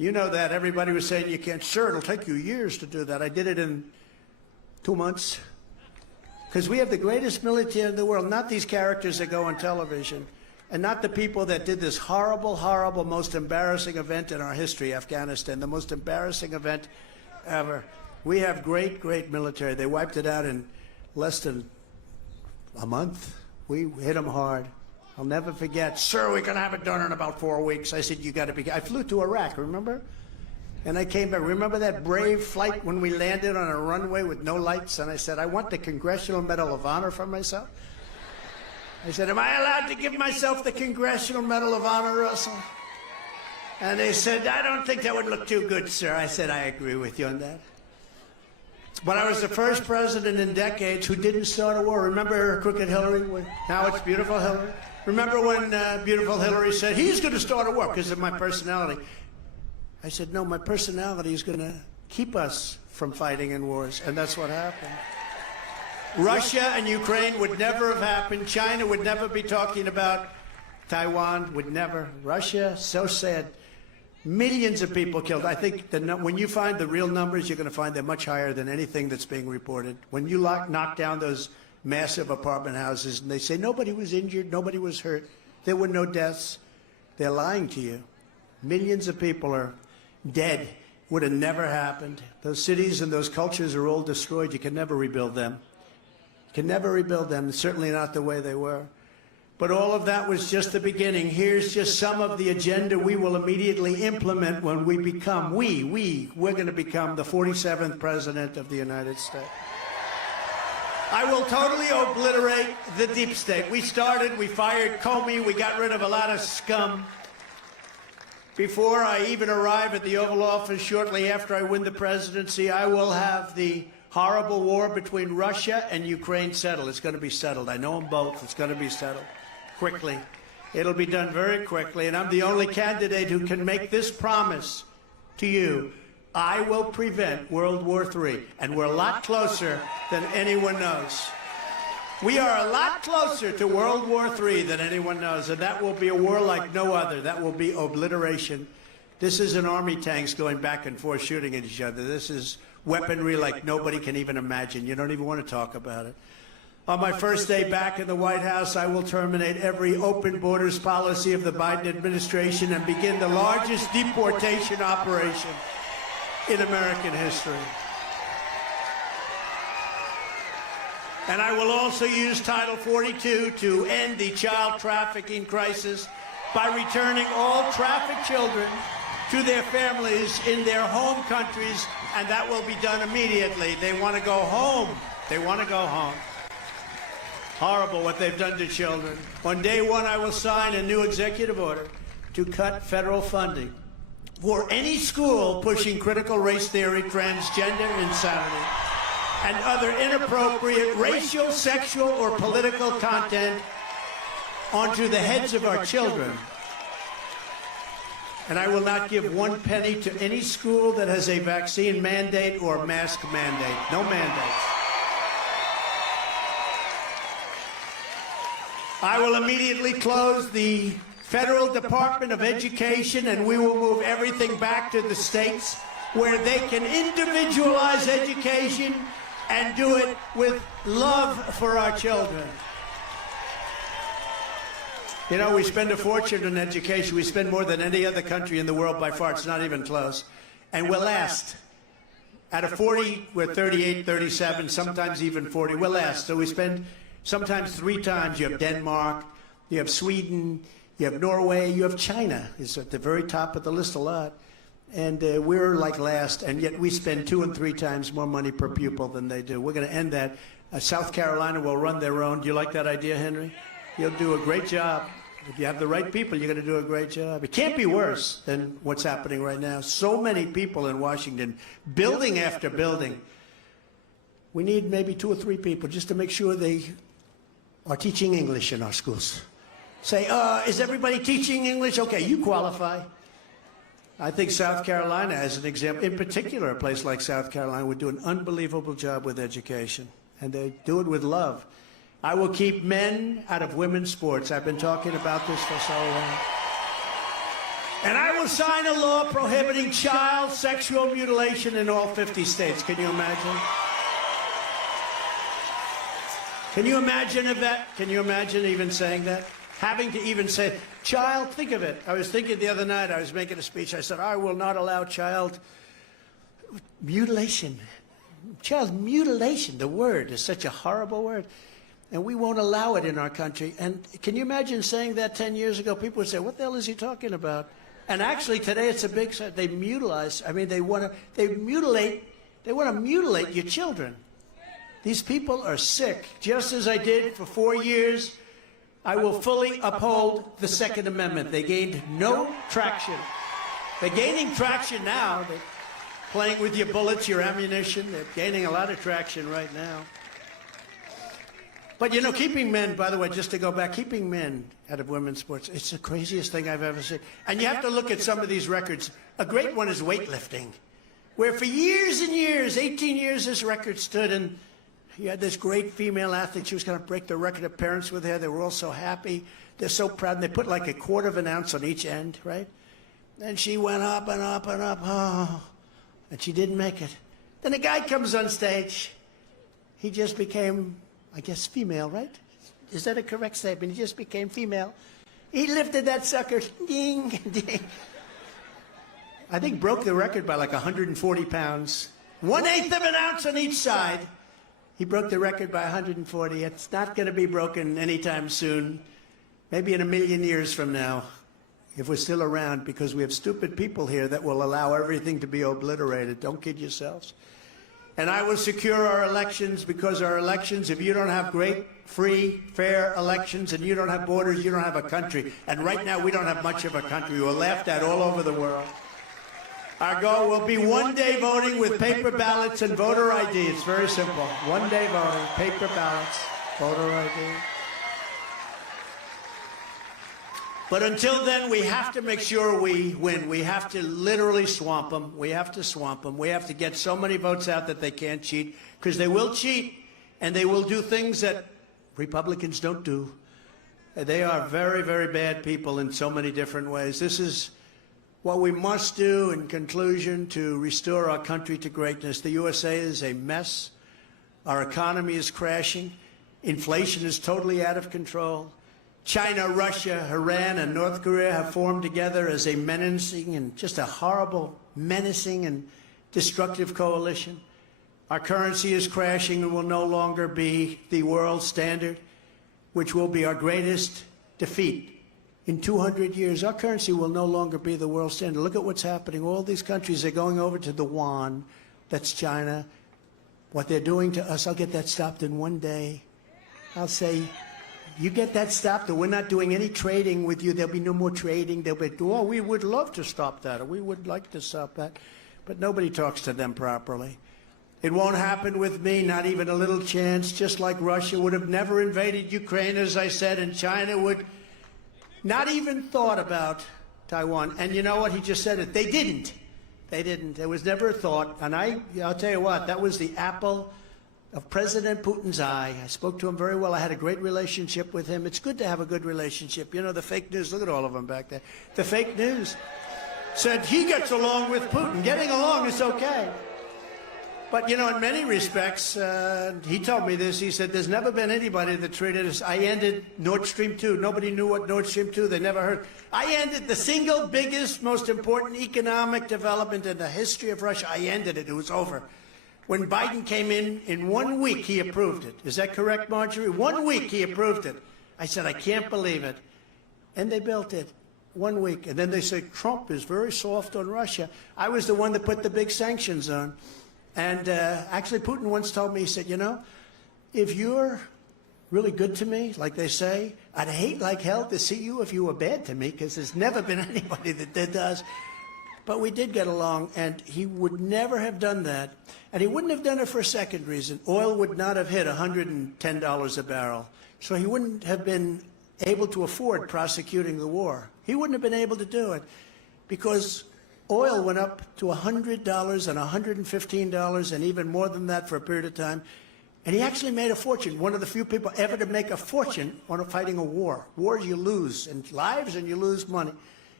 You know that. Everybody was saying you can't. Sir, it'll take you years to do that. I did it in 2 months. Because we have the greatest military in the world, not these characters that go on television, and not the people that did this horrible, horrible, most embarrassing event in our history, Afghanistan, the most embarrassing event ever. We have great, great military. They wiped it out in less than a month. We hit them hard. I'll never forget, sir, we're going to have it done in about 4 weeks. I said, you got to be. I flew to Iraq, remember? And I came back. Remember that brave flight when we landed on a runway with no lights? And I said, I want the Congressional Medal of Honor for myself. I said, am I allowed to give myself the Congressional Medal of Honor, Russell? And they said, I don't think that would look too good, sir. I said, I agree with you on that. But I was the first president in decades who didn't start a war. Remember Crooked Hillary? Now it's Beautiful Hillary. Remember when Beautiful Hillary said, he's going to start a war because of my personality. I said, no, my personality is going to keep us from fighting in wars. And that's what happened. Russia and Ukraine would never have happened. China would never be talking about Taiwan, would never. Russia, so sad. Millions of people killed. I think when you find the real numbers, you're going to find they're much higher than anything that's being reported. When you knock down those massive apartment houses and they say nobody was injured, nobody was hurt, there were no deaths, they're lying to you. Millions of people are dead. Would have never happened. Those cities and those cultures are all destroyed. You can never rebuild them. You can never rebuild them, certainly not the way they were. But all of that was just the beginning. Here's just some of the agenda we will immediately implement when we become, we're going to become the 47th President of the United States. I will totally obliterate the deep state. We fired Comey, we got rid of a lot of scum. Before I even arrive at the Oval Office, shortly after I win the presidency, I will have the horrible war between Russia and Ukraine settled. It's going to be settled. I know them both. It's going to be settled. Quickly. It'll be done very quickly, and I'm the only candidate who can make this promise to you. I will prevent World War III, and we're a lot closer than anyone knows. We are a lot closer to World War III than anyone knows, and that will be a war like no other. That will be obliteration. This isn't army tanks going back and forth shooting at each other. This is weaponry like nobody can even imagine. You don't even want to talk about it. On my first day back in the White House, I will terminate every open borders policy of the Biden administration and begin the largest deportation operation in American history. And I will also use Title 42 to end the child trafficking crisis by returning all trafficked children to their families in their home countries, and that will be done immediately. They want to go home. They want to go home. Horrible what they've done to children. On day one, I will sign a new executive order to cut federal funding for any school pushing critical race theory, transgender insanity, and other inappropriate racial, sexual, or political content onto the heads of our children. And I will not give 1 penny to any school that has a vaccine mandate or mask mandate. No mandates. I will immediately close the Federal Department of Education, and we will move everything back to the states where they can individualize education and do it with love for our children. You know, we spend a fortune in education. We spend more than any other country in the world by far. It's not even close. And we're last. Out of 40, we're 38, 37, sometimes even 40. We're last. So we spend sometimes 3 times. You have Denmark, you have Sweden, you have Norway, you have China. It's at the very top of the list a lot. And we're like last, and yet we spend 2 and 3 times more money per pupil than they do. We're going to end that. South Carolina will run their own. Do you like that idea, Henry? You'll do a great job. If you have the right people, you're going to do a great job. It can't be worse than what's happening right now. So many people in Washington, building after building. We need maybe 2 or 3 people just to make sure they are teaching English in our schools. Say, is everybody teaching English? Okay, you qualify. I think South Carolina, as an example, in particular, a place like South Carolina would do an unbelievable job with education, and they do it with love. I will keep men out of women's sports. I've been talking about this for so long. And I will sign a law prohibiting child sexual mutilation in all 50 states. Can you imagine? Can you imagine that? Can you imagine even saying that? Having to even say, child, think of it. I was thinking the other night, I was making a speech, I said, I will not allow child mutilation. Child mutilation, the word is such a horrible word. And we won't allow it in our country. And can you imagine saying that 10 years ago? People would say, what the hell is he talking about? And actually today it's a big, they mutilize, I mean, they want to mutilate your children. These people are sick. Just as I did for 4 years, I will fully uphold the Second Amendment. They gained no traction. They're gaining traction now. They're playing with your bullets, your ammunition. They're gaining a lot of traction right now. But, you know, keeping men, by the way, just to go back, keeping men out of women's sports, it's the craziest thing I've ever seen. And you have to look at some of these records. A great one is weightlifting, where for years and years, 18 years, this record stood, and you had this great female athlete. She was going to break the record. Her parents were there. They were all so happy. They're so proud. And they put like a quarter of an ounce on each end, right? And she went up and up and up. Oh, and she didn't make it. Then a guy comes on stage. He just became, I guess, female, right? Is that a correct statement? He just became female. He lifted that sucker. Ding, ding. I think broke the record by like 140 pounds. 1/8 of an ounce on each side. He broke the record by 140. It's not going to be broken anytime soon. Maybe in 1,000,000 years from now, if we're still around, because we have stupid people here that will allow everything to be obliterated. Don't kid yourselves. And I will secure our elections, because our elections, if you don't have great, free, fair elections, and you don't have borders, you don't have a country. And right now, we don't have much of a country. We're laughed at all over the world. Our goal will be one-day voting with paper ballots and voter ID. It's very simple. One-day voting, paper ballots, voter ID. But until then, we have to make sure we win. We have to literally swamp them. We have to swamp them. We have to get so many votes out that they can't cheat, because they will cheat, and they will do things that Republicans don't do. They are very, very bad people in so many different ways. This is what we must do in conclusion to restore our country to greatness. The USA is a mess. Our economy is crashing. Inflation is totally out of control. China, Russia, Iran, and North Korea have formed together as a menacing and just a horrible, menacing and destructive coalition. Our currency is crashing and will no longer be the world standard, which will be our greatest defeat. In 200 years, our currency will no longer be the world standard. Look at what's happening. All these countries are going over to the yuan. That's China. What they're doing to us, I'll get that stopped in one day. I'll say, you get that stopped, or we're not doing any trading with you. There'll be no more trading. They'll be, oh, we would love to stop that, or we would like to stop that. But nobody talks to them properly. It won't happen with me, not even a little chance, just like Russia would have never invaded Ukraine, as I said, and China would not even thought about Taiwan. And you know what? He just said it. They didn't. They didn't. There was never a thought. And I'll tell you what, that was the apple of President Putin's eye. I spoke to him very well. I had a great relationship with him. It's good to have a good relationship. You know, the fake news, look at all of them back there. The fake news said he gets along with Putin. Getting along is okay. But, you know, in many respects, he told me this. He said, there's never been anybody that treated us. I ended Nord Stream 2. Nobody knew what Nord Stream 2, they never heard. I ended the single biggest, most important economic development in the history of Russia. I ended it. It was over. When Biden came in 1 week, he approved it. Is that correct, Marjorie? 1 week, he approved it. I said, I can't believe it. And they built it. 1 week. And then they said, Trump is very soft on Russia. I was the one that put the big sanctions on. And actually, Putin once told me, he said, you know, if you're really good to me, like they say, I'd hate like hell to see you if you were bad to me, because there's never been anybody that did us. But we did get along, and he would never have done that. And he wouldn't have done it for a second reason. Oil would not have hit $110 a barrel. So he wouldn't have been able to afford prosecuting the war. He wouldn't have been able to do it, because oil went up to $100 and $115 and even more than that for a period of time. And he actually made a fortune, one of the few people ever to make a fortune on fighting a war. Wars you lose in lives and you lose money.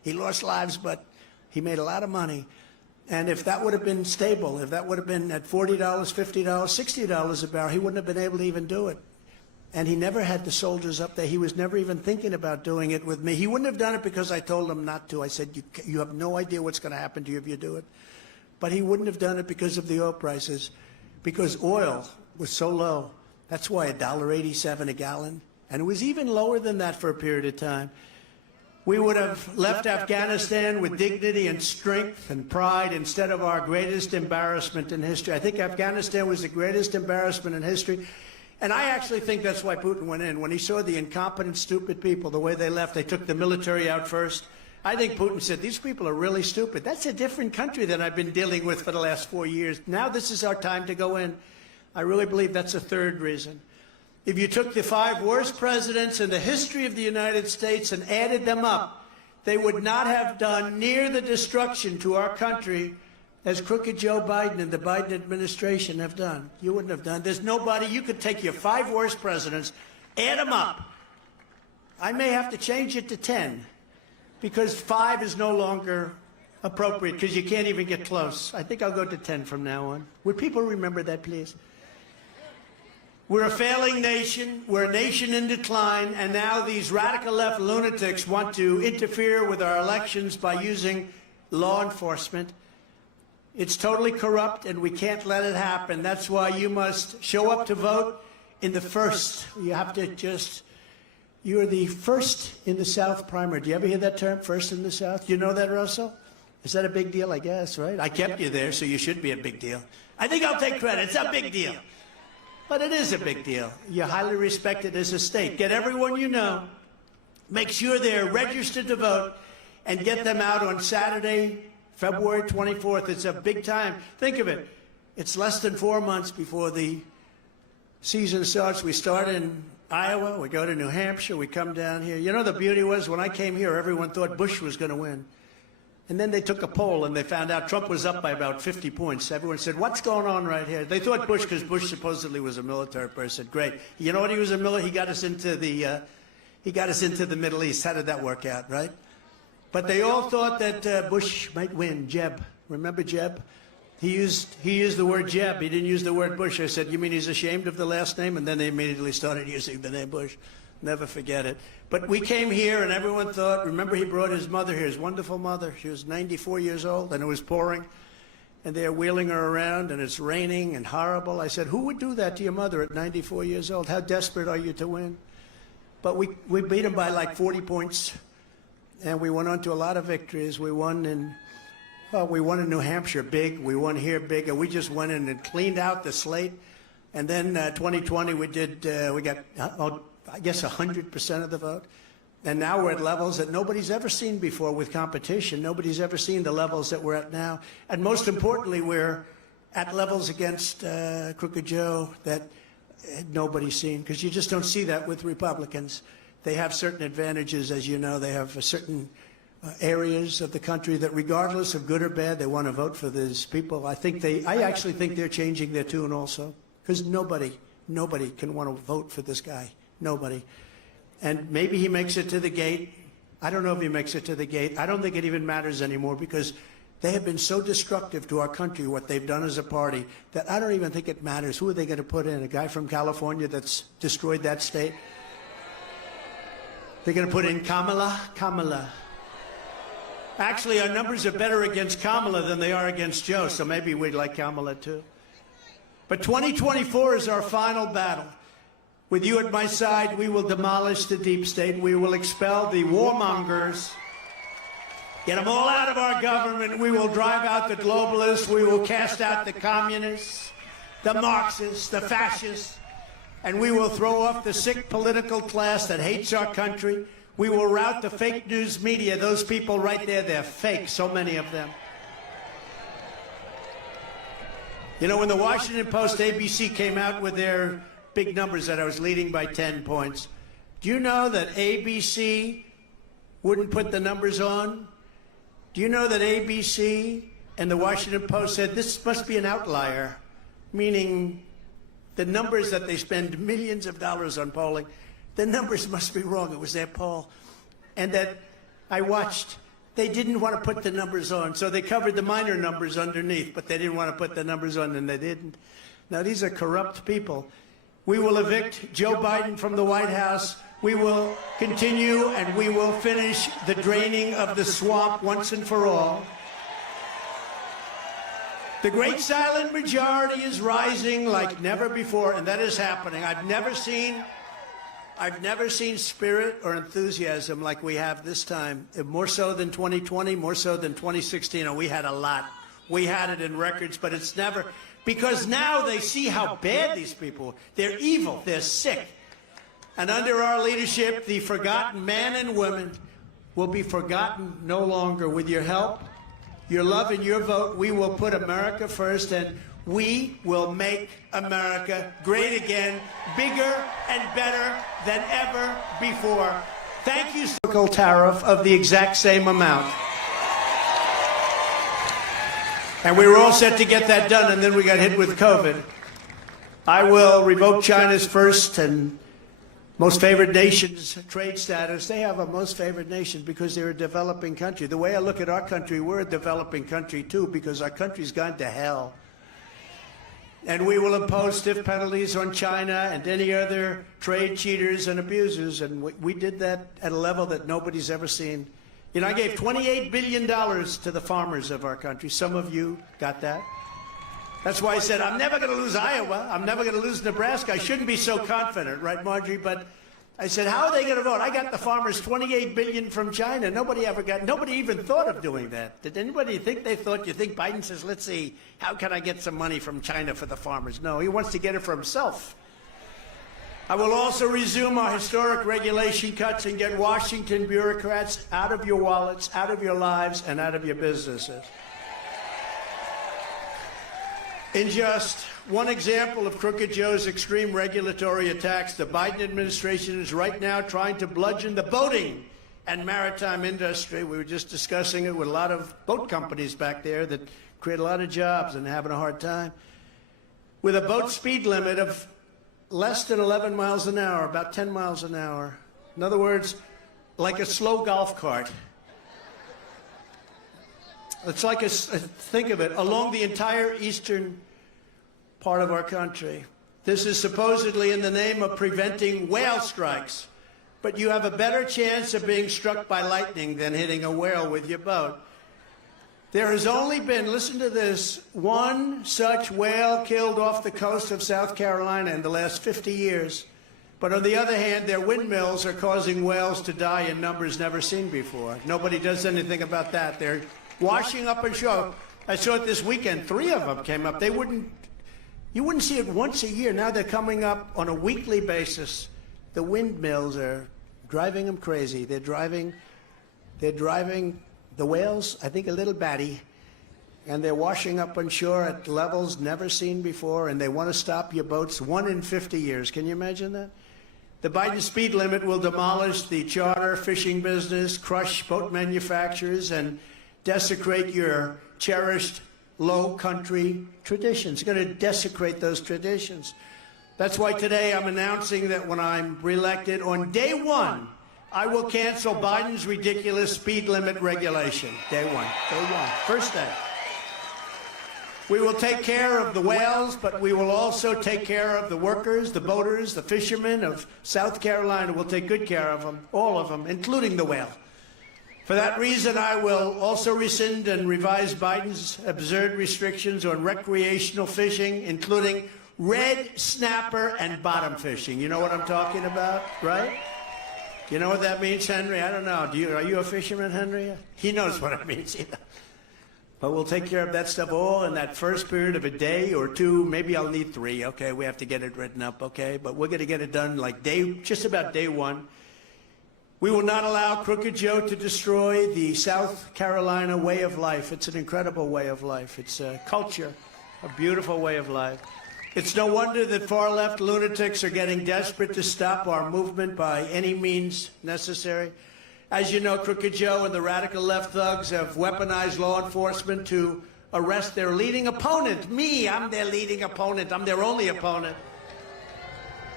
He lost lives, but he made a lot of money. And if that would have been stable, if that would have been at $40, $50, $60 a barrel, he wouldn't have been able to even do it. And he never had the soldiers up there. He was never even thinking about doing it with me. He wouldn't have done it because I told him not to. I said, you have no idea what's going to happen to you if you do it. But he wouldn't have done it because of the oil prices, because oil was so low. That's why $1.87 a gallon. And it was even lower than that for a period of time. We would have left Afghanistan with dignity and strength and pride instead of our greatest embarrassment in history. I think Afghanistan was the greatest embarrassment in history. And I actually think that's why Putin went in. When he saw the incompetent, stupid people, the way they left, they took the military out first. I think Putin said, these people are really stupid. That's a different country than I've been dealing with for the last 4 years. Now this is our time to go in. I really believe that's a third reason. If you took the 5 worst presidents in the history of the United States and added them up, they would not have done near the destruction to our country as crooked Joe Biden and the Biden administration have done. You wouldn't have done. There's nobody. You could take your 5 worst presidents, add them up. I may have to change it to 10 because 5 is no longer appropriate because you can't even get close. I think I'll go to 10 from now on. Would people remember that, please? We're a failing nation. We're a nation in decline. And now these radical left lunatics want to interfere with our elections by using law enforcement. It's totally corrupt, and we can't let it happen. That's why you must show up to vote in the first. You have to just, you're the first in the South primary. Do you ever hear that term, first in the South? Do you know that, Russell? Is that a big deal, I guess, right? I kept you there, so you should be a big deal. I think I'll take credit. It's a big deal. But it is a big deal. You're highly respected as a state. Get everyone you know. Make sure they're registered to vote, and get them out on Saturday, February 24th. It's a big time. Think of it. It's less than 4 months before the season starts. We start in Iowa. We go to New Hampshire. We come down here. You know, the beauty was when I came here, everyone thought Bush was going to win. And then they took a poll, and they found out Trump was up by about 50 points. Everyone said, what's going on right here? They thought Bush, because Bush supposedly was a military person. Great. You know what he was a military? He got us into the Middle East. How did that work out, right? But they all thought that Bush might win. Jeb. Remember Jeb? He used the word Jeb. He didn't use the word Bush. I said, you mean he's ashamed of the last name? And then they immediately started using the name Bush. Never forget it. But we came here, and everyone thought, remember he brought his mother here, his wonderful mother. She was 94 years old, and it was pouring. And they're wheeling her around, and it's raining and horrible. I said, who would do that to your mother at 94 years old? How desperate are you to win? But we beat him by like 40 points. And we went on to a lot of victories. We won in New Hampshire big. We won here big. And we just went in and cleaned out the slate. And then 2020, we got, I guess, 100% of the vote. And now we're at levels that nobody's ever seen before with competition. Nobody's ever seen the levels that we're at now. And most importantly, we're at levels against Crooked Joe that nobody's seen, because you just don't see that with Republicans. They have certain advantages, as you know. They have certain areas of the country that, regardless of good or bad, they want to vote for these people. I actually think they're changing their tune also, because nobody can want to vote for this guy. Nobody. And maybe he makes it to the gate. I don't know if he makes it to the gate. I don't think it even matters anymore, because they have been so destructive to our country, what they've done as a party, that I don't even think it matters. Who are they going to put in? A guy from California that's destroyed that state? They're going to put in Kamala. Actually, our numbers are better against Kamala than they are against Joe, so maybe we'd like Kamala too. But 2024 is our final battle. With you at my side, we will demolish the deep state. We will expel the warmongers. Get them all out of our government. We will drive out the globalists. We will cast out the communists, the Marxists, the fascists. And we will throw off the sick political class that hates our country. We will rout the fake news media. Those people right there, they're fake, so many of them. You know, when the Washington Post, ABC came out with their big numbers that I was leading by 10 points, do you know that ABC wouldn't put the numbers on? Do you know that ABC and the Washington Post said this must be an outlier, meaning the numbers that they spend millions of dollars on polling, the numbers must be wrong. It was their poll. And that I watched They didn't want to put the numbers on, so they covered the minor numbers underneath, but they didn't want to put the numbers on, and they didn't. Now, these are corrupt people. We will evict Joe Biden from the White House. We will continue, and we will finish the draining of the swamp once and for all. The great silent majority is rising like never before, and that is happening. I've never seen spirit or enthusiasm like we have this time. More so than 2020, more so than 2016. And we had a lot. We had it in records, but it's never, because now they see how bad these people are. They're evil. They're sick. And under our leadership, the forgotten men and women will be forgotten no longer. With your help, your love, and your vote, we will put America first, and we will make America great again, bigger and better than ever before. Thank you. Tariff of the exact same amount. And we were all set to get that done, and then we got hit with COVID. I will revoke China's first and most favored nations trade status. They have a most favored nation because they're a developing country. The way I look at our country, we're a developing country too, because our country's gone to hell. And we will impose stiff penalties on China and any other trade cheaters and abusers. And we did that at a level that nobody's ever seen. You know, I gave $28 billion to the farmers of our country. Some of you got that. That's why I said, I'm never going to lose Iowa. I'm never going to lose Nebraska. I shouldn't be so confident, right, Marjorie? But I said, how are they going to vote? I got the farmers $28 billion from China. Nobody even thought of doing that. Did anybody think they thought? You think Biden says, let's see, how can I get some money from China for the farmers? No, he wants to get it for himself. I will also resume our historic regulation cuts and get Washington bureaucrats out of your wallets, out of your lives, and out of your businesses. In just one example of Crooked Joe's extreme regulatory attacks, the Biden administration is right now trying to bludgeon the boating and maritime industry. We were just discussing it with a lot of boat companies back there that create a lot of jobs and having a hard time. With a boat speed limit of less than 11 miles an hour, about 10 miles an hour. In other words, like a slow golf cart. It's like think of it, along the entire eastern part of our country. This is supposedly in the name of preventing whale strikes, but you have a better chance of being struck by lightning than hitting a whale with your boat. There has only been, listen to this, one such whale killed off the coast of South Carolina in the last 50 years. But on the other hand, their windmills are causing whales to die in numbers never seen before. Nobody does anything about that. They're washing up on shore. I saw it this weekend. 3 of them came up. You wouldn't see it once a year. Now they're coming up on a weekly basis. The windmills are driving them crazy. They're driving the whales, I think, a little batty, and they're washing up on shore at levels never seen before, and they want to stop your boats 1 in 50 years. Can you imagine that? The Biden speed limit will demolish the charter fishing business, crush boat manufacturers, and desecrate your cherished low country traditions. It's going to desecrate those traditions. That's why today I'm announcing that when I'm reelected, on day one, I will cancel Biden's ridiculous speed limit regulation. Day one, first day. We will take care of the whales, but we will also take care of the workers, the boaters, the fishermen of South Carolina. We'll take good care of them, all of them, including the whale. For that reason, I will also rescind and revise Biden's absurd restrictions on recreational fishing, including red snapper and bottom fishing. You know what I'm talking about, right? You know what that means, Henry? I don't know. Are you a fisherman, Henry? He knows what it means. But we'll take care of that stuff all in that first period of a day or two. Maybe I'll need 3. Okay, we have to get it written up. Okay, but we're going to get it done like just about day one. We will not allow Crooked Joe to destroy the South Carolina way of life. It's an incredible way of life. It's a culture, a beautiful way of life. It's no wonder that far-left lunatics are getting desperate to stop our movement by any means necessary. As you know, Crooked Joe and the radical left thugs have weaponized law enforcement to arrest their leading opponent. Me, I'm their leading opponent. I'm their only opponent.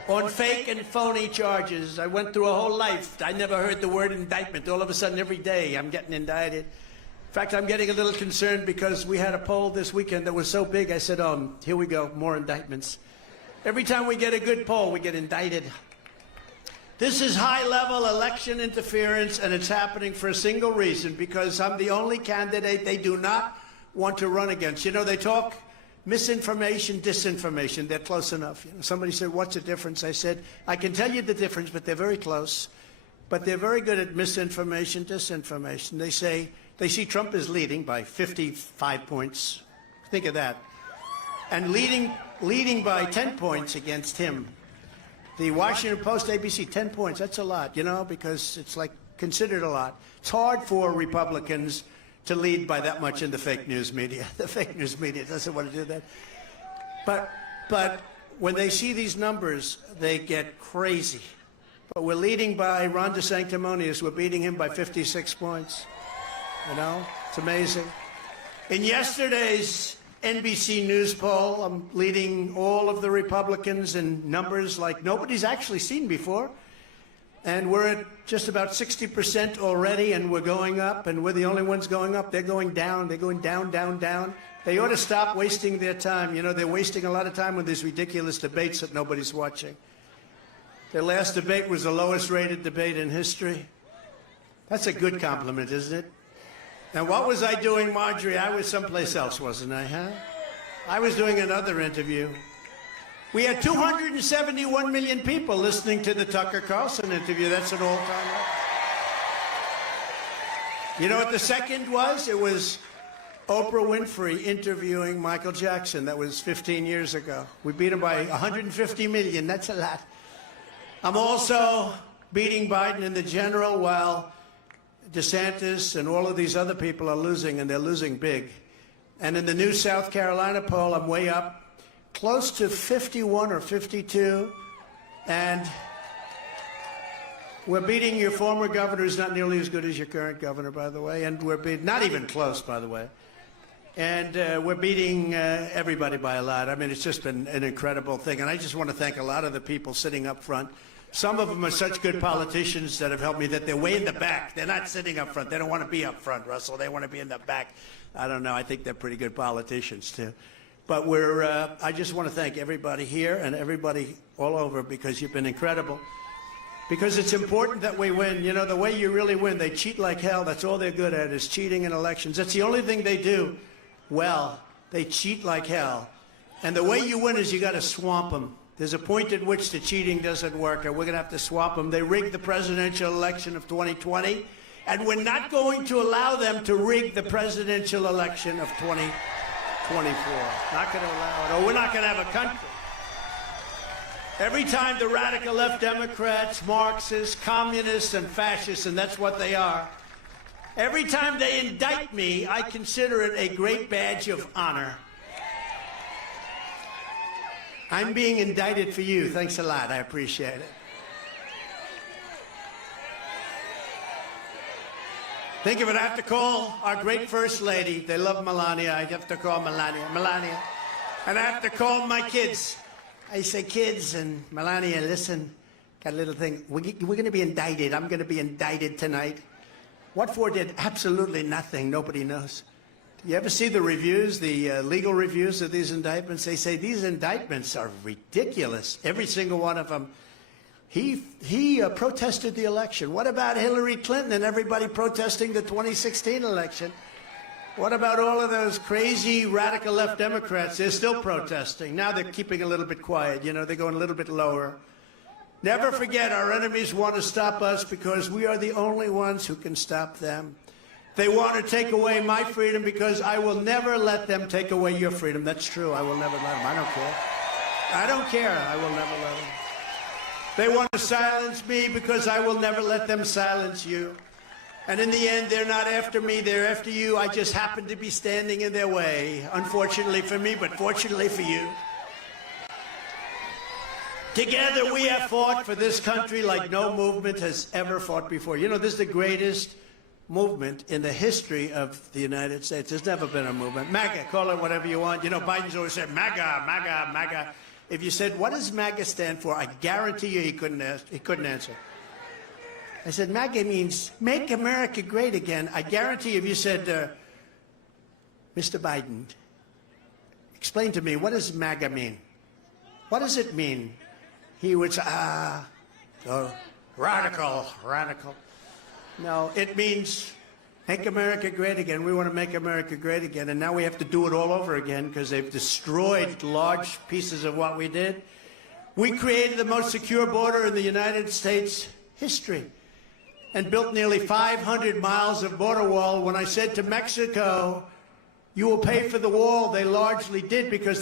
on fake and phony charges. I went through a whole life. I never heard the word indictment. All of a sudden, every day, I'm getting indicted. In fact, I'm getting a little concerned because we had a poll this weekend that was so big, I said, here we go, more indictments. Every time we get a good poll, we get indicted. This is high-level election interference, and it's happening for a single reason, because I'm the only candidate they do not want to run against. You know, they talk misinformation, disinformation. They're close enough. You know, somebody said, what's the difference? I said, I can tell you the difference, but they're very close. But they're very good at misinformation, disinformation. They say they see Trump as leading by 55 points. Think of that. And leading by 10 points against him. The Washington Post, ABC, 10 points. That's a lot, you know, because it's like considered a lot. It's hard for Republicans to lead by that much in the fake news media. The fake news media doesn't want to do that. But when they see these numbers, they get crazy. But we're leading by Ron DeSanctimonious. We're beating him by 56 points. You know, it's amazing. In yesterday's NBC News poll, I'm leading all of the Republicans in numbers like nobody's actually seen before. And we're at just about 60% already, and we're going up, and we're the only ones going up. They're going down. They're going down, down, down. They ought to stop wasting their time. You know, they're wasting a lot of time with these ridiculous debates that nobody's watching. Their last debate was the lowest rated debate in history. That's a good compliment, isn't it? Now, what was I doing, Marjorie? I was someplace else, wasn't I, huh? I was doing another interview. We had 271 million people listening to the Tucker Carlson interview. That's an all-time record. You know what the second was? It was Oprah Winfrey interviewing Michael Jackson. That was 15 years ago. We beat him by 150 million. That's a lot. I'm also beating Biden in the general while DeSantis and all of these other people are losing, and they're losing big. And in the new South Carolina poll, I'm way up, close to 51 or 52, and we're beating your former governor, who's not nearly as good as your current governor, by the way, and we're not even close, by the way. And we're beating everybody by a lot. I mean, it's just been an incredible thing, and I just want to thank a lot of the people sitting up front. Some of them are such good politicians that have helped me that they're way in the back. They're not sitting up front. They don't want to be up front, Russell. They want to be in the back. I don't know. I think they're pretty good politicians, too. But I just want to thank everybody here and everybody all over, because you've been incredible. Because it's important that we win. You know, the way you really win, they cheat like hell. That's all they're good at, is cheating in elections. That's the only thing they do well. They cheat like hell. And the way you win is you got to swamp them. There's a point at which the cheating doesn't work, and we're going to have to swap them. They rigged the presidential election of 2020, and we're not going to allow them to rig the presidential election of 2024. Not going to allow it. Or we're not going to have a country. Every time the radical left Democrats, Marxists, communists, and fascists, and that's what they are, every time they indict me, I consider it a great badge of honor. I'm being indicted for you. Thanks a lot. I appreciate it. Think of it. I have to call our great First Lady. They love Melania. I have to call Melania. Melania. And I have to call my kids. I say, kids, and Melania, listen, got a little thing. We're going to be indicted. I'm going to be indicted tonight. What for did absolutely nothing. Nobody knows. You ever see the reviews, the legal reviews of these indictments? They say these indictments are ridiculous. Every single one of them. He protested the election. What about Hillary Clinton and everybody protesting the 2016 election? What about all of those crazy radical left Democrats? They're still protesting. Now they're keeping a little bit quiet. You know, they're going a little bit lower. Never forget, our enemies want to stop us because we are the only ones who can stop them. They want to take away my freedom because I will never let them take away your freedom. That's true. I will never let them. I don't care. I don't care. I will never let them. They want to silence me because I will never let them silence you. And in the end, they're not after me. They're after you. I just happen to be standing in their way. Unfortunately for me, but fortunately for you. Together, we have fought for this country like no movement has ever fought before. You know, this is the greatest movement in the history of the United States. There's never been a movement. Maga, call it whatever you want. You know, Biden's always said, Maga, Maga, Maga. If you said, what does MAGA stand for? I guarantee you he couldn't answer. I said, MAGA means make America great again. I guarantee you if you said, Mr. Biden, explain to me, what does MAGA mean? What does it mean? He would say, radical. No, it means make America great again. We want to make America great again. And now we have to do it all over again because they've destroyed large pieces of what we did. We created the most secure border in the United States history and built nearly 500 miles of border wall. When I said to Mexico, you will pay for the wall, they largely did because